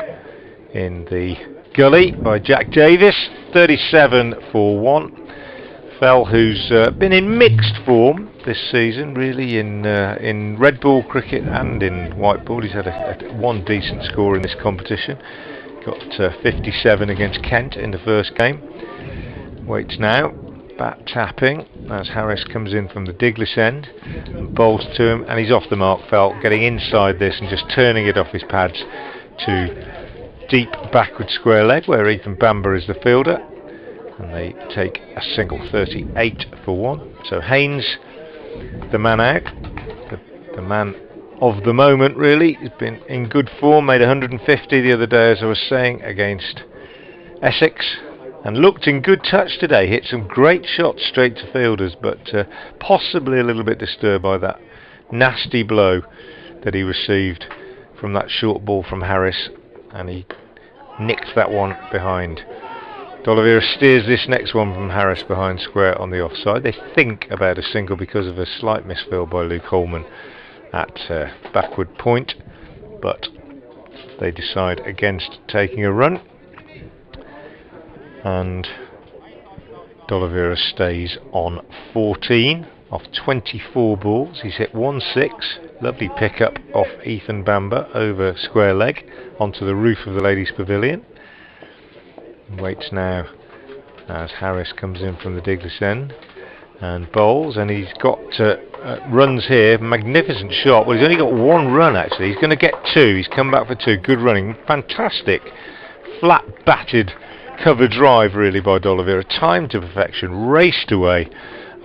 in the gully by Jack Davis. 37 for 1. Fell, who's been in mixed form this season, really, in red ball cricket and in white ball. He's had one decent score in this competition. Got 57 against Kent in the first game. Waits now, bat tapping as Harris comes in from the Diglis end and bowls to him, and he's off the mark. Fell getting inside this and just turning it off his pads to deep backward square leg, where Ethan Bamber is the fielder, and they take a single. 38 for 1. So Haynes, the man out, the man of the moment, really. He's been in good form, made 150 the other day, as I was saying, against Essex, and looked in good touch today. Hit some great shots straight to fielders, but possibly a little bit disturbed by that nasty blow that he received from that short ball from Harris, and he nicked that one behind. D'Oliveira steers this next one from Harris behind square on the offside. They think about a single because of a slight misfield by Luke Holman at backward point, but they decide against taking a run, and D'Oliveira stays on 14 off 24 balls. He's hit 1-6. Lovely pickup off Ethan Bamber over square leg onto the roof of the ladies' pavilion. Waits now as Harris comes in from the Diglis end and bowls, and he's got runs here. Magnificent shot. Well, he's only got 1 run actually. He's going to get 2. He's come back for 2. Good running. Fantastic flat batted cover drive really by D'Oliveira. Timed to perfection. Raced away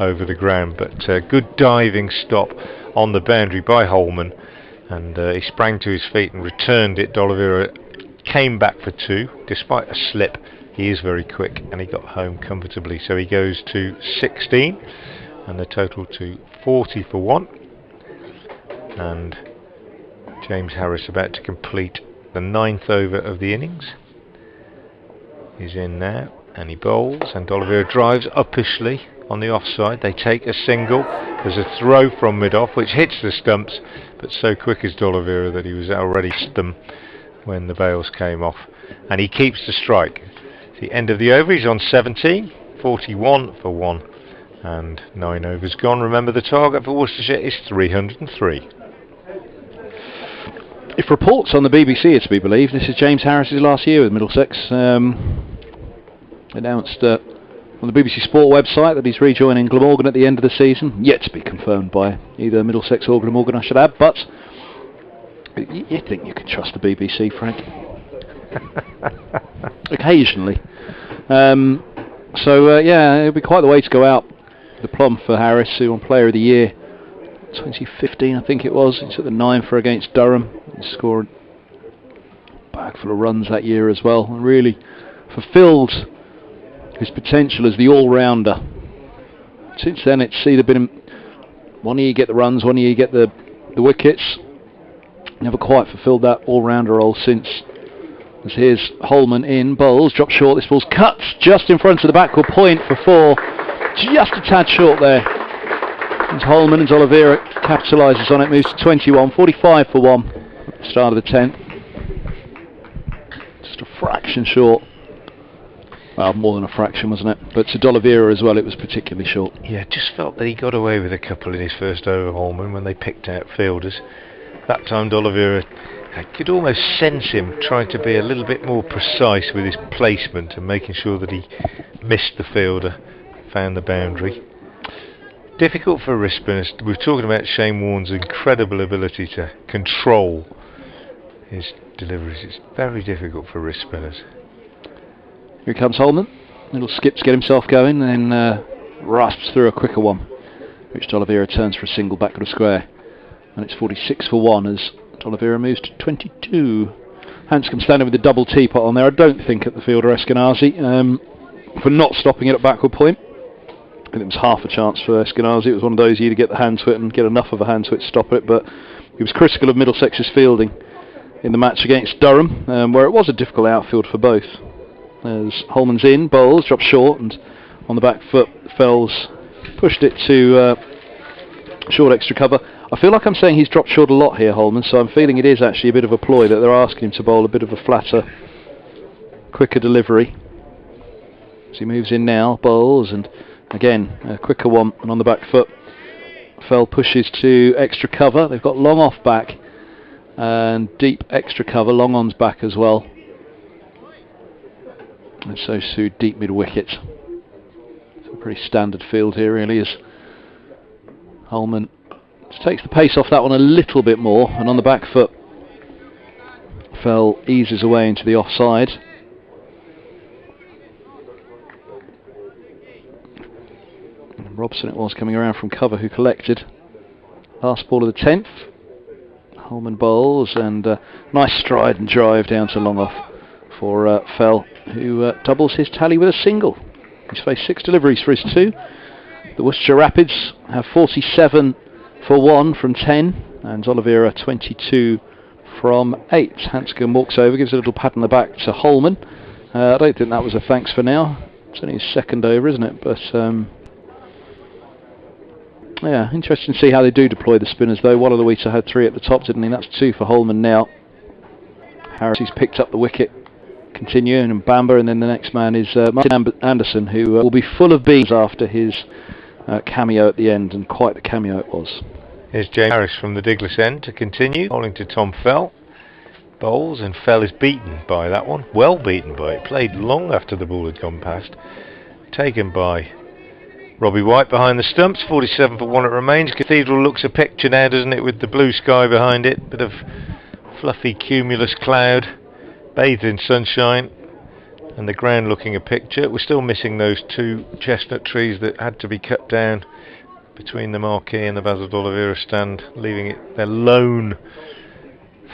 over the ground, but good diving stop on the boundary by Holman, and he sprang to his feet and returned it. D'Oliveira came back for 2 despite a slip. He is very quick, and he got home comfortably, so he goes to 16 and the total to 40 for 1. And James Harris about to complete the 9th over of the innings. He's in now and he bowls, and D'Oliveira drives uppishly on the offside. They take a single. There's a throw from mid-off which hits the stumps, but so quick is D'Oliveira that he was already them when the bails came off, and he keeps the strike. The end of the over, he's on 17, 41 for 1, and 9 overs gone. Remember, the target for Worcestershire is 303. If reports on the BBC are to be believed, this is James Harris's last year with Middlesex. Announced on the BBC Sport website that he's rejoining Glamorgan at the end of the season. Yet to be confirmed by either Middlesex or Glamorgan, I should add, but you think you can trust the BBC, Frank? Occasionally. Yeah, it'll be quite the way to go out. The plum for Harris, who won Player of the Year 2015, I think it was. He took the 9 for against Durham. He scored a bag full of runs that year as well, and really fulfilled his potential as the all-rounder. Since then, it's either been one year you get the runs, one year you get the wickets. Never quite fulfilled that all-rounder role since. As here's Holman in, bowls, drops short. This ball's cut just in front of the backward point for 4. Just a tad short there. It's Holman, and D'Oliveira capitalises on it, moves to 21, 45 for 1 at the start of the 10th. Just a fraction short. Well, more than a fraction, wasn't it? But to D'Oliveira as well, it was particularly short. Yeah, just felt that he got away with a couple in his first over, Holman, when they picked out fielders. That time D'Oliveira, I could almost sense him trying to be a little bit more precise with his placement and making sure that he missed the fielder, found the boundary. Difficult for wrist spinners. We were talking about Shane Warne's incredible ability to control his deliveries. It's very difficult for wrist spinners. Here comes Holman. Little skip to get himself going, and then rasps through a quicker one, which D'Oliveira turns for a single back of the square. And it's 46 for 1 as D'Oliveira moves to 22. Hanscom standing with the double teapot on there. I don't think at the fielder Eskenazi for not stopping it at backward point. I think it was half a chance for Eskenazi. It was one of those you either get the hand to it and get enough of a hand to it to stop it, but he was critical of Middlesex's fielding in the match against Durham, where it was a difficult outfield for both. As Holman's in, bowls, drops short, and on the back foot, Fells pushed it to short extra cover. I feel like I'm saying he's dropped short a lot here, Holman, so I'm feeling it is actually a bit of a ploy that they're asking him to bowl a bit of a flatter, quicker delivery. As he moves in now, bowls, and again, a quicker one, and on the back foot, Fell pushes to extra cover. They've got long off back and deep extra cover, long on's back as well. And so Sue deep mid wicket. It's a pretty standard field here, really, as Holman just takes the pace off that one a little bit more, and on the back foot, Fell eases away into the offside. And Robson it was coming around from cover who collected. Last ball of the 10th. Holman bowls, and nice stride and drive down to long off for Fell, who doubles his tally with a single. He's faced 6 deliveries for his 2. The Worcestershire Rapids have 47 for 1 from 10, and D'Oliveira 22 from 8. Hanscom walks over, gives a little pat on the back to Holman. I don't think that was a thanks for now. It's only his second over, isn't it? But yeah, interesting to see how they do deploy the spinners, though. Wallaluita had 3 at the top, didn't he? That's 2 for Holman now. Harris, he's picked up the wicket. Continuing, and Bamber, and then the next man is Martin Anderson, who will be full of beans after his cameo at the end, and quite the cameo it was. Here's James Harris from the Diglis end to continue, bowling to Tom Fell. Bowls, and Fell is beaten by that one, well beaten by it, played long after the ball had gone past. Taken by Robbie White behind the stumps, 47 for 1 it remains. Cathedral looks a picture now, doesn't it, with the blue sky behind it, bit of fluffy cumulus cloud, bathed in sunshine, and the ground looking a picture. We're still missing those 2 chestnut trees that had to be cut down between the marquee and the Basil D'Oliveira stand, leaving it their lone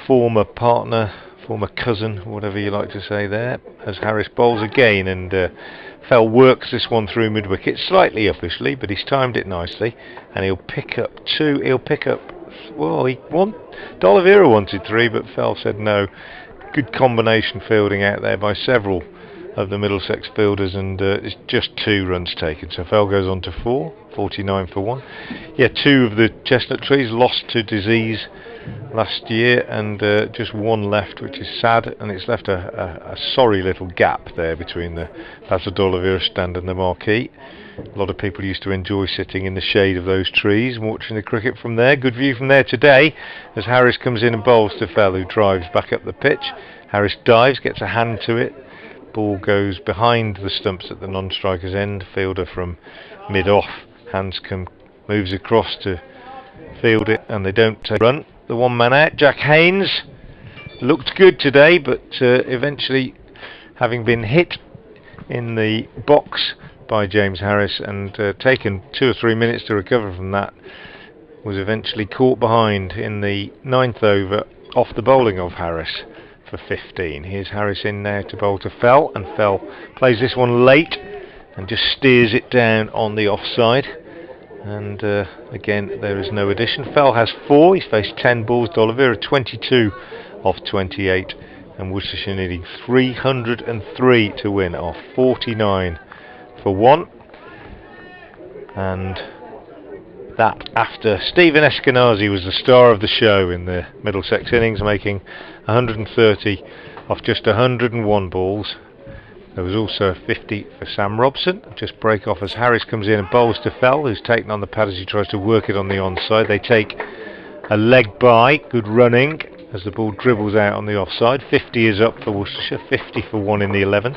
former partner, former cousin, whatever you like to say there, as Harris bowls again, and Fell works this one through mid-wicket, slightly uppishly, but he's timed it nicely, and he'll pick up 2, well, D'Oliveira wanted 3, but Fell said no. Good combination fielding out there by several of the Middlesex fielders, and it's just 2 runs taken. So Fell goes on to 4, 49 for 1. Yeah, 2 of the chestnut trees lost to disease last year, and just 1 left, which is sad, and it's left a sorry little gap there between the Basil D'Oliveira stand and the marquee. A lot of people used to enjoy sitting in the shade of those trees and watching the cricket from there. Good view from there today as Harris comes in and bowls to Fell, who drives back up the pitch. Harris dives, gets a hand to it. Ball goes behind the stumps at the non-striker's end. Fielder from mid-off. Hanscom moves across to field it, and they don't take a run. The one man out, Jack Haynes, looked good today, but eventually, having been hit in the box by James Harris and taken 2 or 3 minutes to recover from that, was eventually caught behind in the 9th over off the bowling of Harris for 15. Here's Harris in now to bowl to Fell, and Fell plays this one late and just steers it down on the offside, and again there is no addition. Fell has 4, he's faced 10 balls. D'Oliveira 22 off 28, and Worcestershire needing 303 to win off 49 for 1, and That after Stephen Eskenazi was the star of the show in the Middlesex innings, making 130 off just 101 balls. There was also a 50 for Sam Robson. Just break off as Harris comes in and bowls to Fell, who's taken on the pad as he tries to work it on the onside. They take a leg by, good running as the ball dribbles out on the offside. 50 is up for Worcestershire, 50 for 1 in the 11th.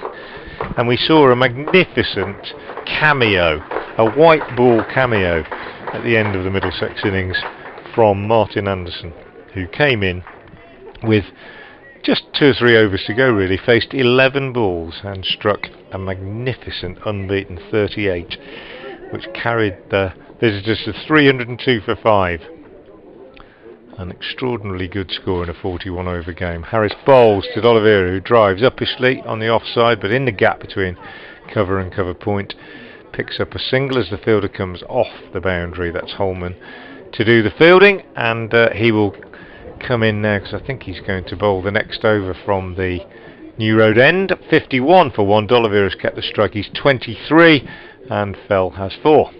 And we saw a magnificent cameo, a white ball cameo at the end of the Middlesex innings from Martin Anderson, who came in with just 2 or 3 overs to go really, faced 11 balls and struck a magnificent unbeaten 38, which carried the visitors to 302 for 5. An extraordinarily good score in a 41 over game. Harris bowls to D'Oliveira, who drives uppishly on the offside, but in the gap between cover and cover point, picks up a single as the fielder comes off the boundary. That's Holman to do the fielding, and he will come in now because I think he's going to bowl the next over from the New Road end. 51 for 1. D'Oliveira's kept the strike. He's 23 and Fell has 4.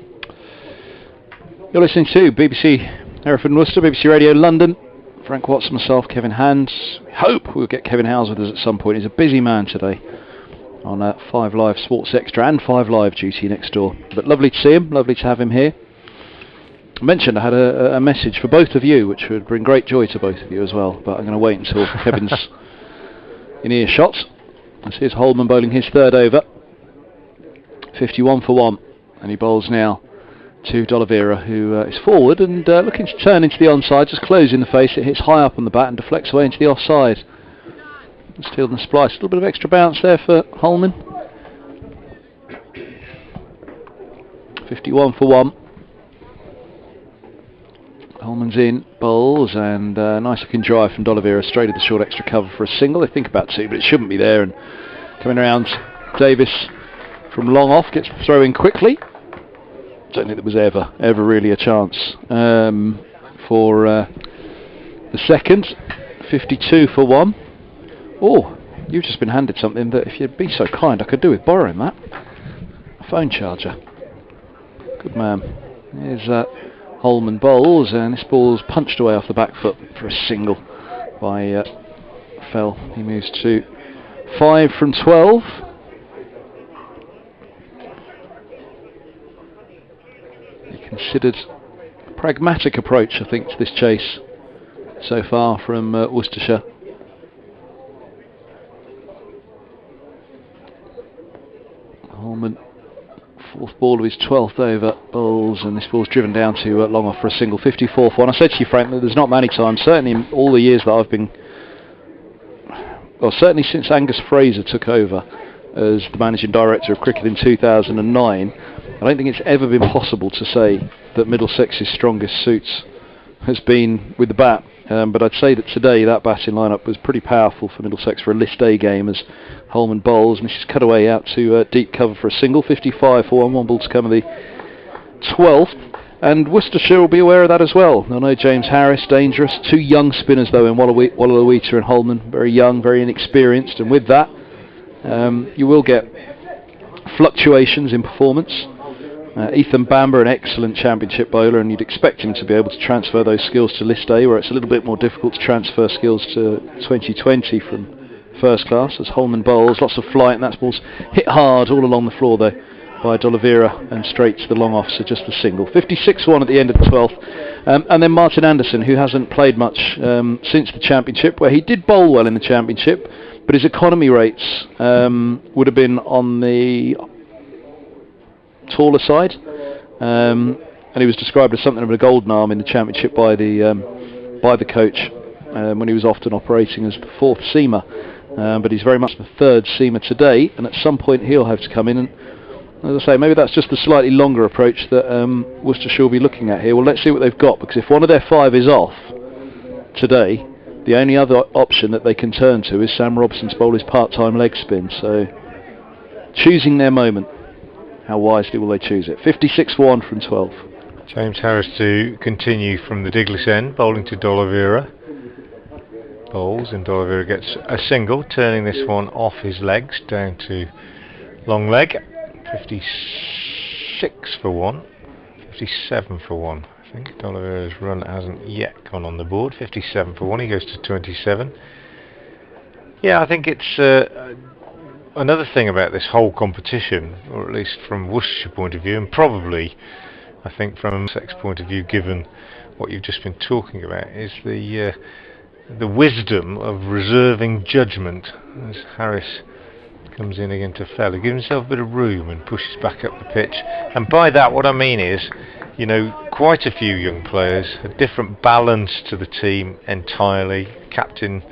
You're listening to BBC Hereford and Worcester, BBC Radio London. Frank Watts, myself, Kevin Hands. We hope we'll get Kevin Howes with us at some point. He's a busy man today on 5 Live Sports Extra and 5 Live duty next door. But lovely to see him, lovely to have him here. I mentioned I had a message for both of you, which would bring great joy to both of you as well, but I'm going to wait until Kevin's in earshot. Here's Holman bowling his 3rd over. 51 for 1, and he bowls now to D'Oliveira, who is forward and looking to turn into the onside, just closing the face. It hits high up on the bat and deflects away into the offside. Steal and splice. A little bit of extra bounce there for Holman. 51 for 1. Holman's in, bowls, and nice looking drive from D'Oliveira straight at the short extra cover for a single. They think about 2, but it shouldn't be there. And coming around, Davis from long off gets the throw in quickly. Don't think there was ever really a chance for the second. 52 for 1. Oh, you've just been handed something that, if you'd be so kind, I could do with borrowing that. A phone charger. Good man. Here's Holman bowls, and this ball's punched away off the back foot for a single by Fell. He moves to 5 from 12. He considered a pragmatic approach, I think, to this chase so far from Worcestershire. Holman, 4th ball of his 12th over, bowls, and this ball's driven down to long off for a single. 54 for 1. I said to you, Frank, that there's not many times, certainly in all the years that I've been, well, certainly since Angus Fraser took over as the managing director of cricket in 2009, I don't think it's ever been possible to say that Middlesex's strongest suits has been with the bat. But I'd say that today that batting lineup was pretty powerful for Middlesex for a List A game as Holman bowls, and this is cut away out to deep cover for a single. 55 for 1 ball to come of the 12th, and Worcestershire will be aware of that as well. I know James Harris, dangerous. 2 young spinners though in Wallaweeta and Holman, very young, very inexperienced, and with that you will get fluctuations in performance. Ethan Bamber, an excellent championship bowler, and you'd expect him to be able to transfer those skills to List A, where it's a little bit more difficult to transfer skills to 2020 from first class, as Holman bowls. Lots of flight, and that ball's hit hard all along the floor though by D'Oliveira and straight to the long off, so just a single. 56-1 at the end of the 12th. And then Martin Anderson, who hasn't played much since the championship, where he did bowl well in the championship, but his economy rates would have been on the taller side, and he was described as something of a golden arm in the championship by the coach when he was often operating as the 4th seamer, but he's very much the 3rd seamer today, and at some point he'll have to come in, and as I say, maybe that's just the slightly longer approach that Worcestershire will be looking at here. Well, let's see what they've got, because if one of their 5 is off today, the only other option that they can turn to is Sam Robson's bowl his part-time leg spin, so choosing their moment. How wisely will they choose it? 56 for 1 from 12. James Harris to continue from the Diglis end, bowling to D'Oliveira. Bowls, and D'Oliveira gets a single, turning this one off his legs down to long leg. 56 for 1. 57 for 1. I think D'Oliveira's run hasn't yet gone on the board. 57 for 1. He goes to 27. Yeah, I think it's another thing about this whole competition, or at least from Worcestershire point of view, and probably I think from a Middlesex point of view, given what you've just been talking about, is the wisdom of reserving judgment. As Harris comes in again to Fell, he gives himself a bit of room and pushes back up the pitch. And by that, what I mean is, you know, quite a few young players, a different balance to the team entirely. Captain,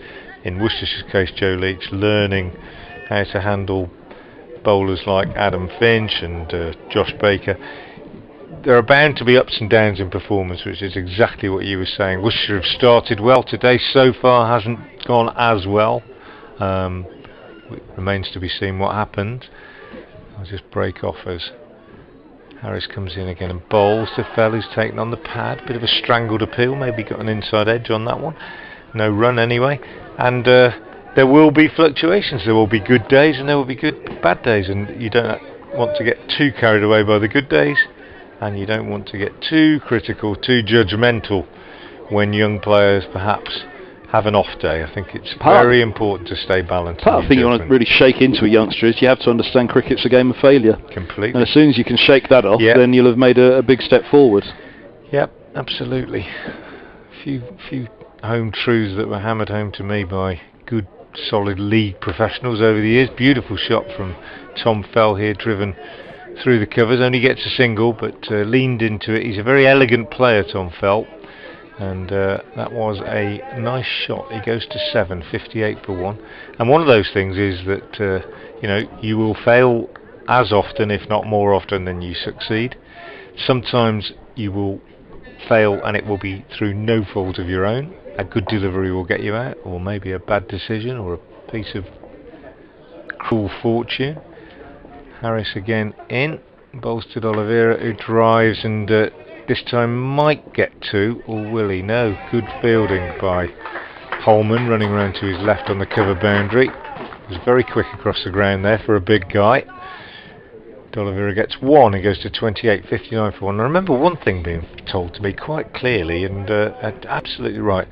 in Worcestershire's case, Joe Leach, learning how to handle bowlers like Adam Finch and Josh Baker. There are bound to be ups and downs in performance, which is exactly what you were saying. Worcestershire have started well today, so far hasn't gone as well. It remains to be seen what happened. I'll just break off as Harris comes in again and bowls to Fell, who's taken on the pad. Bit of a strangled appeal, maybe got an inside edge on that one. No run anyway. And there will be fluctuations. There will be good days and there will be bad days, and you don't want to get too carried away by the good days, and you don't want to get too critical, too judgmental when young players perhaps have an off day. I think it's very important to stay balanced. Part of the thing you want to really shake into a youngster is you have to understand cricket's a game of failure. Completely. And as soon as you can shake that off, then you'll have made a big step forward. Yep, absolutely. Few home truths that were hammered home to me by good, solid league professionals over the years. Beautiful shot from Tom Fell here, driven through the covers. Only gets a single, but leaned into it. He's a very elegant player, Tom Fell. And that was a nice shot. He goes to 7, 58 for 1. And one of those things is that you know, you will fail as often, if not more often, than you succeed. Sometimes you will fail and it will be through no fault of your own. A good delivery will get you out, or maybe a bad decision or a piece of cruel fortune. Harris again in, bowls to D'Oliveira, who drives and this time might get 2, or will he? No. Good fielding by Holman, running round to his left on the cover boundary. He was very quick across the ground there for a big guy. D'Oliveira gets 1, he goes to 28, 59 for 1. I remember one thing being told to me quite clearly, and absolutely right.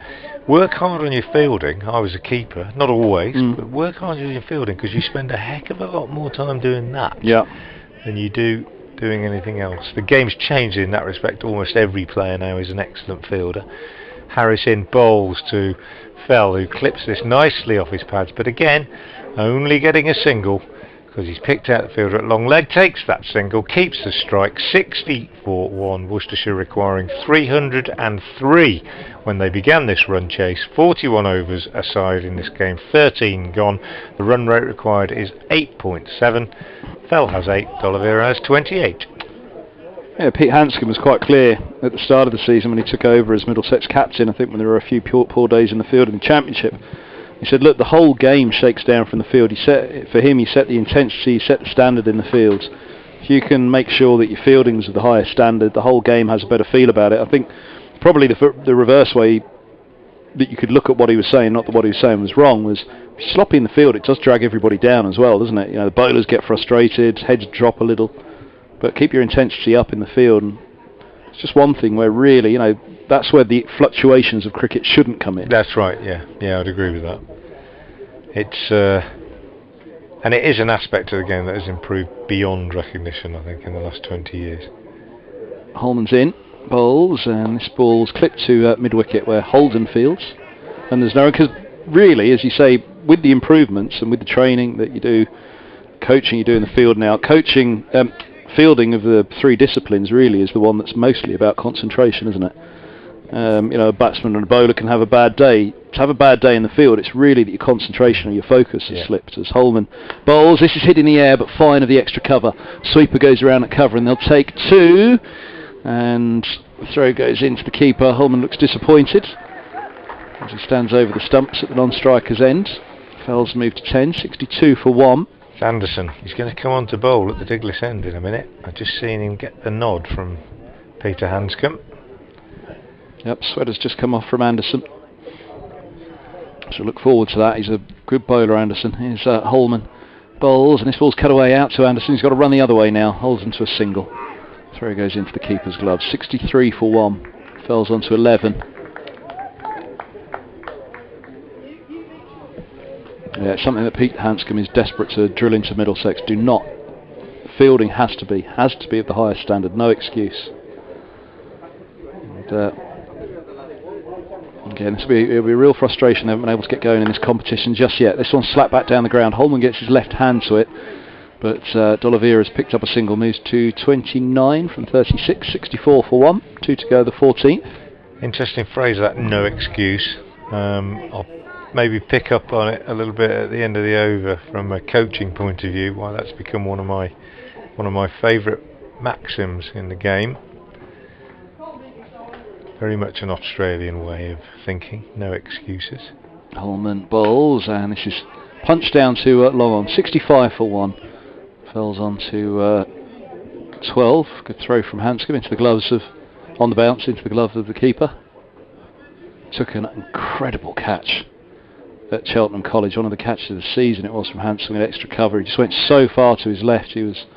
Work hard on your fielding. I was a keeper, not always, but work hard on your fielding, because you spend a heck of a lot more time doing that than you do doing anything else. The game's changed in that respect. Almost every player now is an excellent fielder. Harris in, bowls to Fell, who clips this nicely off his pads, but again only getting a single because he's picked out the fielder at long leg, takes that single, keeps the strike. 60 for 1. Worcestershire requiring 303 when they began this run chase. 41 overs aside in this game, 13 gone. The run rate required is 8.7. Fell has 8, D'Oliveira has 28. Yeah, Pete Hanscom was quite clear at the start of the season when he took over as Middlesex captain. I think when there were a few poor days in the field in the Championship, he said, look, the whole game shakes down from the field. He set the intensity, he set the standard in the fields. If you can make sure that your fielding's of the highest standard, the whole game has a better feel about it. I think probably the reverse way that you could look at what he was saying, not that what he was saying was wrong, was if you're sloppy in the field, it does drag everybody down as well, doesn't it? You know, the bowlers get frustrated, heads drop a little, but keep your intensity up in the field. And it's just one thing where really, you know, that's where the fluctuations of cricket shouldn't come in. That's right, yeah, I'd agree with that. It's and it is an aspect of the game that has improved beyond recognition, I think, in the last 20 years. Holman's in, bowls, and this ball's clipped to mid-wicket where Holden fields. And there's no, because really, as you say, with the improvements and with the training that you do, coaching you do in the field now, fielding of the 3 disciplines really is the one that's mostly about concentration, isn't it? You know, a batsman and a bowler can have a bad day. To have a bad day in the field, it's really that your concentration or your focus has slipped. As Holman bowls, this is hit in the air, but fine of the extra cover. Sweeper goes around at cover, and they'll take 2. And the throw goes into the keeper. Holman looks disappointed as he stands over the stumps at the non-striker's end. Fell's moved to 10, 62 for 1. It's Anderson. He's going to come on to bowl at the Diglis end in a minute. I've just seen him get the nod from Peter Hanscom. Yep, sweater's just come off from Anderson. So look forward to that. He's a good bowler, Anderson. Here's Holman bowls, and this ball's cut away out to Anderson. He's got to run the other way now. Holds into a single. Throw goes into the keeper's glove. 63 for 1. Fells on to 11. Yeah, it's something that Pete Hanscom is desperate to drill into Middlesex. Do not. Fielding has to be of the highest standard. No excuse. And, again, it'll be a real frustration. They haven't been able to get going in this competition just yet. This one's slapped back down the ground. Holman gets his left hand to it, but D'Oliveira has picked up a single, moves to 29 from 36, 64 for 1. 2 to go, the 14th. Interesting phrase, that no excuse. I'll maybe pick up on it a little bit at the end of the over from a coaching point of view. Why that's become one of my favourite maxims in the game. Very much an Australian way of thinking. No excuses. Holman bowls, and this is punched down to long on. 65 for 1. Fells on to 12. Good throw from Hanscom into the gloves of, on the bounce, into the glove of the keeper. Took an incredible catch at Cheltenham College. One of the catches of the season it was from Hanscom with extra cover. He just went so far to his left. He was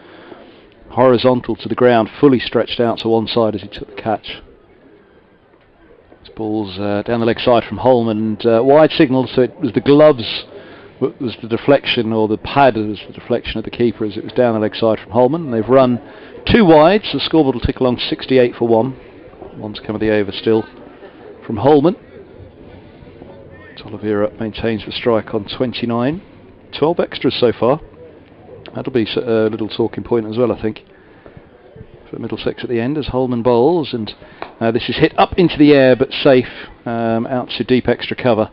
horizontal to the ground, fully stretched out to one side as he took the catch. Ball's down the leg side from Holman, and wide signal, so it was the gloves was the deflection, or the pad was the deflection of the keeper as it was down the leg side from Holman. And they've run 2 wide, so the scoreboard will tick along 68 for 1. One's come of the over still from Holman. D'Oliveira maintains the strike on 29. 12 extras so far. That'll be a little talking point as well, I think, for Middlesex at the end as Holman bowls, and this is hit up into the air but safe, out to deep extra cover,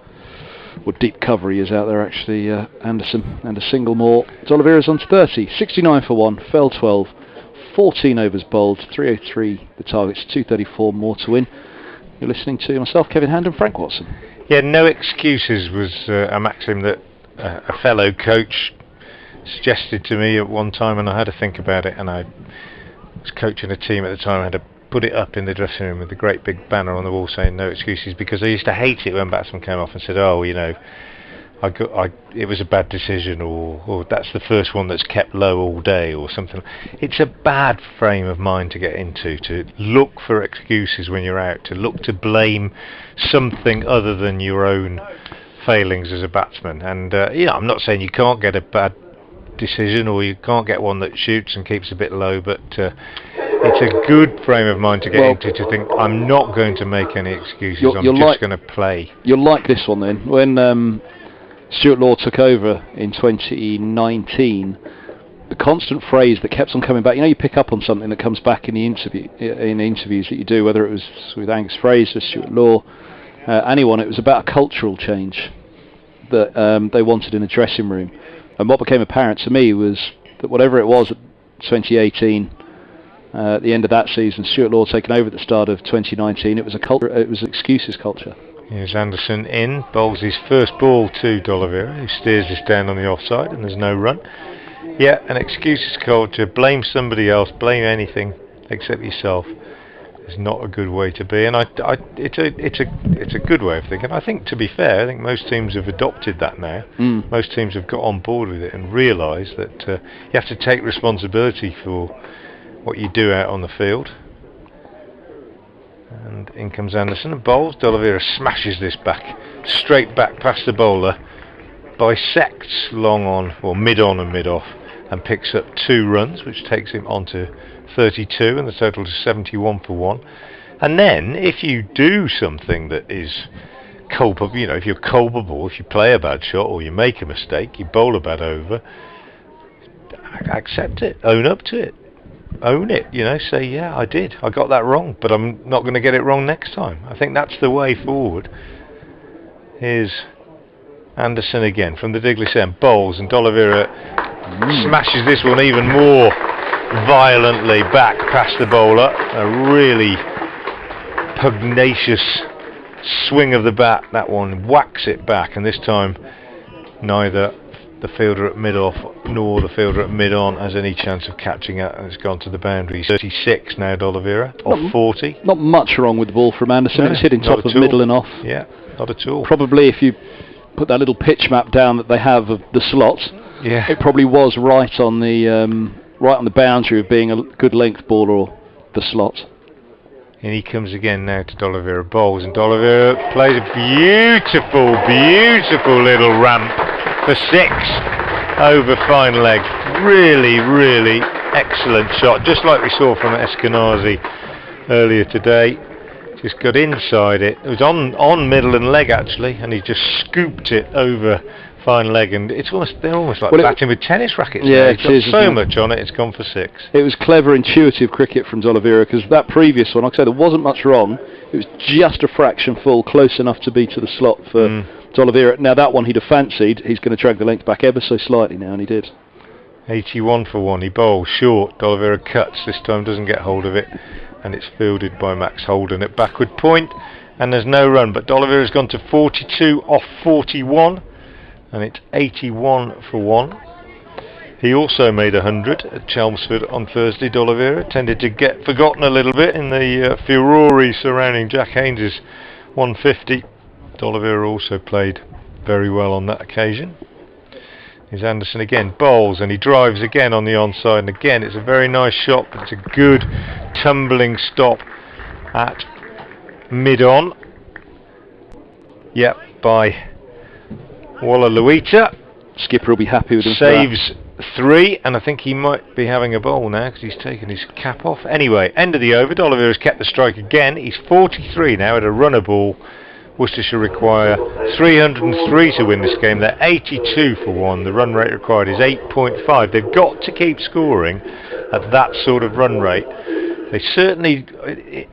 or deep cover he is out there actually, Anderson, and a single more. D'Oliveira's on to 30, 69 for 1, fell 12, 14 overs bowled, 303 the targets, 234 more to win. You're listening to myself, Kevin Hand, and Frank Watson. Yeah, no excuses was a maxim that a fellow coach suggested to me at one time, and I had to think about it, and I was coaching a team at the time. I had to put it up in the dressing room with the great big banner on the wall saying no excuses, because I used to hate it when batsmen came off and said, oh, you know, it was a bad decision, or that's the first one that's kept low all day, or something. It's a bad frame of mind to get into, to look for excuses when you're out, to look to blame something other than your own failings as a batsman. And I'm not saying you can't get a bad decision, or you can't get one that shoots and keeps a bit low, but it's a good frame of mind to get into, to think I'm not going to make any excuses, I'm just going to play. You'll like this one then. When Stuart Law took over in 2019, the constant phrase that kept on coming back, you pick up on something that comes back in the interviews that you do, whether it was with Angus Fraser, Stuart Law, anyone, it was about a cultural change that they wanted in a dressing room. And what became apparent to me was that whatever it was at 2018, at the end of that season, Stuart Law taking over at the start of 2019, it was an excuses culture. Here's Anderson in, bowls his first ball to D'Oliveira, who steers this down on the offside, and there's no run. Yeah, an excuses culture, blame somebody else, blame anything except yourself, is not a good way to be. And it's a good way of thinking. I think, to be fair, I think most teams have adopted that now. Most teams have got on board with it and realise that you have to take responsibility for what you do out on the field. And in comes Anderson and bowls. D'Oliveira smashes this back, straight back past the bowler, bisects long on, or mid on and mid off, and picks up 2 runs, which takes him on to 32, and the total to 71 for 1. And then, if you do something that is culpable, if you're culpable, if you play a bad shot or you make a mistake, you bowl a bad over, accept it, own up to it. Own it, say, yeah, I got that wrong, but I'm not going to get it wrong next time. I think that's the way forward. Here's Anderson again from the Digley end, bowls, and D'Oliveira smashes this one even more violently back past the bowler. A really pugnacious swing of the bat, that one whacks it back, and this time neither the fielder at mid-off nor the fielder at mid-on has any chance of catching it, and it's gone to the boundary. 36 now, D'Oliveira, off 40. Not much wrong with the ball from Anderson. It's hitting top of middle and off. Yeah, not at all. Probably if you put that little pitch map down that they have of the slots, it probably was right on the boundary of being a good length ball, or the slot. And he comes again now to D'Oliveira, bowls, and D'Oliveira plays a beautiful, beautiful little ramp for 6 over fine leg. Really, really excellent shot, just like we saw from Eskenazi earlier today. Just got inside it. It was on middle and leg actually, and he just scooped it over fine leg, and they're almost like batting with tennis rackets. Yeah, it's got so much on it. It's gone for 6. It was clever, intuitive cricket from D'Oliveira, because that previous one, like I said, there wasn't much wrong. It was just a fraction full, close enough to be to the slot for D'Oliveira. Now that one he'd have fancied. He's going to drag the length back ever so slightly now, and he did. 81 for 1. He bowls short. D'Oliveira cuts this time, doesn't get hold of it, and it's fielded by Max Holden at backward point, and there's no run. But D'Oliveira's gone to 42 off 41. And it's 81 for 1. He also made 100 at Chelmsford on Thursday. D'Oliveira tended to get forgotten a little bit in the furore surrounding Jack Haynes' 150. D'Oliveira also played very well on that occasion. Here's Anderson again, bowls, and he drives again on the onside, and again it's a very nice shot, but it's a good tumbling stop at mid-on. Yep, by Walla-Luita. Skipper will be happy with him. Saves 3, and I think he might be having a bowl now because he's taken his cap off. Anyway, end of the over. D'Oliveira's kept the strike again. He's 43 now at a runner ball. Worcestershire require 303 to win this game. They're 82 for 1. The run rate required is 8.5. They've got to keep scoring at that sort of run rate. They certainly,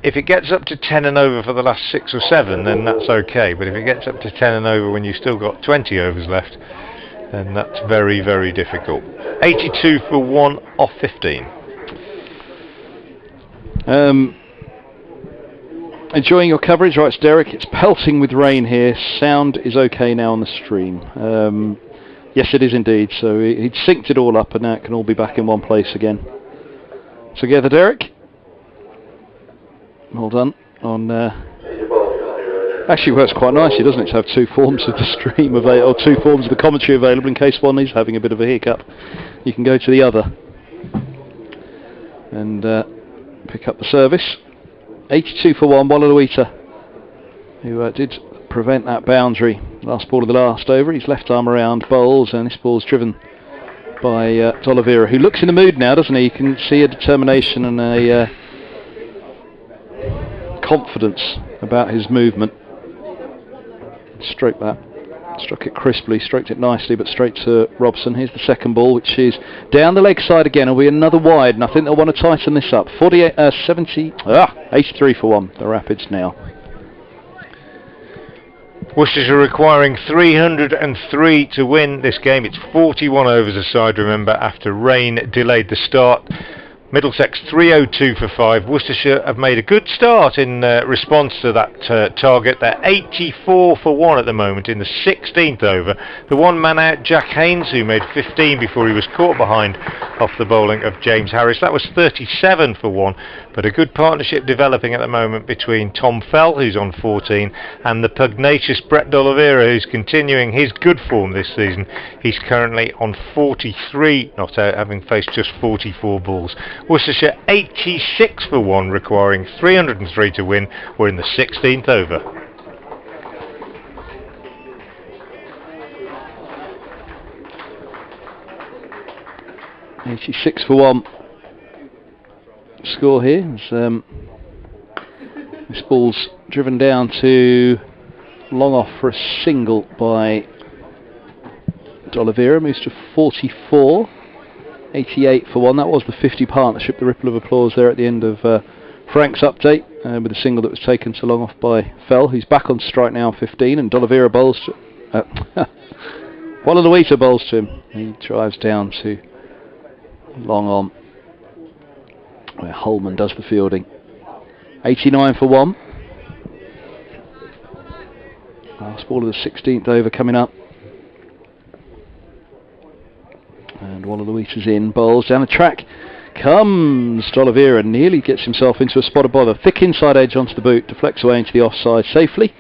if it gets up to 10 and over for the last 6 or 7, then that's okay. But if it gets up to 10 and over when you've still got 20 overs left, then that's very, very difficult. 82 for 1 off 15. Enjoying your coverage, writes Derek. It's pelting with rain here. Sound is okay now on the stream. Yes, it is indeed. So he'd synced it all up, and now it can all be back in one place again. Together, Derek. Well done on. Actually, works quite nicely, doesn't it, to have 2 forms of the stream available, or 2 forms of the commentary available in case one is having a bit of a hiccup. You can go to the other and pick up the service. 82 for 1, Walla-Luita, who did prevent that boundary. Last ball of the last over. His left arm around bowls, and this ball's driven by D'Oliveira, who looks in the mood now, doesn't he? You can see a determination and a confidence about his movement. Struck it crisply, stroked it nicely, but straight to Robson. Here's the second ball, which is down the leg side again. Will be another wide, and I think they'll want to tighten this up. 83 for 1, the Rapids now. Worcestershire requiring 303 to win this game. It's 41 overs aside, remember, after rain delayed the start. Middlesex 302 for 5. Worcestershire have made a good start in response to that target. They're 84 for 1 at the moment in the 16th over. The one man out, Jack Haynes, who made 15 before he was caught behind off the bowling of James Harris. That was 37 for 1. But a good partnership developing at the moment between Tom Fell, who's on 14, and the pugnacious Brett D'Oliveira, who's continuing his good form this season. He's currently on 43 not out, having faced just 44 balls. Worcestershire 86 for 1, requiring 303 to win. We're in the 16th over. $86 for 1 score here. This ball's driven down to long off for a single by D'Oliveira. Moves to 44. 88 for 1. That was the 50 partnership. The ripple of applause there at the end of Frank's update with a single that was taken to long off by Fell, who's back on strike now on 15, and D'Oliveira bowls to Walla-Luita bowls to him. He drives down to long on, where Holman does the fielding. 89 for 1. Last ball of the 16th over coming up. And Walla-Luita's in, bowls down the track. Comes D'Oliveira, nearly gets himself into a spot of bother. Thick inside edge onto the boot, deflects away into the offside safely.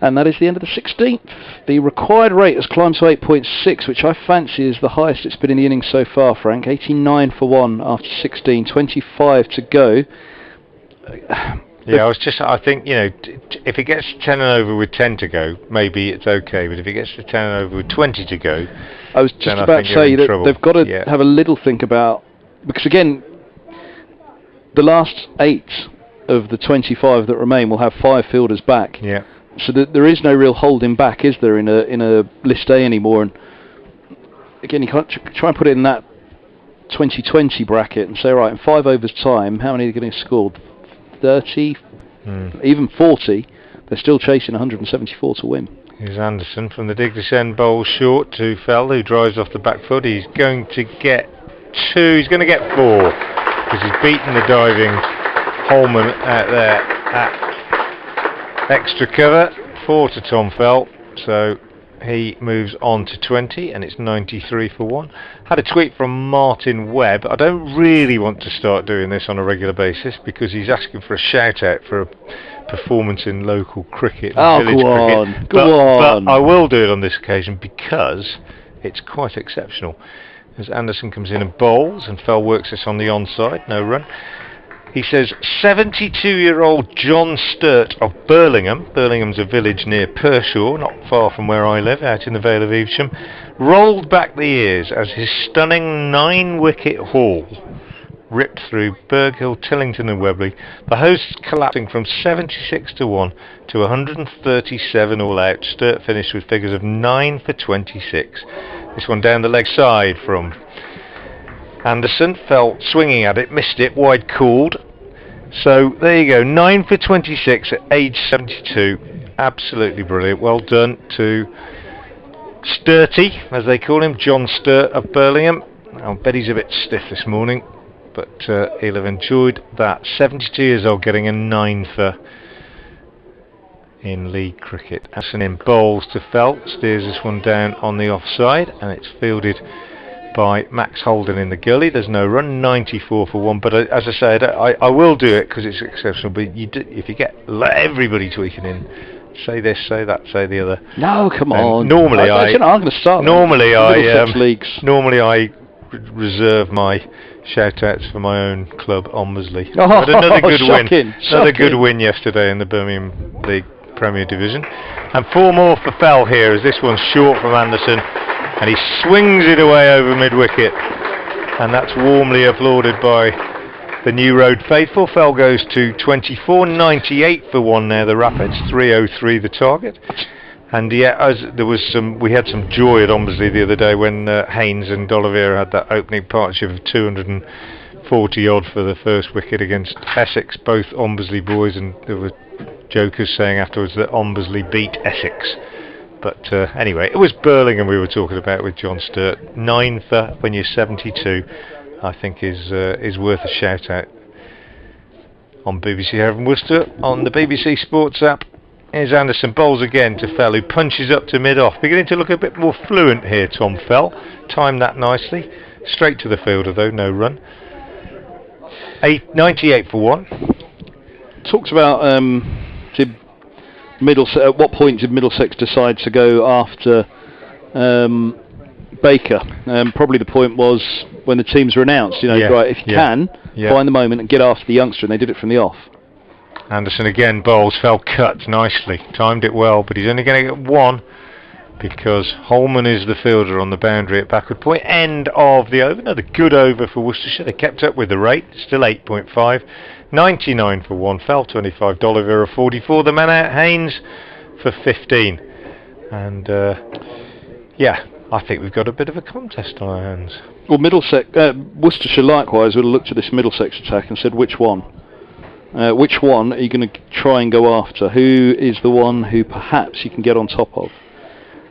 And that is the end of the 16th. The required rate has climbed to 8.6, which I fancy is the highest it's been in the innings so far, Frank. 89 for 1 after 16, 25 to go. Yeah, I think, if it gets 10 and over with 10 to go, maybe it's okay, but if it gets to 10 and over with 20 to go, I was just about to say that they've got to have a little think about, because again, the last 8 of the 25 that remain will have 5 fielders back. Yeah. So there is no real holding back, is there, in a list A anymore? And again, you can't try and put it in that 2020 bracket and say, right, in 5 overs time, how many are going to score? 30, even 40. They're still chasing 174 to win. Here's Anderson from the Dignish end, bowls short to Fell, who drives off the back foot. He's going to get 2. He's going to get 4 because he's beaten the diving Holman out there at extra cover. 4 to Tom Fell, so he moves on to 20, and it's 93 for 1. Had a tweet from Martin Webb. I don't really want to start doing this on a regular basis because he's asking for a shout out for a performance in local cricket. Oh, village go on, cricket. go on. But I will do it on this occasion because it's quite exceptional. As Anderson comes in and bowls, and Fell works this on the onside, no run. He says, 72-year-old John Sturt of Birmingham, Birmingham's a village near Pershore, not far from where I live, out in the Vale of Evesham, rolled back the ears as his stunning 9-wicket haul ripped through Berghill, Tillington and Webley, the hosts collapsing from 76 to 1 to 137 all out. Sturt finished with figures of 9 for 26. This one down the leg side from Anderson. Fell swinging at it, missed it, wide called. So there you go, 9 for 26 at age 72. Absolutely brilliant. Well done to Sturty, as they call him, John Sturt of Birmingham. I bet he's a bit stiff this morning, but he'll have enjoyed that. 72 years old, getting a 9 for in league cricket. Anderson in bowls to Fell, steers this one down on the offside, and it's fielded by Max Holden in the gully. There's no run, 94 for 1, but as I said, I will do it because it's exceptional, but if you get everybody tweaking in, say this, say that, say the other. No, come on. Normally I'm going to start. Normally I reserve my shout-outs for my own club, Ombersley. Oh, had another good shocking, win. Another good win yesterday in the Birmingham League Premier Division. And 4 more for Fell here, as this one's short from Anderson, and he swings it away over mid-wicket, and that's warmly applauded by the New Road faithful. Fell goes to 24, 98 for 1 now, the Rapids, 303 the target. And yeah, we had some joy at Ombersley the other day when Haynes and D'Oliveira had that opening partnership of 240 odd for the first wicket against Essex, both Ombersley boys, and there were jokers saying afterwards that Ombersley beat Essex. But anyway, it was Birmingham we were talking about with John Sturt. 9 for when you're 72, I think is worth a shout out on BBC Hereford and Worcester on the BBC Sports app. Here's Anderson, bowls again to Fell, who punches up to mid-off. Beginning to look a bit more fluent here, Tom Fell. Timed that nicely. Straight to the fielder though, no run. 98 for 1. Talks about did Middlesex, at what point did Middlesex decide to go after Baker? Probably the point was when the teams were announced. Right, if you can, find the moment and get after the youngster, and they did it from the off. Anderson again bowls, Fell cut nicely, timed it well, but he's only going to get 1 because Holman is the fielder on the boundary at backward point. End of the over. Another good over for Worcestershire. They kept up with the rate, still 8.5. 99 for 1, Fell 25, D'Oliveira 44, the man out, Haynes for 15. And I think we've got a bit of a contest on our hands. Well, Worcestershire likewise would have looked at this Middlesex attack and said, which one? Which one are you going to try and go after? Who is the one who perhaps you can get on top of?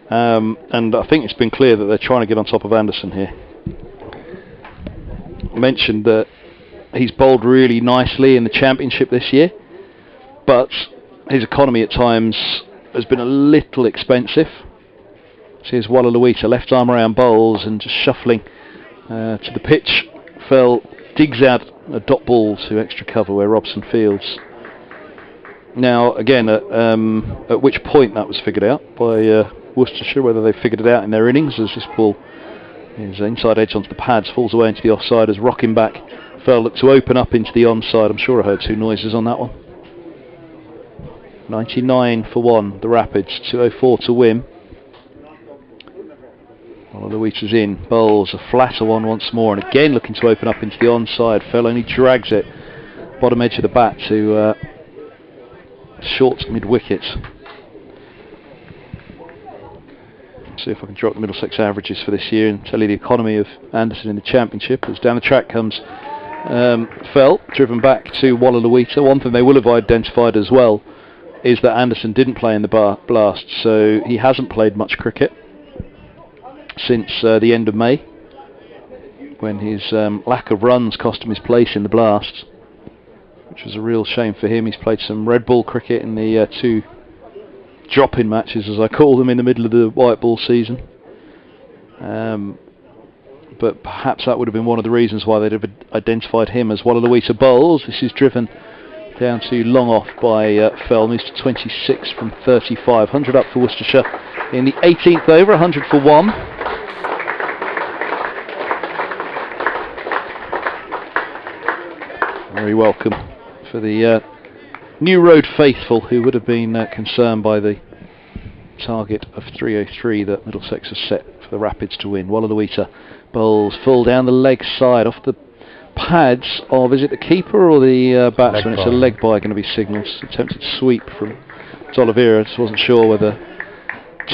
And I think it's been clear that they're trying to get on top of Anderson here. I mentioned that he's bowled really nicely in the Championship this year, but his economy at times has been a little expensive. So here's Walla Luita, left arm around bowls and just shuffling to the pitch. Fell digs out a dot ball to extra cover where Robson fields. Now, again, at which point that was figured out by Worcestershire, whether they figured it out in their innings, as this ball is inside edge onto the pads, falls away into the offside as rocking back. Fell looked to open up into the onside. I'm sure I heard two noises on that one. 99 for 1, the Rapids, 204 to win. Louise is in, bowls a flatter one once more, and again looking to open up into the onside. Fell only drags it, bottom edge of the bat to short mid-wicket. See if I can drop the Middlesex averages for this year and tell you the economy of Anderson in the Championship. As down the track comes Fell, driven back to Wallalawita. One thing they will have identified as well is that Anderson didn't play in the blast, so he hasn't played much cricket since the end of May, when his lack of runs cost him his place in the blast, which was a real shame for him. He's played some red ball cricket in the 2 drop-in matches, as I call them, in the middle of the white ball season. But perhaps that would have been one of the reasons why they'd have identified him as Wallalawita bowls. This is driven down to long off by Fell, moves to 26 from 35. 100 up for Worcestershire in the 18th over, 100 for 1. Very welcome for the New Road faithful, who would have been concerned by the target of 303 that Middlesex has set for the Rapids to win. Wallalawita bowls full down the leg side off the pads of, is it the keeper or the batsman? It's a leg bye going to be signalled. Attempted sweep from D'Oliveira. Just wasn't sure whether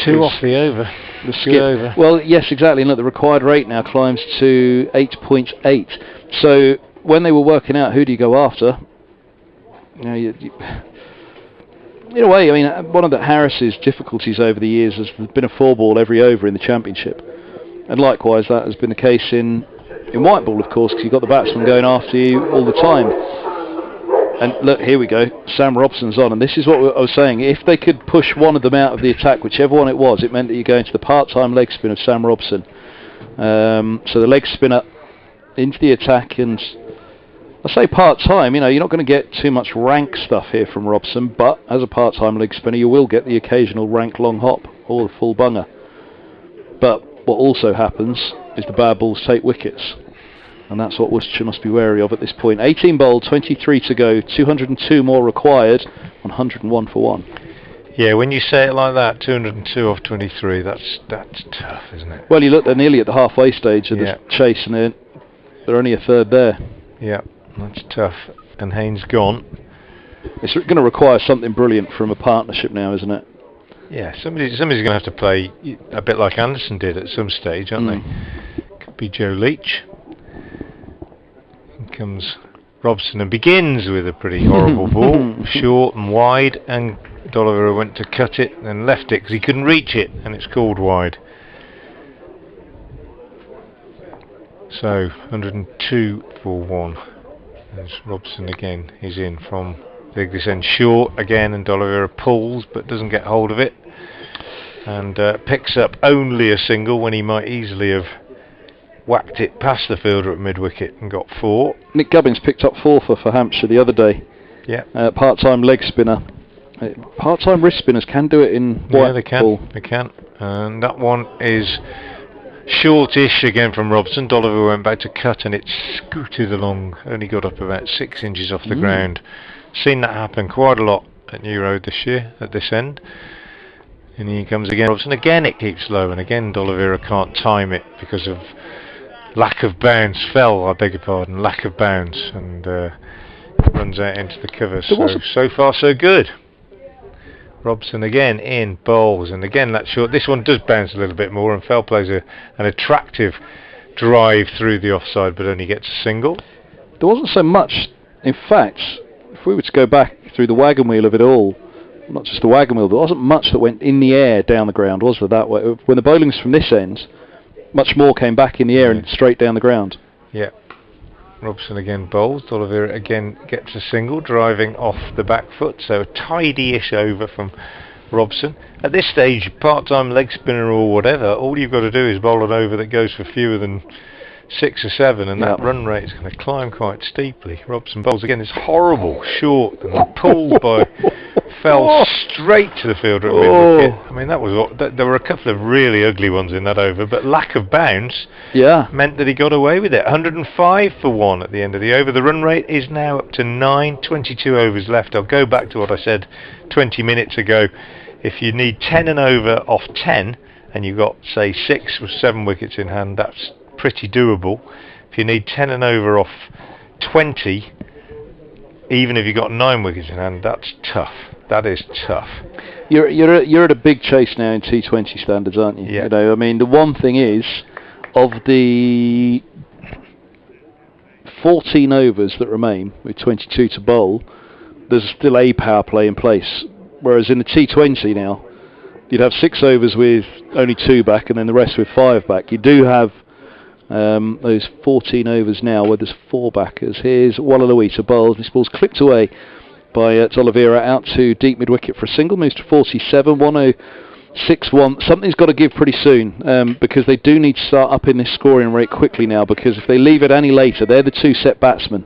2 off the over. The skip. Over. Well, yes, exactly. And look, the required rate now climbs to 8.8. So when they were working out who do you go after, you know, in a way, I mean, one of Harris's difficulties over the years has been a 4-ball every over in the Championship, and likewise that has been the case in white ball, of course, because you've got the batsman going after you all the time. And look, here we go, Sam Robson's on, and this is what I was saying. If they could push one of them out of the attack, whichever one it was, it meant that you go into the part-time leg spin of Sam Robson. So the leg spinner into the attack, and I say part-time, you know, you're not going to get too much rank stuff here from Robson, but as a part-time leg spinner you will get the occasional rank long hop or the full bunger. But what also happens is the bad balls take wickets, and that's what Worcestershire must be wary of at this point. 18 bowled, 23 to go, 202 more required, 101 for 1. Yeah, when you say it like that, 202 off 23, that's tough, isn't it? Well, you look, they're nearly at the halfway stage of the chase, and they're only a third there. Yeah, that's tough. And Haynes gone. It's going to require something brilliant from a partnership now, isn't it? Yeah, somebody's going to have to play a bit like Anderson did at some stage, aren't they? Could be Joe Leach. In comes Robson and begins with a pretty horrible ball, short and wide, and D'Oliveira went to cut it and left it because he couldn't reach it, and it's called wide. So 102 for 1. As Robson again is in from this end short again, and D'Oliveira pulls but doesn't get hold of it, and picks up only a single when he might easily have whacked it past the fielder at mid-wicket and got 4. Nick Gubbins picked up 4 for Hampshire the other day. Yeah. Part-time leg spinner. Part-time wrist spinners can do it in white Yeah, they can. ball. They can. And that one is shortish again from Robson. D'Oliveira went back to cut and it scooted along. Only got up about 6 inches off the ground. Seen that happen quite a lot at New Road this year at this end. And here comes again Robson. Again it keeps low, and again D'Oliveira can't time it because of lack of bounce. I beg your pardon, lack of bounce, and runs out into the cover. So far so good. Robson again in, bowls, and again that short. This one does bounce a little bit more, and Fell plays an attractive drive through the offside, but only gets a single. There wasn't so much, in fact, if we were to go back through the wagon wheel of it all, not just the wagon wheel, there wasn't much that went in the air down the ground, was there, that way? When the bowling's from this end, much more came back in the air and straight down the ground. Yeah. Robson again bowls. D'Oliveira again gets a single, driving off the back foot, so a tidy-ish over from Robson. At this stage, part-time leg spinner or whatever, all you've got to do is bowl an over that goes for fewer than 6 or 7, and that run rate is going to climb quite steeply. Robson bowls again, is horrible, short, and pulled by fell straight to the fielder at mid-wicket. I mean, there were a couple of really ugly ones in that over, but lack of bounce meant that he got away with it. 105 for 1 at the end of the over. The run rate is now up to 9, 22 overs left. I'll go back to what I said 20 minutes ago. If you need 10 and over off 10, and you've got, say, 6 or 7 wickets in hand, that's pretty doable. If you need 10 and over off 20, even if you've got 9 wickets in hand, that's tough. That is tough. You're at a big chase now in T20 standards, aren't you? Yeah. You know, I mean, the one thing is, of the 14 overs that remain with 22 to bowl, there's still a power play in place. Whereas in the T20 now, you'd have 6 overs with only 2 back, and then the rest with 5 back. You do have those 14 overs now where there's 4 backers. Here's Wallaluita to bowl. This ball's clipped away by D'Oliveira out to deep mid-wicket for a single. Moves to 47, 106-1. Something's got to give pretty soon because they do need to start upping this scoring rate quickly now, because if they leave it any later, they're the 2 set batsmen,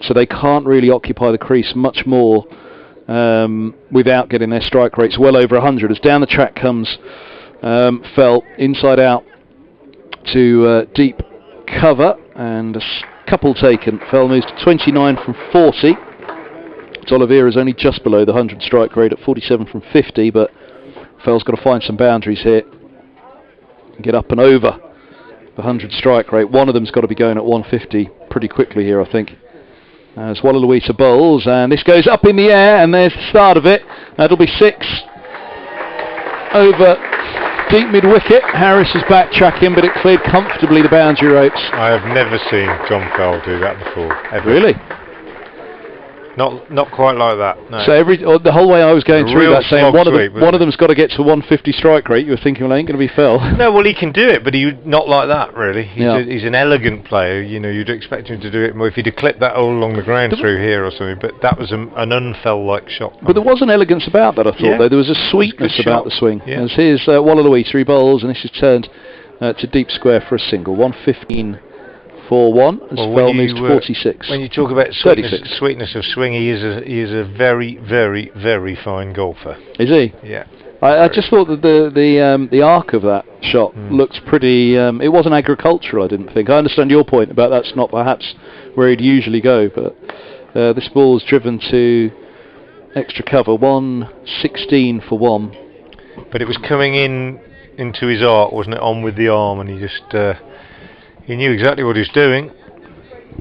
so they can't really occupy the crease much more without getting their strike rates well over 100. As down the track comes Fell inside out to deep cover, and a couple taken. Fell moves to 29 from 40. D'Oliveira's only just below the 100 strike rate at 47 from 50, but Fell's got to find some boundaries here and get up and over the 100 strike rate. One of them's got to be going at 150 pretty quickly here, I think. As Wallaluita bowls, and this goes up in the air, and there's the start of it. That'll be 6 over deep mid-wicket. Harris is backtracking, but it cleared comfortably the boundary ropes. I have never seen John Fell do that before, ever. Really? Not quite like that, no. So the whole way I was going through that, saying one of them's got to get to 150 strike rate, you were thinking, well, ain't going to be Fell. No, well, he can do it, but not like that, really. He's an elegant player. You know, you'd expect him to do it more if he'd have clipped that all along the ground through here or something, but that was an unfell-like shot. But there was an elegance about that, I thought, though. There was a sweetness about the swing. Yeah. As here's Wallaluita, 3 bowls, and this is turned to deep square for a single. 115 for 1, as Fell moves to 46. When you talk about sweetness of swing, he is a very, very, very fine golfer. Is he? Yeah. I just thought that the arc of that shot looked pretty. It wasn't agricultural, I didn't think. I understand your point about that's not perhaps where he'd usually go, but this ball was driven to extra cover. 116 for 1. But it was coming into his arc, wasn't it? On with the arm, and he just. He knew exactly what he was doing,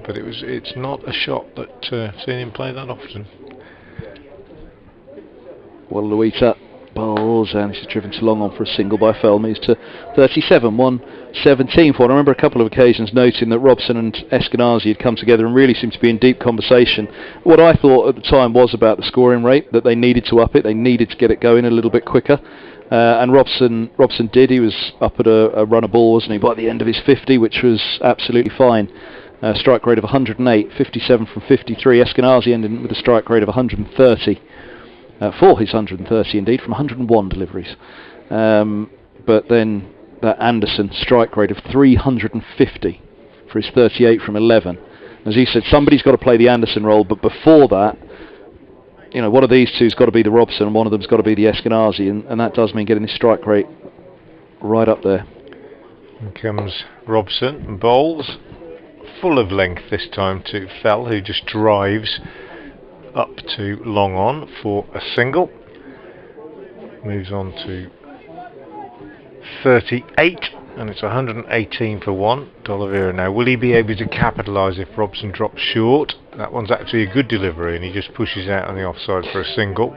but it's not a shot that seen him play that often. Wallaluita bowls, and this is driven to long on for a single by Fell. Moves to 37, 117 for. I remember a couple of occasions noting that Robson and Eskenazi had come together and really seemed to be in deep conversation. What I thought at the time was about the scoring rate, that they needed to up it, they needed to get it going a little bit quicker. And Robson did. He was up at a run a ball, wasn't he, by the end of his 50, which was absolutely fine. Strike rate of 108, 57 from 53. Eskenazi ended with a strike rate of 130, for his 130 indeed, from 101 deliveries. But then that Anderson strike rate of 350 for his 38 from 11. As you said, somebody's got to play the Anderson role, but before that, you know, one of these two's got to be the Robson, and one of them's got to be the Eskenazi, and that does mean getting the strike rate right up there. Here comes Robson and bowls, full of length this time to Fell, who just drives up to long on for a single. Moves on to 38, and it's 118 for 1. D'Oliveira now. Will he be able to capitalise if Robson drops short? That one's actually a good delivery, and he just pushes out on the offside for a single.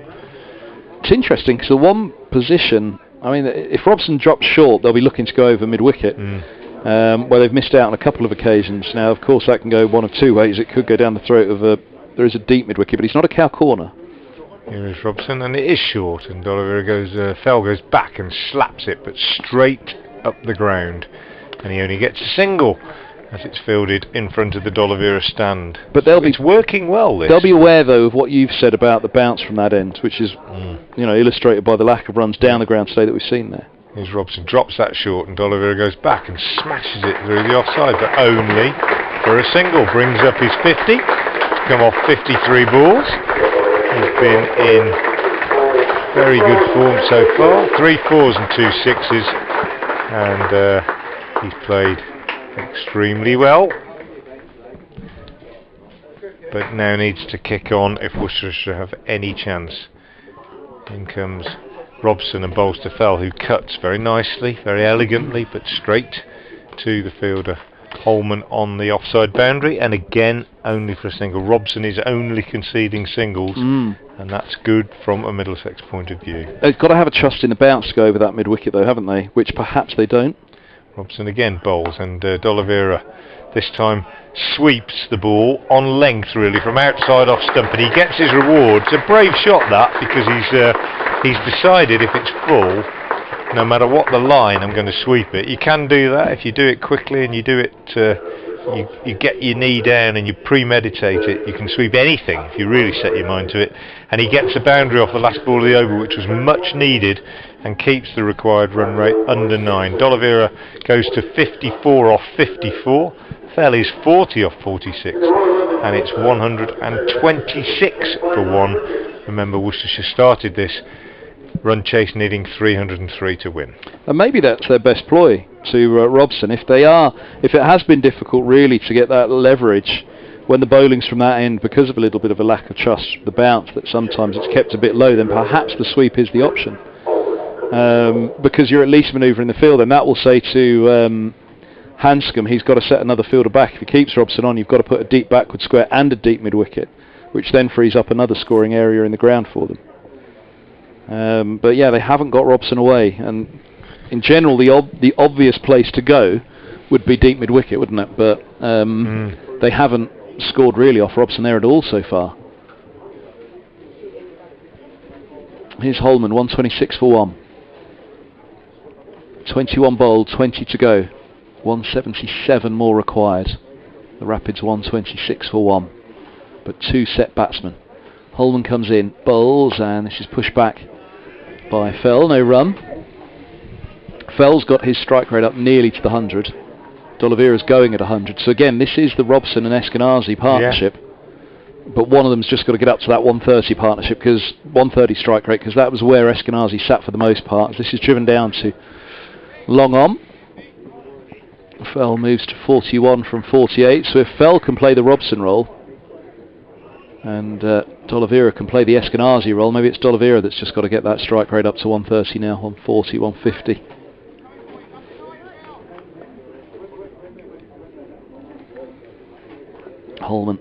It's interesting because the one position, I mean, if Robson drops short, they'll be looking to go over mid-wicket, where they've missed out on a couple of occasions. Now, of course, that can go one of 2 ways. It could go down the throat of there is a deep mid-wicket, but he's not a cow corner. Here is Robson, and it is short, and D'Oliveira Fell goes back and slaps it, but straight up the ground, and he only gets a single as it's fielded in front of the D'Oliveira stand. But it's working well, this. They'll be aware, though, of what you've said about the bounce from that end, which is illustrated by the lack of runs down the ground today that we've seen there. Here's Robson, drops that short, and D'Oliveira goes back and smashes it through the offside, but only for a single. Brings up his 50, come off 53 balls. He's been in very good form so far. 3 4s and 2 6s, and he's played extremely well. But now needs to kick on if Worcestershire have any chance. In comes Robson and bowls to Fell, who cuts very nicely, very elegantly, but straight to the fielder. Holman on the offside boundary, and again only for a single. Robson is only conceding singles, and that's good from a Middlesex point of view. They've got to have a trust in the bounce to go over that mid-wicket though, haven't they? Which perhaps they don't. Robson again bowls, and D'Oliveira this time sweeps the ball on length really from outside off stump, and he gets his reward. It's a brave shot that, because he's decided if it's full, no matter what the line, I'm going to sweep it. You can do that if you do it quickly and you do it, you get your knee down and you premeditate it. You can sweep anything if you really set your mind to it. And he gets a boundary off the last ball of the over, which was much needed, and keeps the required run rate under 9. D'Oliveira goes to 54 off 54. Fell is 40 off 46, and it's 126 for 1. Remember, Worcestershire started this run chase needing 303 to win. And maybe that's their best ploy to Robson. If it has been difficult really to get that leverage when the bowling's from that end, because of a little bit of a lack of trust, the bounce, that sometimes it's kept a bit low, then perhaps the sweep is the option. Because you're at least manoeuvring the field, and that will say to Hanscom, he's got to set another fielder back. If he keeps Robson on, you've got to put a deep backward square and a deep mid-wicket, which then frees up another scoring area in the ground for them. But yeah, they haven't got Robson away, and in general the obvious place to go would be deep mid-wicket, wouldn't it? But they haven't scored really off Robson there at all so far. Here's Holman, 126 for 1. 21 bowled, 20 to go. 177 more required. The Rapids 126 for 1. But 2 set batsmen. Holman comes in, bowls, and this is pushed back by Fell, no run. Fell's got his strike rate up nearly to the 100. D'Oliveira's going at 100. So again, this is the Robson and Eskenazi partnership. Yeah. But one of them's just got to get up to that 130 partnership, because 130 strike rate, because that was where Eskenazi sat for the most part. This is driven down to long on. Fell moves to 41 from 48. So if Fell can play the Robson role, and D'Oliveira can play the Eskenazi role, maybe it's D'Oliveira that's just got to get that strike rate up to 130 now, 140, 150. Holman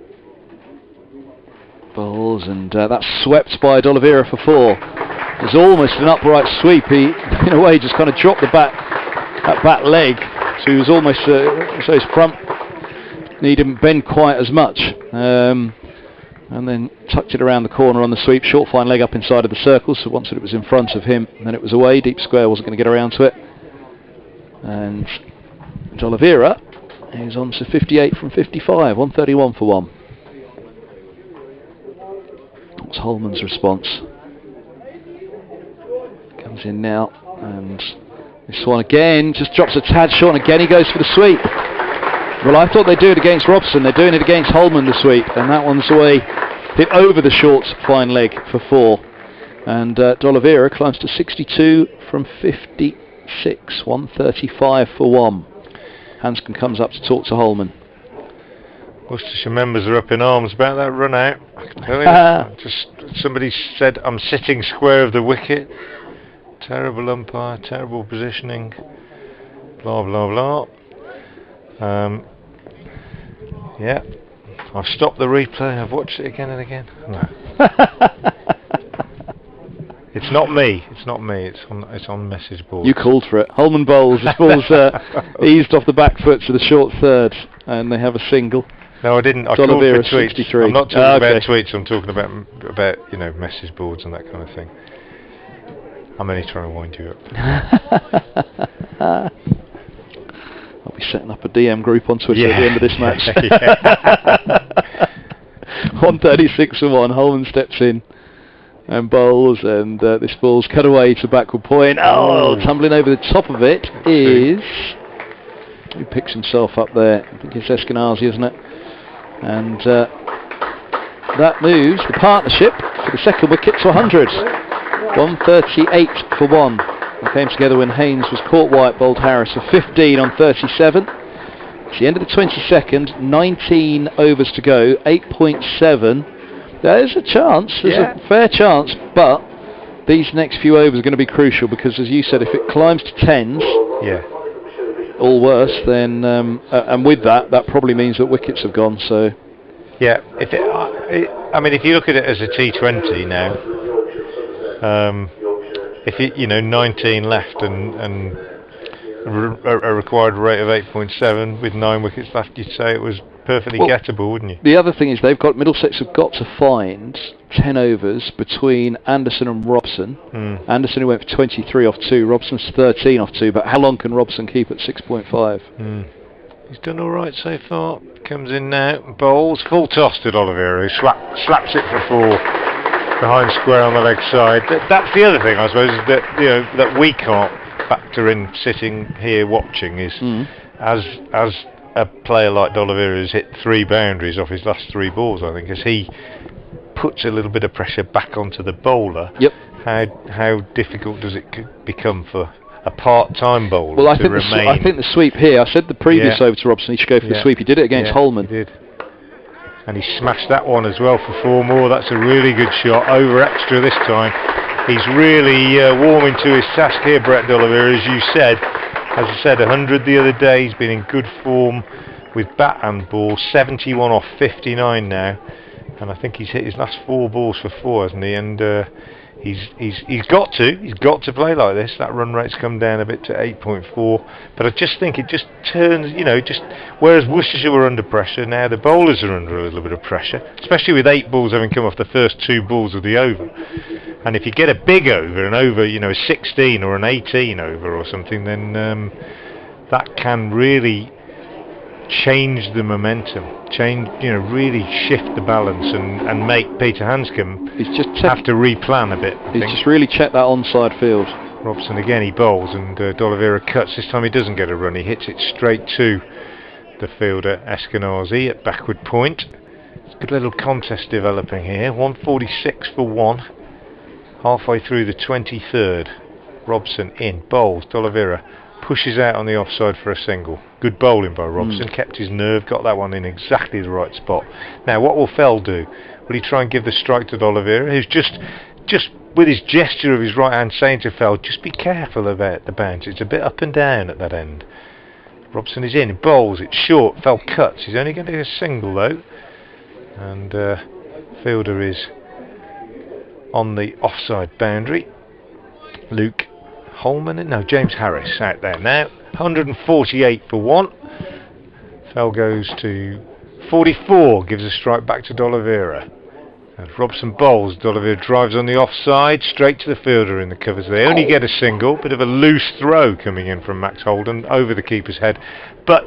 bowls, and that's swept by D'Oliveira for 4. It's almost an upright sweep. He, in a way, just kind of dropped that back leg, so he was almost, so his front knee didn't bend quite as much. And then tucked it around the corner on the sweep, short fine leg up inside of the circle, so once it was in front of him, and then it was away. Deep square wasn't going to get around to it. And D'Oliveira is on to 58 from 55, 131 for 1. That's Holman's response. Comes in now, and this one again just drops a tad short, and again he goes for the sweep. Well, I thought they'd do it against Robson. They're doing it against Holman, the sweep, and that one's away. Hit over the short fine leg for 4. And D'Oliveira climbs to 62 from 56, 135 for 1. Hanscom comes up to talk to Holman. Worcestershire members are up in arms about that run out. Just somebody said, I'm sitting square of the wicket. Terrible umpire, terrible positioning. Blah, blah, blah. Yeah, I've stopped the replay. I've watched it again and again. No. It's not me. It's not me. It's on message boards. You called for it. Holman bowls. This ball's eased off the back foot to the short third, and they have a single. No, I didn't. I called for tweets. 63. I'm not talking about tweets. I'm talking about message boards and that kind of thing. I'm only trying to wind you up. I'll be setting up a DM group on Twitter at the end of this match. 136 for 1. Holman steps in and bowls, and this ball's cut away to backward point. Oh, tumbling over the top of it is... He picks himself up there. I think it's Eskenazi, isn't it? And that moves the partnership for the second wicket to 100. 138 for 1. It came together when Haynes was caught white, bowled Harris for 15 on 37. It's the end of the 22nd, 19 overs to go, 8.7. There's a chance, there's a fair chance, but these next few overs are going to be crucial because, as you said, if it climbs to 10s, all worse, then, and with that probably means that wickets have gone, so... Yeah, I mean, if you look at it as a T20 now, if you know 19 left and a required rate of 8.7 with 9 wickets left, you'd say it was perfectly gettable, wouldn't you? The other thing is Middlesex have got to find 10 overs between Anderson and Robson. Anderson, who went for 23 off 2, Robson's 13 off 2, but how long can Robson keep at 6.5? He's done all right so far. Comes in now, bowls, full toss to D'Oliveira, who slaps it for 4 behind square on the leg side. That's the other thing, I suppose, is that that we can't factor in sitting here watching is as a player like D'Oliveira has hit 3 boundaries off his last 3 balls, I think, as he puts a little bit of pressure back onto the bowler. How difficult does it become for a part-time bowler to remain? I think the sweep here, I said the previous over to Robson, he should go for the sweep. He did it against Holman. He did. And he smashed that one as well for 4 more. That's a really good shot, over extra this time. He's really warming to his task here, Brett D'Oliveira, as you said. As I said, 100 the other day. He's been in good form with bat and ball. 71 off 59 now, and I think he's hit his last 4 balls for 4, hasn't he? And he's got to play like this. That run rate's come down a bit to 8.4, but I just think it just turns, whereas Worcestershire were under pressure, now the bowlers are under a little bit of pressure, especially with 8 balls having come off the first 2 balls of the over. And if you get a big over, an over, a 16 or an 18 over or something, then that can really change the momentum, really shift the balance and make Peter Hanscom have to replan a bit. He's just really checked that onside field. Robson again, he bowls, and D'Oliveira cuts. This time he doesn't get a run, he hits it straight to the fielder Eskenazi at backward point. It's a good little contest developing here. 146 for 1, halfway through the 23rd. Robson in, bowls, D'Oliveira pushes out on the offside for a single. Good bowling by Robson, kept his nerve, got that one in exactly the right spot. Now what will Fell do? Will he try and give the strike to D'Oliveira, who's just with his gesture of his right hand saying to Fell, just be careful about the bounce, it's a bit up and down at that end. Robson is in, bowls, it's short, Fell cuts, he's only going to do a single though, and fielder is on the offside boundary. Luke Holman, no, James Harris out there now. 148 for 1. Fell goes to 44, gives a strike back to D'Oliveira. And Robson bowls, D'Oliveira drives on the offside, straight to the fielder in the covers. They only get a single, bit of a loose throw coming in from Max Holden over the keeper's head. But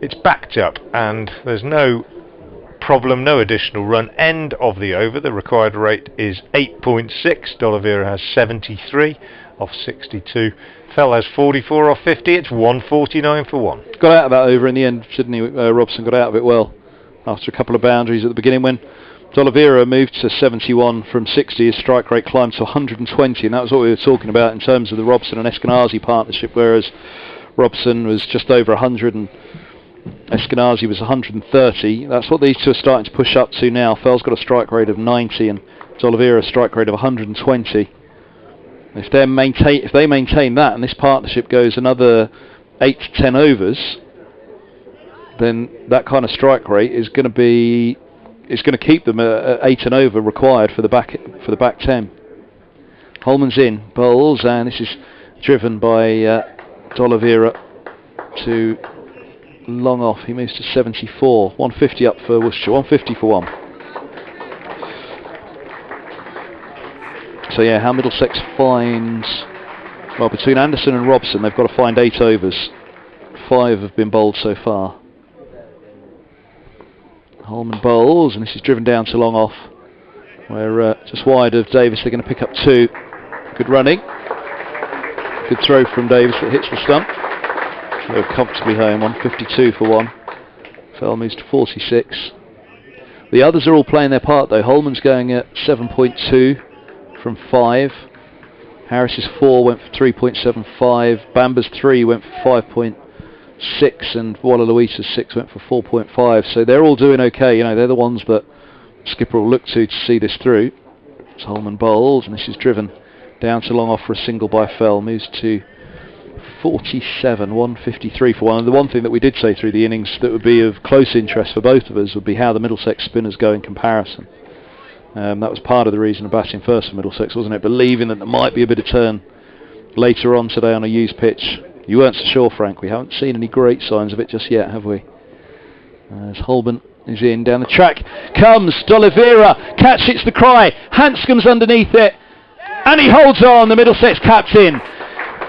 it's backed up and there's no problem, no additional run. End of the over, the required rate is 8.6. D'Oliveira has 73 off 62. Fell has 44 off 50. It's 149 for 1. Got out of that over in the end, didn't he? Robson got out of it well after a couple of boundaries at the beginning. When D'Oliveira moved to 71 from 60, his strike rate climbed to 120, and that was what we were talking about in terms of the Robson and Eskenazi partnership, whereas Robson was just over 100 and Eskenazi was 130. That's what these two are starting to push up to now. Fell's got a strike rate of 90 and D'Oliveira a strike rate of 120. If they maintain that and this partnership goes another 8 to 10 overs, then that kind of strike rate is going to keep them at 8 and over required for the back 10. Holman's in, bowls, and this is driven by D'Oliveira to long off. He moves to 74. 150 up for Worcestershire. 150 for 1. So yeah, how Middlesex finds, well, between Anderson and Robson, they've got to find 8 overs. 5 have been bowled so far. Holman bowls, and this is driven down to long off, where just wide of Davis. They're going to pick up 2. Good running. Good throw from Davis that hits the stump. So they're comfortably home. 152 for 1. Fell moves to 46. The others are all playing their part though. Holman's going at 7.2. from 5. Harris's 4 went for 3.75. Bamber's 3 went for 5.6, and Walla Luisa's 6 went for 4.5. So they're all doing okay. You know, they're the ones that skipper will look to see this through. It's Holman bowls, and this is driven down to long off for a single by Fell. Moves to 47, 153 for 1. And the one thing that we did say through the innings that would be of close interest for both of us would be how the Middlesex spinners go in comparison. That was part of the reason of batting first for Middlesex, wasn't it? Believing that there might be a bit of turn later on today on a used pitch. You weren't so sure, Frank. We haven't seen any great signs of it just yet, have we? As Holman is in down the track. Comes D'Oliveira. Catch hits the cry. Hanscom's underneath it. And he holds on, the Middlesex captain.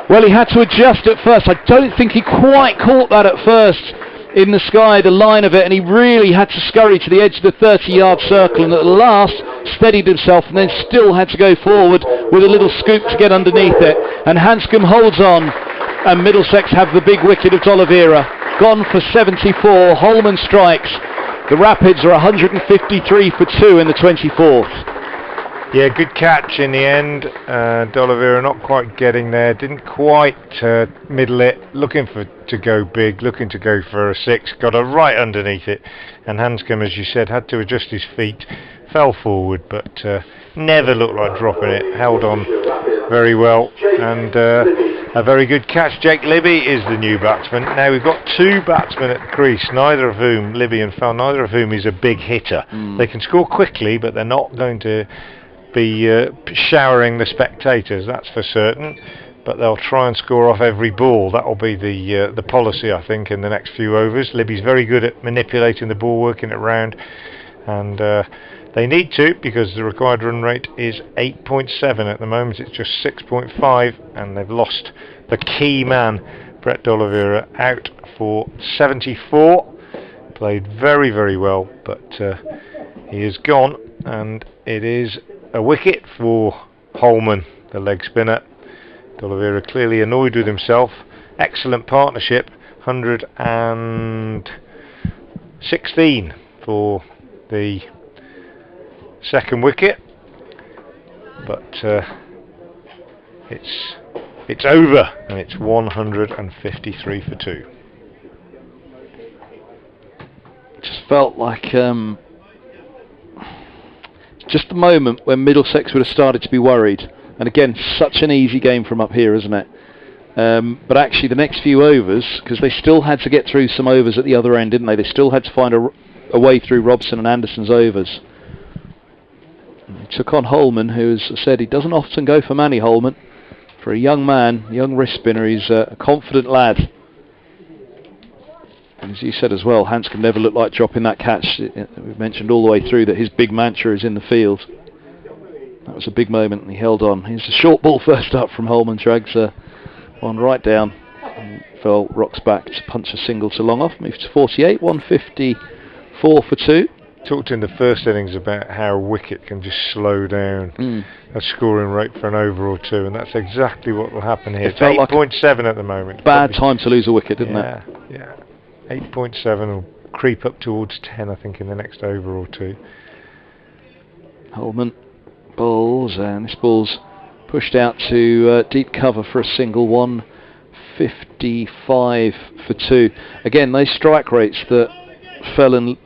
Well, he had to adjust at first. I don't think he quite caught that at first in the sky, the line of it, and he really had to scurry to the edge of the 30-yard circle, and at last steadied himself and then still had to go forward with a little scoop to get underneath it. And Hanscom holds on, and Middlesex have the big wicket of D'Oliveira. Gone for 74. Holman strikes. The Rapids are 153 for 2 in the 24th. Yeah, good catch in the end. D'Oliveira not quite getting there, didn't quite middle it, looking to go big, looking to go for a 6, got her right underneath it, and Hanscom, as you said, had to adjust his feet, fell forward, but never looked like dropping it, held on very well, and a very good catch. Jake Libby is the new batsman. Now we've got 2 batsmen at the crease, neither of whom, Libby and Fell, neither of whom is a big hitter. They can score quickly, but they're not going to be showering the spectators, that's for certain, but they'll try and score off every ball. That'll be the policy, I think, in the next few overs. Libby's very good at manipulating the ball, working it round, and they need to, because the required run rate is 8.7 at the moment. It's just 6.5, and they've lost the key man, Brett D'Oliveira, out for 74. Played very, very well, but he is gone, and it is a wicket for Holman, the leg spinner. D'Oliveira clearly annoyed with himself. Excellent partnership, 116 for the second wicket, but it's over, and it's 153 for 2. Just felt like just the moment when Middlesex would have started to be worried. And again, such an easy game from up here, isn't it? But actually the next few overs, because they still had to get through some overs at the other end, didn't they? They still had to find a way through Robson and Anderson's overs. He took on Holman, who, as I said, he doesn't often go for money, Holman. For a young man, young wrist spinner, he's a confident lad. And as you said as well, Hanscom never looked like dropping that catch. We've mentioned all the way through that his big mantra is in the field. That was a big moment, and he held on. Here's a short ball first up from Holman. Drags one right down. And Fell rocks back to punch a single to long off. Moves to 48, 154 for 2. Talked in the first innings about how a wicket can just slow down a scoring rate for an over or 2, and that's exactly what will happen here. It's 8.7 at the moment. Bad time to lose a wicket, didn't it? Yeah. 8.7 will creep up towards 10, I think, in the next over or 2. Holman bowls, and this ball's pushed out to deep cover for a single. 155 for 2. Again, those strike rates that Fell and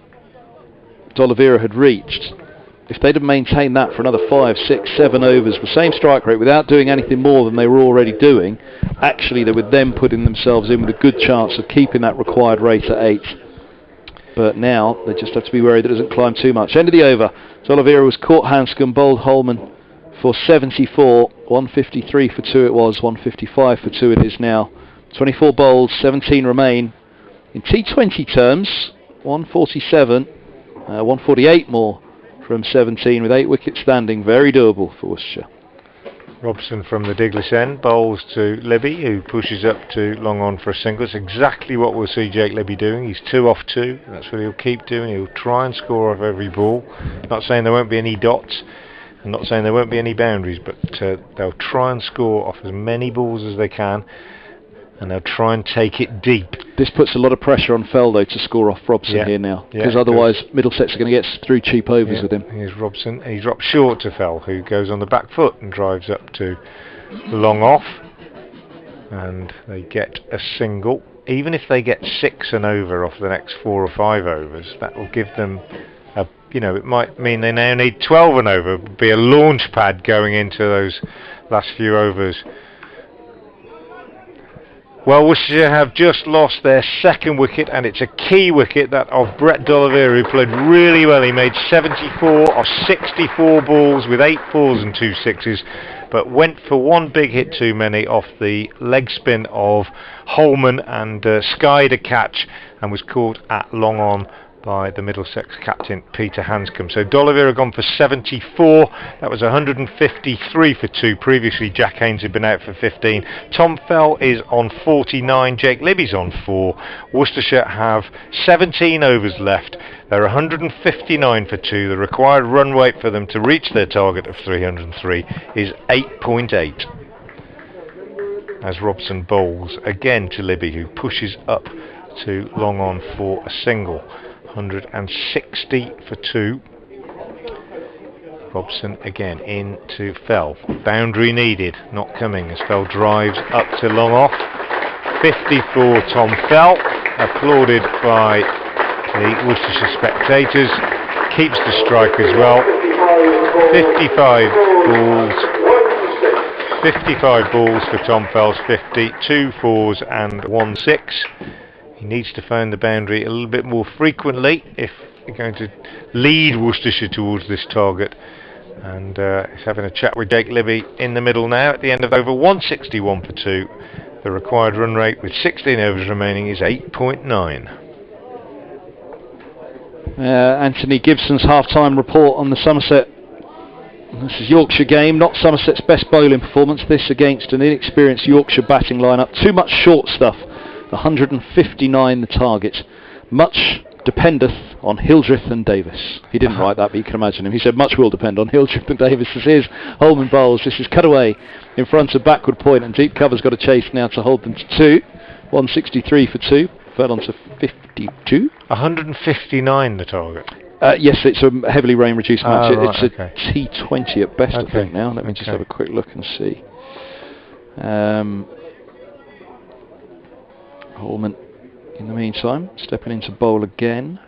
D'Oliveira had reached, if they'd have maintained that for another 5, 6, 7 overs, the same strike rate without doing anything more than they were already doing, actually they were then putting themselves in with a good chance of keeping that required rate at 8. But now they just have to be worried that it doesn't climb too much. End of the over. D'Oliveira was caught Hanscom, bowled Holman for 74. 153 for 2 it was, 155 for 2 it is now. 24 bowls, 17 remain. In T20 terms, 147, 148 more from 17 with 8 wickets standing. Very doable for Worcestershire. Robson from the Diglis end bowls to Libby, who pushes up to long on for a single. It's exactly what we'll see Jake Libby doing. He's 2 off 2. That's what he'll keep doing. He'll try and score off every ball. Not saying there won't be any dots. I'm not saying there won't be any boundaries, but they'll try and score off as many balls as they can. and they'll try and take it deep. This puts a lot of pressure on Fell, though, to score off Robson here now, because otherwise Middlesex are going to get through cheap overs with him. Here's Robson. He drops short to Fell, who goes on the back foot and drives up to long off, and they get a single. Even if they get 6 and over off the next 4 or 5 overs, that will give them a, it might mean they now need 12 and over. It would be a launch pad going into those last few overs. Well, Worcestershire have just lost their second wicket, and it's a key wicket, that of Brett D'Oliveira, who played really well. He made 74 of 64 balls with 8 fours and 2 sixes, but went for one big hit too many off the leg spin of Holman and skied a catch and was caught at long on by the Middlesex captain Peter Hanscom. So D'Oliveira gone for 74. That was 153 for 2. Previously Jack Haynes had been out for 15. Tom Fell is on 49. Jake Libby's on 4. Worcestershire have 17 overs left. They're 159 for 2. The required run rate for them to reach their target of 303 is 8.8. As Robson bowls again to Libby, who pushes up to long on for a single. 160 for 2. Robson again into Fell. Boundary needed, not coming as Fell drives up to long off. 50 for Tom Fell, applauded by the Worcestershire spectators. Keeps the strike as well. 55 balls for Tom Fell's 50. 2 fours and 1 6. He needs to find the boundary a little bit more frequently if you're going to lead Worcestershire towards this target. And he's having a chat with Jake Libby in the middle now at the end of over 161 for 2. The required run rate with 16 overs remaining is 8.9. Anthony Gibson's half-time report on the Somerset. This is Yorkshire game, not Somerset's best bowling performance. This against an inexperienced Yorkshire batting lineup. Too much short stuff. 159 the target. Much dependeth on Hildreth and Davis. He didn't write that, but you can imagine him. He said much will depend on Hildreth and Davis. This is Holman bowls. This is cut away in front of backward point, and deep cover's got a chase now to hold them to 2. 163 for 2. Fell on to 52. 159 the target. Yes, it's a heavily rain reduced match. Right, it's a T20 at best, I think now. Let me just have a quick look and see. Holman, in the meantime, stepping into bowl again.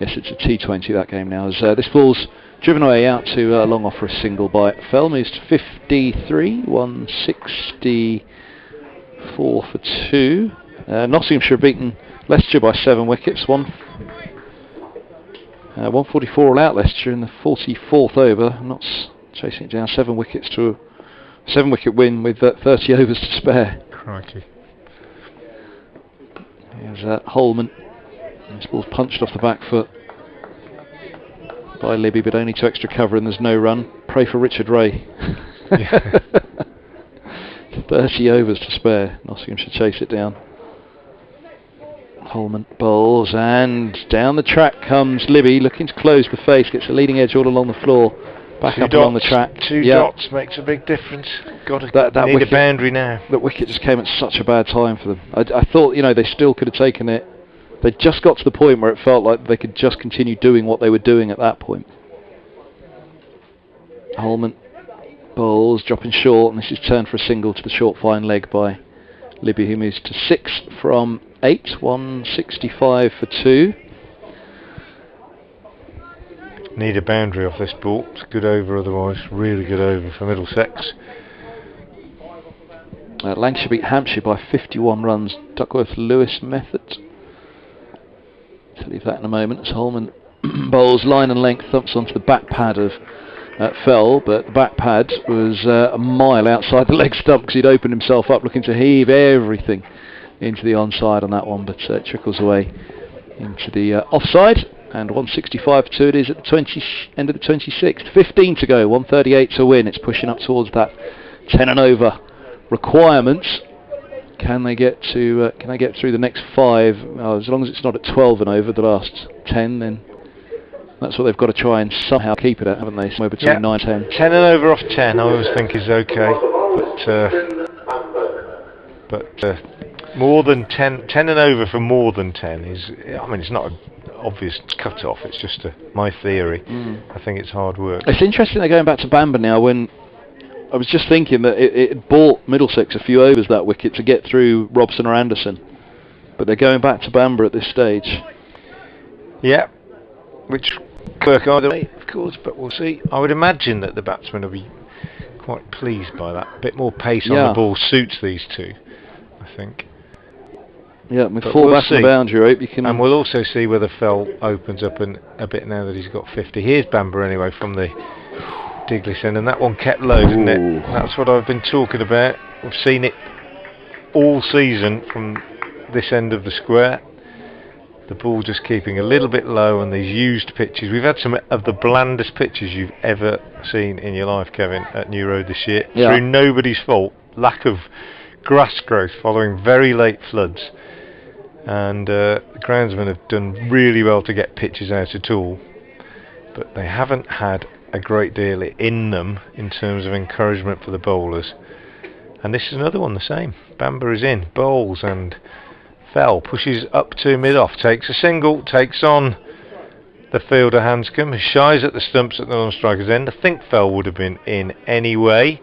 Yes, it's a T20 that game now. As this ball's driven away out to long off for a single by Fell. Moves to 53, 164 for 2. Nottinghamshire beaten Leicestershire by 7 wickets. 144 all out Leicestershire in the 44th over. Notts chasing it down 7 wickets to a 7-wicket win with 30 overs to spare. Crikey. Here's Holman. This ball's punched off the back foot by Libby, but only to extra cover and there's no run. Pray for Richard Ray. 30 overs to spare. Nottingham should chase it down. Holman bowls and down the track comes Libby, looking to close the face. Gets a leading edge all along the floor. Back up along the track. 2 dots makes a big difference. Got to need wicket, a boundary now. That wicket just came at such a bad time for them. I thought, they still could have taken it. They just got to the point where it felt like they could just continue doing what they were doing at that point. Holman bowls, dropping short, and this is turned for a single to the short fine leg by Libby, who moves to 6 from 8, 165 for 2. Need a boundary off this ball. It's a good over otherwise. Really good over for Middlesex. Lancashire beat Hampshire by 51 runs. Duckworth-Lewis method. I'll leave that in a moment as Holman bowls line and length, thumps onto the back pad of Fell, but the back pad was a mile outside the leg stump because he'd opened himself up looking to heave everything into the onside on that one, but trickles away into the offside. And 165 for 2 it is at the end of the 26th. 15 to go, 138 to win. It's pushing up towards that 10 and over requirements. Can they get to? Can they get through the next 5? As long as it's not at 12 and over the last 10, then that's what they've got to try and somehow keep it at, haven't they? Somewhere between 9 and 10. 10 and over off 10, I always think is okay, but But more than 10 and over for more than 10 is, I mean, it's not an obvious cut-off, it's just my theory. I think it's hard work. It's interesting they're going back to Bamber now, when I was just thinking that it bought Middlesex a few overs, that wicket, to get through Robson or Anderson. But they're going back to Bamber at this stage. Yeah, which work either way, of course, but we'll see. I would imagine that the batsmen will be quite pleased by that. A bit more pace on the ball suits these two, I think. Yeah, with four back on the boundary, right? You can. And we'll also see whether Fell opens up a bit now that he's got 50. Here's Bamber anyway from the Digley's end, and that one kept low, didn't it? That's what I've been talking about. We've seen it all season from this end of the square. The ball just keeping a little bit low on these used pitches. We've had some of the blandest pitches you've ever seen in your life, Kevin, at New Road this year. Yeah. Through nobody's fault. Lack of grass growth following very late floods. And the groundsmen have done really well to get pitches out at all. But they haven't had a great deal in them in terms of encouragement for the bowlers. And this is another one the same. Bamber is in, bowls, and Fell pushes up to mid-off, takes a single, takes on the fielder Hanscom, shies at the stumps at the non-striker's end. I think Fell would have been in anyway.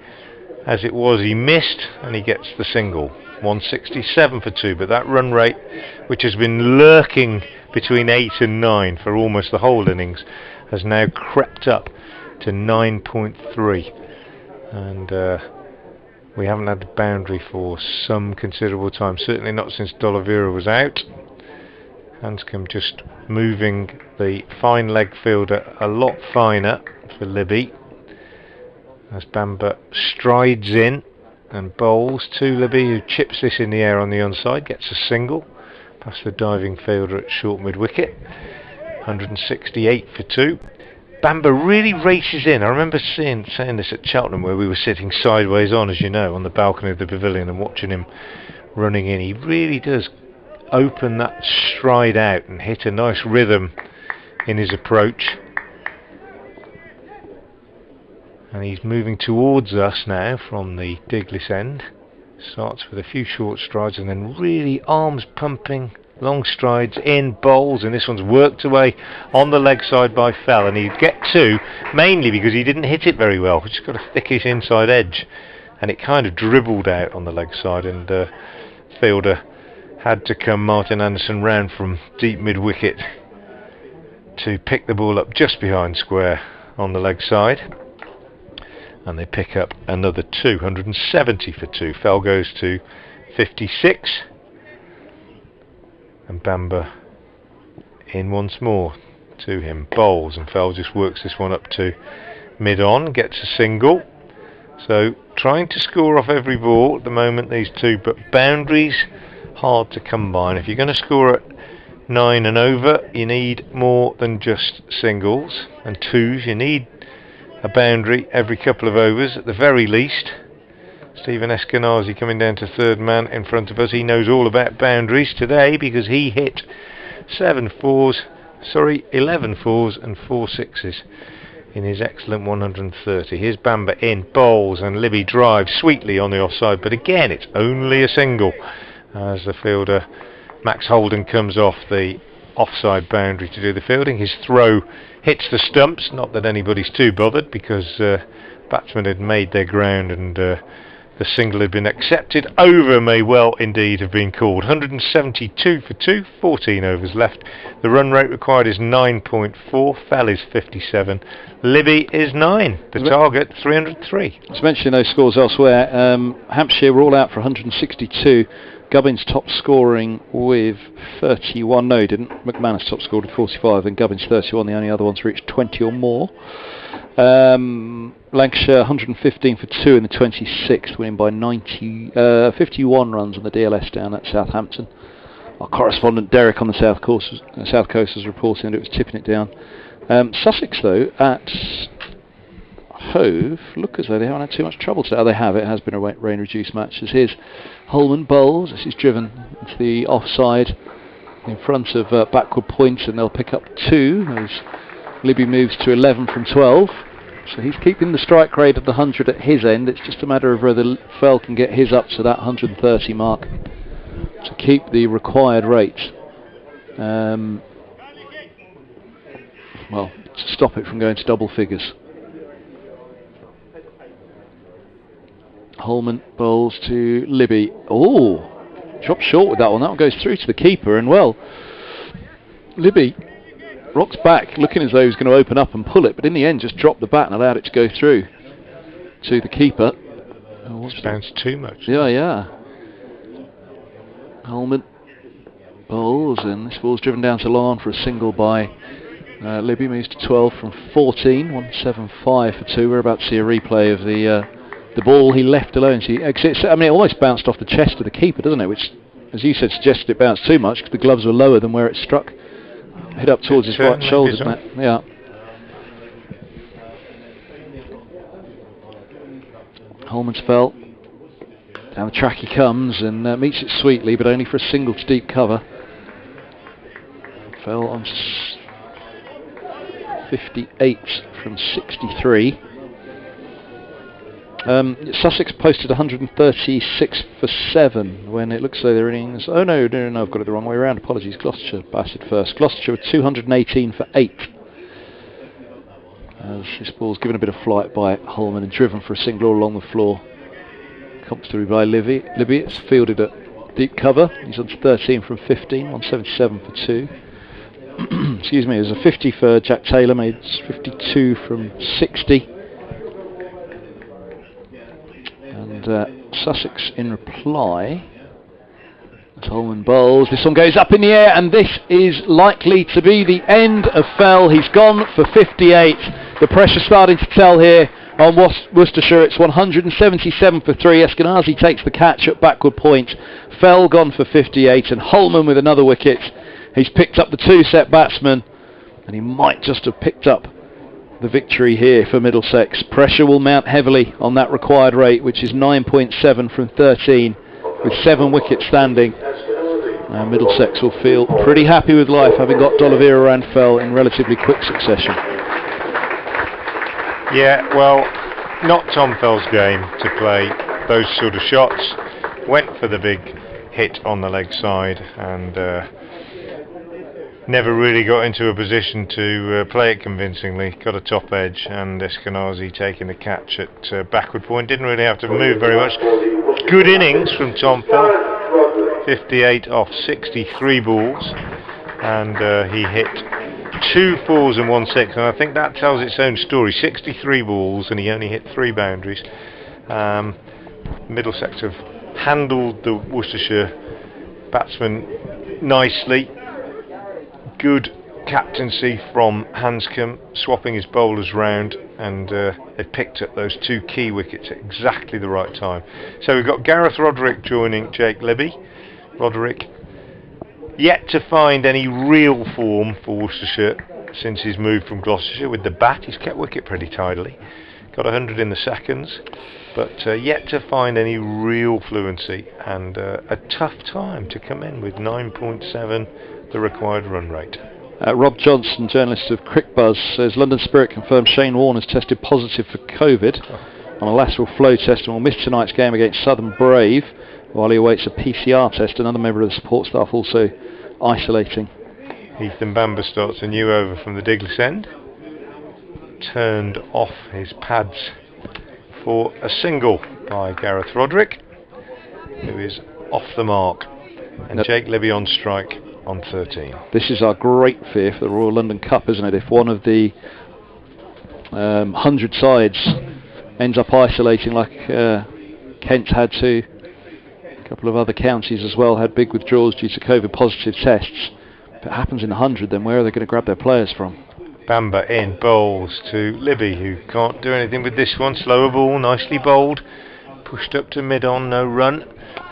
As it was, he missed and he gets the single. 167 for 2, but that run rate, which has been lurking between 8 and 9 for almost the whole innings, has now crept up to 9.3. And we haven't had the boundary for some considerable time, certainly not since D'Oliveira was out. Hanscom just moving the fine leg fielder a lot finer for Libby, as Bamber strides in and bowls to Libby, who chips this in the air on the onside, gets a single past the diving fielder at short mid-wicket. 168 for 2. Bamber really races in. I remember saying this at Cheltenham, where we were sitting sideways on, as you know, on the balcony of the pavilion and watching him running in. He really does open that stride out and hit a nice rhythm in his approach. And he's moving towards us now from the Digley's end. Starts with a few short strides and then really arms pumping, long strides in, bowls, and this one's worked away on the leg side by Fell, and he'd get 2 mainly because he didn't hit it very well, which has got a thickish inside edge, and it kind of dribbled out on the leg side, and fielder had to come Martin Anderson round from deep mid-wicket to pick the ball up just behind square on the leg side. And they pick up another 270 for 2. Fell goes to 56. And Bamber in once more to him. Bowls, and Fell just works this one up to mid-on, gets a single. So trying to score off every ball at the moment, these two, but boundaries hard to come by. And if you're going to score at 9 and over, you need more than just singles and twos. You need a boundary every couple of overs at the very least. Stephen Eskenazi coming down to third man in front of us. He knows all about boundaries today because he hit 11 fours and 4 sixes in his excellent 130. Here's Bamber in, bowls, and Libby drives sweetly on the offside, but again it's only a single as the fielder Max Holden comes off the offside boundary to do the fielding. His throw hits the stumps, not that anybody's too bothered because batsmen had made their ground, and the single had been accepted. Over may well indeed have been called. 172 for 2, 14 overs left. The run rate required is 9.4. Fell is 57. Libby is 9. The target 303. To mention those scores elsewhere, Hampshire were all out for 162. Gubbins top scoring with 31. No, he didn't. McManus top scored with 45, and Gubbins 31. The only other ones reached 20 or more. Lancashire 115 for 2 in the 26th, winning by 51 runs on the DLS down at Southampton. Our correspondent Derek on the South Coast was reporting that it was tipping it down. Sussex, though, at Hove, look as though they haven't had too much trouble today. They have. It has been a rain-reduced match. As here's Holman bowls. This is driven into the offside in front of backward points, and they'll pick up 2 as Libby moves to 11 from 12. So he's keeping the strike rate of the 100 at his end. It's just a matter of whether Fell can get his up to that 130 mark to keep the required rate. Well, to stop it from going to double figures. Holman bowls to Libby. Oh, dropped short with that one. That one goes through to the keeper, and well, Libby rocks back, looking as though he was going to open up and pull it, but in the end just dropped the bat and allowed it to go through to the keeper. Oh, it's bounced too much. Yeah. Holman bowls, and this ball's driven down to long on for a single by Libby. Moves to 12 from 14, 175 for 2. We're about to see a replay of the ball he left alone. So he exits. I mean, it almost bounced off the chest of the keeper, doesn't it? Which, as you said, suggested it bounced too much because the gloves were lower than where it struck. Hit up towards his right shoulder, didn't it? Yeah. Holman's Fell. Down the track he comes and meets it sweetly, but only for a single to deep cover. Fell on 58 from 63. Sussex posted 136 for 7 when it looks like their innings. Oh no, I've got it the wrong way around. Apologies. Gloucestershire batted first. Gloucestershire were 218 for 8. As this ball's given a bit of flight by Holman and driven for a single all along the floor. Comes through by Libby. It's fielded at deep cover. He's on 13 from 15, 177 for 2. Excuse me, there's a 50 for Jack Taylor, made 52 from 60. And Sussex in reply. Holman bowls. This one goes up in the air, and this is likely to be the end of Fell. He's gone for 58. The pressure starting to tell here on Worcestershire. It's 177 for 3. Eskenazi takes the catch at backward point. Fell gone for 58, and Holman with another wicket. He's picked up the 2-set batsman, and he might just have picked up the victory here for Middlesex. Pressure will mount heavily on that required rate, which is 9.7 from 13, with 7 wickets standing. Middlesex will feel pretty happy with life, having got D'Oliveira and Fell in relatively quick succession. Yeah, well, not Tom Fell's game to play those sort of shots. Went for the big hit on the leg side and never really got into a position to play it convincingly. Got a top edge, and Eskenazi taking the catch at backward point. Didn't really have to move very much. Good innings from Tom Fell. 58 off 63 balls, and he hit 2 4s and 1 6, and I think that tells its own story. 63 balls, and he only hit 3 boundaries. Middlesex have handled the Worcestershire batsmen nicely. Good captaincy from Hanscom, swapping his bowlers round, and they picked up those 2 key wickets at exactly the right time. So we've got Gareth Roderick joining Jake Libby. Roderick yet to find any real form for Worcestershire since his move from Gloucestershire with the bat. He's kept wicket pretty tidily, got 100 in the seconds, but yet to find any real fluency, and a tough time to come in with 9.7 the required run rate. Rob Johnson, journalist of Crickbuzz, says London Spirit confirms Shane Warne has tested positive for COVID on a lateral flow test and will miss tonight's game against Southern Brave while he awaits a PCR test. Another member of the support staff also isolating. Ethan Bamber starts a new over from the Diglis end. Turned off his pads for a single by Gareth Roderick, who is off the mark, and Jake Libby on strike on 13. This is our great fear for the Royal London Cup, isn't it? If one of the 100 sides ends up isolating like Kent had to, a couple of other counties as well had big withdrawals due to COVID positive tests. If it happens in 100, then where are they going to grab their players from? Bamber in, bowls to Libby, who can't do anything with this one. Slower ball, nicely bowled, pushed up to mid-on, no run.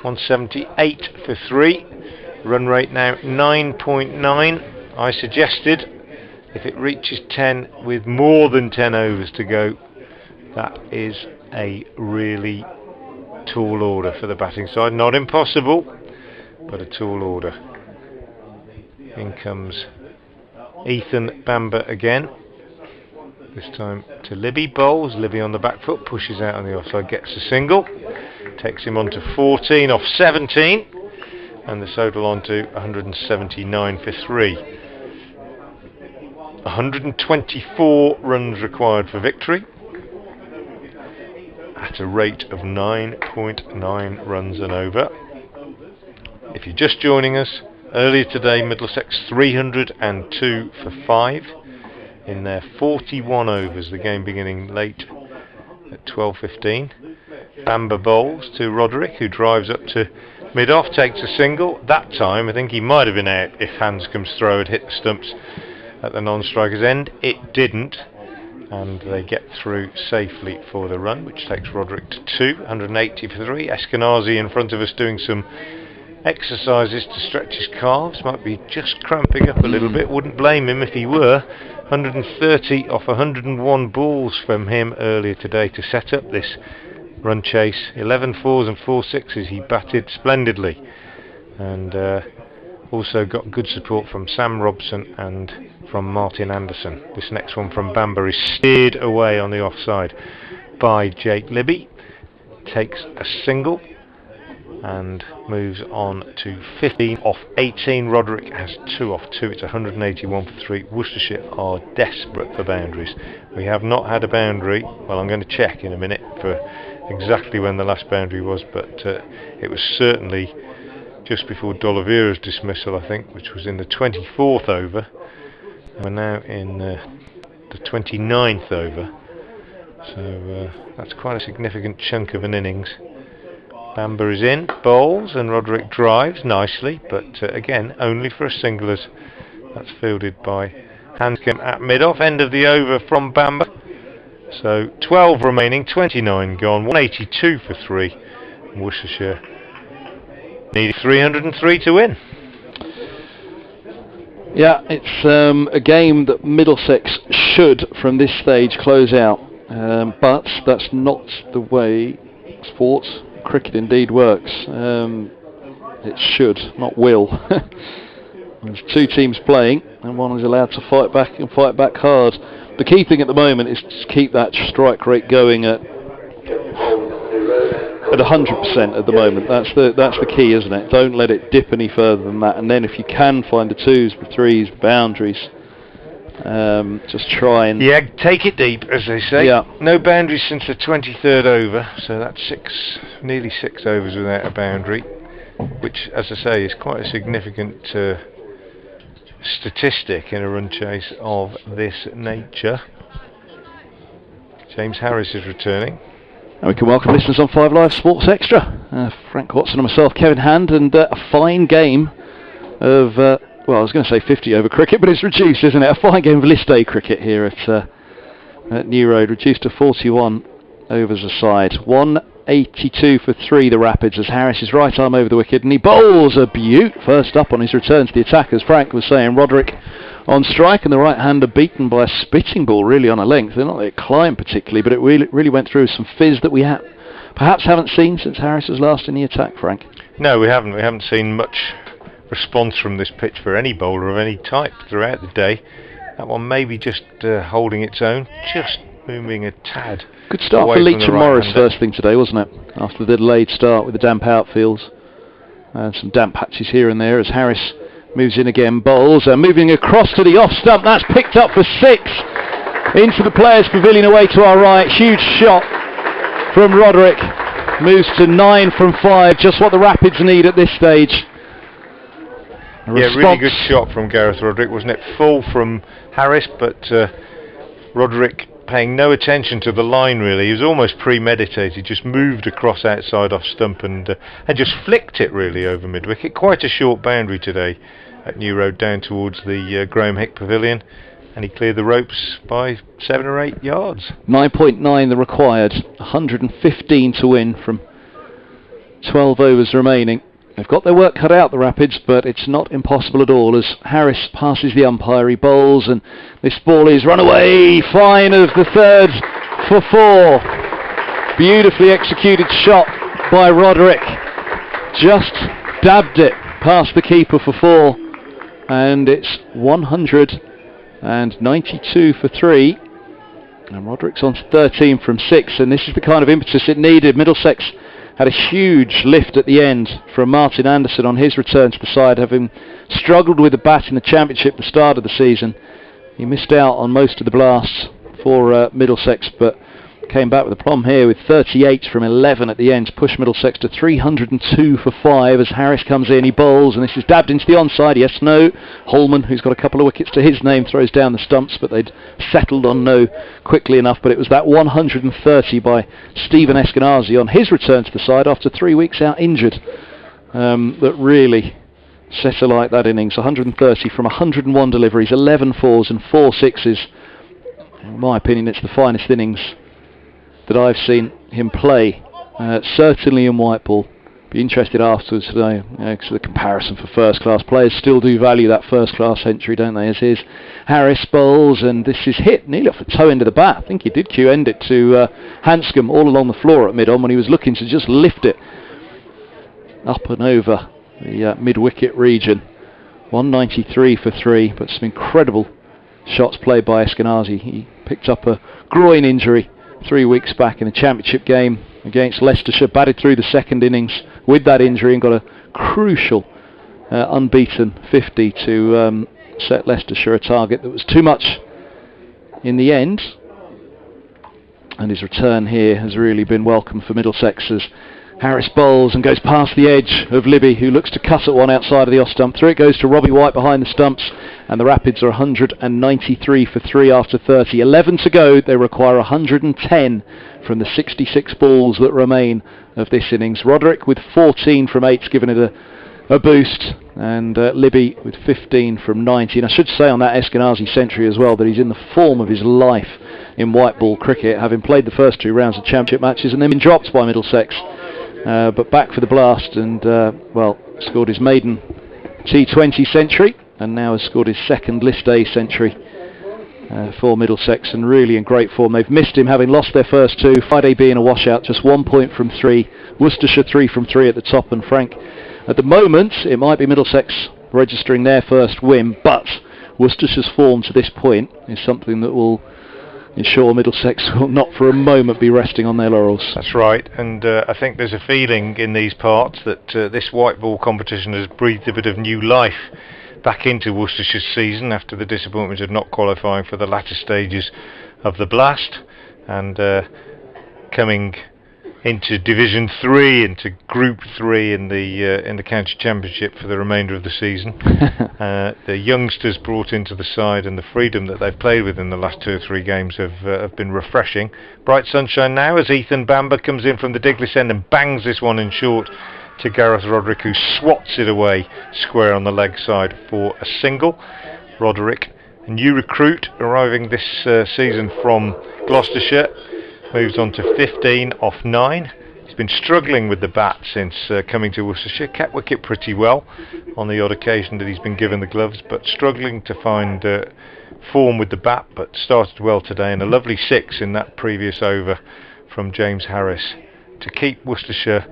178 for 3. Run rate now 9.9. I suggested if it reaches 10 with more than 10 overs to go, that is a really tall order for the batting side. Not impossible, but a tall order. In comes Ethan Bamber again. This time to Libby. Bowls. Libby on the back foot, pushes out on the offside, gets a single. Takes him on to 14 off 17. And the total on to 179 for 3. 124 runs required for victory, at a rate of 9.9 runs and over. If you're just joining us, earlier today Middlesex 302 for 5 in their 41 overs, the game beginning late at 12:15. Bamber bowls to Roderick, who drives up to mid-off, takes a single. That time I think he might have been out if Hanscom's throw had hit the stumps at the non-striker's end. It didn't, and they get through safely for the run, which takes Roderick to 2, 180 for 3. Eskenazi in front of us doing some exercises to stretch his calves, might be just cramping up a little bit, wouldn't blame him if he were. 130 off 101 balls from him earlier today to set up this run chase. 11 fours and 4 sixes, he batted splendidly, and also got good support from Sam Robson and from Martin Anderson. This next one from Bamber is steered away on the offside by Jake Libby, takes a single and moves on to 15 off 18. Roderick has 2 off 2. It's 181 for 3. Worcestershire are desperate for boundaries. We have not had a boundary. Well, I'm going to check in a minute for exactly when the last boundary was, but it was certainly just before D'Oliveira's dismissal, I think, which was in the 24th over. We're now in the 29th over, so that's quite a significant chunk of an innings. Bamber is in, bowls, and Roderick drives nicely, but again only for a single, as that's fielded by Hanscom at mid-off. End of the over from Bamber. So 12 remaining, 29 gone, 182 for 3. Worcestershire needed 303 to win. Yeah, it's a game that Middlesex should, from this stage, close out. But that's not the way sports, cricket indeed, works. It should, not will. There's 2 teams playing, and one is allowed to fight back and fight back hard. The key thing at the moment is to keep that strike rate going at 100% at the moment. That's the key, isn't it? Don't let it dip any further than that. And then if you can find the 2s, the 3s, the boundaries, just try and... Yeah, take it deep, as they say. Yeah. No boundaries since the 23rd over, so that's nearly 6 overs without a boundary, which, as I say, is quite a significant statistic in a run chase of this nature. James Harris is returning. And we can welcome listeners on 5 Live Sports Extra. Frank Watson and myself, Kevin Hand, and a fine game of, well, I was going to say 50 over cricket, but it's reduced, isn't it? A fine game of list A cricket here at New Road, reduced to 41 overs a side. 182 for 3, the Rapids, as Harris is right arm over the wicket, and he bowls a beaut first up on his return to the attack. As Frank was saying, Roderick on strike, and the right-hander beaten by a spitting ball really on a length. They're not that it climbed particularly, but it really went through some fizz that we perhaps haven't seen since Harris was last in the attack, Frank. No, we haven't. We haven't seen much response from this pitch for any bowler of any type throughout the day. That one maybe just holding its own, just moving a tad. Good start for Leach and Morris first thing today, wasn't it? After the delayed start with the damp outfields and some damp patches here and there, as Harris moves in again, bowls, moving across to the off stump. That's picked up for 6 into the players' pavilion away to our right. Huge shot from Roderick. Moves to 9 from 5, just what the Rapids need at this stage. Yeah, really good shot from Gareth Roderick, wasn't it? Full from Harris, but Roderick paying no attention to the line really. He was almost premeditated, just moved across outside off stump and just flicked it really over mid-wicket. Quite a short boundary today at New Road down towards the Graham Hick Pavilion, and he cleared the ropes by 7 or 8 yards. 9.9 the required, 115 to win from 12 overs remaining. They've got their work cut out, the Rapids, but it's not impossible at all as Harris passes the umpire, he bowls, and this ball is run away, fine of the 3rd for 4. Beautifully executed shot by Roderick. Just dabbed it past the keeper for 4, and it's 192 for 3. And Roderick's on to 13 from 6, and this is the kind of impetus it needed. Middlesex had a huge lift at the end from Martin Anderson on his return to the side, having struggled with the bat in the Championship at the start of the season. He missed out on most of the blasts for Middlesex, but came back with a problem here with 38 from 11 at the end to push Middlesex to 302 for 5 as Harris comes in, he bowls, and this is dabbed into the onside. Yes, no. Holman, who's got a couple of wickets to his name, throws down the stumps, but they'd settled on no quickly enough. But it was that 130 by Stephen Eskenazi on his return to the side after 3 weeks out injured that really set alight that innings. 130 from 101 deliveries, 11 fours and 4 sixes. In my opinion, it's the finest innings that I've seen him play, certainly in white ball. Be interested afterwards to know, because the comparison for first class players still do value that first class century, don't they? As here's Harris bowls, and this is hit nearly off the toe end of the bat. I think he did end it to Hanscom all along the floor at mid-on when he was looking to just lift it up and over the mid-wicket region. 193 for 3, but some incredible shots played by Eskenazi. He picked up a groin injury 3 weeks back in a Championship game against Leicestershire, batted through the second innings with that injury and got a crucial unbeaten 50 to set Leicestershire a target that was too much in the end. And his return here has really been welcome for Middlesex as Harris bowls and goes past the edge of Libby, who looks to cut at one outside of the off stump. Through it goes to Robbie White behind the stumps, and the Rapids are 193 for 3 after 30. 11 to go. They require 110 from the 66 balls that remain of this innings. Roderick with 14 from 8's given it a boost, and Libby with 15 from 90. And I should say on that Eskenazi century as well that he's in the form of his life in white ball cricket, having played the first 2 rounds of Championship matches and then been dropped by Middlesex. But back for the blast, and scored his maiden T20 century, and now has scored his second List A century for Middlesex, and really in great form. They've missed him, having lost their first 2, Friday being a washout, just 1 point from 3, Worcestershire 3 from 3 at the top, and Frank, at the moment it might be Middlesex registering their first win, but Worcestershire's form to this point is something that will ensure Middlesex will not for a moment be resting on their laurels. That's right, and I think there's a feeling in these parts that this white ball competition has breathed a bit of new life back into Worcestershire's season after the disappointment of not qualifying for the latter stages of the blast, and coming into Division 3, into Group 3 in the County Championship for the remainder of the season. The youngsters brought into the side and the freedom that they've played with in the last 2 or 3 games have been refreshing. Bright sunshine now as Ethan Bamber comes in from the Diglis end and bangs this one in short to Gareth Roderick, who swats it away square on the leg side for a single. Roderick, a new recruit arriving this season from Gloucestershire, moves on to 15 off 9. He's been struggling with the bat since coming to Worcestershire. Kept wicket pretty well on the odd occasion that he's been given the gloves, but struggling to find form with the bat, but started well today, and a lovely 6 in that previous over from James Harris to keep Worcestershire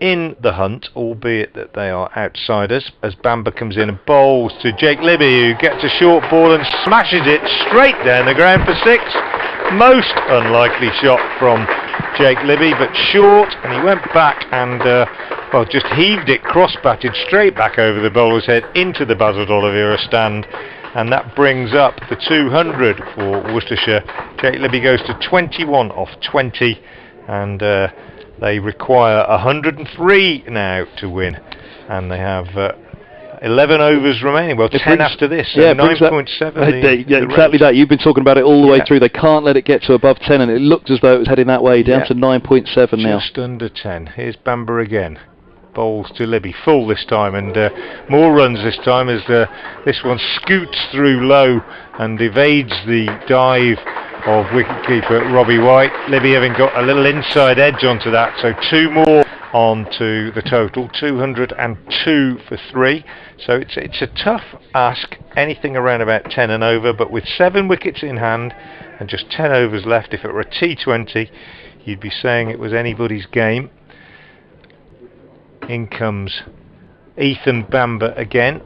in the hunt, albeit that they are outsiders, as Bamber comes in and bowls to Jake Libby, who gets a short ball and smashes it straight down the ground for 6. Most unlikely shot from Jake Libby, but short, and he went back and just heaved it cross-batted straight back over the bowler's head into the Basil D'Oliveira stand, and that brings up the 200 for Worcestershire. Jake Libby goes to 21 off 20, and they require 103 now to win, and they have 11 overs remaining. Well, 10 after this, so 9.7. Yeah, exactly that. You've been talking about it all the way through. They can't let it get to above 10, and it looked as though it was heading that way, down to 9.7 now. Just under 10. Here's Bamber again. Bowls to Libby, full this time, and more runs this time as this one scoots through low and evades the dive of wicketkeeper Robbie White. Libby having got a little inside edge onto that, so 2 more onto the total, 202 for 3. So it's a tough ask, anything around about 10 and over, but with 7 wickets in hand and just 10 overs left, if it were a T20 you'd be saying it was anybody's game. In comes Ethan Bamber again,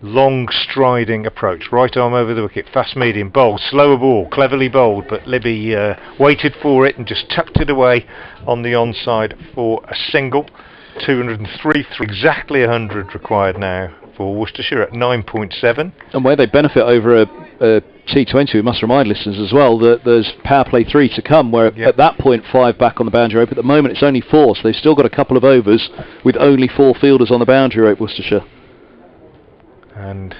long striding approach. Right arm over the wicket, fast medium, bowled, slower ball, cleverly bowled, but Libby waited for it and just tucked it away on the onside for a single. 203, exactly 100 required now for Worcestershire at 9.7. And where they benefit over a T20, we must remind listeners as well that there's power play 3 to come, where at that point 5 back on the boundary rope. At the moment it's only 4, so they've still got a couple of overs with only 4 fielders on the boundary rope, Worcestershire. And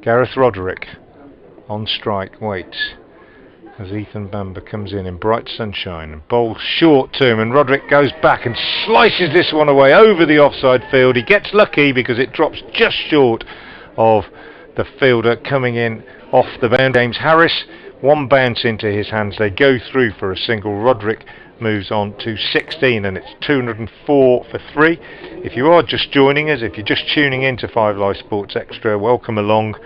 Gareth Roderick on strike waits as Ethan Bamber comes in bright sunshine and bowls short to him, and Roderick goes back and slices this one away over the offside field. He gets lucky because it drops just short of the fielder coming in off the bound. James Harris, one bounce into his hands, they go through for a single. Roderick moves on to 16 and it's 204 for 3. If you are just joining us, if you're just tuning in to 5 Live Sports Extra, welcome along.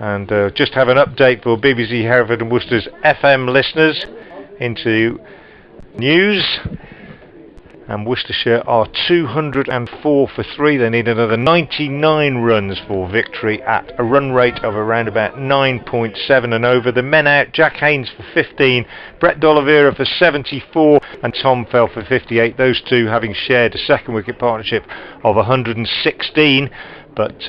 And just have an update for BBC Hereford and Worcester's FM listeners into news. And Worcestershire are 204 for 3. They need another 99 runs for victory at a run rate of around about 9.7 and over. The men out, Jack Haynes for 15, Brett D'Oliveira for 74 and Tom Fell for 58. Those two having shared a second wicket partnership of 116. But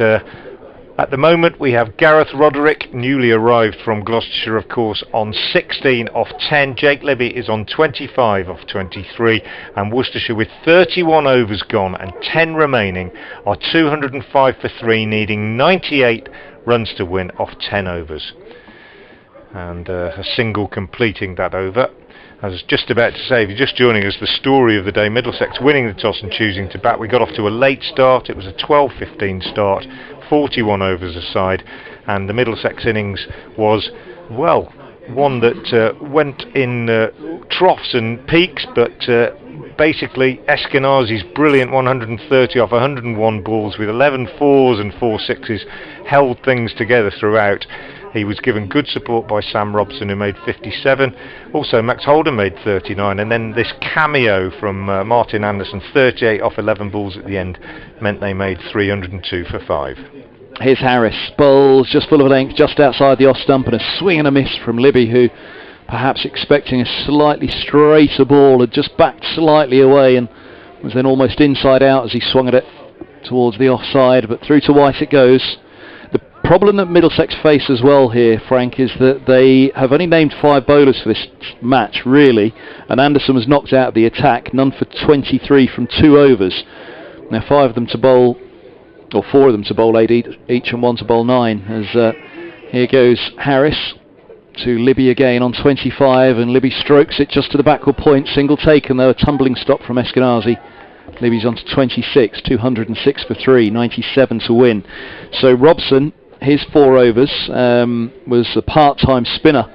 at the moment we have Gareth Roderick, newly arrived from Gloucestershire of course, on 16 off 10. Jake Libby is on 25 off 23, and Worcestershire with 31 overs gone and 10 remaining are 205 for 3, needing 98 runs to win off 10 overs. And a single completing that over. I was just about to say, if you're just joining us, the story of the day, Middlesex winning the toss and choosing to bat. We got off to a late start. It was a 12:15 start, 41 overs aside, and the Middlesex innings was, well, one that went in troughs and peaks, but basically Eskenazi's brilliant 130 off 101 balls with 11 fours and 4 sixes held things together throughout. He was given good support by Sam Robson, who made 57. Also, Max Holden made 39. And then this cameo from Martin Anderson, 38 off 11 balls at the end, meant they made 302 for 5. Here's Harris. Bowls just full of length, just outside the off stump, and a swing and a miss from Libby, who, perhaps expecting a slightly straighter ball, had just backed slightly away and was then almost inside out as he swung at it towards the offside. But through to White it goes. Problem that Middlesex face as well here, Frank, is that they have only named 5 bowlers for this match, really, and Anderson was knocked out of the attack, none for 23 from 2 overs. Now 5 of them to bowl, or 4 of them to bowl 8 each and 1 to bowl 9, as here goes Harris to Libby again on 25, and Libby strokes it just to the backward point, single taken though, a tumbling stop from Eskenazi. Libby's on to 26, 206 for 3, 97 to win. So Robson, his 4 overs, was a part-time spinner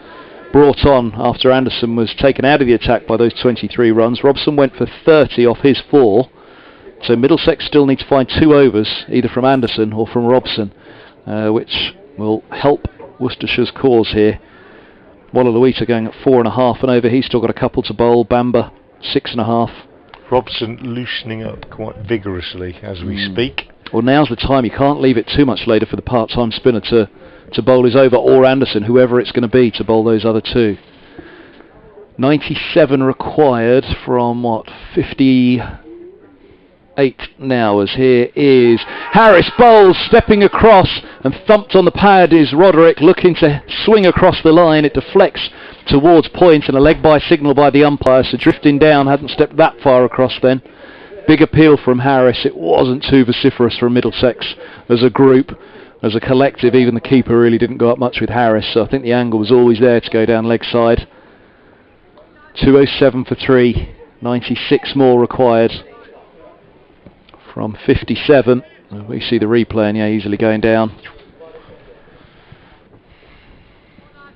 brought on after Anderson was taken out of the attack by those 23 runs. Robson went for 30 off his 4, so Middlesex still need to find 2 overs, either from Anderson or from Robson, which will help Worcestershire's cause here. Wallaluita going at 4.5 and over. He's still got a couple to bowl. Bamber 6.5. Robson loosening up quite vigorously as we speak. Well, now's the time. You can't leave it too much later for the part-time spinner to bowl his over, or Anderson, whoever it's going to be, to bowl those other 2. 97 required from, 58 now, as here is Harris bowls, stepping across, and thumped on the pad is Roderick, looking to swing across the line. It deflects towards point, and a leg-by signal by the umpire, so drifting down, hadn't stepped that far across then. Big appeal from Harris. It wasn't too vociferous from Middlesex as a group, as a collective. Even the keeper really didn't go up much with Harris, so I think the angle was always there to go down leg side. 207 for 3, 96 more required from 57. We see the replay, and yeah, easily going down.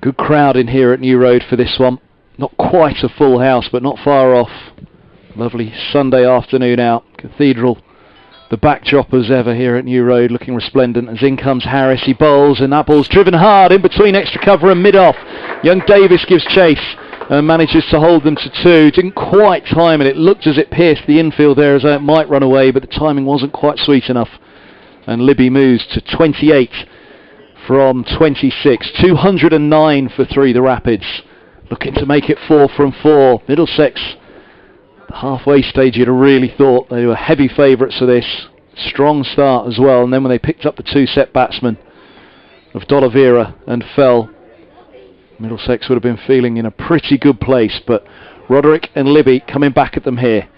Good crowd in here at New Road for this one. Not quite a full house, but not far off. Lovely Sunday afternoon out. Cathedral, the backdrop as ever here at New Road, looking resplendent as in comes Harris. He bowls, and that ball's driven hard in between extra cover and mid-off. Young Davis gives chase and manages to hold them to 2. Didn't quite time it. It looked as it pierced the infield there as though it might run away, but the timing wasn't quite sweet enough. and Libby moves to 28 from 26. 209 for 3, the Rapids. Looking to make it 4 from 4. Middlesex, the halfway stage, you'd have really thought they were heavy favourites for this. Strong start as well, and then when they picked up the 2-set batsmen of D'Oliveira and Fell, Middlesex would have been feeling in a pretty good place, but Roderick and Libby coming back at them here.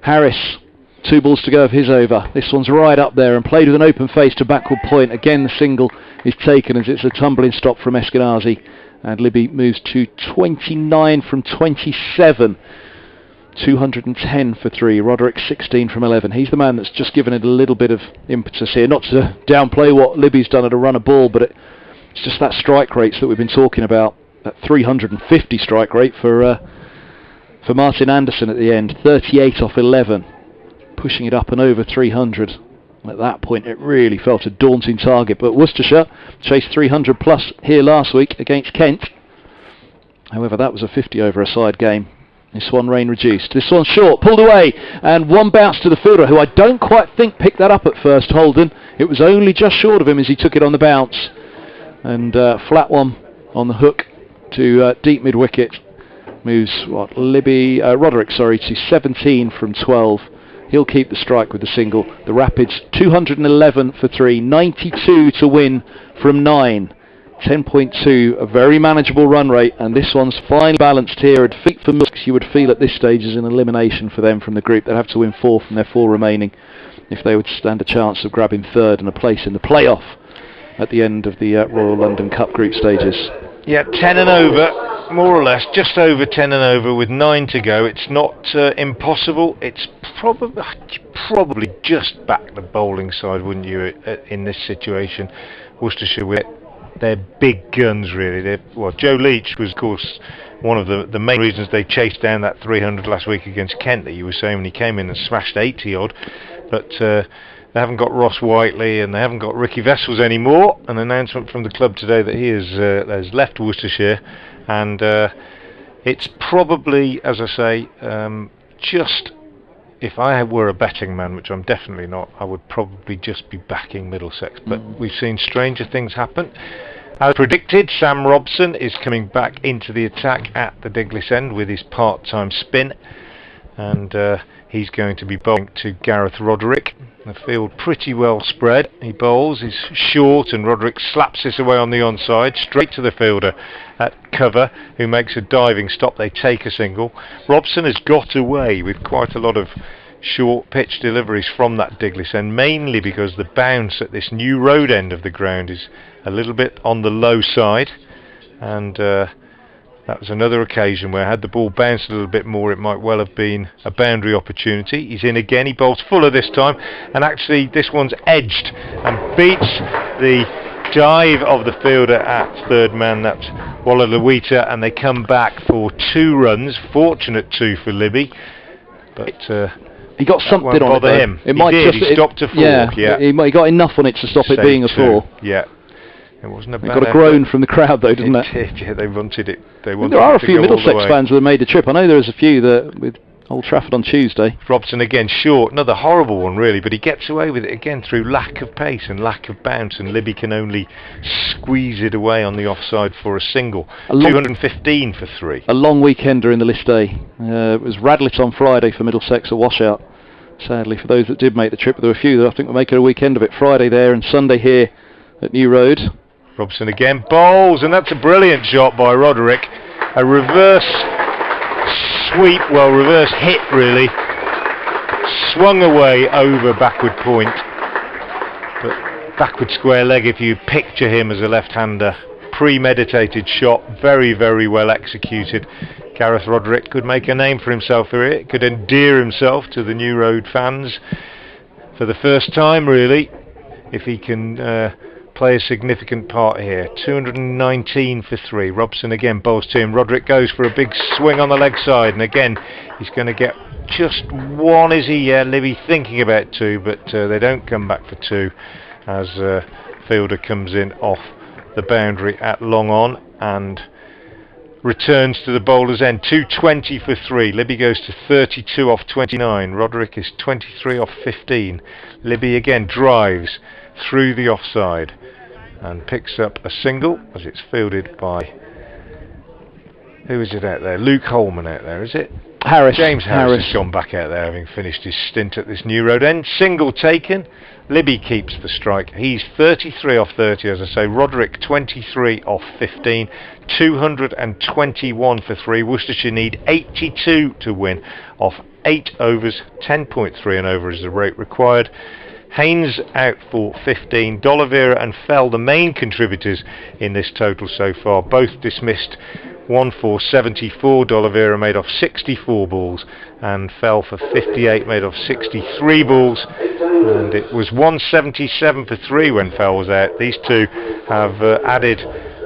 Harris, 2 balls to go of his over. This one's right up there and played with an open face to backward point. Again, the single is taken as it's a tumbling stop from Eskenazi, and Libby moves to 29 from 27. 210 for 3. Roderick 16 from 11. He's the man that's just given it a little bit of impetus here. Not to downplay what Libby's done at a run of ball, but it's just that strike rates that we've been talking about. That 350 strike rate for Martin Anderson at the end. 38 off 11. Pushing it up and over 300. At that point it really felt a daunting target, but Worcestershire chased 300 plus here last week against Kent. However, that was a 50 over a side game. This one rain reduced. This one's short, pulled away, and one bounce to the fielder, who I don't quite think picked that up at first, Holden. It was only just short of him as he took it on the bounce. And flat one on the hook to deep mid-wicket. Moves Roderick to 17 from 12. He'll keep the strike with the single. The Rapids 211 for 3, 92 to win from 9. 10.2, a very manageable run rate, and this one's finely balanced here. A defeat for Middlesex, you would feel at this stage, is an elimination for them from the group. They'd have to win 4 from their 4 remaining if they would stand a chance of grabbing 3rd and a place in the playoff at the end of the Royal London Cup group stages. Yeah, 10 and over, more or less, just over 10 and over with 9 to go. It's not impossible. It's probably just back the bowling side, wouldn't you, in this situation? Worcestershire with their big guns, really. Joe Leach was, of course, one of the main reasons they chased down that 300 last week against Kent that you were saying when he came in and smashed 80 odd. But they haven't got Ross Whiteley and they haven't got Ricky Vessels anymore. An announcement from the club today that he has left Worcestershire, and it's probably, as I say, just, if I were a betting man, which I'm definitely not, I would probably just be backing Middlesex. But we've seen stranger things happen. As predicted, Sam Robson is coming back into the attack at the Diglis end with his part-time spin, and he's going to be bowling to Gareth Roderick. The field pretty well spread. He bowls, he's short, and Roderick slaps this away on the onside, straight to the fielder at cover, who makes a diving stop. They take a single. Robson has got away with quite a lot of short pitch deliveries from that Diglis end, mainly because the bounce at this new road end of the ground is a little bit on the low side, and that was another occasion where, had the ball bounced a little bit more, it might well have been a boundary opportunity. He's in again, he bowls fuller this time, and actually this one's edged and beats the dive of the fielder at third man, that's Walla Luita, and they come back for 2 runs. Fortunate 2 for Libby, but he got something on it. Him. He stopped a 4. Yeah. He got enough on it to stop it being a 4. Yeah. It wasn't a bad got a groan from the crowd, though, didn't it? It did, yeah. They wanted it. There are a few Middlesex fans that have made the trip. I know there was a few that with Old Trafford on Tuesday. Robson again short, another horrible one really, but he gets away with it again through lack of pace and lack of bounce, and Libby can only squeeze it away on the offside for a single. 215 for 3. A long weekender in the list day. It was Radlett on Friday for Middlesex, a washout. Sadly for those that did make the trip, there were a few that I think will make it a weekend of it. Friday there and Sunday here at New Road. Robson again bowls, and that's a brilliant shot by Roderick. A reverse sweep, reverse hit really. Swung away over backward point. But backward square leg, if you picture him as a left-hander. Premeditated shot, very, very well executed. Gareth Roderick could make a name for himself here, could endear himself to the New Road fans for the first time really, if he can play a significant part here. 219 for 3. Robson again bowls to him. Roderick goes for a big swing on the leg side, and again he's going to get just 1, is he? Yeah, Libby thinking about 2, but they don't come back for 2 as fielder comes in off the boundary at long on, and returns to the bowler's end. 220 for 3. Libby goes to 32 off 29. Roderick is 23 off 15. Libby again drives through the offside and picks up a single as it's fielded by, who is it out there? Luke Holman out there, is it? Harris. James Harris has gone back out there having finished his stint at this New Road end. Single taken. Libby keeps the strike. He's 33 off 30, as I say. Roderick 23 off 15. 221 for 3. Worcestershire need 82 to win off 8 overs. 10.3 an over is the rate required. Haynes out for 15. D'Oliveira and Fell, the main contributors in this total so far, both dismissed. 1 for 74. D'Oliveira made off 64 balls and Fell for 58, made off 63 balls, and it was 177 for 3 when Fell was out. These two have added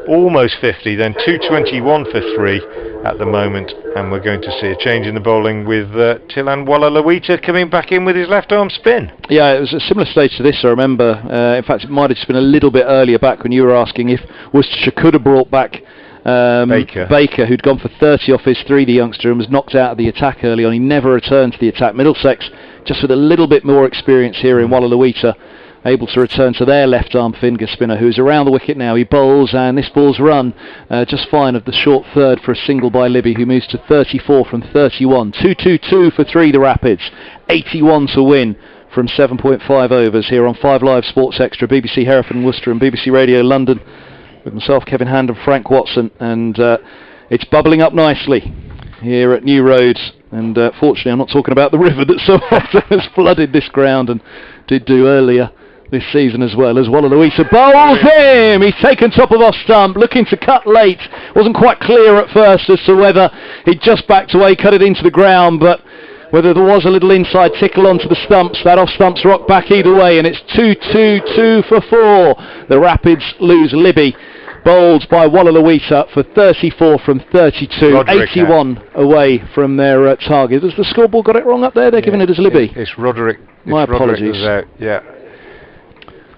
almost 50, then 221 for 3 at the moment, and we're going to see a change in the bowling with Tilan Walalawita coming back in with his left arm spin. Yeah, it was a similar stage to this, I remember. In fact, it might have just been a little bit earlier back when you were asking if Worcestershire could have brought back Baker, who'd gone for 30 off his 3, the youngster, and was knocked out of the attack early on. He never returned to the attack. Middlesex, just with a little bit more experience here in Walalawita, able to return to their left arm finger spinner, who's around the wicket now. He bowls, and this ball's run just fine of the short third for a single by Libby, who moves to 34 from 31. 222 for 3, the Rapids. 81 to win from 7.5 overs here on 5 Live Sports Extra, BBC Hereford and Worcester and BBC Radio London, with myself, Kevin Hand, and Frank Watson, and it's bubbling up nicely here at New Roads, and fortunately I'm not talking about the river that so often has flooded this ground and did do earlier this season as well. As Walalawita bowls him, he's taken top of off stump, looking to cut late. Wasn't quite clear at first as to whether he'd just backed away, cut it into the ground, but whether there was a little inside tickle onto the stumps, that off stumps rock back either way, and it's 2-2-2 for 4. The Rapids lose. Libby bowled by Walalawita for 34 from 32, Roderick 81 away from their target. Has the scoreboard got it wrong up there? They're giving it as Libby. It's Roderick. My apologies. Yeah.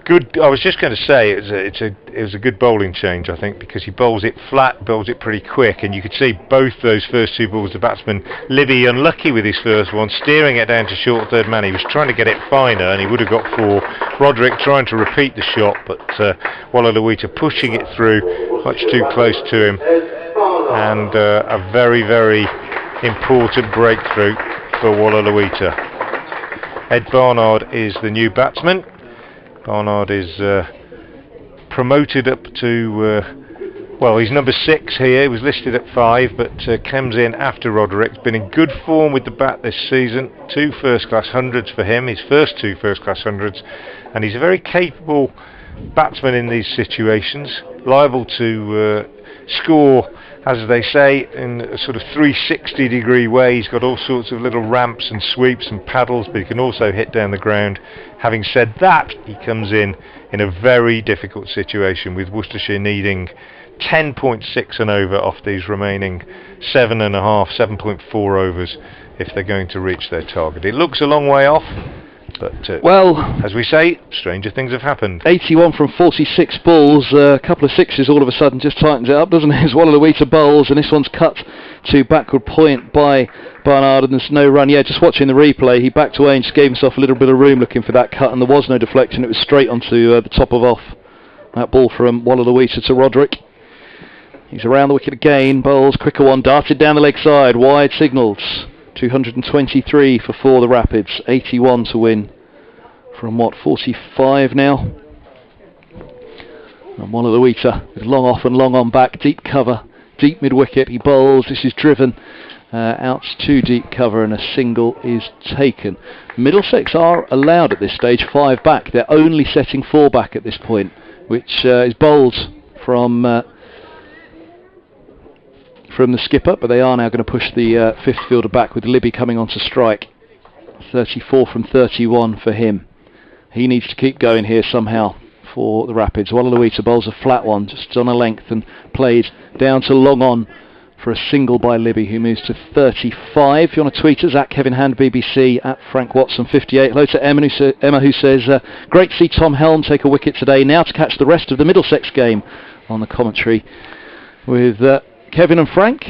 Good. I was just going to say it was a good bowling change, I think, because he bowls it flat, bowls it pretty quick, and you could see both those first 2 balls. The batsman Libby unlucky with his first one, steering it down to short third man. He was trying to get it finer, and he would have got 4. Roderick trying to repeat the shot, but Walalawita pushing it through, much too close to him, and a very, very important breakthrough for Walalawita. Ed Barnard is the new batsman. Barnard is promoted up to, he's number 6 here. He was listed at 5, but comes in after Roderick. Been in good form with the bat this season. 2 first-class hundreds for him, his first 2 first-class hundreds, and he's a very capable batsman in these situations, liable to score, as they say, in a sort of 360-degree way. He's got all sorts of little ramps and sweeps and paddles, but he can also hit down the ground. Having said that, he comes in a very difficult situation, with Worcestershire needing 10.6 and over off these remaining 7.5, 7.4 overs if they're going to reach their target. It looks a long way off, but as we say, stranger things have happened. 81 from 46 balls, a couple of sixes all of a sudden just tightens it up, doesn't it? It's Walalawita bowls, and this one's cut to backward point by Barnard, and there's no run. Yeah, just watching the replay, he backed away and just gave himself a little bit of room looking for that cut, and there was no deflection. It was straight onto the top of off. That ball from Walalawita to Roderick. He's around the wicket again, bowls, quicker one, darted down the leg side, wide signals. 223 for 4, the Rapids, 81 to win from 45 now. And Walalawita with long off and long on back, deep cover, deep mid-wicket, he bowls, this is driven out to deep cover, and a single is taken. Middlesex are allowed at this stage 5 back. They're only setting 4 back at this point, which is bowled from the skipper, but they are now going to push the 5th fielder back, with Libby coming on to strike. 34 from 31 for him. He needs to keep going here somehow for the Rapids. Walalawita bowls a flat one, just on a length, and played down to long on for a single by Libby, who moves to 35. If you want to tweet us, at Kevin Hand BBC, at Frank Watson 58. Hello to Emma, who says, great to see Tom Helm take a wicket today. Now to catch the rest of the Middlesex game on the commentary with Kevin and Frank.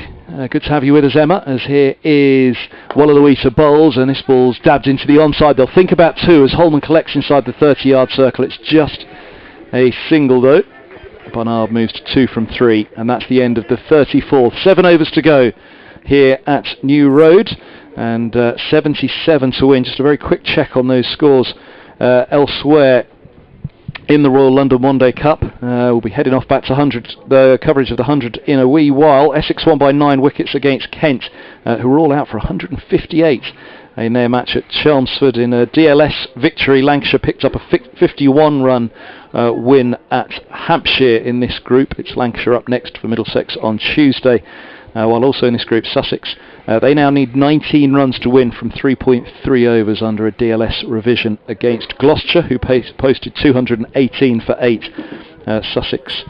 Good to have you with us, Emma, as here is Wallaluita bowls, and this ball's dabbed into the onside. They'll think about 2 as Holman collects inside the 30-yard circle. It's just a single, though. Barnard moves to 2 from 3, and that's the end of the 34th. 7 overs to go here at New Road, and 77 to win. Just a very quick check on those scores elsewhere in the Royal London One Day Cup. We'll be heading off back to the coverage of the 100 in a wee while. Essex won by 9 wickets against Kent, who were all out for 158 in their match at Chelmsford. In a DLS victory, Lancashire picked up a 51-run win at Hampshire in this group. It's Lancashire up next for Middlesex on Tuesday. While also in this group, Sussex, they now need 19 runs to win from 3.3 overs under a DLS revision against Gloucestershire, who posted 218 for 8. Sussex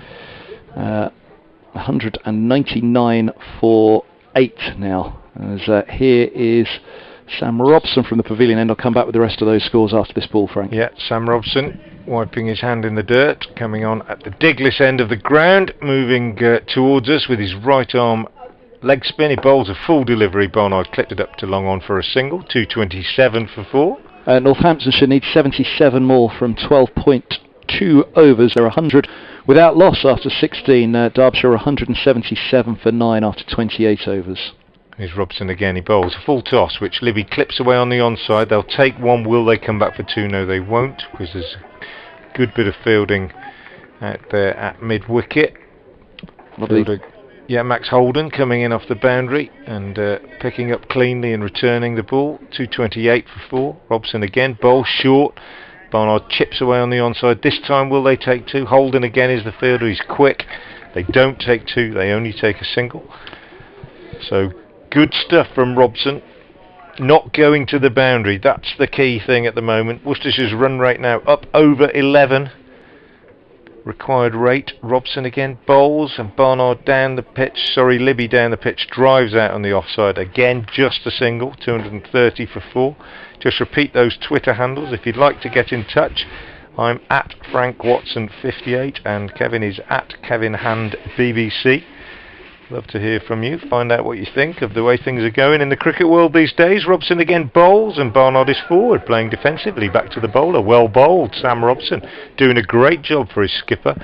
199 for 8 now. As here is Sam Robson from the pavilion end. I'll come back with the rest of those scores after this ball, Frank. Yeah, Sam Robson wiping his hand in the dirt, coming on at the Diglis end of the ground, moving towards us with his right arm leg spin. He bowls a full delivery. Barnard clipped it up to long on for a single. 227 for 4. Northamptonshire needs 77 more from 12.2 overs. They're 100 without loss after 16. Derbyshire 177 for 9 after 28 overs. Here's Robson again. He bowls a full toss, which Libby clips away on the onside. They'll take 1. Will they come back for 2? No, they won't, because there's a good bit of fielding out there at mid-wicket. Yeah, Max Holden coming in off the boundary and picking up cleanly and returning the ball. 228 for 4. Robson again, bowl short. Barnard chips away on the onside. This time will they take 2? Holden again is the fielder. He's quick. They don't take 2. They only take a single. So good stuff from Robson. Not going to the boundary. That's the key thing at the moment. Worcestershire's run rate now up over 11. Required rate. Robson again bowls, and Barnard down the pitch. Libby down the pitch, drives out on the offside again. Just a single. 230 for 4. Just repeat those Twitter handles if you'd like to get in touch. I'm at Frank Watson 58 and Kevin is at Kevin Hand BBC. Love to hear from you. Find out what you think of the way things are going in the cricket world these days. Robson again bowls, and Barnard is forward, playing defensively. Back to the bowler. Well bowled, Sam Robson. Doing a great job for his skipper.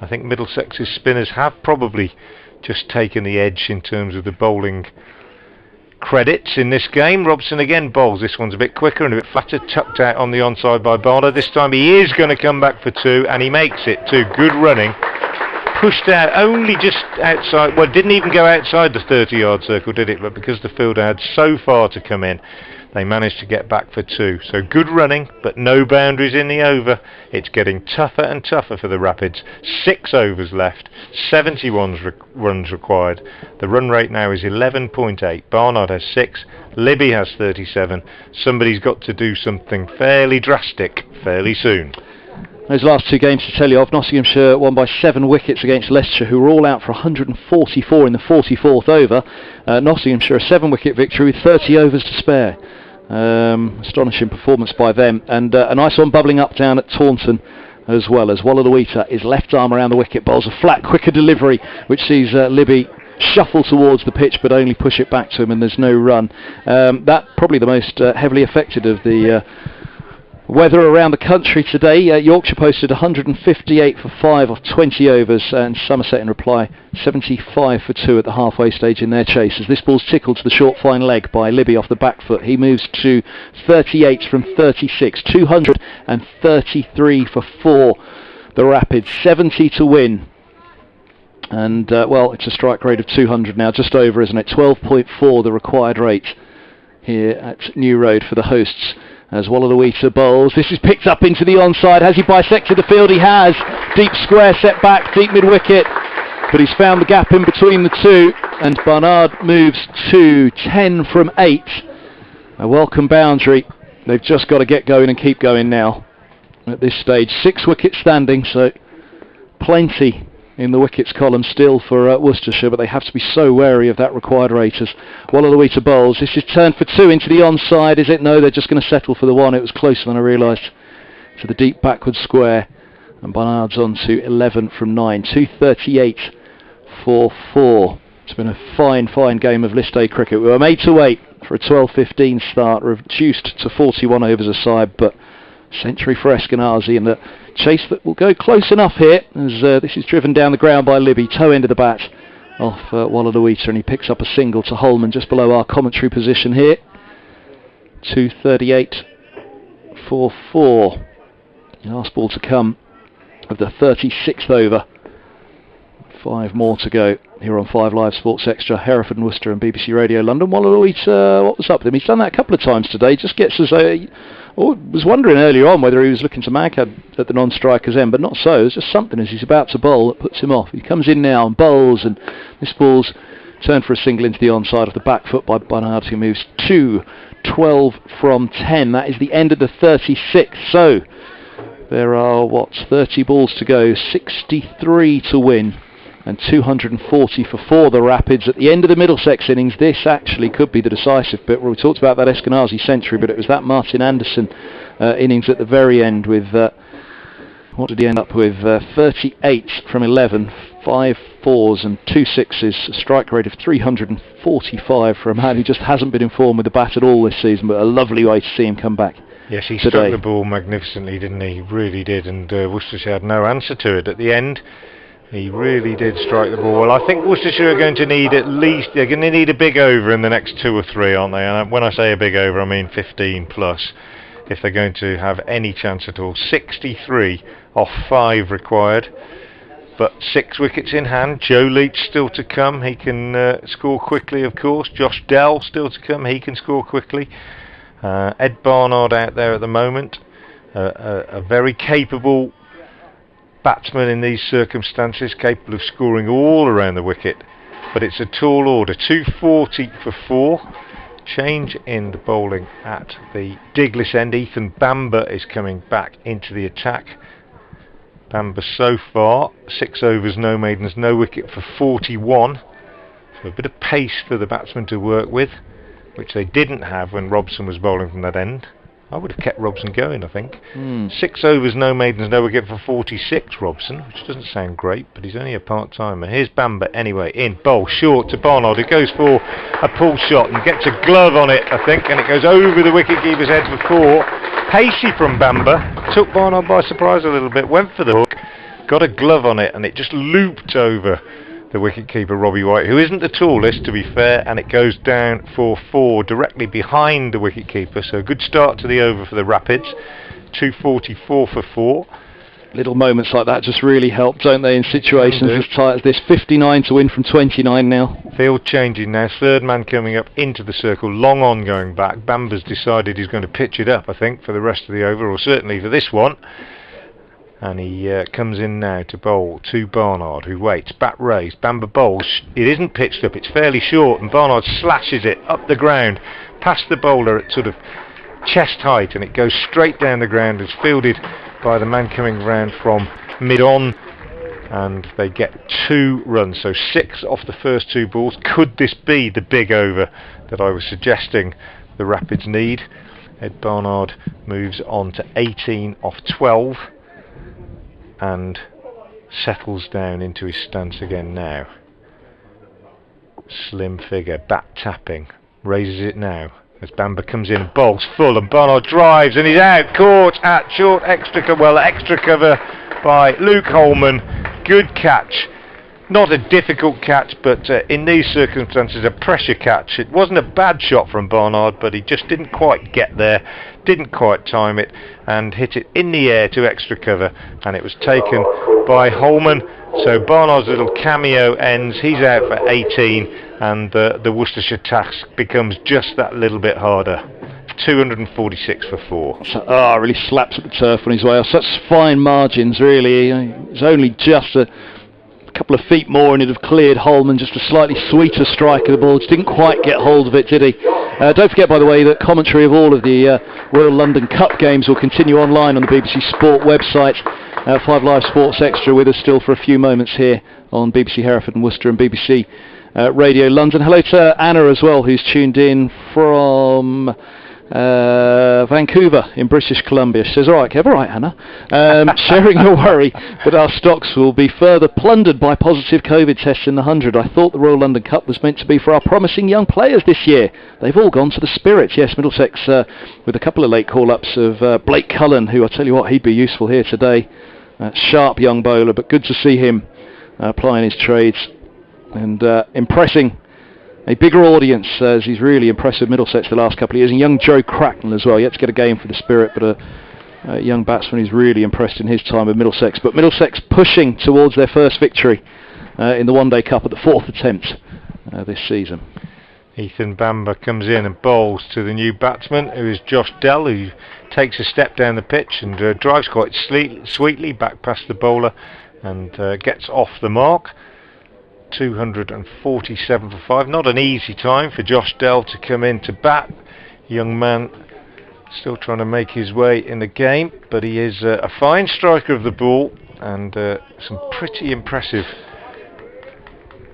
I think Middlesex's spinners have probably just taken the edge in terms of the bowling credits in this game. Robson again bowls. This one's a bit quicker and a bit flatter. Tucked out on the onside by Barnard. This time he is going to come back for 2, and he makes it 2. Good running. Pushed out only just outside, well, didn't even go outside the 30-yard circle, did it? But because the fielder had so far to come in, they managed to get back for 2. So good running, but no boundaries in the over. It's getting tougher and tougher for the Rapids. 6 overs left, 71 runs required. The run rate now is 11.8. Barnard has 6, Libby has 37. Somebody's got to do something fairly drastic fairly soon. Those last 2 games to tell you of. Nottinghamshire won by 7 wickets against Leicestershire, who were all out for 144 in the 44th over. Nottinghamshire a 7-wicket victory with 30 overs to spare. Astonishing performance by them. And a nice one bubbling up down at Taunton as well, as Wallaluita is left arm around the wicket, bowls a flat, quicker delivery, which sees Libby shuffle towards the pitch but only push it back to him, and there's no run. That probably the most heavily affected of the weather around the country today. Yorkshire posted 158 for 5 off 20 overs, and Somerset in reply 75 for 2 at the halfway stage in their chase. As this ball's tickled to the short fine leg by Libby off the back foot, he moves to 38 from 36. 233 for 4. The Rapids, 70 to win. And well, it's a strike rate of 200 now, just over, isn't it? 12.4 the required rate here at New Road for the hosts. As Wallaluita bowls, this is picked up into the onside. Has he bisected the field? He has. Deep square set back, deep mid-wicket, but he's found the gap in between the 2, and Barnard moves to 10 from 8. A welcome boundary. They've just got to get going and keep going now at this stage. 6 wickets standing, so plenty in the wickets column still for Worcestershire, but they have to be so wary of that required rate as Wallaluita bowls. This is turned for 2 into the onside, is it? No, they're just going to settle for the 1. It was closer than I realised, to the deep backward square, and Barnard's on to 11 from 9. 238 for 4. It's been a fine game of List A cricket. We were made to wait for a 12-15 start, reduced to 41 overs a side, but century for Eskenazi, and the chase that will go close enough here as this is driven down the ground by Libby, toe end of the bat off Wallaluita, and he picks up a single to Holman just below our commentary position here. 238 for 4. The last ball to come of the 36th over. 5 more to go here on 5 Live Sports Extra, Hereford and Worcester and BBC Radio London. Wallaluita, what was up with him? He's done that a couple of times today. Just gets as I was wondering earlier on whether he was looking to mag at the non-striker's end, but not so. It's just something as he's about to bowl that puts him off. He comes in now and bowls, and this ball's turned for a single into the onside of the back foot by Barnard, who moves 12 from 10. That is the end of the 36. So there are 30 balls to go, 63 to win, and 240 for 4 the Rapids at the end of the Middlesex innings. This actually could be the decisive bit. We talked about that Eskenazi century, but it was that Martin Anderson innings at the very end with what did he end up with? 38 from 11, 5 4s and 2 6s, a strike rate of 345 for a man who just hasn't been in form with the bat at all this season, but a lovely way to see him come back. Yes, he struck the ball magnificently, didn't he? He really did, and Worcestershire had no answer to it at the end. He really did strike the ball well. I think Worcestershire are going to need they're going to need a big over in the next 2 or 3, aren't they? And when I say a big over, I mean 15 plus, if they're going to have any chance at all. 63 off 5 required, but 6 wickets in hand. Joe Leach still to come. He can score quickly, of course. Josh Dell still to come. He can score quickly. Ed Barnard out there at the moment. A very capable batsman in these circumstances, capable of scoring all around the wicket, but it's a tall order. 240 for 4. Change in the bowling at the Diglis end. Ethan Bamber is coming back into the attack. Bamber so far 6 overs, no maidens, no wicket for 41, so a bit of pace for the batsman to work with, which they didn't have when Robson was bowling from that end. I would have kept Robson going, I think. 6 overs, no maidens, no wicket for 46, Robson, which doesn't sound great, but he's only a part-timer. Here's Bamber anyway, in, bowl, short to Barnard, who goes for a pull shot and gets a glove on it, I think, and it goes over the wicket-keeper's head for 4. Pacey from Bamber, took Barnard by surprise a little bit, went for the hook, got a glove on it, and it just looped over the wicket-keeper Robbie White, who isn't the tallest, to be fair, and it goes down for 4 directly behind the wicket-keeper. So a good start to the over for the Rapids. 244 for 4. Little moments like that just really help, don't they, in situations as tight as this. 59 to win from 29 now. Field changing now. Third man coming up into the circle. Long on going back. Bamber's decided he's going to pitch it up, I think, for the rest of the over, or certainly for this one. And he comes in now to bowl to Barnard, who waits. Bat raised. Bamber bowls. It isn't pitched up. It's fairly short, and Barnard slashes it up the ground past the bowler at sort of chest height, and it goes straight down the ground. It's fielded by the man coming round from mid-on, and they get 2 runs. So 6 off the first 2 balls. Could this be the big over that I was suggesting the Rapids need? Ed Barnard moves on to 18 off 12. And settles down into his stance again now. Slim figure, bat tapping, raises it now as Bamber comes in, bowls full, and Barnard drives and he's out, caught at short extra cover by Luke Holman. Good catch. Not a difficult catch, but in these circumstances a pressure catch. It wasn't a bad shot from Barnard, but he just didn't quite get there, didn't quite time it, and hit it in the air to extra cover, and it was taken by Holman. So Barnard's little cameo ends. He's out for 18, and the Worcestershire task becomes just that little bit harder. 246 for 4. Really slaps at the turf on his way off. Such fine margins, really. It's only just a couple of feet more and it'd have cleared Holman. Just a slightly sweeter strike of the ball. Just didn't quite get hold of it, did he? Don't forget, by the way, that commentary of all of the Royal London Cup games will continue online on the BBC Sport website. 5 Live Sports Extra with us still for a few moments here on BBC Hereford and Worcester and BBC Radio London. Hello to Anna as well, who's tuned in from Vancouver in British Columbia. She says, all right, Kev, all right, Anna. Sharing your worry that our stocks will be further plundered by positive COVID tests in the 100. I thought the Royal London Cup was meant to be for our promising young players this year. They've all gone to the Spirits. Yes, Middlesex with a couple of late call-ups of Blake Cullen, who I tell you what, he'd be useful here today. Sharp young bowler, but good to see him applying his trades and impressing a bigger audience, as he's really impressed with Middlesex the last couple of years. And young Joe Cracknell as well, yet to get a game for the Spirit, but a young batsman who's really impressed in his time with Middlesex. But Middlesex pushing towards their first victory in the One Day Cup at the 4th attempt this season. Ethan Bamber comes in and bowls to the new batsman, who is Josh Dell, who takes a step down the pitch and drives quite sweetly back past the bowler and gets off the mark. 247 for 5. Not an easy time for Josh Dell to come in to bat. Young man still trying to make his way in the game, but he is a fine striker of the ball and some pretty impressive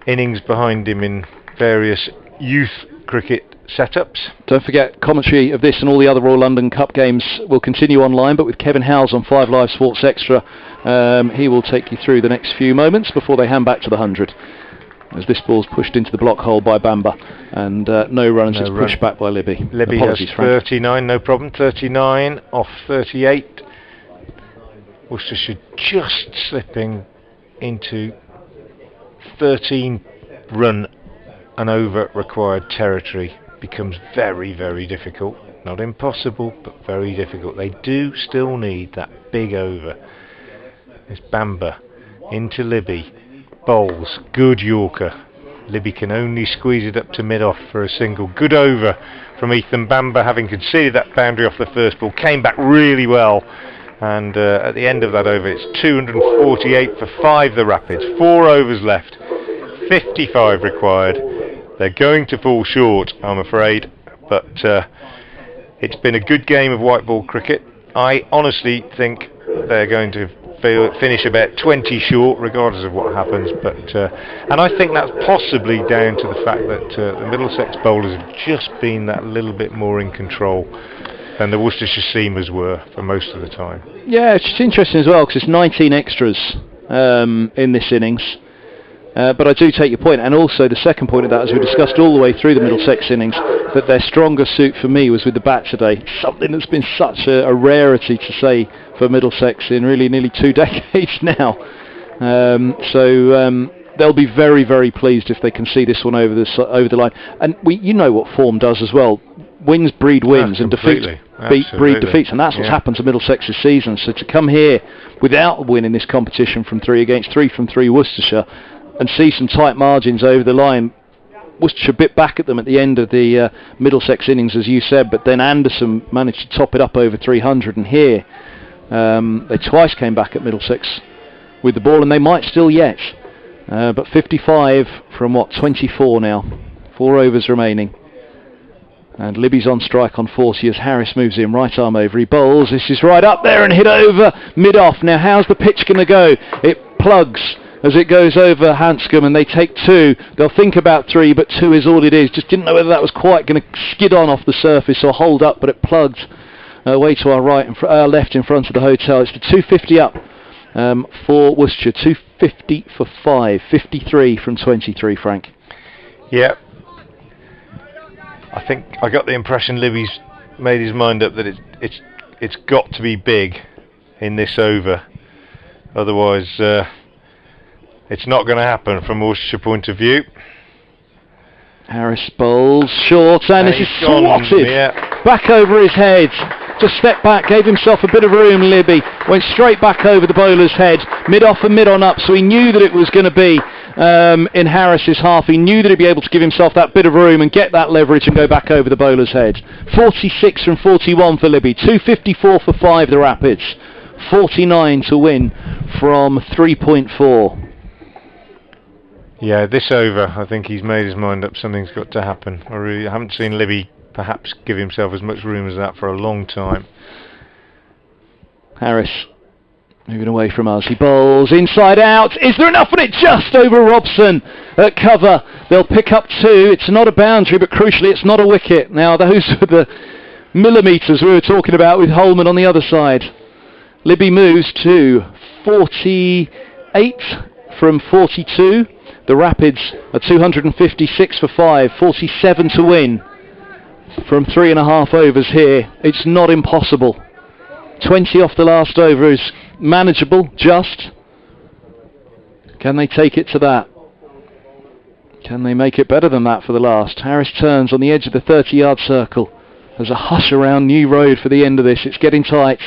innings behind him in various youth cricket setups. Don't forget, commentary of this and all the other Royal London Cup games will continue online, but with Kevin Howes on 5 Live Sports Extra, he will take you through the next few moments before they hand back to the 100. As this ball's pushed into the block hole by Bamber, and no runs, it's pushed back by Libby. Libby has 39, no problem. 39 off 38. Worcestershire just slipping into 13 run and over required territory. Becomes very, very difficult. Not impossible, but very difficult. They do still need that big over. It's Bamber into Libby. Bowls, good Yorker. Libby can only squeeze it up to mid-off for a single. Good over from Ethan Bamber, having conceded that boundary off the first ball. Came back really well, and at the end of that over, it's 248 for 5, the Rapids. 4 overs left, 55 required. They're going to fall short, I'm afraid, but it's been a good game of white ball cricket. I honestly think they're going to finish about 20 short regardless of what happens, but and I think that's possibly down to the fact that the Middlesex bowlers have just been that little bit more in control than the Worcestershire seamers were for most of the time. Yeah, it's interesting as well because it's 19 extras in this innings. But I do take your point, and also the second point of that, as we discussed all the way through the Middlesex innings, that their stronger suit for me was with the bat today. Something that's been such a rarity to say for Middlesex in really nearly 2 decades now. So they'll be very, very pleased if they can see this one over the line. And you know what form does as well. Wins breed wins, and defeats breed defeats, and that's what's happened to Middlesex this season. So to come here without a win in this competition from 3 against 3 from 3 Worcestershire, and see some tight margins over the line. Worcestershire bit back at them at the end of the Middlesex innings, as you said, but then Anderson managed to top it up over 300, and here they twice came back at Middlesex with the ball, and they might still yet. But 55 from 24 now, 4 overs remaining. And Libby's on strike on 40 as Harris moves in, right arm over, he bowls, this is right up there and hit over mid-off. Now how's the pitch going to go? It plugs as it goes over Hanscom, and they take 2. They'll think about 3, but 2 is all it is. Just didn't know whether that was quite going to skid on off the surface or hold up, but it plugged way to our right and left in front of the hotel. It's the 250 up for Worcestershire, 250 for 5, 53 from 23, Frank. Yeah. I think I got the impression Libby's made his mind up that it's got to be big in this over. Otherwise, it's not going to happen from a Worcestershire point of view. Harris bowls short, and this is swatted back over his head. Just stepped back, gave himself a bit of room. Libby went straight back over the bowler's head, mid off and mid on up, so he knew that it was going to be in Harris's half. He knew that he'd be able to give himself that bit of room and get that leverage and go back over the bowler's head. 46 from 41 for Libby, 254 for 5 the Rapids, 49 to win from 3.4. Yeah, this over, I think he's made his mind up. Something's got to happen. I haven't seen Libby perhaps give himself as much room as that for a long time. Harris Moving away from us, he bowls inside out. Is there enough on it? Just over Robson at cover. They'll pick up 2. It's not a boundary, but crucially it's not a wicket. Now those are the millimetres we were talking about with Holman on the other side. Libby moves to 48 from 42. The Rapids are 256 for 5, 47 to win from 3.5 overs here. It's not impossible. 20 off the last over is manageable, just. Can they take it to that? Can they make it better than that for the last? Harris turns on the edge of the 30-yard circle. There's a hush around New Road for the end of this. It's getting tight.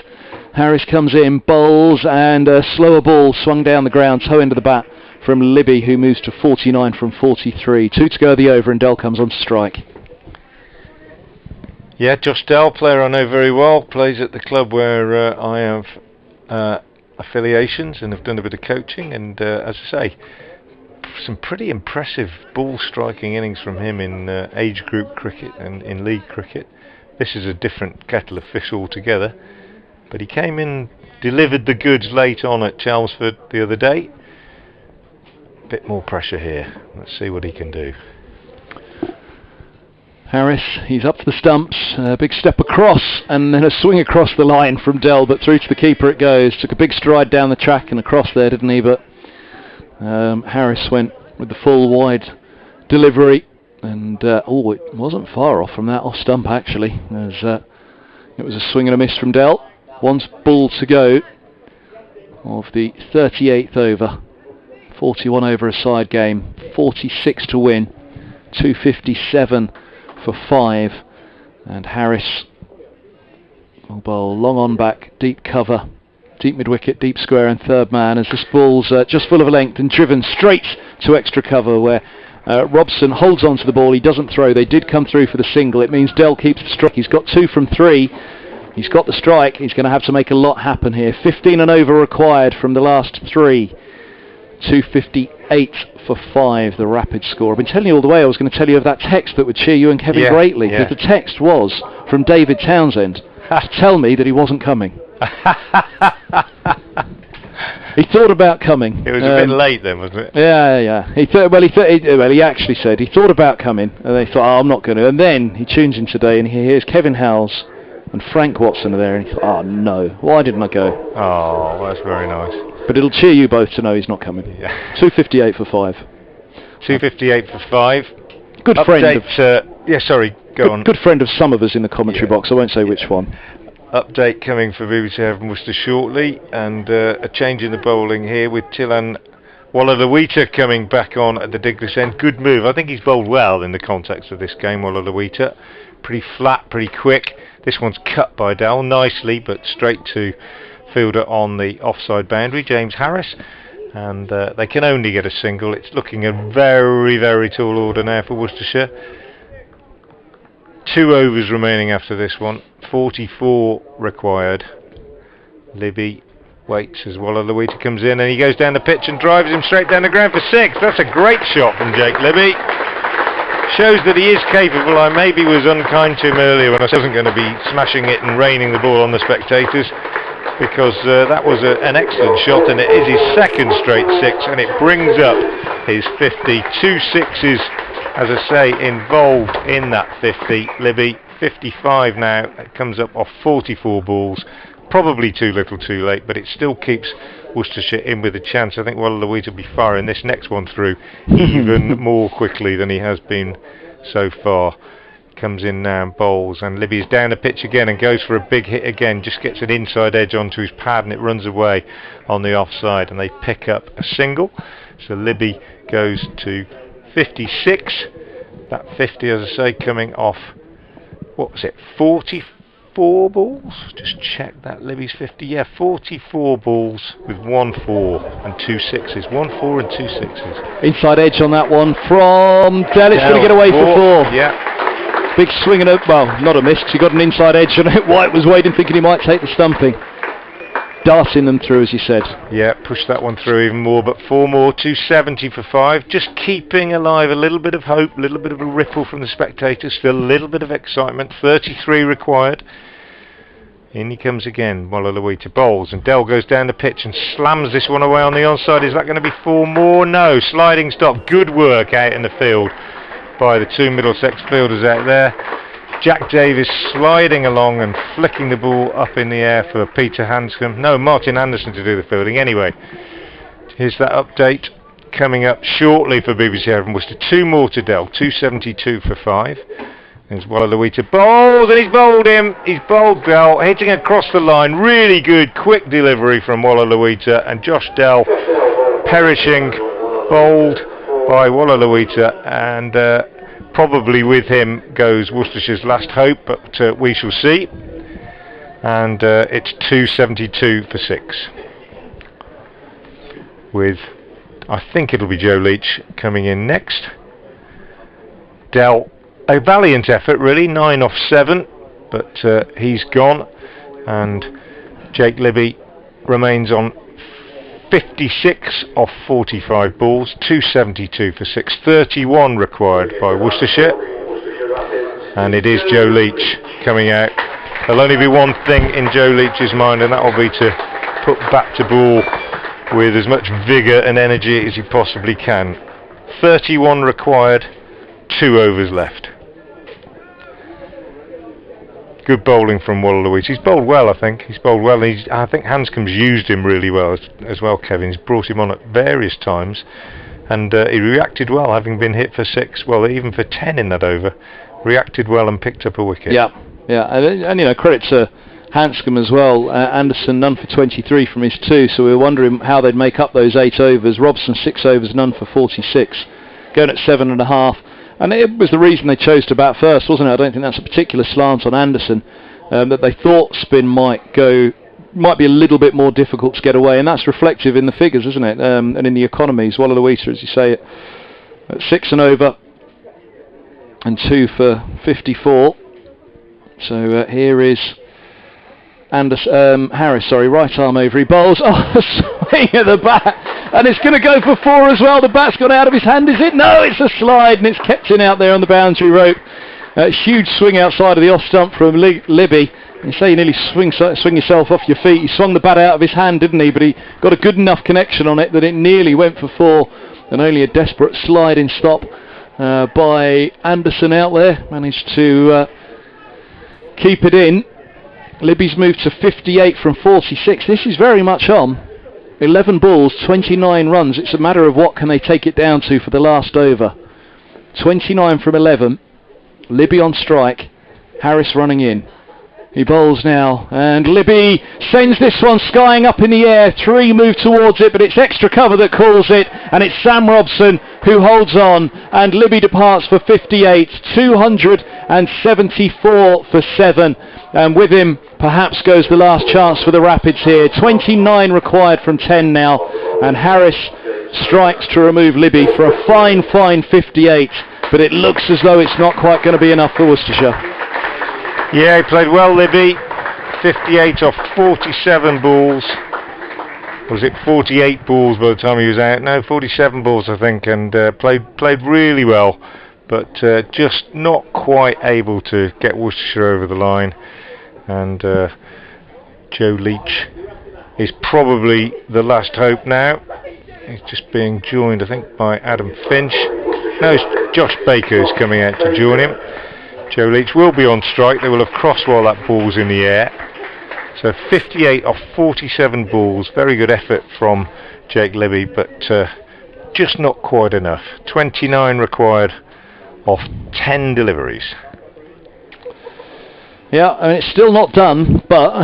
Harris comes in, bowls, and a slower ball swung down the ground, toe end of the bat from Libby, who moves to 49 from 43. 2 to go the over, and Dell comes on strike. Yeah, Josh Dell, player I know very well, plays at the club where I have affiliations and have done a bit of coaching, and as I say, some pretty impressive ball striking innings from him in age group cricket and in league cricket. This is a different kettle of fish altogether, but he came in, delivered the goods late on at Chelmsford the other day. Bit more pressure here. Let's see what he can do. Harris, he's up to the stumps, a big step across and then a swing across the line from Dell, but through to the keeper it goes. Took a big stride down the track and across there, didn't he? But Harris went with the full wide delivery, and it wasn't far off from that off stump actually. It was a swing and a miss from Dell. 1 ball to go of the 38th over. 41 over a side game, 46 to win, 257 for 5, and Harris will bowl long on back, deep cover, deep mid-wicket, deep square and third man, as this ball's just full of a length and driven straight to extra cover, where Robson holds on to the ball. He doesn't throw. They did come through for the single. It means Dell keeps the strike. He's got 2 from 3. He's got the strike. He's going to have to make a lot happen here. 15 and over required from the last 3. 258 for 5, the Rapid score. I've been telling you all the way I was going to tell you of that text that would cheer you and Kevin greatly. Yeah. The text was from David Townsend to tell me that he wasn't coming. He thought about coming. It was a bit late then, wasn't it? Yeah. He actually said he thought about coming, and they thought, I'm not going to. And then he tunes in today and he hears Kevin Howells and Frank Watson are there, and he thought, oh no, why didn't I go? Oh, that's very nice. But it'll cheer you both to know he's not coming. Yeah. 258 for 5. 258 for 5. Good friend of... Go on. Good friend of some of us in the commentary box. I won't say which one. Update coming for BBC Heaven Worcester shortly, and a change in the bowling here with Tilan Wallaluita coming back on at the Diglis end. Good move. I think he's bowled well in the context of this game, Wallaluita. Pretty flat, pretty quick. This one's cut by Dell nicely, but straight to fielder on the offside boundary, James Harris, and they can only get a single. It's looking a very, very tall order now for Worcestershire. 2 overs remaining after this one, 44 required. Libby waits as Wallaluita comes in, and he goes down the pitch and drives him straight down the ground for 6. That's a great shot from Jake Libby. Shows that he is capable. I maybe was unkind to him earlier when I wasn't going to be smashing it and raining the ball on the spectators, because that was an excellent shot, and it is his second straight 6, and it brings up his 50. 2 sixes, as I say, involved in that 50. Libby 55 now. It comes up off 44 balls. Probably too little too late, but it still keeps Worcestershire in with a chance. I think Wallaluita will be firing this next one through even more quickly than he has been so far. Comes in now and bowls, and Libby is down the pitch again and goes for a big hit again. Just gets an inside edge onto his pad, and it runs away on the offside, and they pick up a single. So Libby goes to 56. That 50, as I say, coming off, what was it, 44 balls? Just check that, Libby's 50. Yeah, 44 balls with 1 4 and 2 sixes. 1 4 and 2 sixes. Inside edge on that one from Dell. It's going to get away for 4. Yeah. Big swing and not a miss. He got an inside edge on it. White was waiting, thinking he might take the stumping. Darting them through, as you said. Yeah, push that one through even more, but 4 more, 270 for 5. Just keeping alive a little bit of hope, a little bit of a ripple from the spectators, still a little bit of excitement. 33 required. In he comes again, Wallaluita bowls, and Dell goes down the pitch and slams this one away on the onside. Is that going to be 4 more? No, sliding stop. Good work out in the field by the 2 Middlesex fielders out there. Jack Davis sliding along and flicking the ball up in the air for Peter Hanscom. No, Martin Anderson to do the fielding. Anyway, here's that update coming up shortly for BBC Hereford Worcester. 2 more to Dell, 272 for 5. There's Wallaluita bowls, and he's bowled him. He's bowled Dell, hitting across the line. Really good, quick delivery from Wallaluita, and Josh Dell perishing, bowled by Wallaluita, and probably with him goes Worcestershire's last hope, but we shall see. And it's 272 for 6. With, I think it'll be Joe Leach coming in next. Dell, a valiant effort really, 9 off 7, but he's gone, and Jake Libby remains on 56 off 45 balls, 272 for 6, 31 required by Worcestershire, and it is Joe Leach coming out. There'll only be one thing in Joe Leach's mind, and that will be to put bat to ball with as much vigour and energy as he possibly can. 31 required, 2 overs left. Good bowling from Wallaluita. He's bowled well, I think. He's bowled well. I think Hanscom's used him really well as well, Kevin. He's brought him on at various times, and he reacted well, having been hit for 6, well, even for 10 in that over. Reacted well and picked up a wicket. Yeah, and you know, credit to Hanscom as well. Anderson none for 23 from his 2, so we were wondering how they'd make up those 8 overs. Robson 6 overs, none for 46, going at 7.5. And it was the reason they chose to bat first, wasn't it? I don't think that's a particular slant on Anderson, that they thought spin might be a little bit more difficult to get away, and that's reflective in the figures, isn't it? And in the economies. Wallaluita, as you say, at 6 and over, and 2 for 54. So here is Harris, right arm over, he bowls, swing at the bat, and it's going to go for 4 as well. The bat's gone out of his hand, is it? No, it's a slide, and it's kept in out there on the boundary rope. Huge swing outside of the off stump from Libby. You say you nearly swing yourself off your feet. He swung the bat out of his hand, didn't he? But he got a good enough connection on it that it nearly went for 4, and only a desperate sliding stop by Anderson out there managed to keep it in. Libby's moved to 58 from 46. This is very much on. 11 balls, 29 runs. It's a matter of what can they take it down to for the last over. 29 from 11. Libby on strike. Harris running in. He bowls now, and Libby sends this one skying up in the air. 3 move towards it, but it's extra cover that calls it, and it's Sam Robson who holds on, and Libby departs for 58, 274 for 7, and with him perhaps goes the last chance for the Rapids here. 29 required from 10 now, and Harris strikes to remove Libby for a fine 58, but it looks as though it's not quite going to be enough for Worcestershire. Yeah, he played well, Libby. 58 off 47 balls. Was it 48 balls by the time he was out? No, 47 balls, I think, and played really well, but just not quite able to get Worcestershire over the line. And Joe Leach is probably the last hope now. He's just being joined, I think, by Adam Finch. No, it's Josh Baker who's coming out to join him. Joe Leach will be on strike. They will have crossed while that ball's in the air. So 58 off 47 balls. Very good effort from Jake Libby, but just not quite enough. 29 required off 10 deliveries. Yeah, I mean, it's still not done, but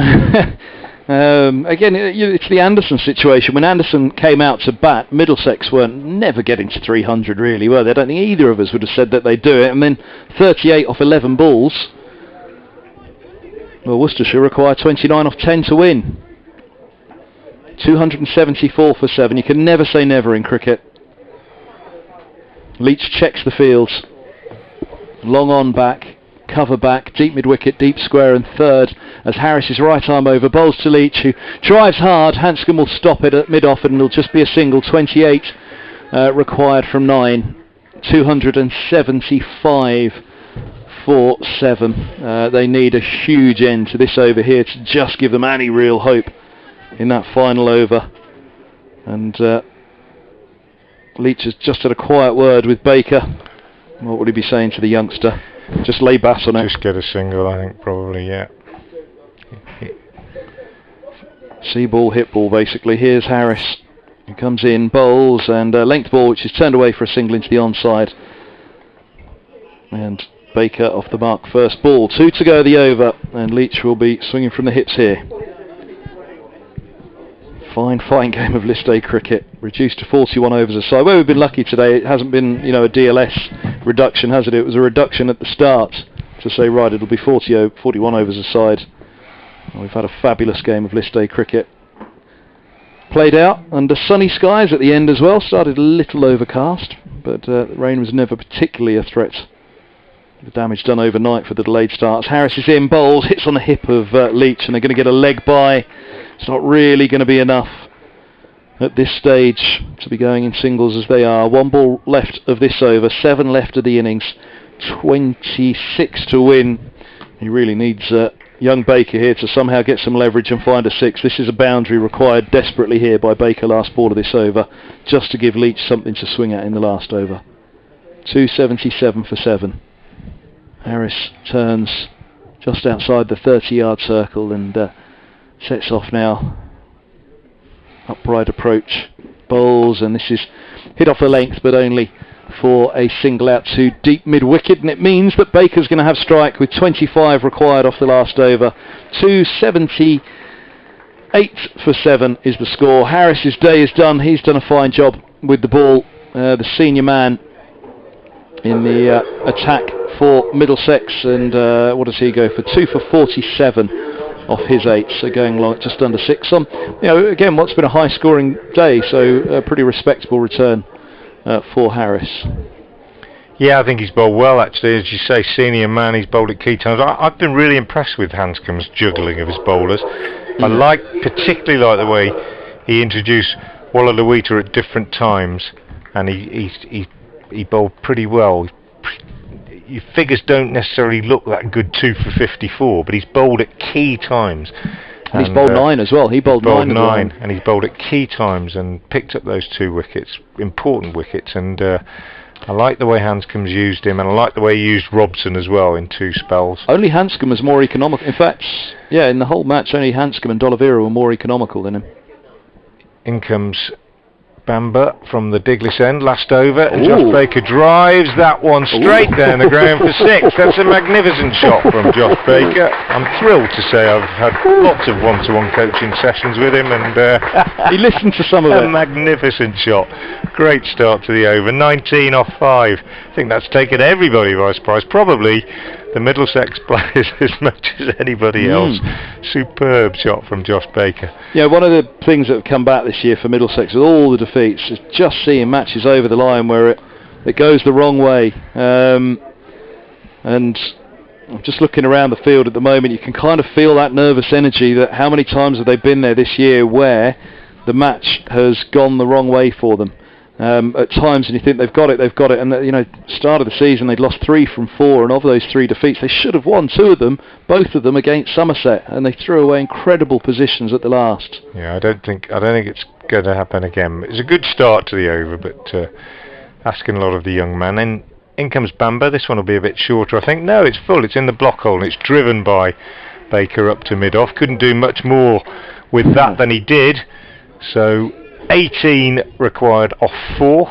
again, it's the Anderson situation. When Anderson came out to bat, Middlesex weren't never getting to 300 really, were they? I don't think either of us would have said that they'd do it. And then 38 off 11 balls. Well, Worcestershire require 29 off 10 to win. 274 for 7. You can never say never in cricket. Leach checks the fields. Long on back. Cover back, deep mid-wicket, deep square and third as Harris is right arm over, bowls to Leach who drives hard. Hanscom will stop it at mid-off and it'll just be a single. 28 required from 9. 275 24-7. They need a huge end to this over here to just give them any real hope in that final over. And Leach has just had a quiet word with Baker. What would he be saying to the youngster? Just lay bass on it. Just get a single, I think, probably, yeah. See ball, hit ball, basically. Here's Harris, who comes in, bowls, and length ball, which is turned away for a single into the onside. And Baker off the mark, first ball. 2 to go the over, and Leach will be swinging from the hips here. Fine game of list A cricket, reduced to 41 overs a side. Well, we've been lucky today. It hasn't been, a DLS reduction, has it? It was a reduction at the start to say, right, it'll be 41 overs a side. We've had a fabulous game of list A cricket. Played out under sunny skies at the end as well. Started a little overcast, but the rain was never particularly a threat. The damage done overnight for the delayed starts. Harris is in, bowls, hits on the hip of Leach, and they're going to get a leg by. It's not really going to be enough at this stage to be going in singles as they are. 1 ball left of this over, 7 left of the innings, 26 to win. He really needs young Baker here to somehow get some leverage and find a 6. This is a boundary required desperately here by Baker last ball of this over, just to give Leach something to swing at in the last over. 277 for 7. Harris turns just outside the 30-yard circle and sets off now. Upright approach, bowls, and this is hit off the length, but only for a single out to deep mid-wicket, and it means that Baker's going to have strike with 25 required off the last over. 278 for 7 is the score. Harris's day is done. He's done a fine job with the ball. The senior man in the attack for Middlesex, and what does he go for? 2 for 47 off his 8, so going long just under 6 on. Again, what's been a high scoring day, so a pretty respectable return for Harris. Yeah, I think he's bowled well, actually. As you say, senior man, he's bowled at key times. I've been really impressed with Hanscom's juggling of his bowlers. I particularly like the way he introduced D'Oliveira at different times, and he bowled pretty well. Your figures don't necessarily look that good, 2 for 54, but he's bowled at key times. And he's bowled 9 as well. He bowled 9 as well. And he's bowled at key times and picked up those 2 wickets, important wickets. And I like the way Hanscom's used him, and I like the way he used Robson as well in 2 spells. Only Hanscom was more economical. In fact, in the whole match, only Hanscom and D'Oliveira were more economical than him. In comes Bamber from the Diglis end, last over, and Josh Baker drives that one straight down the ground for 6. That's a magnificent shot from Josh Baker. I'm thrilled to say I've had lots of one-to-one coaching sessions with him, and he listened to some of it. A magnificent shot. Great start to the over. 19 off 5. I think that's taken everybody by surprise. Probably the Middlesex players as much as anybody else. Superb shot from Josh Baker. Yeah, one of the things that have come back this year for Middlesex with all the defeats is just seeing matches over the line where it goes the wrong way. And I'm just looking around the field at the moment, you can kind of feel that nervous energy, that how many times have they been there this year where the match has gone the wrong way for them. At times, and you think they've got it, and start of the season they'd lost 3 from 4, and of those 3 defeats they should have won 2 of them, both of them against Somerset, and they threw away incredible positions at the last. Yeah, I don't think it's going to happen again. It's a good start to the over, but asking a lot of the young man. In comes Bamber. This one will be a bit shorter, I think. No, it's full. It's in the block hole, and it's driven by Baker up to mid-off. Couldn't do much more with that than he did. So 18 required off 4.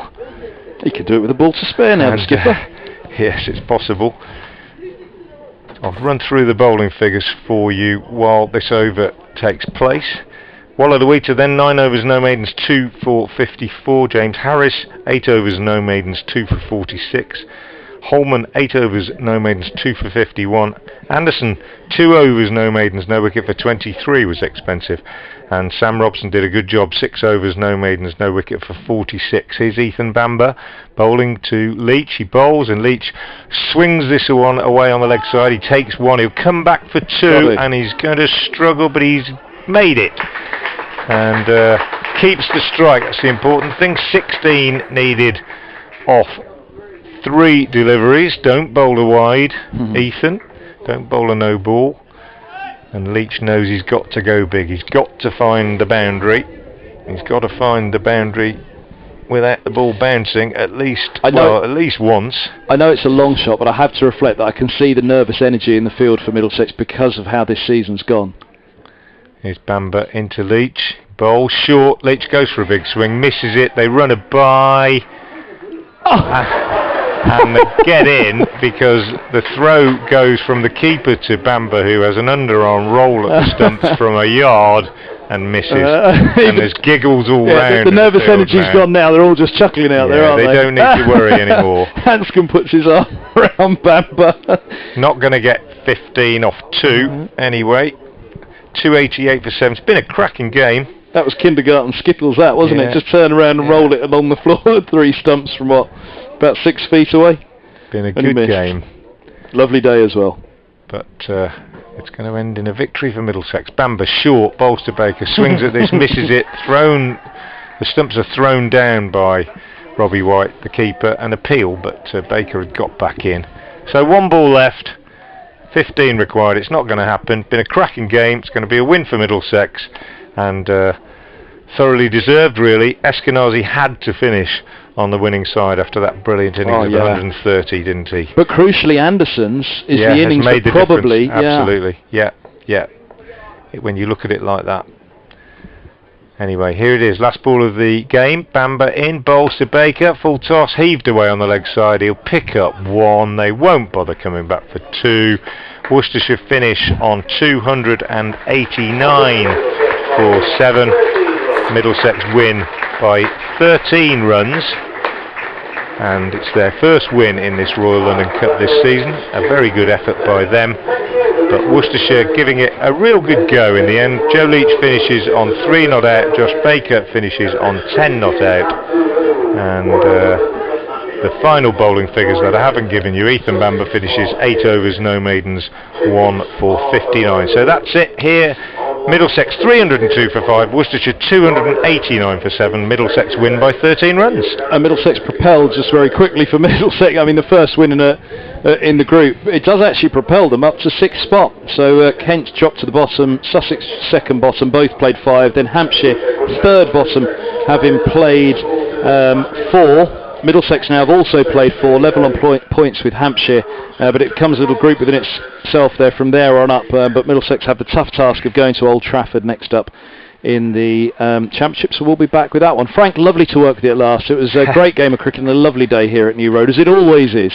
He could do it with a ball to spare now, the skipper. Yes, it's possible. I'll run through the bowling figures for you while this over takes place. D'Oliveira then 9 overs, no maidens, 2 for 54. James Harris 8 overs, no maidens, 2 for 46. Holman 8 overs, no maidens, 2 for 51. Anderson 2 overs, no maidens, no wicket for 23 was expensive. And Sam Robson did a good job, 6 overs, no maidens, no wicket for 46. Here's Ethan Bamber bowling to Leach. He bowls and Leach swings this one away on the leg side. He takes 1, he'll come back for 2, and he's going to struggle, but he's made it. And keeps the strike, that's the important thing. 16 needed off 3 deliveries. Don't bowl a wide, Ethan. Don't bowl a no ball. And Leach knows he's got to go big. He's got to find the boundary. He's got to find the boundary without the ball bouncing at least once. I know it's a long shot, but I have to reflect that I can see the nervous energy in the field for Middlesex because of how this season's gone. Here's Bamber into Leach. Bowl short. Leach goes for a big swing, misses it. They run a by. And they get in because the throw goes from the keeper to Bamber, who has an underarm roll at the stumps from a yard and misses. And there's giggles all round. The nervous energy's gone now. They're all just chuckling out there, aren't they? They don't need to worry anymore. Hanscom puts his arm around Bamber. Not going to get 15 off 2 anyway. 288 for 7. It's been a cracking game. That was kindergarten skittles, that, wasn't it? Just turn around and roll it along the floor at 3 stumps from about 6 feet away. Been a good game. Lovely day as well. But it's going to end in a victory for Middlesex. Bamber short, bowls to Baker, swings at this, misses it. The stumps are thrown down by Robbie White, the keeper, and appeal, but Baker had got back in. So 1 ball left, 15 required. It's not going to happen. Been a cracking game. It's going to be a win for Middlesex, and thoroughly deserved, really. Eskenazi had to finish on the winning side after that brilliant innings of 130, didn't he? But crucially, Anderson's is the innings made that the probably... difference. Absolutely, yeah. When you look at it like that. Anyway, here it is, last ball of the game. Bamber in, bowls to Baker, full toss, heaved away on the leg side. He'll pick up 1. They won't bother coming back for 2. Worcestershire finish on 289 for 7. Middlesex win by 13 runs, and it's their first win in this Royal London Cup this season. A very good effort by them, but Worcestershire giving it a real good go in the end. Joe Leach finishes on 3 not out, Josh Baker finishes on 10 not out, and the final bowling figures that I haven't given you: Ethan Bamber finishes 8 overs, no maidens, 1 for 59. So that's it here. Middlesex 302 for 5, Worcestershire 289 for 7. Middlesex win by 13 runs. And Middlesex propelled just very quickly for Middlesex. I mean, the first win in the group. It does actually propel them up to 6th spot. So Kent dropped to the bottom, Sussex 2nd bottom, both played 5. Then Hampshire 3rd bottom, having played 4. Middlesex now have also played 4, level on points with Hampshire, but it becomes a little group within itself there from there on up. But Middlesex have the tough task of going to Old Trafford next up in the Championship, so we'll be back with that one. Frank, lovely to work with you at last. It was a great game of cricket and a lovely day here at New Road, as it always is.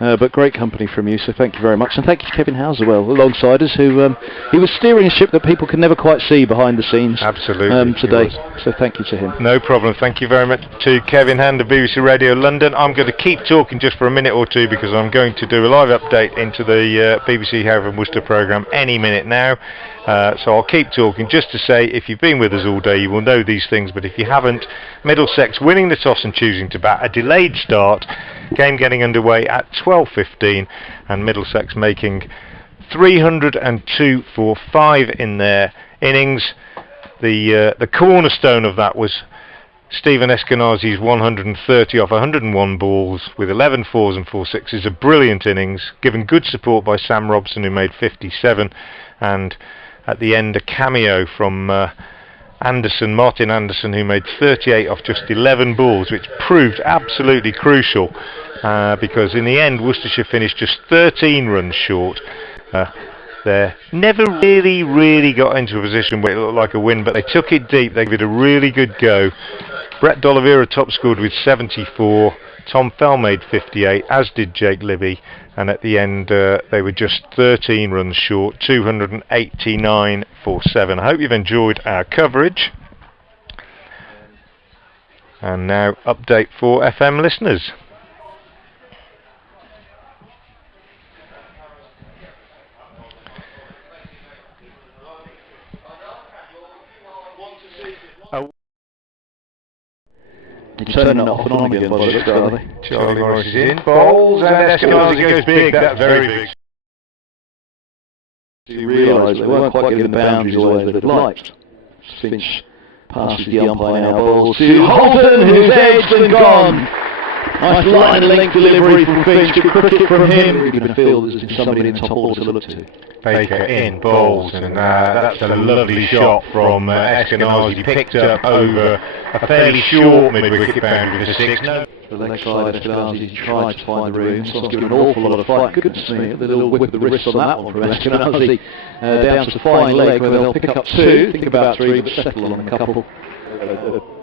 But great company from you, so thank you very much. And thank you to Kevin Howes as well, alongside us, who he was steering a ship that people can never quite see behind the scenes. Absolutely. Today. So thank you to him. No problem. Thank you very much to Kevin Hand of BBC Radio London. I'm going to keep talking just for a minute or two because I'm going to do a live update into the BBC Hereford and Worcester programme any minute now. So I'll keep talking just to say, if you've been with us all day, you will know these things, but if you haven't, Middlesex winning the toss and choosing to bat, a delayed start, game getting underway at 12:15, and Middlesex making 302 for 5 in their innings. The cornerstone of that was Stephen Eskenazi's 130 off 101 balls with 11 fours and 4 sixes, a brilliant innings, given good support by Sam Robson, who made 57, and at the end a cameo from Martin Anderson, who made 38 off just 11 balls, which proved absolutely crucial because in the end Worcestershire finished just 13 runs short. They never really got into a position where it looked like a win, but they took it deep. They gave it a really good go. Brett D'Oliveira top scored with 74. Tom Fell made 58, as did Jake Libby, and at the end they were just 13 runs short, 289 for 7. I hope you've enjoyed our coverage. And now update for FM listeners. Turning it off and on again by the looks of it. Charlie Morris is in, bowls, and Eskenazi goes big. That's very big. You realise they weren't quite getting the boundaries away that they'd liked. Finch passes the umpire now, bowls to Holton, who's edged and gone. Nice line and length delivery from Finch. Good cricket from him. You're going to feel there's somebody in the top order to look to. Baker in, bowls, and that's a lovely shot from Eskenazi, picked up over a fairly short mid-wicket boundary for 6. No. The leg side, Eskenazi tried to find the room. Someone's given an awful lot of fight. Goodness me, the little whip of the wrist on that one from Eskenazi. Down to the fine leg where they'll pick up 2, think about 3, but settle on a couple.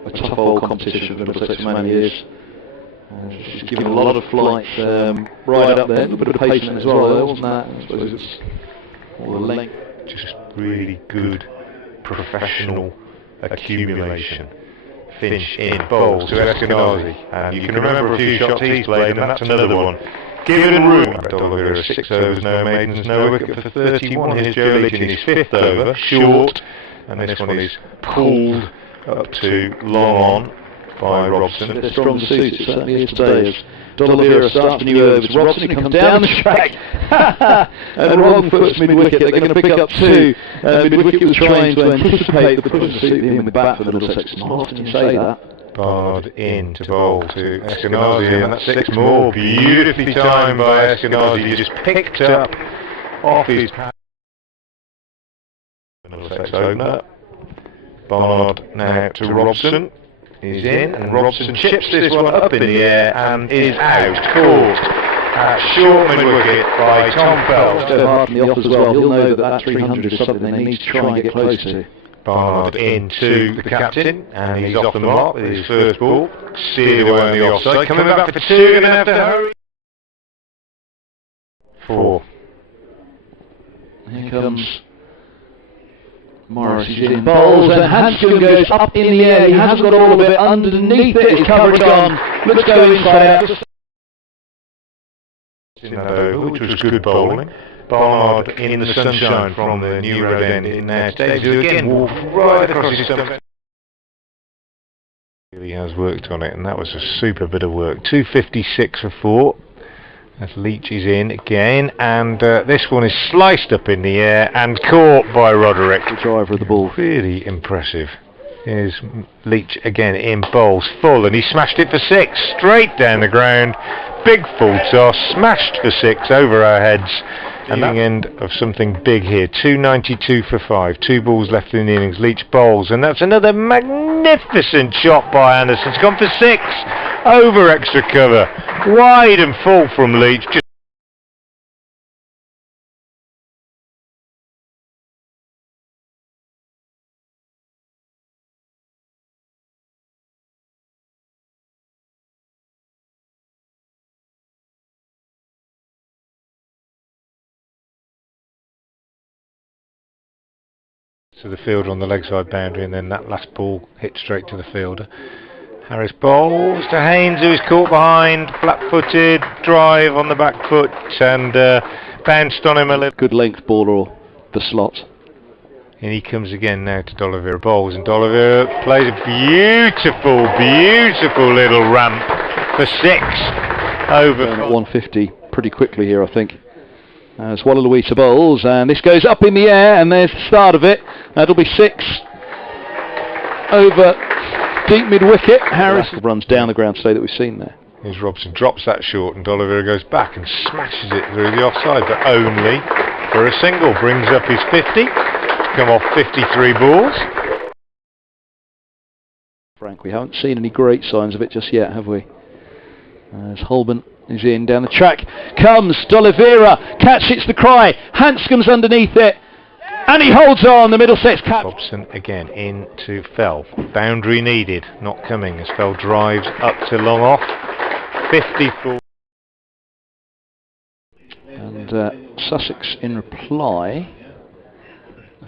A tough old competition for Middlesex for many years. She's given a lot of flight right up there, a little bit of pacing as well, though, wasn't that? I suppose it's all the length. Just really good professional accumulation. Finch in, bowls to Eskenazi, and you can remember a few shots he's played, and that's another one. Given room. D'Oliveira 6 overs, no maidens, no wicket for 31. Here's Joe Leach in his 5th over, short, and this one is pulled up to long on by Robson. They're strong suits, it certainly is today, as D'Oliveira starts the new overs. Robson, he comes down the track, and wrong foot's mid-wicket. They're going to pick up 2. Mid-wicket was trying to anticipate the push and suit him in the bat for Middlesex. Not often you say that. Barred in to bowl to Eskenazi, and that's 6 more. Beautifully timed by Eskenazi, just picked up off his pad. Middlesex opener. Barred now to Robson. He's in, and Robson chips this one up in the air and is out. Caught at short mid-wicket by Tom Phelps. Joe hard in the off as well. He'll know that 300 is something they need to try and get close to. Barred into the captain, and he's off the mark with his first ball. Steered away on the offside. Coming back for 2, going to have to hurry. 4. Here comes Morris. He's in, bowls, and Hanscom goes up in the air. He hasn't got all of it underneath it. His coverage on. Let's go inside out. In that over, which was good bowling. Barnard in the sunshine from the new road end in there. Davies, who again walked right across his stump. He has worked on it, and that was a super bit of work. 256 for 4. As Leach is in again, and this one is sliced up in the air and caught by Roderick. The driver of the ball. Really impressive. Here's Leach again in, bowls full, and he smashed it for 6 straight down the ground. Big full toss, smashed for 6 over our heads. And the end of something big here. 292 for 5. 2 balls left in the innings. Leach bowls, and that's another magnificent shot by Anderson. It's gone for 6 over extra cover, wide and full from Leach. To the fielder on the leg side boundary, and then that last ball hit straight to the fielder. Harris bowls to Haynes, who is caught behind, flat-footed, drive on the back foot, and bounced on him a little. Good length ball or the slot. And he comes again now to D'Oliveira, bowls, and D'Oliveira plays a beautiful, beautiful little ramp for 6 over. 150 pretty quickly here, I think. As Louisa bowls, and this goes up in the air, and there's the start of it. That'll be 6 over deep mid-wicket. Harris runs down the ground today that we've seen there. Here's Robson, drops that short, and D'Oliveira goes back and smashes it through the offside, but only for a single. Brings up his 50, come off 53 balls. Frank, we haven't seen any great signs of it just yet, have we? As Holman is in, down the track comes D'Oliveira, catch hits the cry, Hanscom's underneath it, and he holds on. The Middlesex cap. Robson again into Fell, boundary needed, not coming as Fell drives up to long off, 54. And Sussex in reply.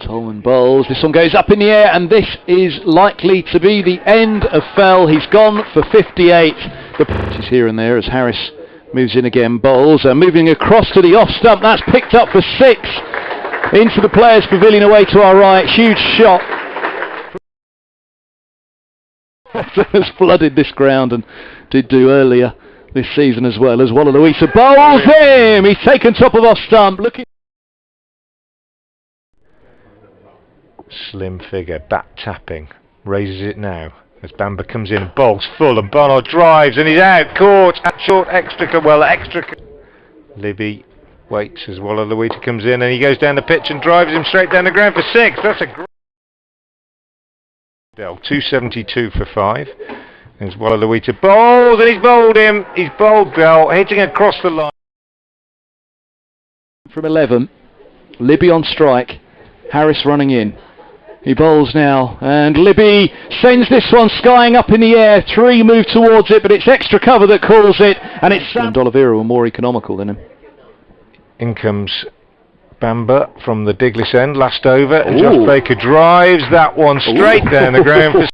Holman bowls, this one goes up in the air, and this is likely to be the end of Fell. He's gone for 58. The pitch is here and there as Harris moves in again, bowls, moving across to the off stump, that's picked up for 6, into the players' pavilion away to our right, huge shot. Has flooded this ground and did do earlier this season as well, as Louisa bowls him, he's taken top of off stump, looking. Slim figure, bat tapping, raises it now, As Bamber comes in, bolts full, and Barnard drives, and he's out, caught at short extra, Libby waits as Wallaluita comes in, and he goes down the pitch and drives him straight down the ground for 6. That's a great 272 for 5. There's Wallaluita bowls, and he's bowled him. He's bowled Bell, hitting across the line. From 11, Libby on strike, Harris running in. He bowls now, and Libby sends this one skying up in the air. 3 move towards it, but it's extra cover that calls it, and it's Sam. D'Oliveira were more economical than him. In comes Bamber from the Diglis end, last over, and Josh Baker drives that one straight down the ground for